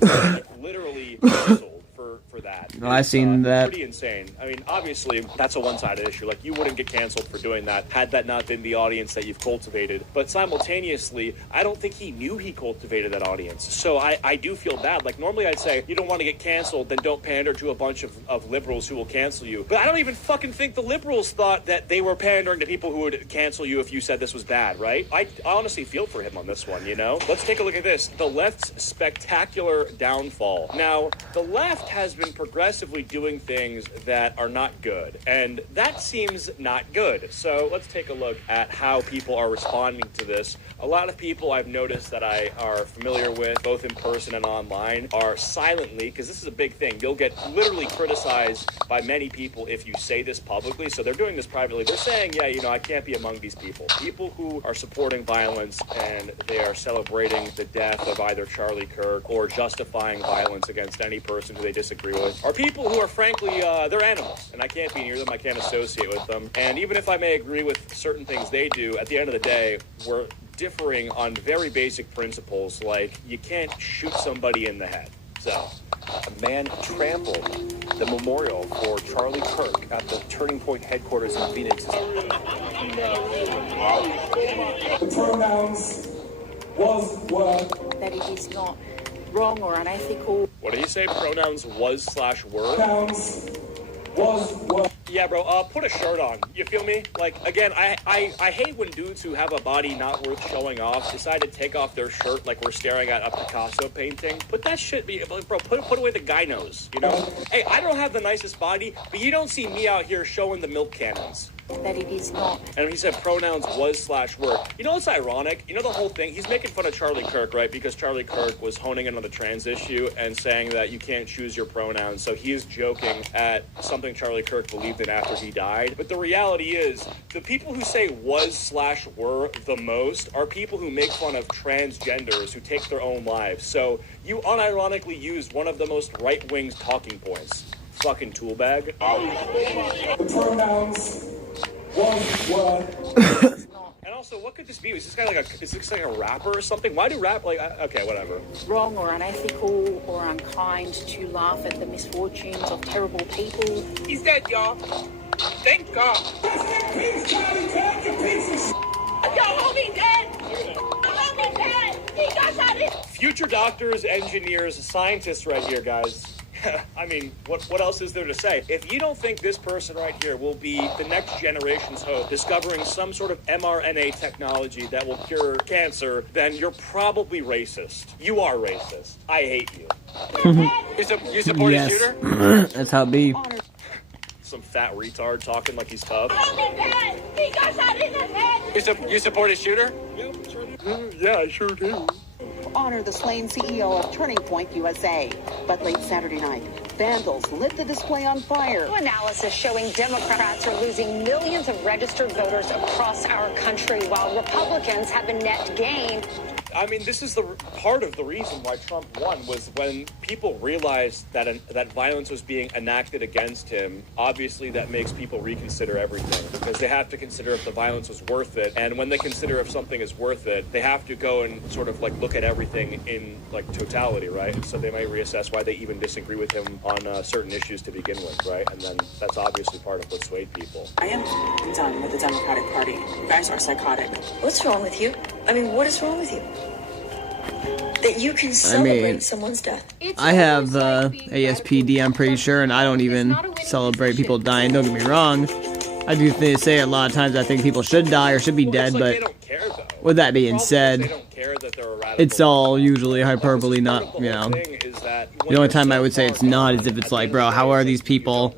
literally canceled for that. No, I've seen that. Pretty insane. I mean, obviously, that's a one-sided issue. Like, you wouldn't get canceled for doing that had that not been the audience that you've cultivated. But simultaneously, I don't think he knew he cultivated that audience. So I do feel bad. Like, normally I'd say, you don't want to get canceled, then don't pander to a bunch of liberals who will cancel you. But I don't even fucking think the liberals thought that they were pandering to people who would cancel you if you said this was bad, right? I honestly feel for him on this one, you know? Let's take a look at this. The left's spectacular downfall. Now, the left has been progressively doing things that are not good, and that seems not good. So let's take a look at how people are responding to this. A lot of people I've noticed that I are familiar with, both in person and online, are silently, because this is a big thing. You'll get literally criticized by many people if you say this publicly, so they're doing this privately. They're saying, yeah, you know, I can't be among these people. People who are supporting violence and they are celebrating the death of either Charlie Kirk or justifying violence against any person who they disagree with are people who are frankly, they're animals, and I can't be near them, I can't associate with them. And even if I may agree with certain things they do, at the end of the day, we're differing on very basic principles, like you can't shoot somebody in the head. So, a man trampled the memorial for Charlie Kirk at the Turning Point headquarters in Phoenix. The pronouns was, were. That it is not wrong or unethical. What did he say? Pronouns was/were? Pronouns was, were. Yeah, bro, put a shirt on. You feel me? Like, again, I hate when dudes who have a body not worth showing off decide to take off their shirt like we're staring at a Picasso painting. Put that shit, bro, put away the guy nose, you know? Hey, I don't have the nicest body, but you don't see me out here showing the milk cannons. that it is not. And he said pronouns was/were. You know what's ironic? You know the whole thing? He's making fun of Charlie Kirk, right? Because Charlie Kirk was honing in on the trans issue and saying that you can't choose your pronouns. So he is joking at something Charlie Kirk believed in after he died. But the reality is, the people who say was/were the most are people who make fun of transgenders who take their own lives. So you unironically used one of the most right-wing talking points. Fucking tool bag. The pronouns was, were. And also, what could this be? Is this guy like a rapper or something? Why do rap okay, whatever. Wrong or unethical or unkind to laugh at the misfortunes of terrible people. He's dead, y'all. Thank God. Yo, homie dead! Homie dead! He got shot in! Future doctors, engineers, scientists right here, guys. I mean, what else is there to say? If you don't think this person right here will be the next generation's hope, discovering some sort of mRNA technology that will cure cancer, then you're probably racist. You are racist. I hate you. You support a shooter? That's how it be. Some fat retard talking like he's tough. He got shot in the head! You support a shooter? Yeah, I sure do. Honor the slain CEO of Turning Point USA. But late Saturday night, vandals lit the display on fire. New analysis showing Democrats are losing millions of registered voters across our country, while Republicans have a net gain. I mean, this is the part of the reason why Trump won, was when people realized that that violence was being enacted against him. Obviously, that makes people reconsider everything, because they have to consider if the violence was worth it. And when they consider if something is worth it, they have to go and sort of like look at everything in like totality, right? And so they might reassess why they even disagree with him on certain issues to begin with, right? And then that's obviously part of what swayed people. I am done with the Democratic Party. You guys are psychotic. What's wrong with you? I mean, what is wrong with you? That you can celebrate someone's death. I have ASPD, I'm pretty sure, and I don't even celebrate people dying. Don't get me wrong. I do say a lot of times I think people should die or should be dead, but with that being said, it's all usually hyperbole, not, you know. The only time I would say it's not is if it's like, bro, how are these people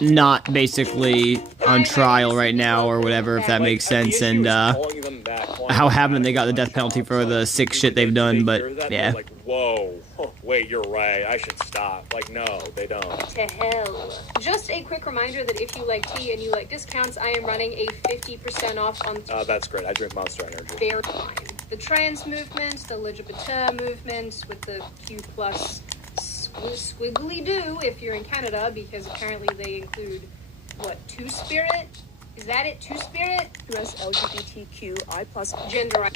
not basically on trial right now or whatever, if that makes sense, and how haven't they got the death penalty for the sick shit they've done, but yeah. Like, whoa, wait, you're right, I should stop. Like, no, they don't. To hell. Just a quick reminder that if you like tea and you like discounts, I am running a 50% off on... that's great, I drink Monster Energy. Fair time. The trans movement, the LGBT movement with the Q plus squiggly do if you're in Canada, because apparently they include, what, Two-Spirit? Is that it? Two-Spirit? US LGBTQI plus gender.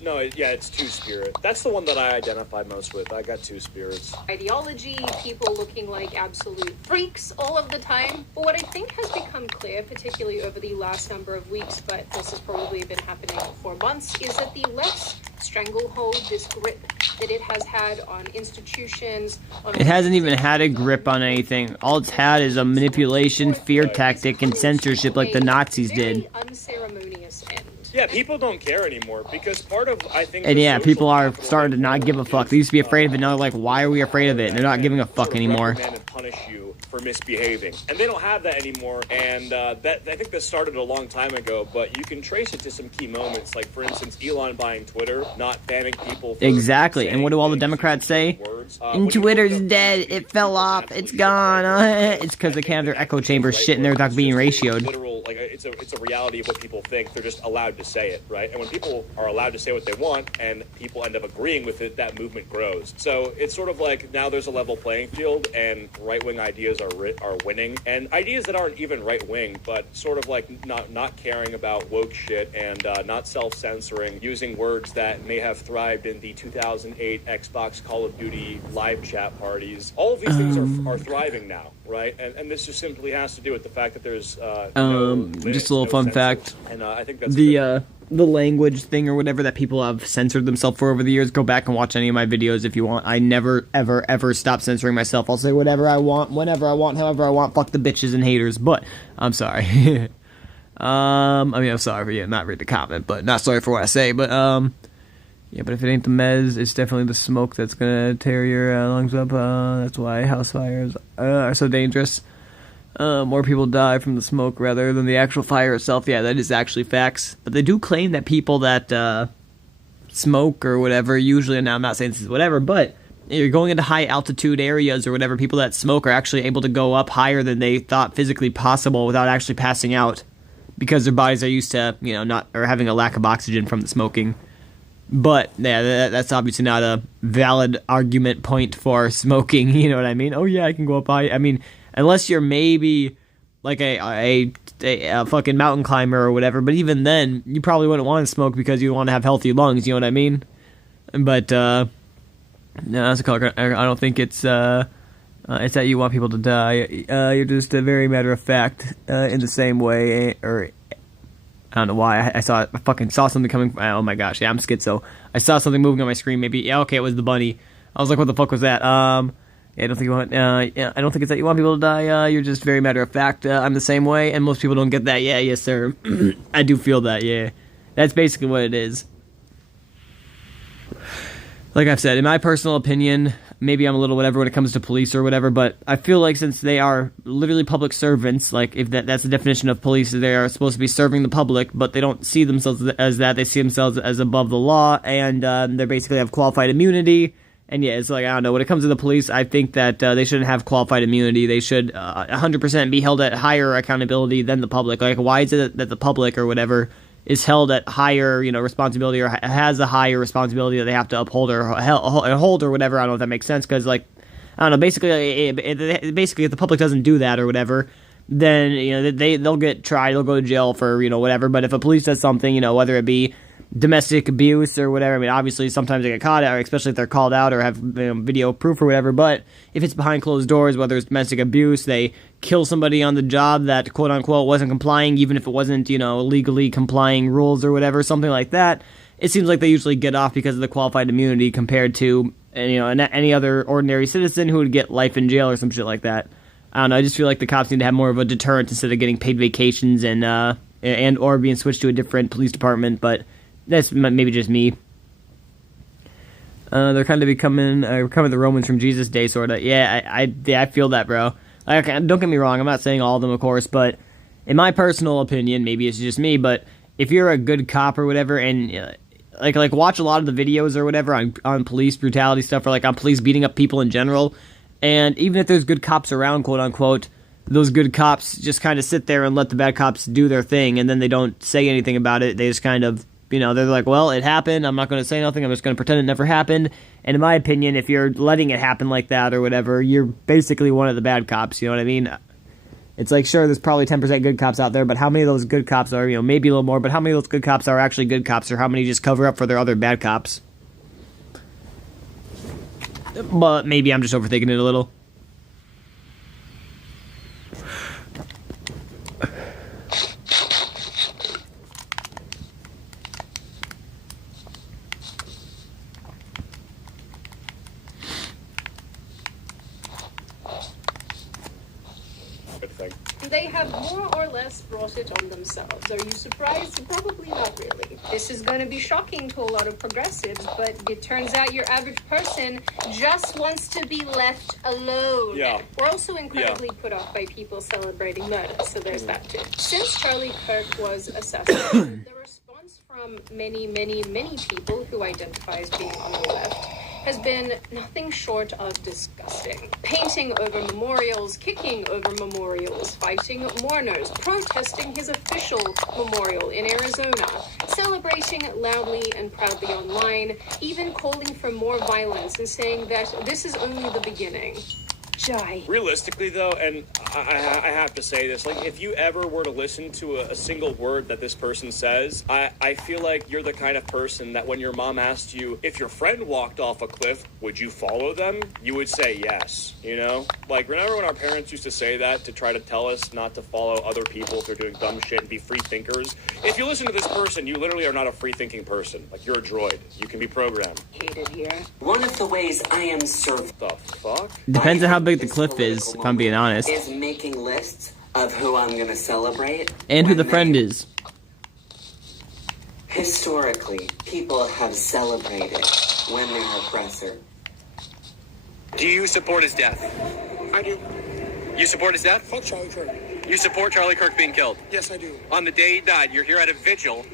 No, yeah, it's Two-Spirit. That's the one that I identify most with. I got two spirits. Ideology, people looking like absolute freaks all of the time. But what I think has become clear, particularly over the last number of weeks, but this has probably been happening for months, is that the left's stranglehold, this grip that it has had on institutions... It hasn't even had a grip on anything. All it's had is a manipulation, fear tactic, and censorship like the Nazis did. Unceremonious end. Yeah, people don't care anymore, because part of, I think... And yeah, people are starting to not give a fuck. They used to be afraid of it, now they're like, why are we afraid of it? And they're not giving a fuck anymore. And punish you for misbehaving. And they don't have that anymore, and I think that started a long time ago, but you can trace it to some key moments, like, for instance, Elon buying Twitter, not banning people for... Exactly, and what do all the Democrats say? And Twitter's dead, it fell off, it's gone. It's because they can't have their echo chambers shit in there without being ratioed. Like, it's a reality of what people think. They're just allowed to say it, right? And when people are allowed to say what they want and people end up agreeing with it, that movement grows. So it's sort of like now there's a level playing field and right-wing ideas are winning, and ideas that aren't even right-wing, but sort of like not caring about woke shit and not self-censoring, using words that may have thrived in the 2008 Xbox Call of Duty live chat parties. All of these things are thriving now, right? And this just simply has to do with the fact that there's just a little fun fact. And I think that's the language thing or whatever that people have censored themselves for over the years. Go back and watch any of my videos if you want. I never, ever, ever stop censoring myself. I'll say whatever I want, whenever I want, however I want. Fuck the bitches and haters. But I'm sorry. I mean, I'm sorry for not read the comment, but not sorry for what I say. But yeah, but if it ain't the mez, it's definitely the smoke that's gonna tear your lungs up. That's why house fires are so dangerous. more people die from the smoke rather than the actual fire itself. Yeah, that is actually facts. But they do claim that people that smoke or whatever, usually, and now I'm not saying this is whatever, but you're going into high altitude areas or whatever, people that smoke are actually able to go up higher than they thought physically possible without actually passing out because their bodies are used to, you know, not, or having a lack of oxygen from the smoking. But, yeah, that's obviously not a valid argument point for smoking, you know what I mean? Oh, yeah, I can go up high. I mean, unless you're maybe like a fucking mountain climber or whatever, but even then, you probably wouldn't want to smoke because you want to have healthy lungs, you know what I mean? But, no, that's a color. I don't think it's that you want people to die. You're just a very matter of fact, in the same way, or I don't know why. I fucking saw something coming. Oh my gosh, yeah, I'm schizo. I saw something moving on my screen. Maybe, yeah, okay, it was the bunny. I was like, what the fuck was that? Yeah, I don't think you want. Yeah, I don't think it's that you want people to die. You're just very matter of fact. I'm the same way, and most people don't get that. Yeah, yes, sir. I do feel that. Yeah, that's basically what it is. Like I've said, in my personal opinion, maybe I'm a little whatever when it comes to police or whatever, but I feel like since they are literally public servants, like if that's the definition of police, they are supposed to be serving the public, but they don't see themselves as that. They see themselves as above the law, and they basically have qualified immunity. And yeah, it's like, I don't know, when it comes to the police, I think that they shouldn't have qualified immunity. They should 100% be held at higher accountability than the public. Like, why is it that the public or whatever is held at higher, you know, responsibility, or has a higher responsibility that they have to uphold or hold or whatever? I don't know if that makes sense, because, like, I don't know, basically if the public doesn't do that or whatever, then, you know, they'll get tried, they'll go to jail for, you know, whatever. But if a police does something, you know, whether it be domestic abuse or whatever, I mean, obviously sometimes they get caught out, especially if they're called out or have, you know, video proof or whatever, but if it's behind closed doors, whether it's domestic abuse, they kill somebody on the job that quote-unquote wasn't complying, even if it wasn't, you know, legally complying rules or whatever, something like that, it seems like they usually get off because of the qualified immunity compared to, you know, any other ordinary citizen who would get life in jail or some shit like that. I don't know, I just feel like the cops need to have more of a deterrent instead of getting paid vacations and or being switched to a different police department, but that's maybe just me. They're kind of becoming the Romans from Jesus' day, sort of. Yeah, I feel that, bro. Like, don't get me wrong, I'm not saying all of them, of course, but in my personal opinion, maybe it's just me, but if you're a good cop or whatever, and like watch a lot of the videos or whatever on police brutality stuff, or like on police beating up people in general, and even if there's good cops around, quote unquote, those good cops just kind of sit there and let the bad cops do their thing, and then they don't say anything about it. They just kind of, you know, they're like, well, it happened, I'm not going to say nothing, I'm just going to pretend it never happened. And in my opinion, if you're letting it happen like that or whatever, you're basically one of the bad cops, you know what I mean? It's like, sure, there's probably 10% good cops out there, but how many of those good cops are, you know, maybe a little more, but how many of those good cops are actually good cops, or how many just cover up for their other bad cops? But maybe I'm just overthinking it a little. They have more or less brought it on themselves. Are you surprised? Probably not really. This is going to be shocking to a lot of progressives, but it turns out your average person just wants to be left alone. Yeah. We're also incredibly put off by people celebrating murder, so there's that too. Since Charlie Kirk was assassinated, the response from many, many, many people who identify as being on the left has been nothing short of disgusting. Painting over memorials, kicking over memorials, fighting mourners, protesting his official memorial in Arizona, celebrating loudly and proudly online, even calling for more violence and saying that this is only the beginning. Jai. Realistically, though, and I have to say this, like, if you ever were to listen to a single word that this person says, I feel like you're the kind of person that when your mom asked you, if your friend walked off a cliff, would you follow them? You would say yes, you know? Like, remember when our parents used to say that to try to tell us not to follow other people if they're doing dumb shit and be free thinkers? If you listen to this person, you literally are not a free-thinking person. Like, you're a droid. You can be programmed. Hated here. One of the ways I am served. The fuck? Depends on how big the cliff is, if I'm being honest. Is making lists of who I'm going to celebrate. And who the friend is. Historically, people have celebrated when their oppressor. Do you support his death? I do. You support his death? Fuck Charlie Kirk. You support Charlie Kirk being killed? Yes, I do. On the day he died, you're here at a vigil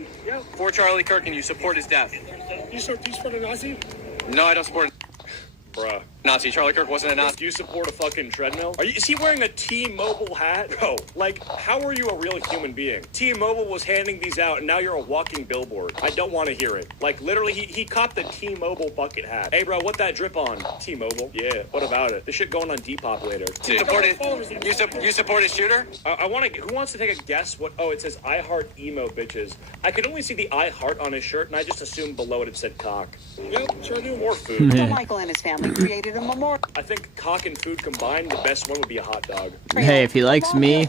for Charlie Kirk and you support his death. You support a Nazi? No, I don't support. Bruh. Nazi. Charlie Kirk wasn't a Nazi. Do you support a fucking treadmill? Is he wearing a T-Mobile hat? Bro, like, how are you a real human being? T-Mobile was handing these out, and now you're a walking billboard. I don't want to hear it. Like, literally, he copped the T-Mobile bucket hat. Hey, bro, what that drip on? T-Mobile. Yeah, what about it? This shit going on Depop later. You support his shooter? I want to. Who wants to take a guess? What? Oh, it says I heart emo bitches. I could only see the I heart on his shirt, and I just assumed below it said cock. Yep, sure do. More food. So Michael and his family created a memorial. I think cock and food combined, the best one would be a hot dog. Hey, if he likes me,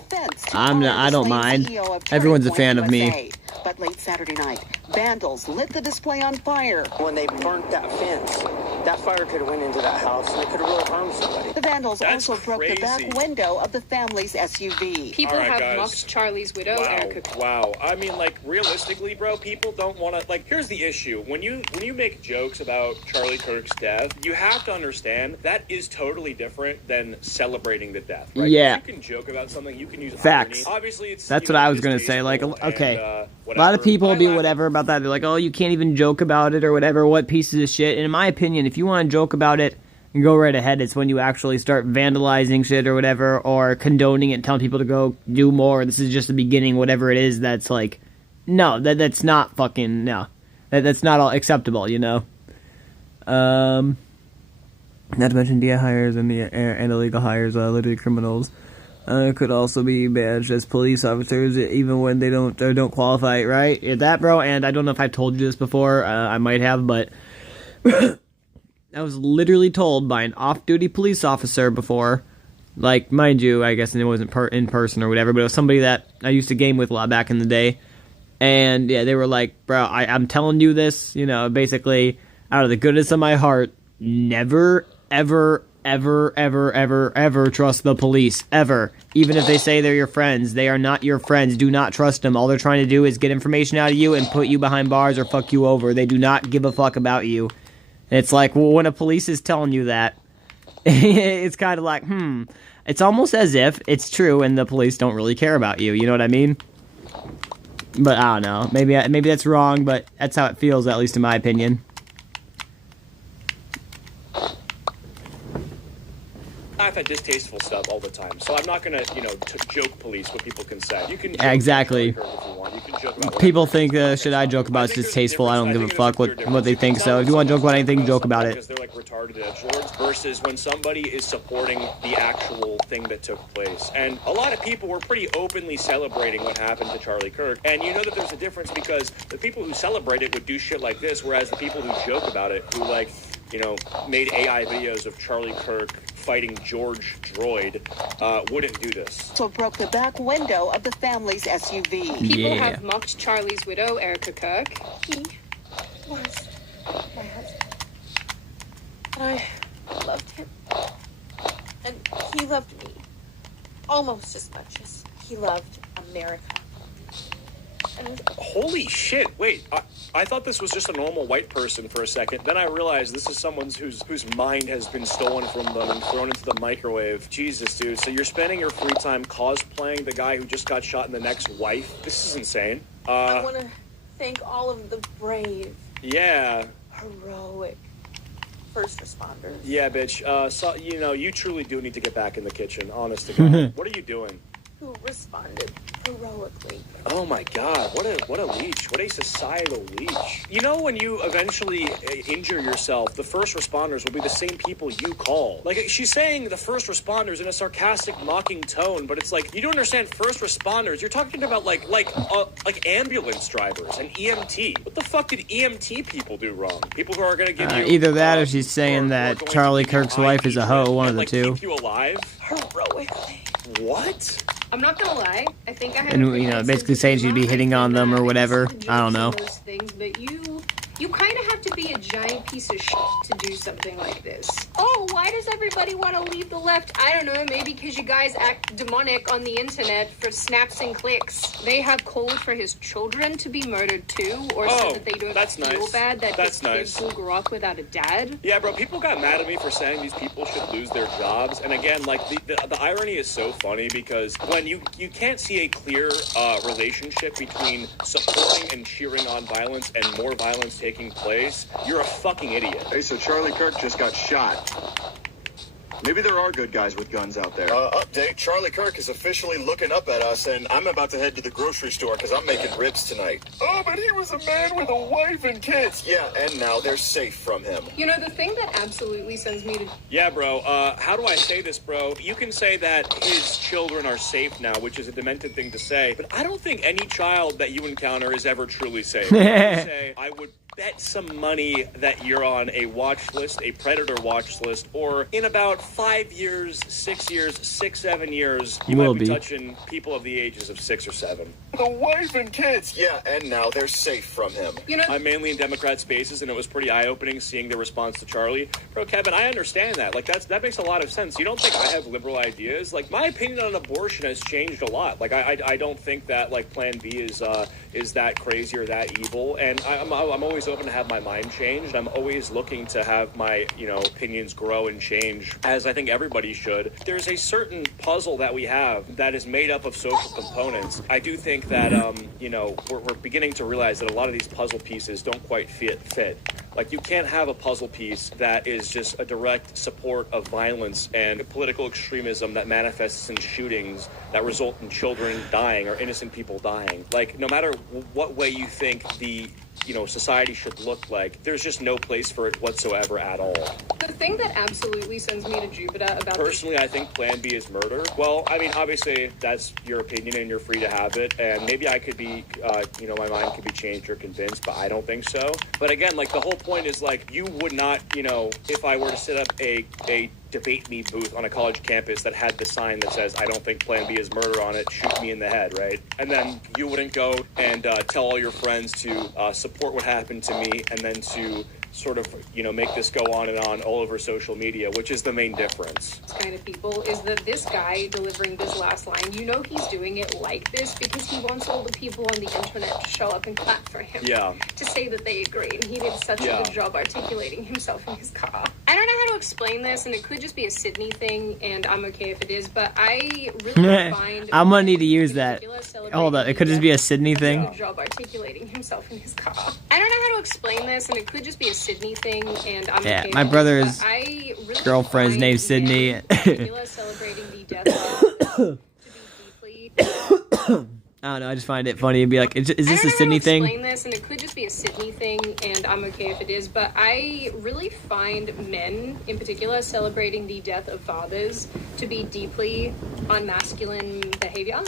I don't mind. Everyone's a fan of me. But late Saturday night, vandals lit the display on fire. When they burnt that fence, that fire could have went into that house and it could have really harmed somebody. The vandals also broke the back window of the family's SUV. People All right, have guys. mocked Charlie's widow, Erica. Wow. I mean, like, realistically, bro, people don't want to, like, here's the issue. When you make jokes about Charlie Kirk's death, you have to understand that is totally different than celebrating the death, right? Yeah. You can joke about something, you can use Facts. irony. Obviously, it's, That's what I was gonna say. Like, okay, a lot of people will be whatever about that. They're like, oh, you can't even joke about it or whatever. What pieces of shit? And in my opinion, if you want to joke about it, go right ahead. It's when you actually start vandalizing shit or whatever, or condoning it and telling people to go do more. This is just the beginning, whatever it is. That's like, no, that's not fucking no. That's not all acceptable, you know. Not to mention DI hires and illegal hires, literally criminals. Could also be badged as police officers, even when they don't qualify, right? Yeah, that, bro. And I don't know if I've told you this before. I might have, but I was literally told by an off-duty police officer before. Like, mind you, I guess it wasn't in person or whatever, but it was somebody that I used to game with a lot back in the day. And yeah, they were like, bro, I'm telling you this, you know, basically, out of the goodness of my heart, never, ever, ever, ever, ever, ever trust the police, ever. Even if they say they're your friends, they are not your friends. Do not trust them. All they're trying to do is get information out of you and put you behind bars or fuck you over. They do not give a fuck about you. And it's like, well, when a police is telling you that, it's kind of like, It's almost as if it's true and the police don't really care about you. You know what I mean? But I don't know. Maybe that's wrong, but that's how it feels, at least in my opinion. Laugh at distasteful stuff all the time, so I'm not gonna, joke police what people can say. You can joke Yeah, exactly. about if you want. You can joke about People think, should I joke about it's distasteful? I don't give a fuck what they think, so if you want to joke about anything, joke about it. because they're like retarded edge lords versus when somebody is supporting the actual thing that took place. And a lot of people were pretty openly celebrating what happened to Charlie Kirk, and you know that there's a difference because the people who celebrate it would do shit like this, whereas the people who joke about it, who made AI videos of Charlie Kirk fighting George Droid, wouldn't do this. So broke the back window of the family's SUV. People have mocked Charlie's widow, Erica Kirk. He was my husband. And I loved him. And he loved me almost as much as he loved America. And Holy shit, wait, I thought this was just a normal white person for a second. Then I realized this is someone whose mind has been stolen from them and thrown into the microwave. Jesus, dude. So you're spending your free time cosplaying the guy who just got shot in the neck's wife? This is insane. I want to thank all of the brave, heroic first responders. Yeah, bitch. So, you truly do need to get back in the kitchen, honest to God. What are you doing? Who responded heroically. Oh my God, what a leech. What a societal leech. You know, when you eventually injure yourself, the first responders will be the same people you call. Like, she's saying the first responders in a sarcastic, mocking tone, but it's like, you don't understand first responders. You're talking about like ambulance drivers and EMT. What the fuck did EMT people do wrong? People who are going to give you... Either that or she's saying that Charlie Kirk's wife is a hoe, one of the two. Keep you alive? Heroically. What? I'm not gonna lie. I think I had. And basically saying she'd be hitting on them or whatever. I don't know. Those things, but you You kind of have to be a giant piece of shit to do something like this. Oh, why does everybody want to leave the left? I don't know, maybe because you guys act demonic on the internet for snaps and clicks. They have called for his children to be murdered too, or so that they don't feel bad that his kids will grow up without a dad. Yeah, bro, people got mad at me for saying these people should lose their jobs. And again, like, the irony is so funny because when you can't see a clear relationship between supporting and cheering on violence and more violence taking place, you're a fucking idiot. Hey, so Charlie Kirk just got shot. Maybe there are good guys with guns out there. Update, Charlie Kirk is officially looking up at us, and I'm about to head to the grocery store because I'm making ribs tonight. Oh, but he was a man with a wife and kids. Yeah, and now they're safe from him. You know, the thing that absolutely sends me to... Yeah, bro, how do I say this, bro? You can say that his children are safe now, which is a demented thing to say, but I don't think any child that you encounter is ever truly safe. I would bet some money that you're on a watch list, a predator watch list, or in about 5 years, 6 years, 6, 7 years, you might be touching people of the ages of 6 or 7. The wife and kids. Yeah, and now they're safe from him. You know, I'm mainly in Democrat spaces, and it was pretty eye-opening seeing their response to Charlie. Bro, Kevin, I understand that. Like, that makes a lot of sense. You don't think I have liberal ideas? Like, my opinion on abortion has changed a lot. Like, I don't think that, like, Plan B is that crazy or that evil, and I'm always open to have my mind changed. I'm always looking to have my, opinions grow and change, as I think everybody should. There's a certain puzzle that we have that is made up of social components. I do think that, we're beginning to realize that a lot of these puzzle pieces don't quite fit. Like, you can't have a puzzle piece that is just a direct support of violence and political extremism that manifests in shootings that result in children dying or innocent people dying. Like, no matter what way you think the society should look like, there's just no place for it whatsoever at all. The thing that absolutely sends me to Jupiter about... Personally, I think Plan B is murder. Well, I mean, obviously, that's your opinion and you're free to have it, and maybe I could be, my mind could be changed or convinced, but I don't think so. But again, like, the whole point is, like, you would not, if I were to set up a debate me booth on a college campus that had the sign that says, I don't think Plan B is murder on it, shoot me in the head, right? And then you wouldn't go and tell all your friends to support what happened to me and then to sort of, make this go on and on all over social media, which is the main difference. Kind of people is that this guy delivering this last line, he's doing it like this because he wants all the people on the internet to show up and clap for him. Yeah. To say that they agree, and he did such a good job articulating himself in his car. I don't know how to explain this, and it could just be a Sydney thing, and I'm okay if it is, but I really find... I'm gonna need to use that. Hold up, it could just be a Sydney thing. Good job articulating himself in his car. I don't know how to explain this, and it could just be a Sydney thing, and I'm okay my brother's really girlfriend's name's Sydney. Celebrating the death to be deeply... I don't know, I just find it funny and be like, is this a Sydney thing? I don't know how to explain this, and it could just be a Sydney thing, and I'm okay if it is, but I really find men, in particular, celebrating the death of fathers to be deeply unmasculine behavior.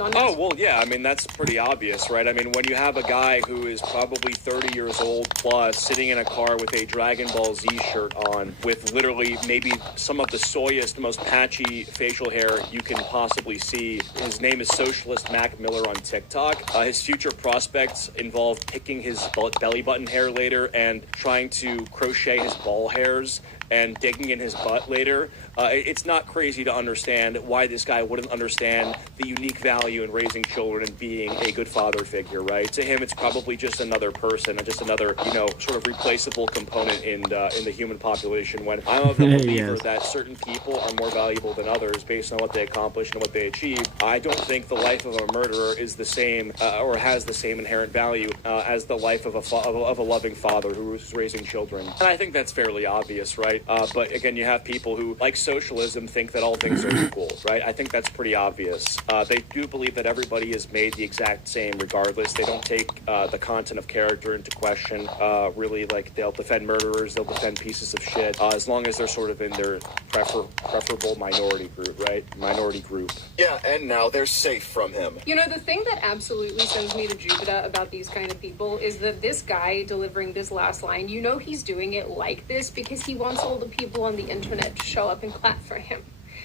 Oh, well, yeah, I mean, that's pretty obvious, right? I mean, when you have a guy who is probably 30 years old plus sitting in a car with a Dragon Ball Z shirt on with literally maybe some of the soyest, most patchy facial hair you can possibly see. His name is Socialist Mac Miller on TikTok. His future prospects involve picking his belly button hair later and trying to crochet his ball hairs and digging in his butt later. It's not crazy to understand why this guy wouldn't understand the unique value in raising children and being a good father figure, right? To him, it's probably just another person, just another, sort of replaceable component in the human population. When I'm of the believer that certain people are more valuable than others based on what they accomplish and what they achieve, I don't think the life of a murderer is the same or has the same inherent value as the life of a loving father who is raising children. And I think that's fairly obvious, right? But again, you have people who, like socialism, think that all things are equal, right? I think that's pretty obvious. They do believe that everybody is made the exact same regardless. They don't take the content of character into question. Really, like, they'll defend murderers, they'll defend pieces of shit, as long as they're sort of in their preferable minority group, right? Minority group. Yeah, and now they're safe from him. The thing that absolutely sends me to Jupiter about these kind of people is that this guy delivering this last line, he's doing it like this because he wants all the people on the internet to show up and clap for him.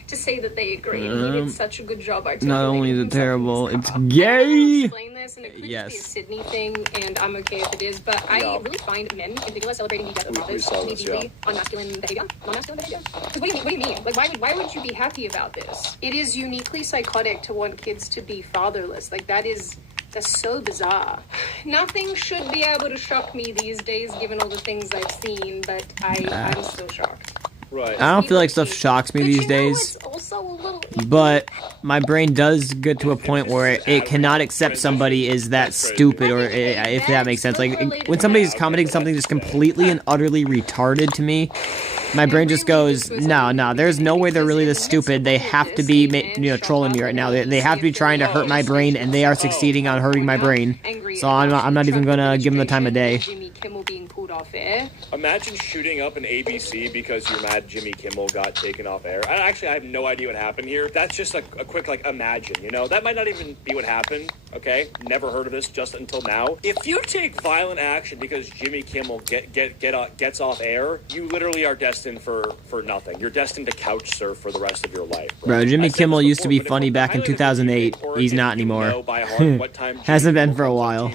to say that they agree. And he did such a good job articulating. Not only is it himself terrible, in it's this car. gay. Explain this, and it could just be a Sydney thing, and I'm okay if it is. But I really find men, in particular, celebrating the death of fathers to be deeply unmasculine behavior, non-masculine behavior. Because what do you mean? Like, why would you be happy about this? It is uniquely psychotic to want kids to be fatherless. Like, that's so bizarre. Nothing should be able to shock me these days, given all the things I've seen, but I'm still shocked. Right. I don't feel like stuff shocks me these days, but my brain does get to a point where it cannot accept somebody is that stupid, or if that makes sense. Like, when somebody's commenting something just completely and utterly retarded to me, my brain just goes, no, there's no way they're really this stupid. They have to be, trolling me right now. They have to be trying to hurt my brain, and they are succeeding on hurting my brain. So I'm not even gonna give them the time of day. Imagine shooting up an ABC because you're mad Jimmy Kimmel got taken off air. I have no idea what happened here. That's just a quick, imagine, That might not even be what happened, okay? Never heard of this just until now. If you take violent action because Jimmy Kimmel gets off air, you literally are destined for nothing. You're destined to couch surf for the rest of your life. Bro, Jimmy Kimmel used to be funny back in 2008. He's not anymore. Hasn't been for a while.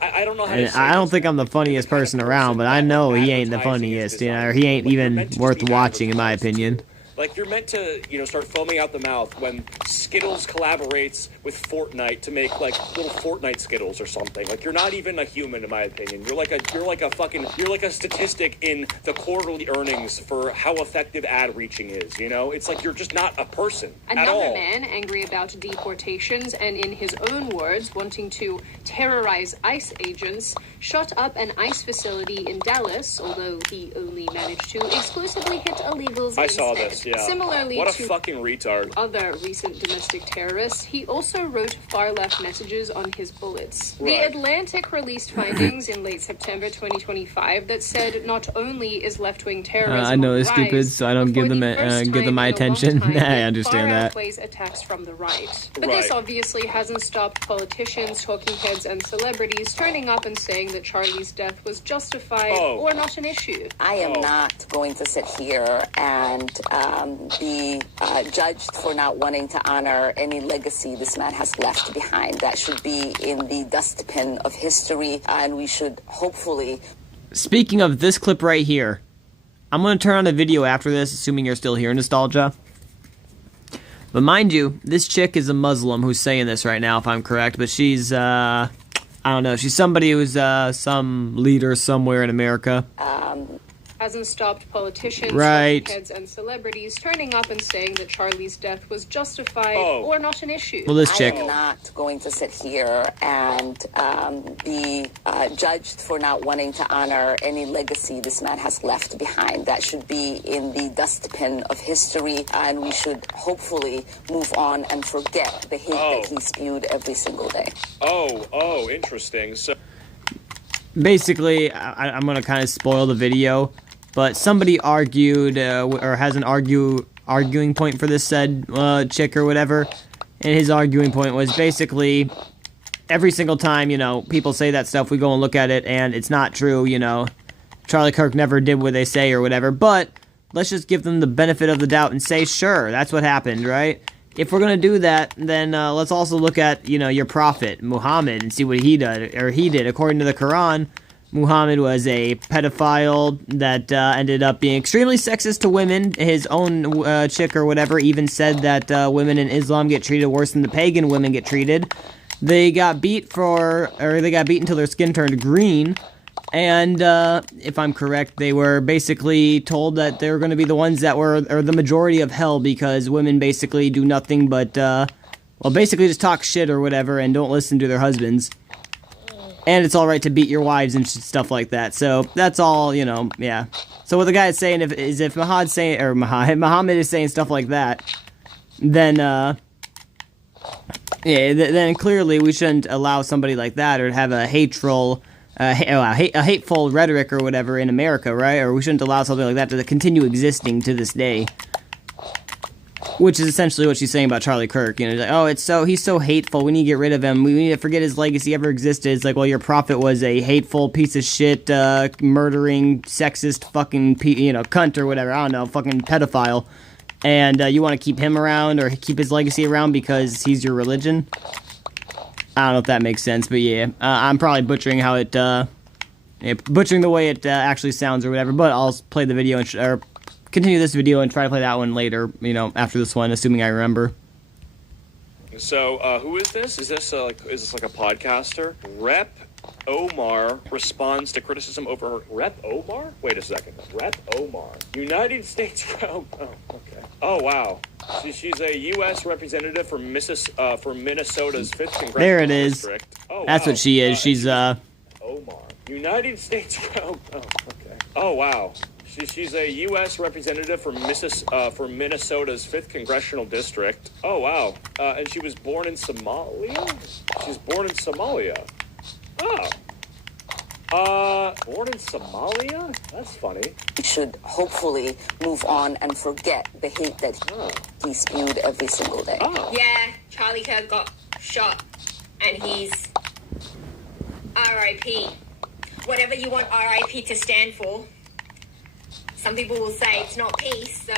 I don't know how to say I don't think I'm the funniest person around, but I know he ain't the funniest, or he ain't even worth watching, in my opinion. Like, you're meant to, start foaming out the mouth when Skittles collaborates with Fortnite to make, little Fortnite Skittles or something. Like, you're not even a human, in my opinion. You're like a statistic in the quarterly earnings for how effective ad reaching is, It's like you're just not a person at all. Another man angry about deportations and, in his own words, wanting to terrorize ICE agents, shot up an ICE facility in Dallas, although he only managed to exclusively hit illegals. I saw this. Yeah. Similarly what a to fucking retard. Other recent domestic terrorists, he also wrote far-left messages on his bullets. Right. The Atlantic released findings in late September 2025 that said not only is left-wing terrorism I know it's on the stupid, rise, so I don't give them my attention. I understand that. Outweighs attacks from the right. But this obviously hasn't stopped politicians, talking heads, and celebrities turning up and saying that Charlie's death was justified or not an issue. I am not going to sit here and be judged for not wanting to honor any legacy this man has left behind. That should be in the dustbin of history, and we should hopefully... Speaking of this clip right here, I'm going to turn on a video after this, assuming you're still here, Nostalgia. But mind you, this chick is a Muslim who's saying this right now, if I'm correct, but she's, I don't know, she's somebody who's some leader somewhere in America. Hasn't stopped politicians, right, heads, and celebrities turning up and saying that Charlie's death was justified or not an issue. Well, this chick. I am not going to sit here and be judged for not wanting to honor any legacy this man has left behind. That should be in the dustbin of history, and we should hopefully move on and forget the hate that he spewed every single day. Interesting. So, basically, I'm going to kind of spoil the video, but somebody argued, or has an arguing point for this said chick or whatever, and his arguing point was basically, every single time, people say that stuff, we go and look at it, and it's not true, Charlie Kirk never did what they say or whatever, but let's just give them the benefit of the doubt and say, sure, that's what happened, right? If we're going to do that, then let's also look at, your prophet, Muhammad, and see what he did. According to the Quran, Muhammad was a pedophile that ended up being extremely sexist to women. His own chick or whatever even said that women in Islam get treated worse than the pagan women get treated. They got beat until their skin turned green. And, if I'm correct, they were basically told that they were going to be the ones that were the majority of hell because women basically do nothing but, basically just talk shit or whatever and don't listen to their husbands. And it's alright to beat your wives and stuff like that. So, that's all, yeah. So what the guy is saying is if Muhammad is saying stuff like that, then, then clearly we shouldn't allow somebody like that or have a hateful rhetoric or whatever in America, right? Or we shouldn't allow something like that to continue existing to this day. Which is essentially what she's saying about Charlie Kirk. He's so hateful, we need to get rid of him, we need to forget his legacy ever existed. It's like, well, your prophet was a hateful piece of shit, murdering, sexist fucking, cunt or whatever, I don't know, fucking pedophile. and you want to keep him around or keep his legacy around because he's your religion. I don't know if that makes sense, but yeah, I'm probably butchering how it, butchering the way it actually sounds or whatever, but I'll play the video or continue this video and try to play that one later, you know, after this one, assuming I remember. So, who is this? Is this like a podcaster? Rep Omar responds to criticism over her. Rep Omar? Wait a second. Rep Omar. United States. Oh, okay. Oh, wow. She's a U.S. representative for Minnesota's 5th Congressional There it is. District. Oh, That's wow. what she is. She's Omar. United States. Oh, okay. Oh, wow. She's a U.S. representative for Minnesota's 5th Congressional District. Oh, wow. And she was born in Somalia? She's born in Somalia. Oh. Born in Somalia? That's funny. We should hopefully move on and forget the hate that he spewed every single day. Oh. Yeah, Charlie Kirk got shot, and he's R.I.P. Whatever you want R.I.P. to stand for. Some people will say it's not peace, so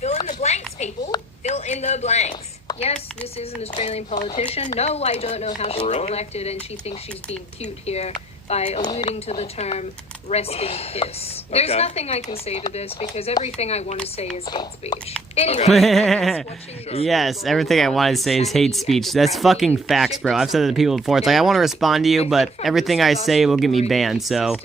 fill in the blanks, people. Fill in the blanks. Yes, this is an Australian politician. No, I don't know how she got elected, and she thinks she's being cute here by alluding to the term rest in piss. There's nothing I can say to this because everything I want to say is hate speech. Anyway, yes, everything I want to say is hate speech. That's fucking facts, bro. I've said it to people before. It's like, I want to respond to you, but everything I say will get me banned, so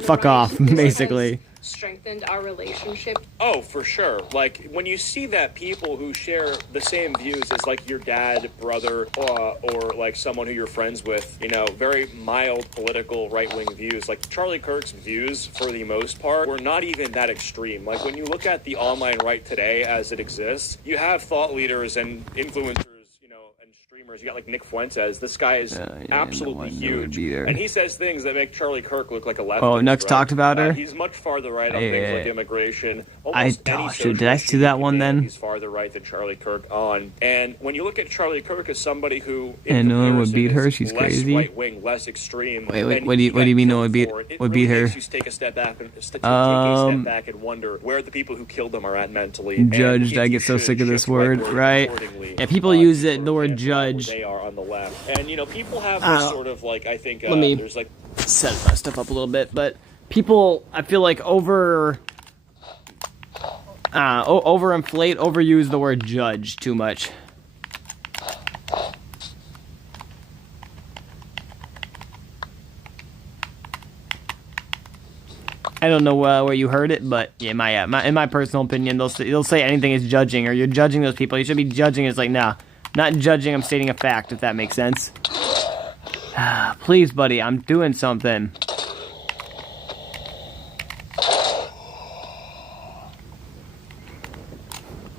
fuck off, basically. Strengthened our relationship. Oh, for sure. Like, when you see that people who share the same views as, like, your dad, brother, or like, someone who you're friends with, you know, very mild political right-wing views, like, Charlie Kirk's views, for the most part, were not even that extreme. Like, when you look at the online right today as it exists, you have thought leaders and influencers, you got like Nick Fuentes. This guy is absolutely huge, and he says things that make Charlie Kirk look like a leftist. Oh, Nux talked about her. He's much farther right on things like immigration. Did I see that one then? He's farther right than Charlie Kirk on. And when you look at Charlie Kirk as somebody who, and no one would beat her. She's less crazy. Right wing, less extreme. Wait, what do you mean no one would beat her? Makes you take a step back and wonder where the people who killed them are at mentally. Judged. I get so sick of this word. Right? Yeah, people use the word judge. They are on the left, and you know, people have this sort of like, I think let me there's like set my stuff up a little bit, but people, I feel like overinflate, overuse the word judge too much. I don't know where you heard it, but yeah, in my personal opinion, they'll say anything is judging, or you're judging those people. You should be judging. It's like, nah, not judging. I'm stating a fact, if that makes sense. Please, buddy, I'm doing something.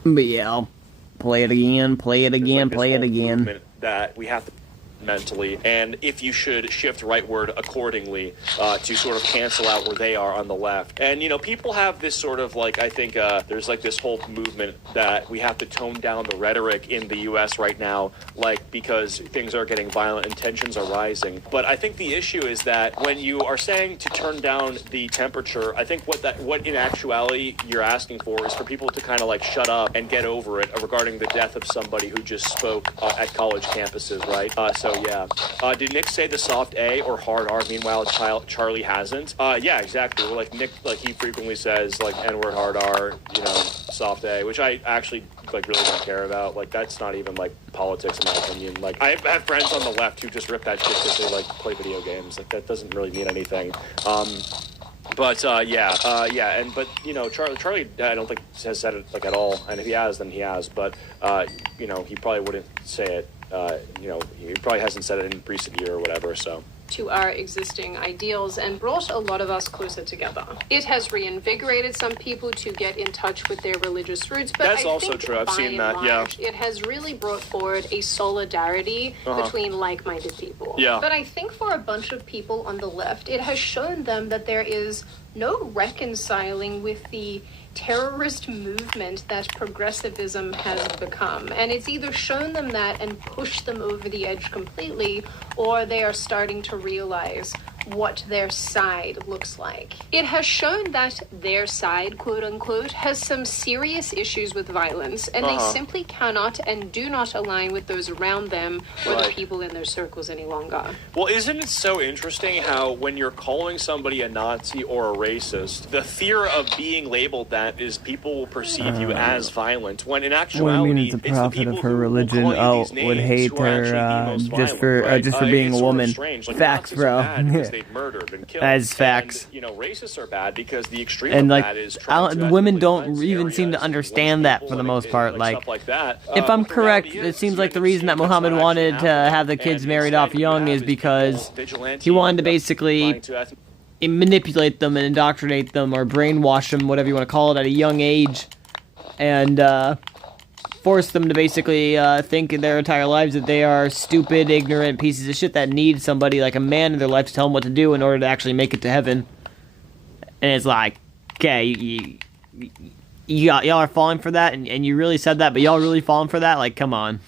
But yeah, I'll play it again, play it again. That we have to mentally, and if you should shift rightward accordingly to sort of cancel out where they are on the left. And you know, people have this sort of like, I think there's like this whole movement that we have to tone down the rhetoric in the U.S. right now, like, because things are getting violent and tensions are rising. But I think the issue is that when you are saying to turn down the temperature, I think what in actuality you're asking for is for people to kind of like shut up and get over it regarding the death of somebody who just spoke at college campuses, right? So yeah. Did Nick say the soft A or hard R? Meanwhile, Charlie hasn't. Yeah, exactly. Well, like Nick, like he frequently says like N-word, hard R, you know, soft A, which I actually like really don't care about. Like that's not even like politics in my opinion. Like I have friends on the left who just rip that shit because they like play video games. Like that doesn't really mean anything. But but you know, Charlie, I don't think has said it like at all. And if he has, then he has. But you know, he probably wouldn't say it. You know, he probably hasn't said it in recent year or whatever. So. To our existing ideals and brought a lot of us closer together. It has reinvigorated some people to get in touch with their religious roots, but that's I also think true. I've seen that. Large, it has really brought forward a solidarity between like-minded people. Yeah. But I think for a bunch of people on the left, it has shown them that there is no reconciling with the terrorist movement that progressivism has become. And it's either shown them that and pushed them over the edge completely, or they are starting to realize what their side looks like. It has shown that their side, quote unquote, has some serious issues with violence, and they simply cannot and do not align with those around them or the people in their circles any longer. Well, isn't it so interesting how when you're calling somebody a Nazi or a racist, the fear of being labeled that is people will perceive you as violent, when in actuality, it's a prophet of her religion. Would hate her just for being a woman. Strange. Like, facts, bro. They've murdered and killed. As facts. And, racists are bad because the extreme and of like that is women don't even seem to understand that for the most part. Like that. If I'm correct, it seems like the reason that Muhammad wanted to have the kids married off young is because he wanted to basically manipulate them and indoctrinate them or brainwash them, whatever you want to call it, at a young age, and force them to basically think in their entire lives that they are stupid, ignorant pieces of shit that need somebody like a man in their life to tell them what to do in order to actually make it to heaven. And it's like, okay, y'all are falling for that, and you really said that, but y'all really falling for that? Like, come on.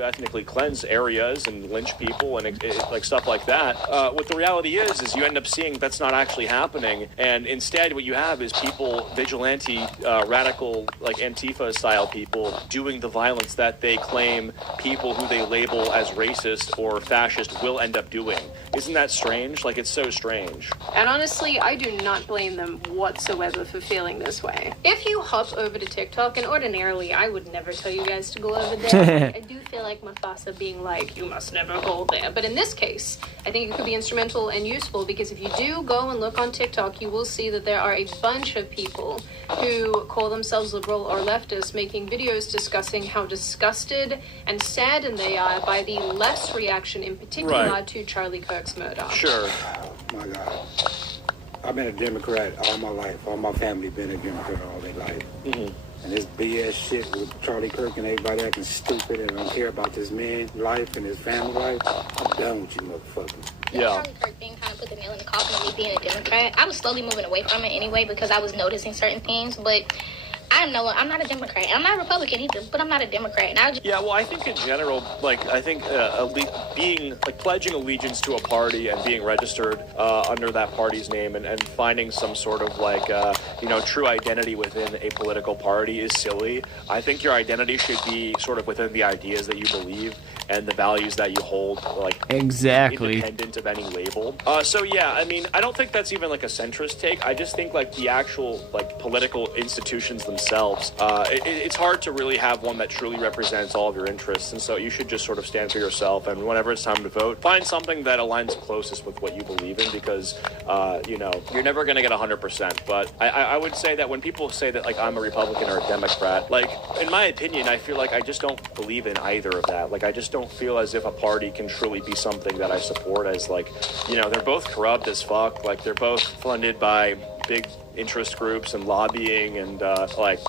Ethnically cleanse areas and lynch people and like stuff like that. What the reality is you end up seeing that's not actually happening, and instead what you have is people, vigilante, radical, like Antifa style people, doing the violence that they claim people who they label as racist or fascist will end up doing. Isn't that strange? Like, it's so strange. And honestly, I do not blame them whatsoever for feeling this way. If you hop over to TikTok, and ordinarily I would never tell you guys to go over there, I do feel like Mufasa being like, you must never go there. But in this case, I think it could be instrumental and useful, because if you do go and look on TikTok, you will see that there are a bunch of people who call themselves liberal or leftist making videos discussing how disgusted and saddened they are by the left's reaction in particular to Charlie Kirk's murder. Sure. Oh my God. I've been a Democrat all my life. All my family been a Democrat all their life. Mm-hmm. And this BS shit with Charlie Kirk and everybody acting stupid and don't care about this man's life and his family life, I'm done with you motherfuckers. The Charlie Kirk thing kind of put the nail in the coffin of me being a Democrat. I was slowly moving away from it anyway because I was noticing certain things, but I'm not a Democrat. I'm not a Republican either, but I'm not a Democrat. And Well, I think in general, being pledging allegiance to a party and being registered under that party's name and finding some sort of true identity within a political party is silly. I think your identity should be sort of within the ideas that you believe and the values that you hold, independent of any label. I don't think that's even a centrist take. I just think the actual political institutions themselves, it's hard to really have one that truly represents all of your interests, and so you should just sort of stand for yourself, and whenever it's time to vote, find something that aligns closest with what you believe in, because you're never going to get 100%. But I would say that when people say that I'm a Republican or a Democrat, in my opinion, I feel like I just don't believe in either of that. I just don't feel as if a party can truly be something that I support as they're both corrupt as fuck. They're both funded by big interest groups and lobbying, and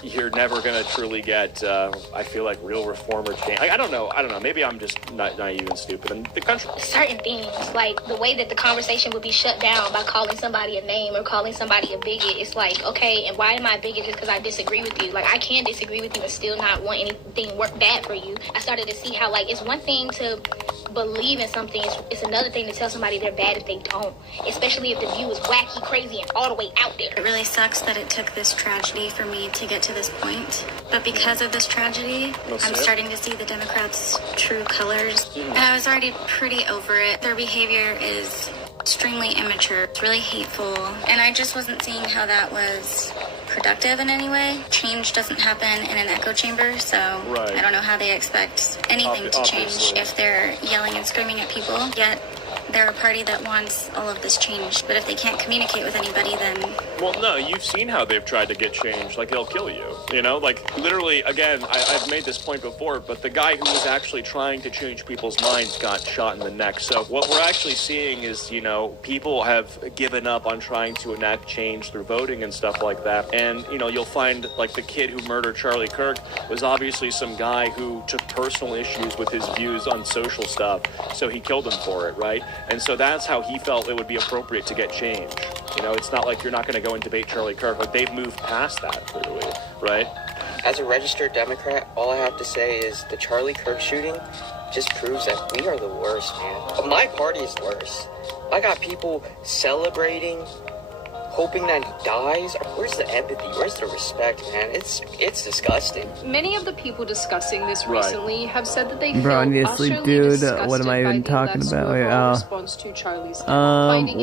you're never gonna truly get I feel real reform or change. I don't know, maybe I'm just naive and stupid, and the country certain things, like the way that the conversation would be shut down by calling somebody a name or calling somebody a bigot. It's okay, and why am I a bigot? Just because I disagree with you. I can't disagree with you and still not want anything work bad for you. I started to see how it's one thing to believe in something, it's another thing to tell somebody they're bad if they don't, especially if the view is wacky, crazy, and all the way out there. It really sucks that it took this tragedy for me to get to this point, but because of this tragedy, I'm starting to see the Democrats' true colors, and I was already pretty over it. Their behavior is extremely immature, it's really hateful, and I just wasn't seeing how that was productive in any way. Change doesn't happen in an echo chamber, so I don't know how they expect anything to change if they're yelling and screaming at people, yet they're a party that wants all of this change. But if they can't communicate with anybody, then... Well, no, you've seen how they've tried to get change. They'll kill you, literally, again, I've made this point before, but the guy who was actually trying to change people's minds got shot in the neck. So what we're actually seeing is, people have given up on trying to enact change through voting and stuff like that. And, you'll find, the kid who murdered Charlie Kirk was obviously some guy who took personal issues with his views on social stuff, so he killed him for it, right? And so that's how he felt it would be appropriate to get change. It's not you're not going to go and debate Charlie Kirk. They've moved past that, clearly, right? As a registered Democrat, all I have to say is the Charlie Kirk shooting just proves that we are the worst, man. My party is worse. I got people celebrating, hoping that he dies. Where's the empathy? Where's the respect, man? It's disgusting. Many of the people discussing this recently have said that they Bro, I need feel to sleep, utterly dude. disgusted What am I even by the talking left's about? Wait, overall response to Charlie's death.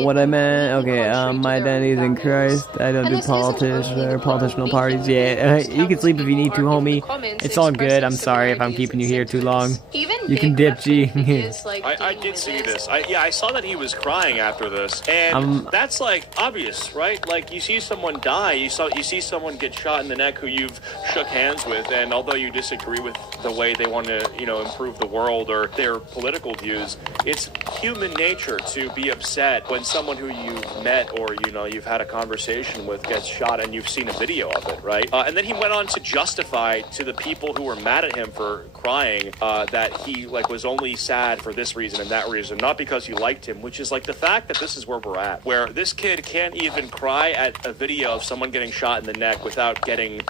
what I meant, okay, my identity is in Christ. I don't do politics or political parties. Yeah, you can sleep if you need to, homie. It's all good. I'm sorry if I'm keeping you here too long. You can dip, G. I did see this. I saw that he was crying after this, and that's like obvious, right? Like you see someone die, you see someone get shot in the neck who you've shook hands with, and although you disagree with the way they want to, improve the world or their political views, it's human nature to be upset when someone who you've met or you've had a conversation with gets shot and you've seen a video of it, right? And then he went on to justify to the people who were mad at him for crying that he was only sad for this reason and that reason, not because he liked him, which is like the fact that this is where we're at, where this kid can't even cry at a video of someone getting shot in the neck without getting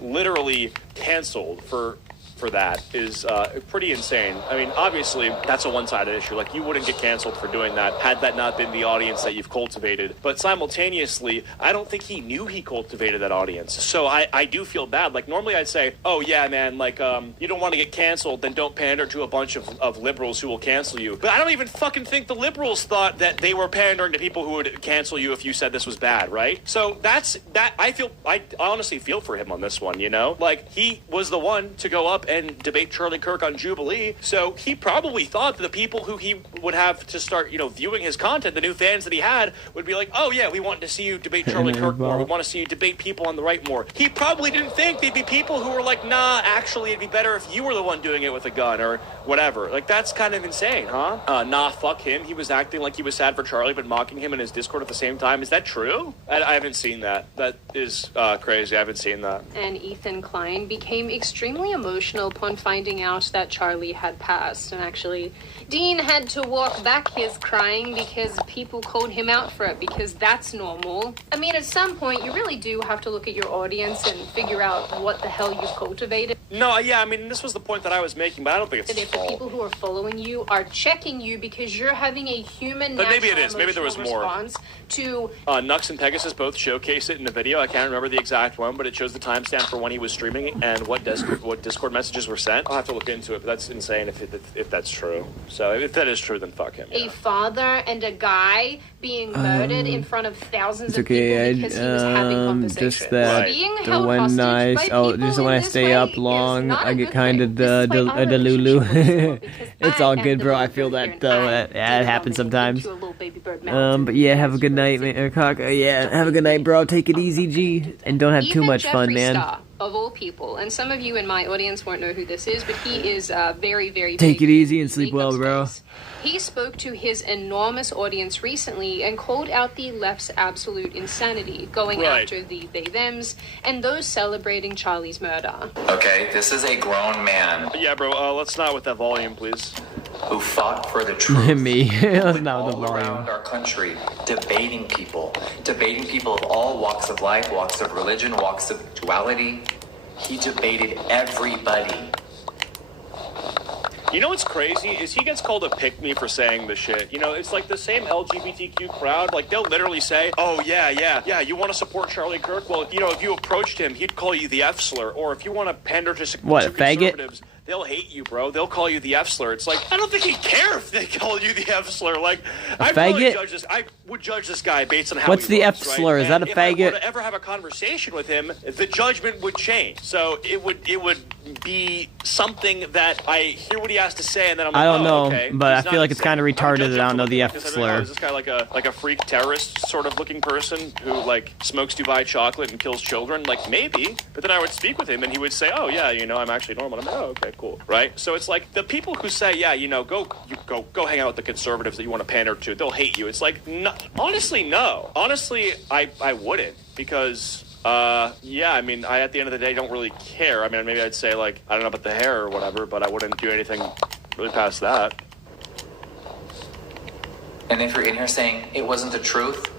literally canceled for that is pretty insane. I mean, obviously, that's a one-sided issue. Like, you wouldn't get canceled for doing that had that not been the audience that you've cultivated. But simultaneously, I don't think he knew he cultivated that audience. So I do feel bad. Like, normally I'd say, oh, yeah, man, you don't want to get canceled, then don't pander to a bunch of liberals who will cancel you. But I don't even fucking think the liberals thought that they were pandering to people who would cancel you if you said this was bad, right? So I honestly feel for him on this one, Like, he was the one to go up and debate Charlie Kirk on Jubilee. So he probably thought that the people who he would have to start, viewing his content, the new fans that he had, would be like, oh yeah, we want to see you debate Charlie Kirk more. We want to see you debate people on the right more. He probably didn't think they'd be people who were like, nah, actually it'd be better if you were the one doing it with a gun or whatever. Like, that's kind of insane, huh? Nah, fuck him. He was acting like he was sad for Charlie, but mocking him in his Discord at the same time. Is that true? I haven't seen that. That is crazy. I haven't seen that. And Ethan Klein became extremely emotional upon finding out that Charlie had passed. And actually, Dean had to walk back his crying because people called him out for it, because that's normal. I mean, at some point, you really do have to look at your audience and figure out what the hell you've cultivated. No, yeah, I mean, this was the point that I was making, but I don't think it's if the people who are following you are checking you because you're having a human but maybe it is. Maybe there was more. To Nux and Pegasus both showcase it in the video. I can't remember the exact one, but it shows the timestamp for when he was streaming and what Discord messages were sent. I'll have to look into it, but that's insane if that's true. So if that is true, then fuck him. Yeah. A father and a guy being murdered in front of thousands of people because he was having conversations. Just that Being the held one hostage nice. by Oh, people just when in I this stay way up long, not I a get good kind thing. of This is why our delulu. It's all I good, am bro. the I feel little that girl though. here, It happens sometimes. into a little baby bird mountain. But yeah, have a good night, man. Cock. Yeah, have a good night, bro. Take it easy, G, and don't have too Even much fun, Jeffree man. Star, of all people, and some of you in my audience won't know who this is, but he is very, very Take big it easy and in sleep the well, makeup bro. space. He spoke to his enormous audience recently and called out the left's absolute insanity, going after the they-thems and those celebrating Charlie's murder. Okay, this is a grown man. Yeah, bro, let's not with that volume, please. Who fought for the truth. Me. Let's not with the all volume. around our country, debating people of all walks of life, walks of religion, walks of duality. He debated everybody. You know what's crazy is he gets called a pick-me for saying the shit. It's like the same LGBTQ crowd. Like, they'll literally say, oh, yeah, you want to support Charlie Kirk? Well, if you approached him, he'd call you the F-slur. Or if you want to pander to conservatives, they'll hate you, bro. They'll call you the F-slur. It's like, I don't think he'd care if they call you the F-slur. Like, I would judge this guy based on how What's he the looks, F-slur? right? Is that a if faggot? I were to ever have a conversation with him, the judgment would change. So it would be something that I hear what he has to say, and then I'm like, I don't know, okay. but I feel like it's kind of retarded that I don't know the F-slur. Is this guy like a freak terrorist sort of looking person who smokes Dubai chocolate and kills children? Like, maybe. But then I would speak with him and he would say, oh yeah, I'm actually normal. I'm like, oh, okay, cool. Right? So it's like the people who say, yeah, go hang out with the conservatives that you want to pander to, they'll hate you. It's like, no, honestly, no. Honestly, I wouldn't, because yeah, I mean, I at the end of the day don't really care. I mean, maybe I'd say I don't know about the hair or whatever, but I wouldn't do anything really past that. And if you're in here saying it wasn't the truth,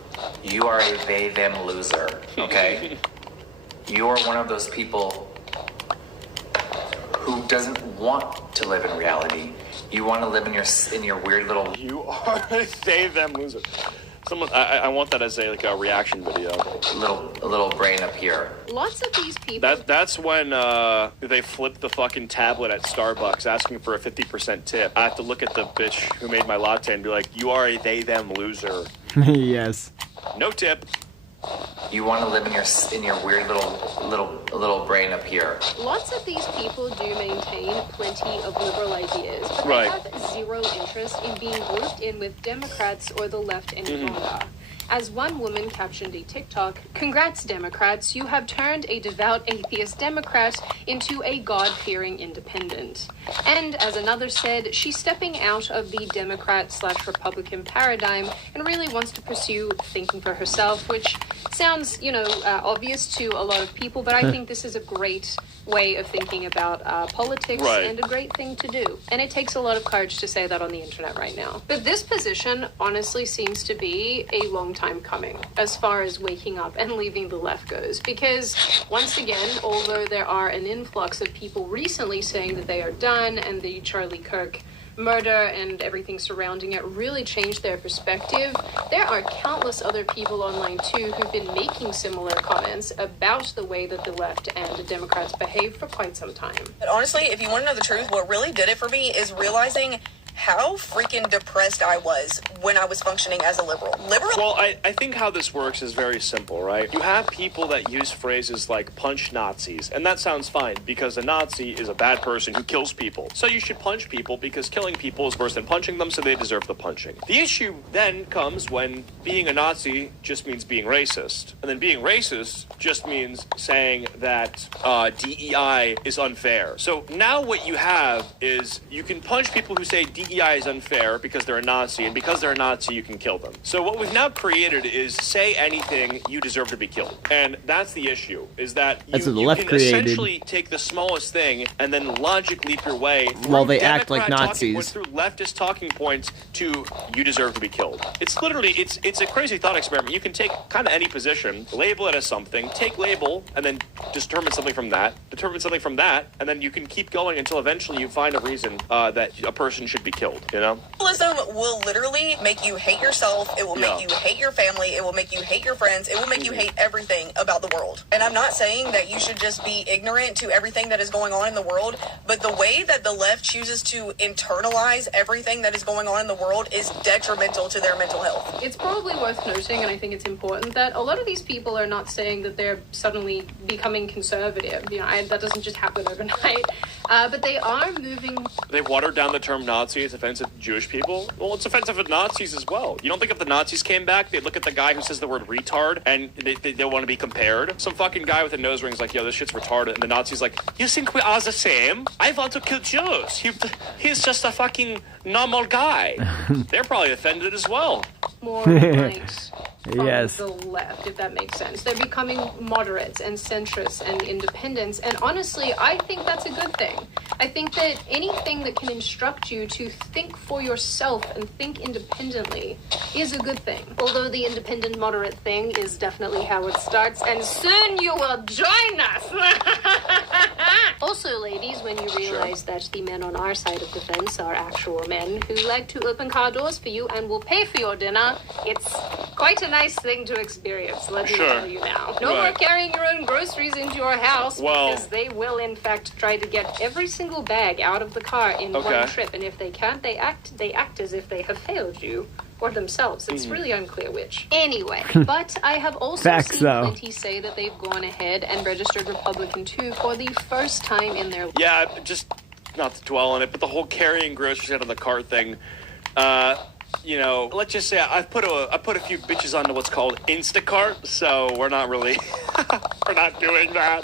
you are a they-them loser, okay? You are one of those people doesn't want to live in reality. You want to live in your weird little. You are they them loser. Someone, I want that as a reaction video. A little brain up here. Lots of these people. That's when they flip the fucking tablet at Starbucks asking for a 50% tip. I have to look at the bitch who made my latte and be like, "You are a they them loser." Yes. No tip. You want to live in your weird little brain up here. Lots of these people do maintain plenty of liberal ideas, but they have zero interest in being grouped in with Democrats or the left any longer. As one woman captioned a TikTok, "Congrats, Democrats, you have turned a devout atheist Democrat into a God-fearing independent." And as another said, she's stepping out of the Democrat/Republican paradigm and really wants to pursue thinking for herself, which sounds, obvious to a lot of people, but I think this is a great way of thinking about politics and a great thing to do. And it takes a lot of courage to say that on the internet right now. But this position honestly seems to be a long time coming as far as waking up and leaving the left goes. Because once again, although there are an influx of people recently saying that they are done and the Charlie Kirk murder and everything surrounding it really changed their perspective, there are countless other people online too who've been making similar comments about the way that the left and the Democrats behave for quite some time. But honestly, if you want to know the truth, what really did it for me is realizing how freaking depressed I was when I was functioning as a liberal. Well, I think how this works is very simple, right? You have people that use phrases like punch Nazis, and that sounds fine because a Nazi is a bad person who kills people. So you should punch people because killing people is worse than punching them, so they deserve the punching. The issue then comes when being a Nazi just means being racist, and then being racist just means saying that DEI is unfair. So now what you have is you can punch people who say DEI is unfair because they're a Nazi, and because they're a Nazi, you can kill them. So what we've now created is say anything, you deserve to be killed. And that's the issue, is that you can essentially take the smallest thing and then logic leap your way while they act like Nazis. Through leftist talking points to you deserve to be killed. It's literally, it's a crazy thought experiment. You can take kind of any position, label it as something, take label, and then determine something from that, and then you can keep going until eventually you find a reason that a person should be killed, Liberalism will literally make you hate yourself. It will make you hate your family. It will make you hate your friends. It will make you hate everything about the world. And I'm not saying that you should just be ignorant to everything that is going on in the world, but the way that the left chooses to internalize everything that is going on in the world is detrimental to their mental health. It's probably worth noting, and I think it's important, that a lot of these people are not saying that they're suddenly becoming conservative. That doesn't just happen overnight. But they are moving... They watered down the term Nazi. It's offensive to Jewish people. Well, it's offensive to Nazis as well. You don't think if the Nazis came back, they'd look at the guy who says the word retard and they want to be compared? Some fucking guy with a nose ring's like, yo, this shit's retarded. And the Nazi's like, you think we are the same? I want to kill Jews. He's just a fucking normal guy. They're probably offended as well. More right from yes. the left, if that makes sense. They're becoming moderates and centrists and independents, and honestly, I think that's a good thing. I think that anything that can instruct you to think for yourself and think independently is a good thing. Although the independent moderate thing is definitely how it starts, and soon you will join us! Also, ladies, when you realize that the men on our side of the fence are actual men who like to open car doors for you and will pay for your dinner, it's quite a nice thing to experience, let me tell you now. No more carrying your own groceries into your house, because they will, in fact, try to get every single bag out of the car in one trip, and if they can't, they act as if they have failed you. Or themselves. It's really unclear which. Anyway, but I have also seen plenty say that they've gone ahead and registered Republican too for the first time in their life. Yeah, just not to dwell on it, but the whole carrying groceries out of the cart thing, let's just say I've put a few bitches onto what's called Instacart, so we're not really we're not doing that.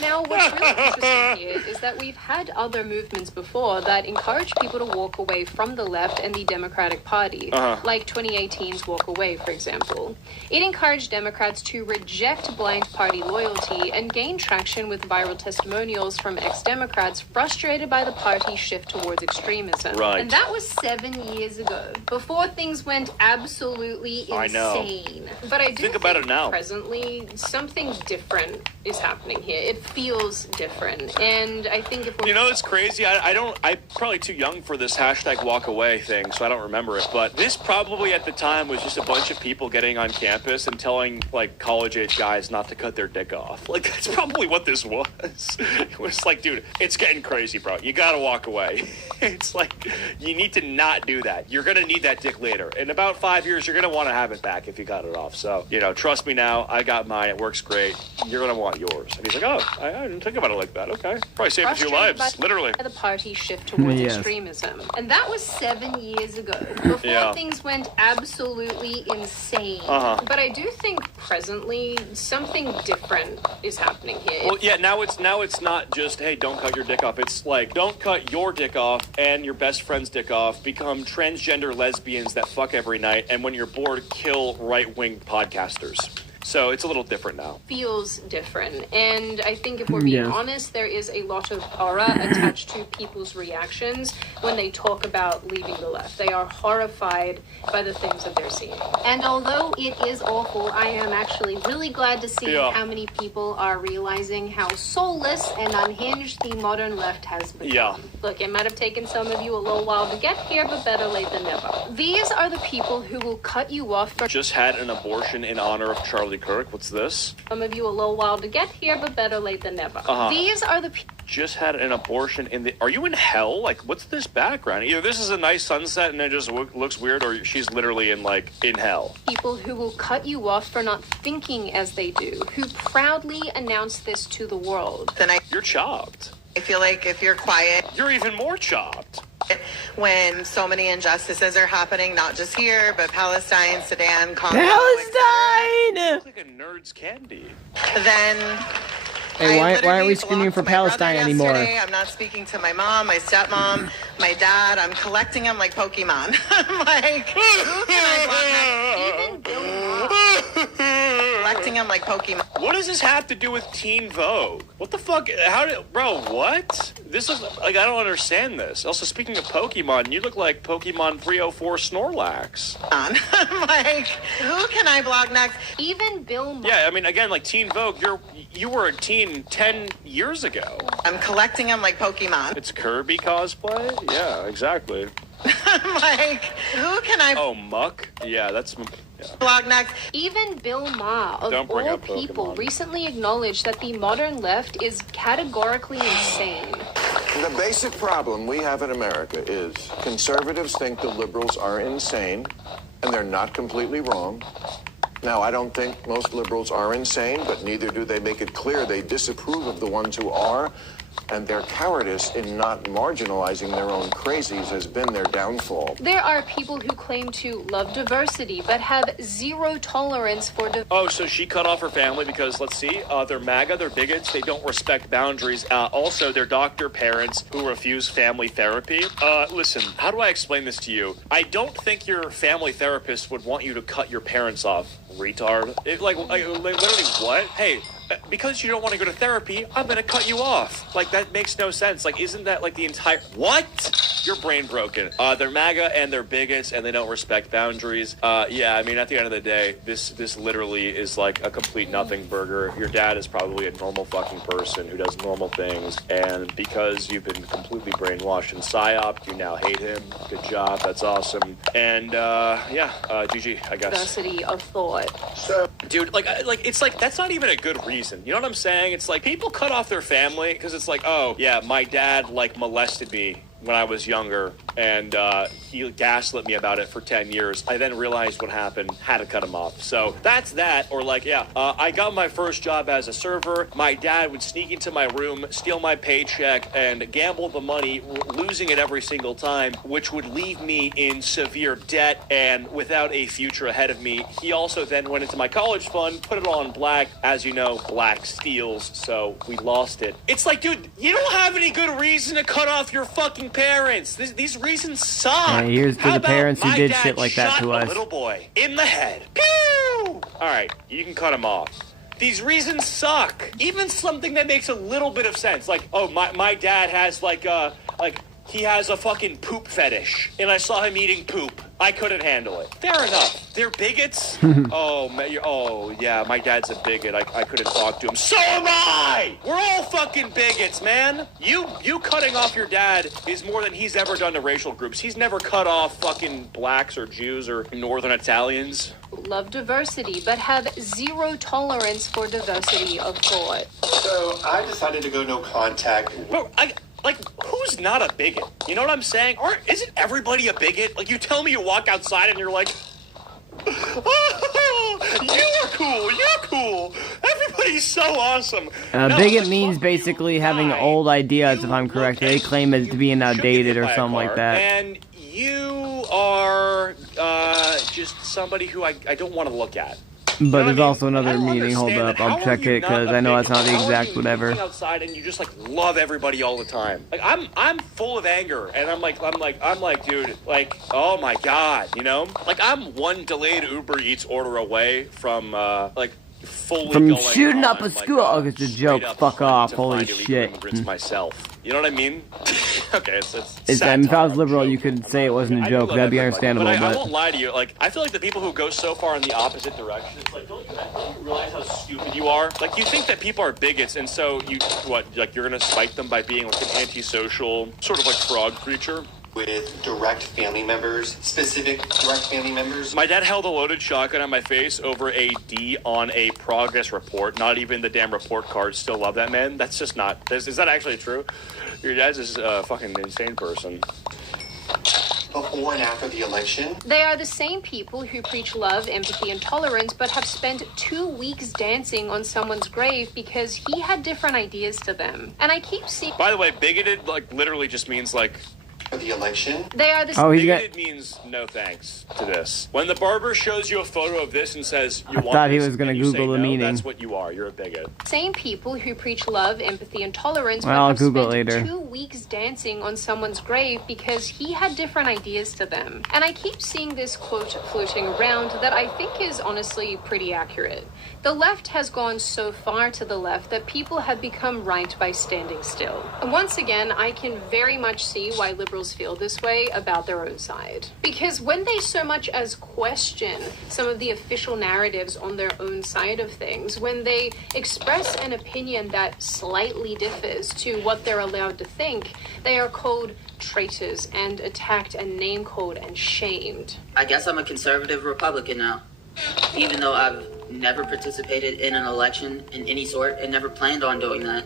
Now, what's really interesting here is that we've had other movements before that encourage people to walk away from the left and the Democratic Party, like 2018's Walk Away, for example. It encouraged Democrats to reject blind party loyalty and gain traction with viral testimonials from ex-Democrats frustrated by the party's shift towards extremism. Right. And that was 7 years ago. ago, before things went absolutely insane. I know. But I do think about it now. Presently, something different is happening here. It feels different. And I think if we're... You know, it's crazy. I'm probably too young for this hashtag walk away thing, so I don't remember it. But this probably at the time was just a bunch of people getting on campus and telling, like, college-age guys not to cut their dick off. Like, that's probably what this was. It was like, dude, it's getting crazy, bro. You gotta walk away. It's like, you need to not do that. You're gonna need that dick later. In about 5 years, you're gonna want to have it back if you cut it off. So, you know, trust me now. I got mine. It works great. You're gonna want yours. And he's like, oh, I didn't think about it like that. Okay. Probably saved a few lives. Literally. The party shift towards extremism. And that was 7 years ago, before things went absolutely insane. But I do think presently something different is happening here. Well, yeah, now it's not just, hey, don't cut your dick off. It's like, don't cut your dick off and your best friend's dick off. Become transgender lesbians that fuck every night, and when you're bored, kill right-wing podcasters. So it's a little different now. Feels different. And I think if we're being honest, there is a lot of horror attached to people's reactions when they talk about leaving the left. They are horrified by the things that they're seeing. And although it is awful, I am actually really glad to see how many people are realizing how soulless and unhinged the modern left has become. Look, it might have taken some of you a little while to get here, but better late than never. These are the people who will cut you off for... Just had an abortion in honor of Charlie Kirk. What's this? Some of you a little while to get here, but better late than never. These are the just had an abortion in the... Are you in hell? Like, what's this background? Either this is a nice sunset and it just looks weird, or she's literally in hell. People who will cut you off for not thinking as they do, who proudly announce this to the world. You're chopped. I feel like if you're quiet... You're even more chopped. When so many injustices are happening, not just here, but Palestine, Sudan, Congo, Palestine! It's like a nerd's candy. Then... Hey, why aren't we screaming for Palestine anymore? I'm not speaking to my mom, my stepmom, my dad. I'm collecting them like Pokemon. I'm like, who can I block next? Even Bill collecting them like Pokemon. What does this have to do with Teen Vogue? What the fuck? Bro, what? This is, like, I don't understand this. Also, speaking of Pokemon, you look like Pokemon 304 Snorlax. I'm like, who can I block next? Even Bill Yeah, I mean, again, like Teen Vogue, you were a teen 10 years ago. I'm collecting them like Pokemon. It's Kirby cosplay? Yeah, exactly. I'm like, who can I... Oh, Muck? Yeah, that's... Blog next. Even Bill Maher, of all people, recently acknowledged that the modern left is categorically insane. The basic problem we have in America is conservatives think the liberals are insane, and they're not completely wrong. Now, I don't think most liberals are insane, but neither do they make it clear they disapprove of the ones who are, and their cowardice in not marginalizing their own crazies has been their downfall. There are people who claim to love diversity, but have zero tolerance for Oh, so she cut off her family because, let's see, they're MAGA, they're bigots, they don't respect boundaries. Also, they're doctor parents who refuse family therapy. Listen, how do I explain this to you? I don't think your family therapist would want you to cut your parents off, retard. Literally what? Hey, because you don't want to go to therapy, I'm going to cut you off. Like, that makes no sense. Like, isn't that like the entire... What? Your brain broken. They're MAGA and they're bigots and they don't respect boundaries. Yeah, I mean, at the end of the day, this literally is like a complete nothing burger. Your dad is probably a normal fucking person who does normal things. And because you've been completely brainwashed and psyoped, you now hate him. Good job. That's awesome. And, GG, I guess. Diversity of thought. So, dude, it's like, that's not even a good reason. You know what I'm saying? It's like people cut off their family because it's like, oh, yeah, my dad, molested me when I was younger, and he gaslit me about it for 10 years. I then realized what happened, had to cut him off. So that's that. Or I got my first job as a server. My dad would sneak into my room, steal my paycheck, and gamble the money, losing it every single time, which would leave me in severe debt and without a future ahead of me. He also then went into my college fund, put it all on black. As you know, black steals, so we lost it. It's like, dude, you don't have any good reason to cut off your fucking parents. These reasons suck. Yeah, here's to the parents who did shit like that to us. A little boy in the head. Pew! All right, you can cut him off. These reasons suck. Even something that makes a little bit of sense, like, oh, my dad has he has a fucking poop fetish, and I saw him eating poop. I couldn't handle it. Fair enough. They're bigots? Oh, yeah, my dad's a bigot. I couldn't talk to him. So am I! We're all fucking bigots, man. You cutting off your dad is more than he's ever done to racial groups. He's never cut off fucking blacks or Jews or Northern Italians. Love diversity, but have zero tolerance for diversity of thought. So I decided to go no contact. But like, who's not a bigot? You know what I'm saying? Or isn't everybody a bigot? Like, you tell me you walk outside and you're like, oh, you're cool. Everybody's so awesome. Bigot means basically having old ideas, if I'm correct. They claim it to being outdated or something like that. And you are just somebody who I don't want to look at. But there's also another meeting. Hold up, I'll check it because I know that's not the exact whatever. Outside and you just like love everybody all the time. Like I'm full of anger, and I'm like, dude, like, oh my god, you know, like I'm one delayed Uber Eats order away from like fully from going shooting on, up a school. Oh, it's a joke. Fuck off. Holy shit. Myself. You know what I mean? Okay, it's if I was liberal, you could say it wasn't a joke. That'd be understandable. But I won't lie to you. Like, I feel like the people who go so far in the opposite direction, it's like, don't you realize how stupid you are? Like, you think that people are bigots, and so you're gonna spite them by being like an antisocial, sort of like frog creature? With direct family members, specific direct family members. My dad held a loaded shotgun on my face over a D on a progress report. Not even the damn report card still love that man. That's just not. Is that actually true? Your dad's just a fucking insane person. Before and after the election. They are the same people who preach love, empathy, and tolerance, but have spent 2 weeks dancing on someone's grave because he had different ideas to them. And I keep seeing. By the way, bigoted like literally just means like. The election. They are the bigoted means no thanks to this. When the barber shows you a photo of this and says you I want thought he this, was gonna and you Google say the no, meaning. That's what you are. You're a bigot. Same people who preach love, empathy, and tolerance, Well, but I'll have Google spent it later. 2 weeks dancing on someone's grave because he had different ideas to them. And I keep seeing this quote floating around that I think is honestly pretty accurate. The left has gone so far to the left that people have become right by standing still. And once again, I can very much see why liberals feel this way about their own side. Because when they so much as question some of the official narratives on their own side of things, when they express an opinion that slightly differs to what they're allowed to think, they are called traitors and attacked and name-called and shamed. I guess I'm a conservative Republican now. Even though I've never participated in an election in any sort and never planned on doing that.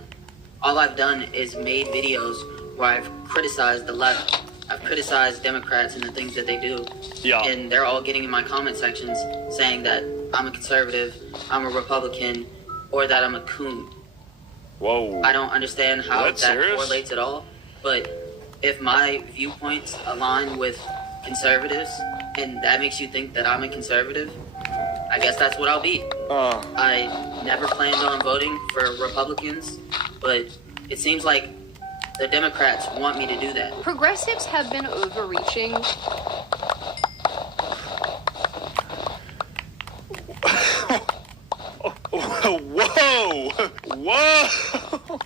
All I've done is made videos where I've criticized the left. I've criticized Democrats and the things that they do. Yeah. And they're all getting in my comment sections saying that I'm a conservative, I'm a Republican, or that I'm a coon. Whoa. I don't understand how that correlates at all, but if my viewpoints align with conservatives and that makes you think that I'm a conservative, I guess that's what I'll be. I never planned on voting for Republicans, but it seems like the Democrats want me to do that. Progressives have been overreaching. Whoa! Whoa!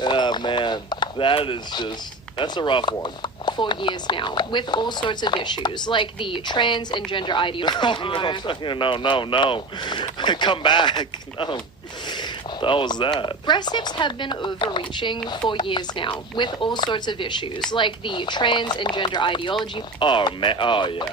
Oh man, that's a rough one. 4 years now, with all sorts of issues, like the trans and gender ideology. No. Come back. No. That was that. Progressives have been overreaching for years now, with all sorts of issues, like the trans and gender ideology. Oh, man. Oh, yeah.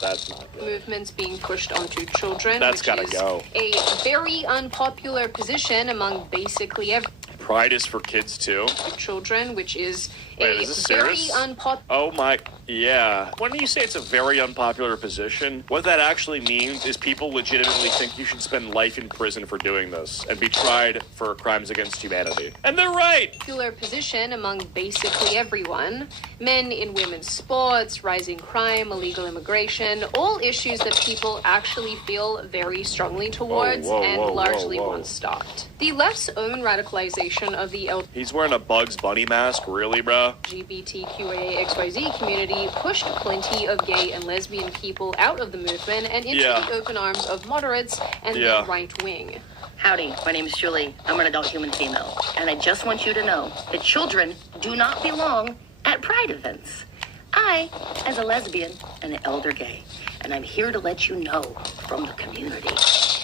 That's not good. Movements being pushed onto children. That's which gotta is go. A very unpopular position among basically every Pride is for kids, too. children, which is Wait, is this very serious? unpopular. Oh my, yeah. When you say it's a very unpopular position, what that actually means is people legitimately think you should spend life in prison for doing this and be tried for crimes against humanity. And they're right! Popular position among basically everyone. Men in women's sports, rising crime, illegal immigration, all issues that people actually feel very strongly towards and largely want stopped. The left's own radicalization of the He's wearing a Bugs Bunny mask, really, bro? LGBTQIA community pushed plenty of gay and lesbian people out of the movement and into the open arms of moderates and the right wing. Howdy, my name is Julie. I'm an adult human female, and I just want you to know that children do not belong at pride events. I, as a lesbian and an elder gay, and I'm here to let you know from the community,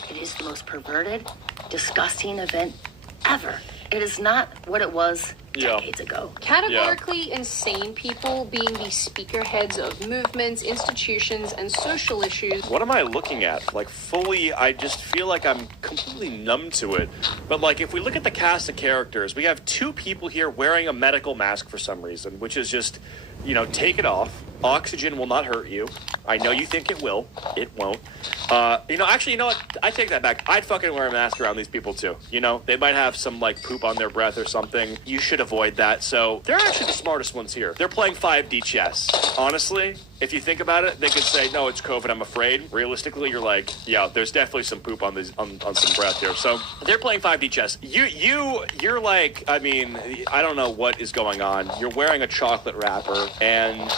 it is the most perverted, disgusting event ever. It is not what it was decades ago. Categorically insane people being the speakerheads of movements, institutions, and social issues. What am I looking at? Like, fully, I just feel like I'm completely numb to it. But, like, if we look at the cast of characters, we have two people here wearing a medical mask for some reason, which is just, you know, take it off. Oxygen will not hurt you. I know you think it will. It won't. Actually, you know what? I take that back. I'd fucking wear a mask around these people, too. You know, they might have some, like, poop on their breath or something. You should avoid that. So they're actually the smartest ones here. They're playing 5D chess. Honestly, if you think about it, they could say, no, it's COVID, I'm afraid. Realistically, you're like, yeah, there's definitely some poop on some breath here. So they're playing 5D chess. You're like, I mean, I don't know what is going on. You're wearing a chocolate wrapper, and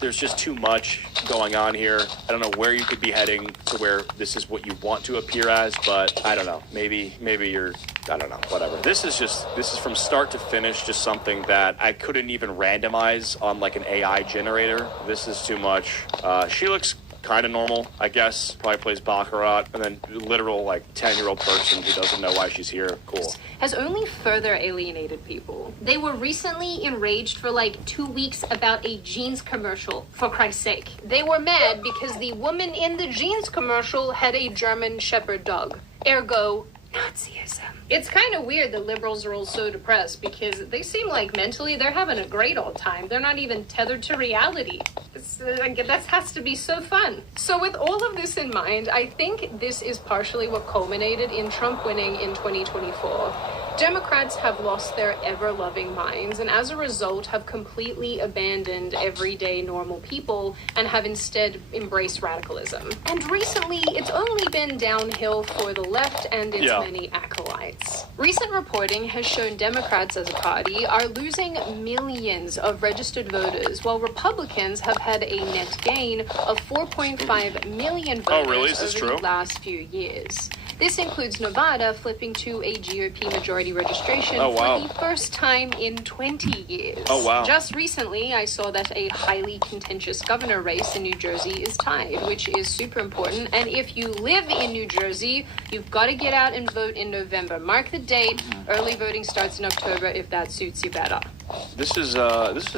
there's just too much going on here. I don't know where you could be heading to where this is what you want to appear as, but I don't know. Maybe you're, I don't know, whatever. This is from start to finish just something that I couldn't even randomize on like an AI generator. This is too much. She looks kind of normal, I guess. Probably plays Baccarat, and then literal like 10-year-old person who doesn't know why she's here. Cool. Has only further alienated people. They were recently enraged for like 2 weeks about a jeans commercial, for Christ's sake. They were mad because the woman in the jeans commercial had a German Shepherd dog. Ergo, Nazism. It's kind of weird that liberals are all so depressed because they seem like mentally they're having a great old time. They're not even tethered to reality. That has to be so fun. So with all of this in mind, I think this is partially what culminated in Trump winning in 2024. Democrats have lost their ever-loving minds and as a result have completely abandoned everyday normal people and have instead embraced radicalism. And recently, it's only been downhill for the left and its many acolytes. Recent reporting has shown Democrats as a party are losing millions of registered voters, while Republicans have had a net gain of 4.5 million voters over the last few years. This includes Nevada flipping to a GOP majority registration for the first time in 20 years. Oh, wow. Just recently, I saw that a highly contentious governor race in New Jersey is tied, which is super important. And if you live in New Jersey, you've got to get out and vote in November. Mark the date. Early voting starts in October if that suits you better. This is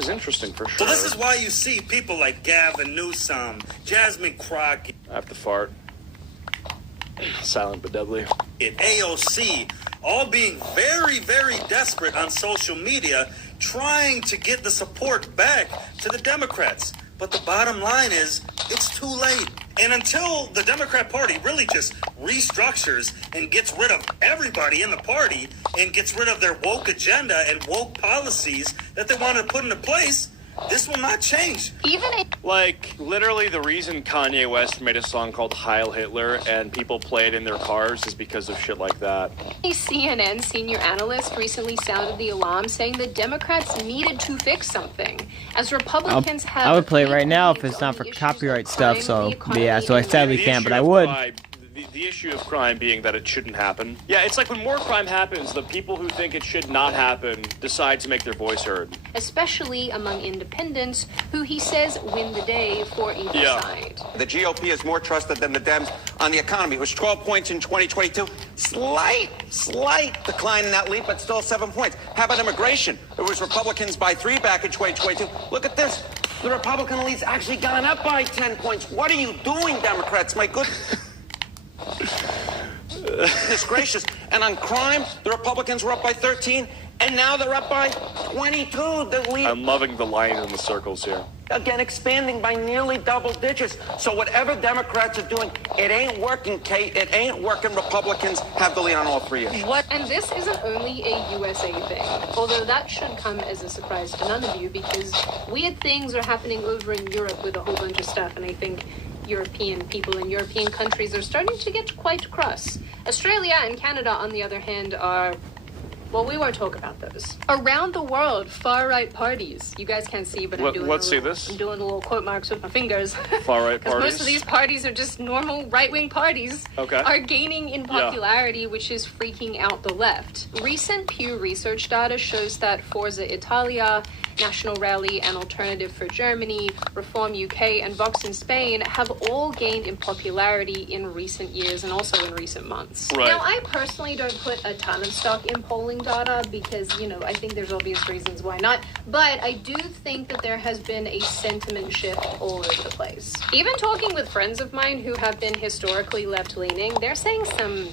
interesting for sure. Well, this is why you see people like Gavin Newsom, Jasmine Crockett. I have to fart. Silent but deadly. AOC, all being very, very desperate on social media, trying to get the support back to the Democrats. But the bottom line is, it's too late. And until the Democrat Party really just restructures and gets rid of everybody in the party and gets rid of their woke agenda and woke policies that they want to put into place, this will not change. Like, literally the reason Kanye West made a song called Heil Hitler and people play it in their cars is because of shit like that. A CNN senior analyst recently sounded the alarm saying that Democrats needed to fix something, as Republicans have... I would play it right now if it's not for copyright stuff, so yeah, so I sadly can't, but I would. The issue of crime being that it shouldn't happen. Yeah, it's like when more crime happens, the people who think it should not happen decide to make their voice heard. Especially among independents, who he says win the day for either side. The GOP is more trusted than the Dems on the economy. It was 12 points in 2022. Slight decline in that lead, but still 7 points. How about immigration? It was Republicans by 3 back in 2022. Look at this. The Republican lead's actually gone up by 10 points. What are you doing, Democrats? My good... Goodness gracious. And on crime, the Republicans were up by 13, and now they're up by 22. The lead, I'm loving the line in the circles here. Again, expanding by nearly double digits. So whatever Democrats are doing, it ain't working, Kate. It ain't working. Republicans have the lead on all 3 issues. And this isn't only a USA thing, although that should come as a surprise to none of you, because weird things are happening over in Europe with a whole bunch of stuff, and I think European people in European countries are starting to get quite cross. Australia and Canada, on the other hand, are Well, we won't talk about those. Around the world, far-right parties. You guys can't see, but I'm doing let's see this. I'm doing little quote marks with my fingers. Far-right Because parties? most of these parties are just normal right-wing parties. Okay. Are gaining in popularity, which is freaking out the left. Recent Pew Research data shows that Forza Italia, National Rally and Alternative for Germany, Reform UK, and Vox in Spain have all gained in popularity in recent years and also in recent months. Right. Now, I personally don't put a ton of stock in polling data because, you know, I think there's obvious reasons why not. But I do think that there has been a sentiment shift all over the place. Even talking with friends of mine who have been historically left-leaning, they're saying some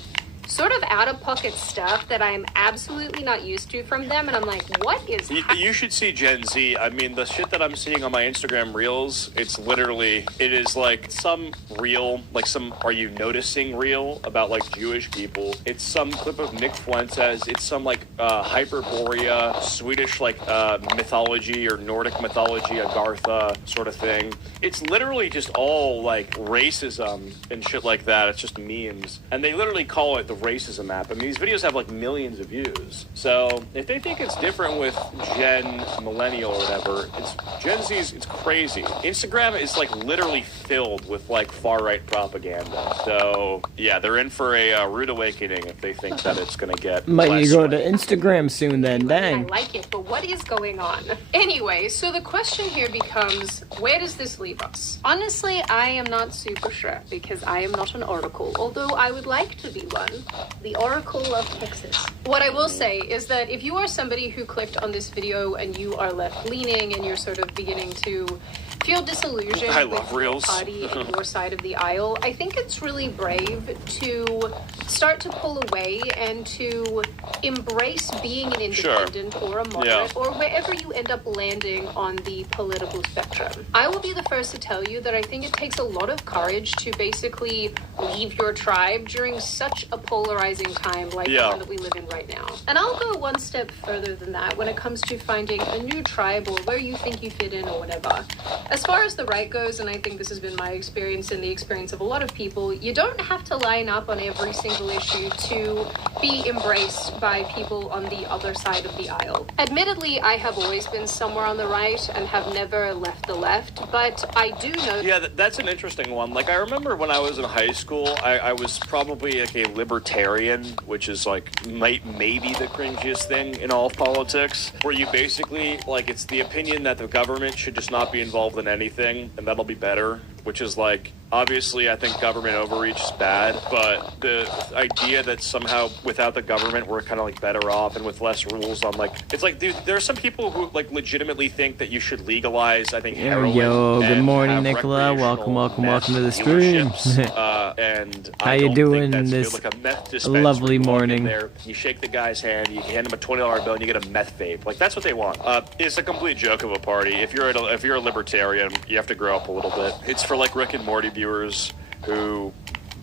sort of out-of-pocket stuff that I'm absolutely not used to from them, and I'm like, what is You should see Gen Z. I mean, the shit that I'm seeing on my Instagram Reels, it is like some reel, like some Are You Noticing reel about like Jewish people. It's some clip of Nick Fuentes. It's some like Hyperborea, Swedish like mythology or Nordic mythology, Agartha sort of thing. It's literally just all like racism and shit like that. It's just memes. And they literally call it the racism app. I mean, these videos have like millions of views. So if they think it's different with Gen Millennial or whatever, it's Gen Z's, it's crazy. Instagram is like literally filled with like far-right propaganda. So yeah, they're in for a rude awakening if they think that it's going to get Might less you go to right. Instagram soon then, dang. I like it, but what is going on? Anyway, so the question here becomes, where does this leave us? Honestly, I am not super sure because I am not an oracle, although I would like to be one. The Oracle of Texas. What I will say is that if you are somebody who clicked on this video and you are left-leaning and you're sort of beginning to feel disillusioned with your party and your side of the aisle, I think it's really brave to start to pull away and to embrace being an independent or a moderate or wherever you end up landing on the political spectrum. I will be the first to tell you that I think it takes a lot of courage to basically leave your tribe during such a polarizing time like the one that we live in right now. And I'll go one step further than that when it comes to finding a new tribe or where you think you fit in or whatever. As far as the right goes, and I think this has been my experience and the experience of a lot of people, you don't have to line up on every single issue to be embraced by people on the other side of the aisle. Admittedly, I have always been somewhere on the right and have never left the left, but I do know... Yeah, that's an interesting one. Like, I remember when I was in high school, I was probably like a libertarian, which is like maybe the cringiest thing in all of politics, where you basically, like, it's the opinion that the government should just not be involved in anything, and that'll be better, which is like, obviously, I think government overreach is bad, but the idea that somehow without the government we're kind of like better off and with less rules on like, it's like, dude, there are some people who like legitimately think that you should legalize, I think, heroin. Yo, good morning, Nicola. Welcome to the stream. And how you doing this like a meth lovely morning? There, you shake the guy's hand, you hand him a $20 bill, and you get a meth vape. Like, that's what they want. It's a complete joke of a party. If you're a libertarian, you have to grow up a little bit. It's for like Rick and Morty viewers who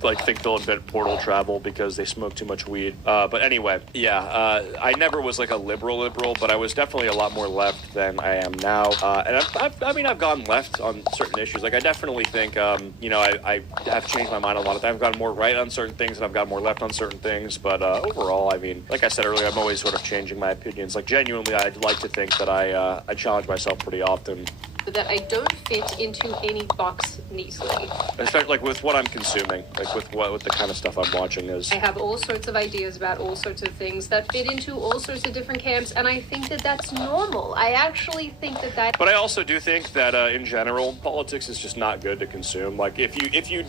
like think they'll invent portal travel because they smoke too much weed. But anyway, I never was like a liberal, but I was definitely a lot more left than I am now. And I've gone left on certain issues. Like, I definitely think, I have changed my mind a lot of times. I've gone more right on certain things and I've gone more left on certain things. But overall, I mean, like I said earlier, I'm always sort of changing my opinions. Like, genuinely, I'd like to think that I challenge myself pretty often. That I don't fit into any box neatly. Especially like with what I'm consuming, like with the kind of stuff I'm watching is. I have all sorts of ideas about all sorts of things that fit into all sorts of different camps, and I think that that's normal. I actually think that. But I also do think that in general, politics is just not good to consume. Like if you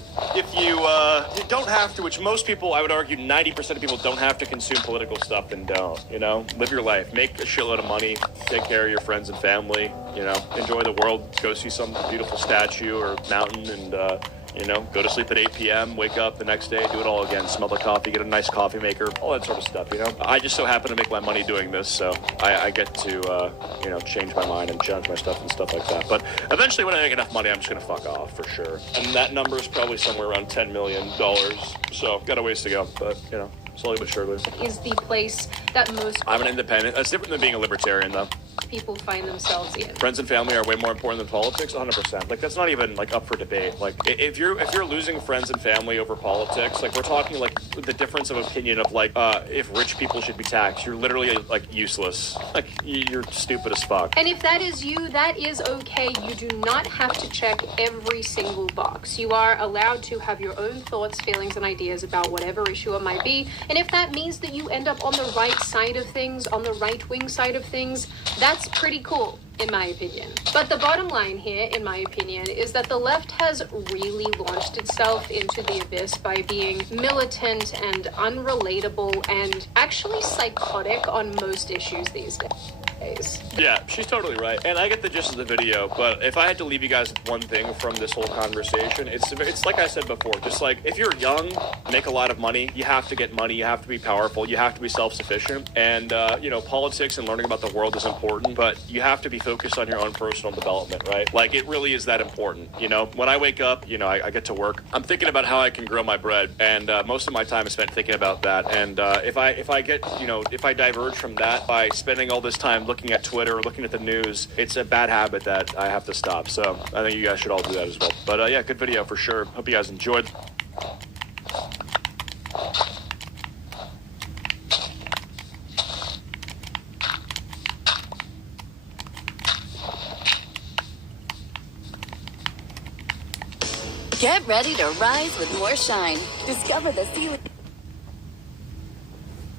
don't have to, which most people, I would argue, 90% of people don't have to consume political stuff, then don't. You know, live your life, make a shitload of money, take care of your friends and family. You know, enjoy the world. Go see some beautiful statue or mountain and, go to sleep at 8 p.m., wake up the next day, do it all again, smell the coffee, get a nice coffee maker, all that sort of stuff, you know? I just so happen to make my money doing this, so I get to, change my mind and challenge my stuff and stuff like that. But eventually when I make enough money, I'm just going to fuck off for sure. And that number is probably somewhere around $10 million, so got a ways to go, but, slowly but surely. Is the place that most... I'm an independent. That's different than being a libertarian, though. People find themselves in. Friends and family are way more important than politics, 100%. Like, that's not even, like, up for debate. Like, if you're losing friends and family over politics, like, we're talking, like, the difference of opinion of like if rich people should be taxed. You're literally like useless. Like you're stupid as fuck. And if that is you, that is okay. You do not have to check every single box. You are allowed to have your own thoughts, feelings, and ideas about whatever issue it might be. And if that means that you end up on the right side of things, on the right-wing side of things, that's pretty cool, in my opinion. But the bottom line here, in my opinion, is that the left has really launched itself into the abyss by being militant and unrelatable and actually psychotic on most issues these days. Yeah, she's totally right. And I get the gist of the video, but if I had to leave you guys one thing from this whole conversation, it's like I said before, just like if you're young, make a lot of money, you have to get money, you have to be powerful, you have to be self-sufficient, and you know, politics and learning about the world is important, but you have to be focused on your own personal development, right? Like it really is that important. You know, when I wake up, you know, I get to work, I'm thinking about how I can grow my bread, and most of my time is spent thinking about that. And if I get, you know, if I diverge from that by spending all this time looking at Twitter, looking at the news, it's a bad habit that I have to stop. So I think you guys should all do that as well. But yeah, good video for sure. Hope you guys enjoyed. Get ready to rise with more shine. Discover the ceiling.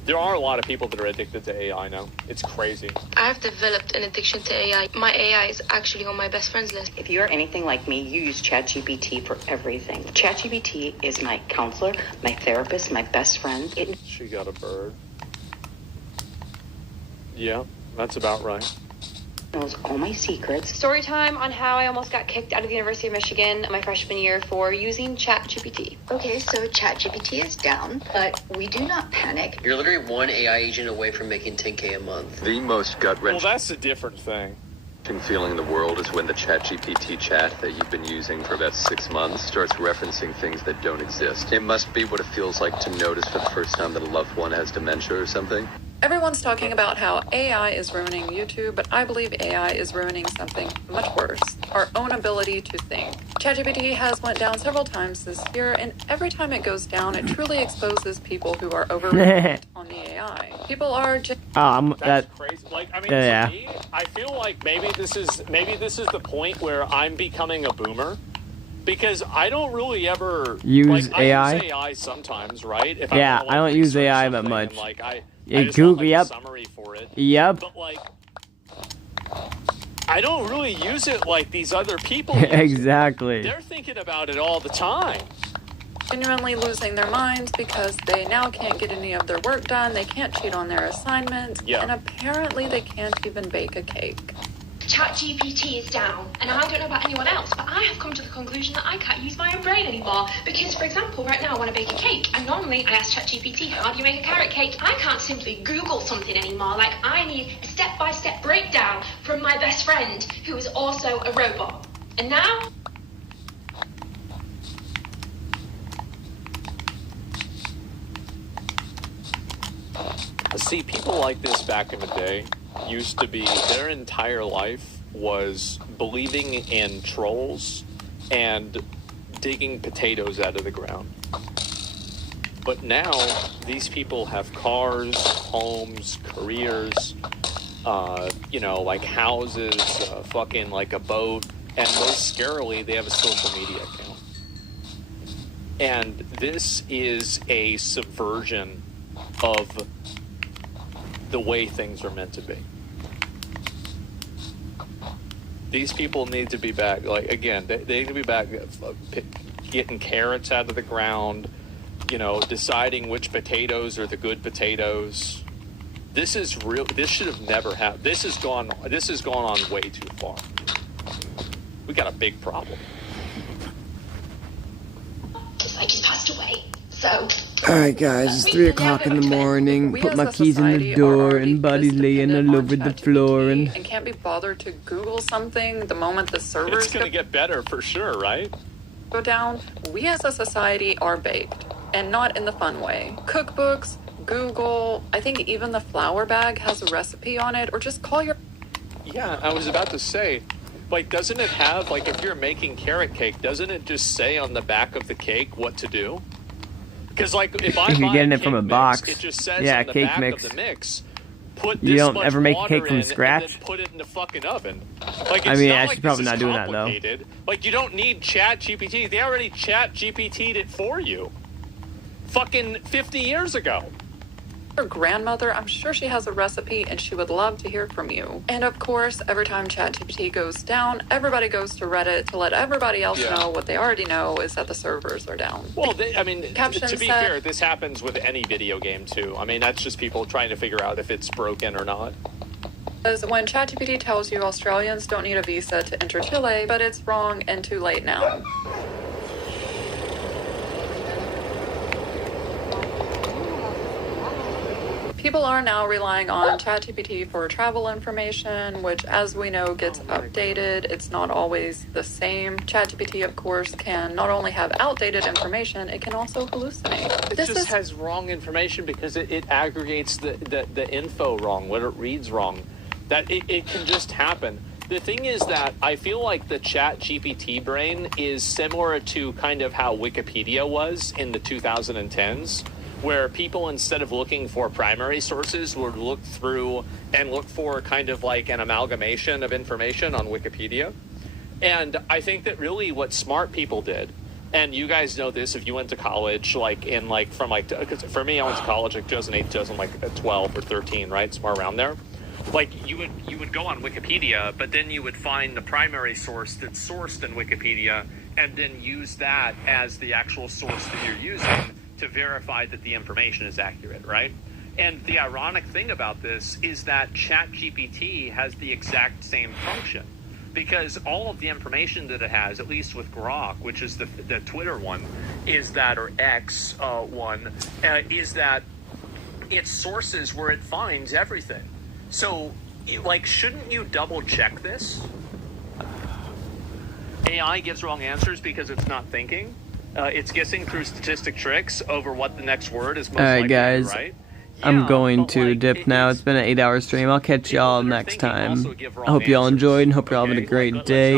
There are a lot of people that are addicted to AI now. It's crazy. I've developed an addiction to AI. My AI is actually on my best friends list. If you're anything like me, you use ChatGPT for everything. ChatGPT is my counselor, my therapist, my best friend. She got a bird. Yeah, that's about right. Knows all my secrets. Story time on how I almost got kicked out of the University of Michigan my freshman year for using ChatGPT. Okay, so ChatGPT is down, but we do not panic. You're literally one AI agent away from making $10K a month. The most gut-wrenching. Well, that's a different thing. Feeling in the world is when the ChatGPT chat that you've been using for about 6 months starts referencing things that don't exist. It must be what it feels like to notice for the first time that a loved one has dementia or something. Everyone's talking about how AI is ruining YouTube, but I believe AI is ruining something much worse, our own ability to think. ChatGPT has went down several times this year, and every time it goes down, it truly exposes people who are over-reliant on the AI. People are just... That's crazy. Like, I mean, for me, I feel like maybe this is the point where I'm becoming a boomer. Because I don't really ever use AI. I use AI sometimes, right? If yeah, I don't use AI that much. I just Google, want, like, a summary for it. Yep. But like, I don't really use it like these other people use exactly. it. They're thinking about it all the time. Genuinely losing their minds because they now can't get any of their work done. They can't cheat on their assignments, and apparently they can't even bake a cake. ChatGPT is down, and I don't know about anyone else, but I have come to the conclusion that I can't use my own brain anymore. Because, for example, right now I want to bake a cake, and normally I ask ChatGPT, how do you make a carrot cake? I can't simply Google something anymore. Like, I need a step-by-step breakdown from my best friend, who is also a robot. And now... See, people like this back in the day used to be, their entire life was believing in trolls and digging potatoes out of the ground. But now, these people have cars, homes, careers, you know, like houses, fucking like a boat, and most scarily, they have a social media account. And this is a subversion of the way things are meant to be. These people need to be back, like, again, they need to be back getting carrots out of the ground, you know, deciding which potatoes are the good potatoes. This is real. This should have never happened. This has gone on way too far. We got a big problem. I just passed away, so... Alright guys, it's 3 o'clock in the morning, put my keys in the door, and Buddy's laying all over the floor, and can't be bothered to Google something the moment the servers it's gonna get better for sure, right? Go down. We as a society are baked, and not in the fun way. Cookbooks, Google, I think even the flour bag has a recipe on it, or just call your... Yeah, I was about to say, like, doesn't it have, like, if you're making carrot cake, doesn't it just say on the back of the cake what to do? Because like if I If you're buy getting a it from cake a mix, box, it just says yeah, on the cake back mix. of the mix, put You this don't much ever make a water cake from in scratch? And then put it in the fucking oven. Like, it's I mean, not I like should probably this not is doing that though. complicated. Like, you don't need Chat GPT. They already Chat GPT'd it for you. Fucking 50 years ago. Her grandmother, I'm sure she has a recipe and she would love to hear from you. And of course, every time ChatGPT goes down, everybody goes to Reddit to let everybody else know what they already know is that the servers are down. Well, I mean, Caption to be said- fair, this happens with any video game too. I mean, that's just people trying to figure out if it's broken or not. Because when ChatGPT tells you Australians don't need a visa to enter Chile, but it's wrong and too late now. People are now relying on ChatGPT for travel information, which, as we know, gets updated. It's not always the same. ChatGPT, of course, can not only have outdated information, it can also hallucinate. It just has wrong information because it aggregates the info wrong, what it reads wrong. That it can just happen. The thing is that I feel like the Chat GPT brain is similar to kind of how Wikipedia was in the 2010s, where people, instead of looking for primary sources, would look through and look for kind of like an amalgamation of information on Wikipedia. And I think that really what smart people did, and you guys know this if you went to college, like in like from like, because for me, I went to college like 2008, 2012 or 13, right? Somewhere around there. Like you would go on Wikipedia, but then you would find the primary source that's sourced in Wikipedia and then use that as the actual source that you're using to verify that the information is accurate, right? And the ironic thing about this is that ChatGPT has the exact same function, because all of the information that it has, at least with Grok, which is the Twitter one, is that, or X one, is that it sources where it finds everything. So, like, shouldn't you double check this? AI gives wrong answers because it's not thinking. It's guessing through statistic tricks over what the next word is most likely to be, guys. right? I'm going to dip now. It's been an 8-hour stream. I'll catch y'all next time. I hope y'all enjoyed and hope y'all having a great day.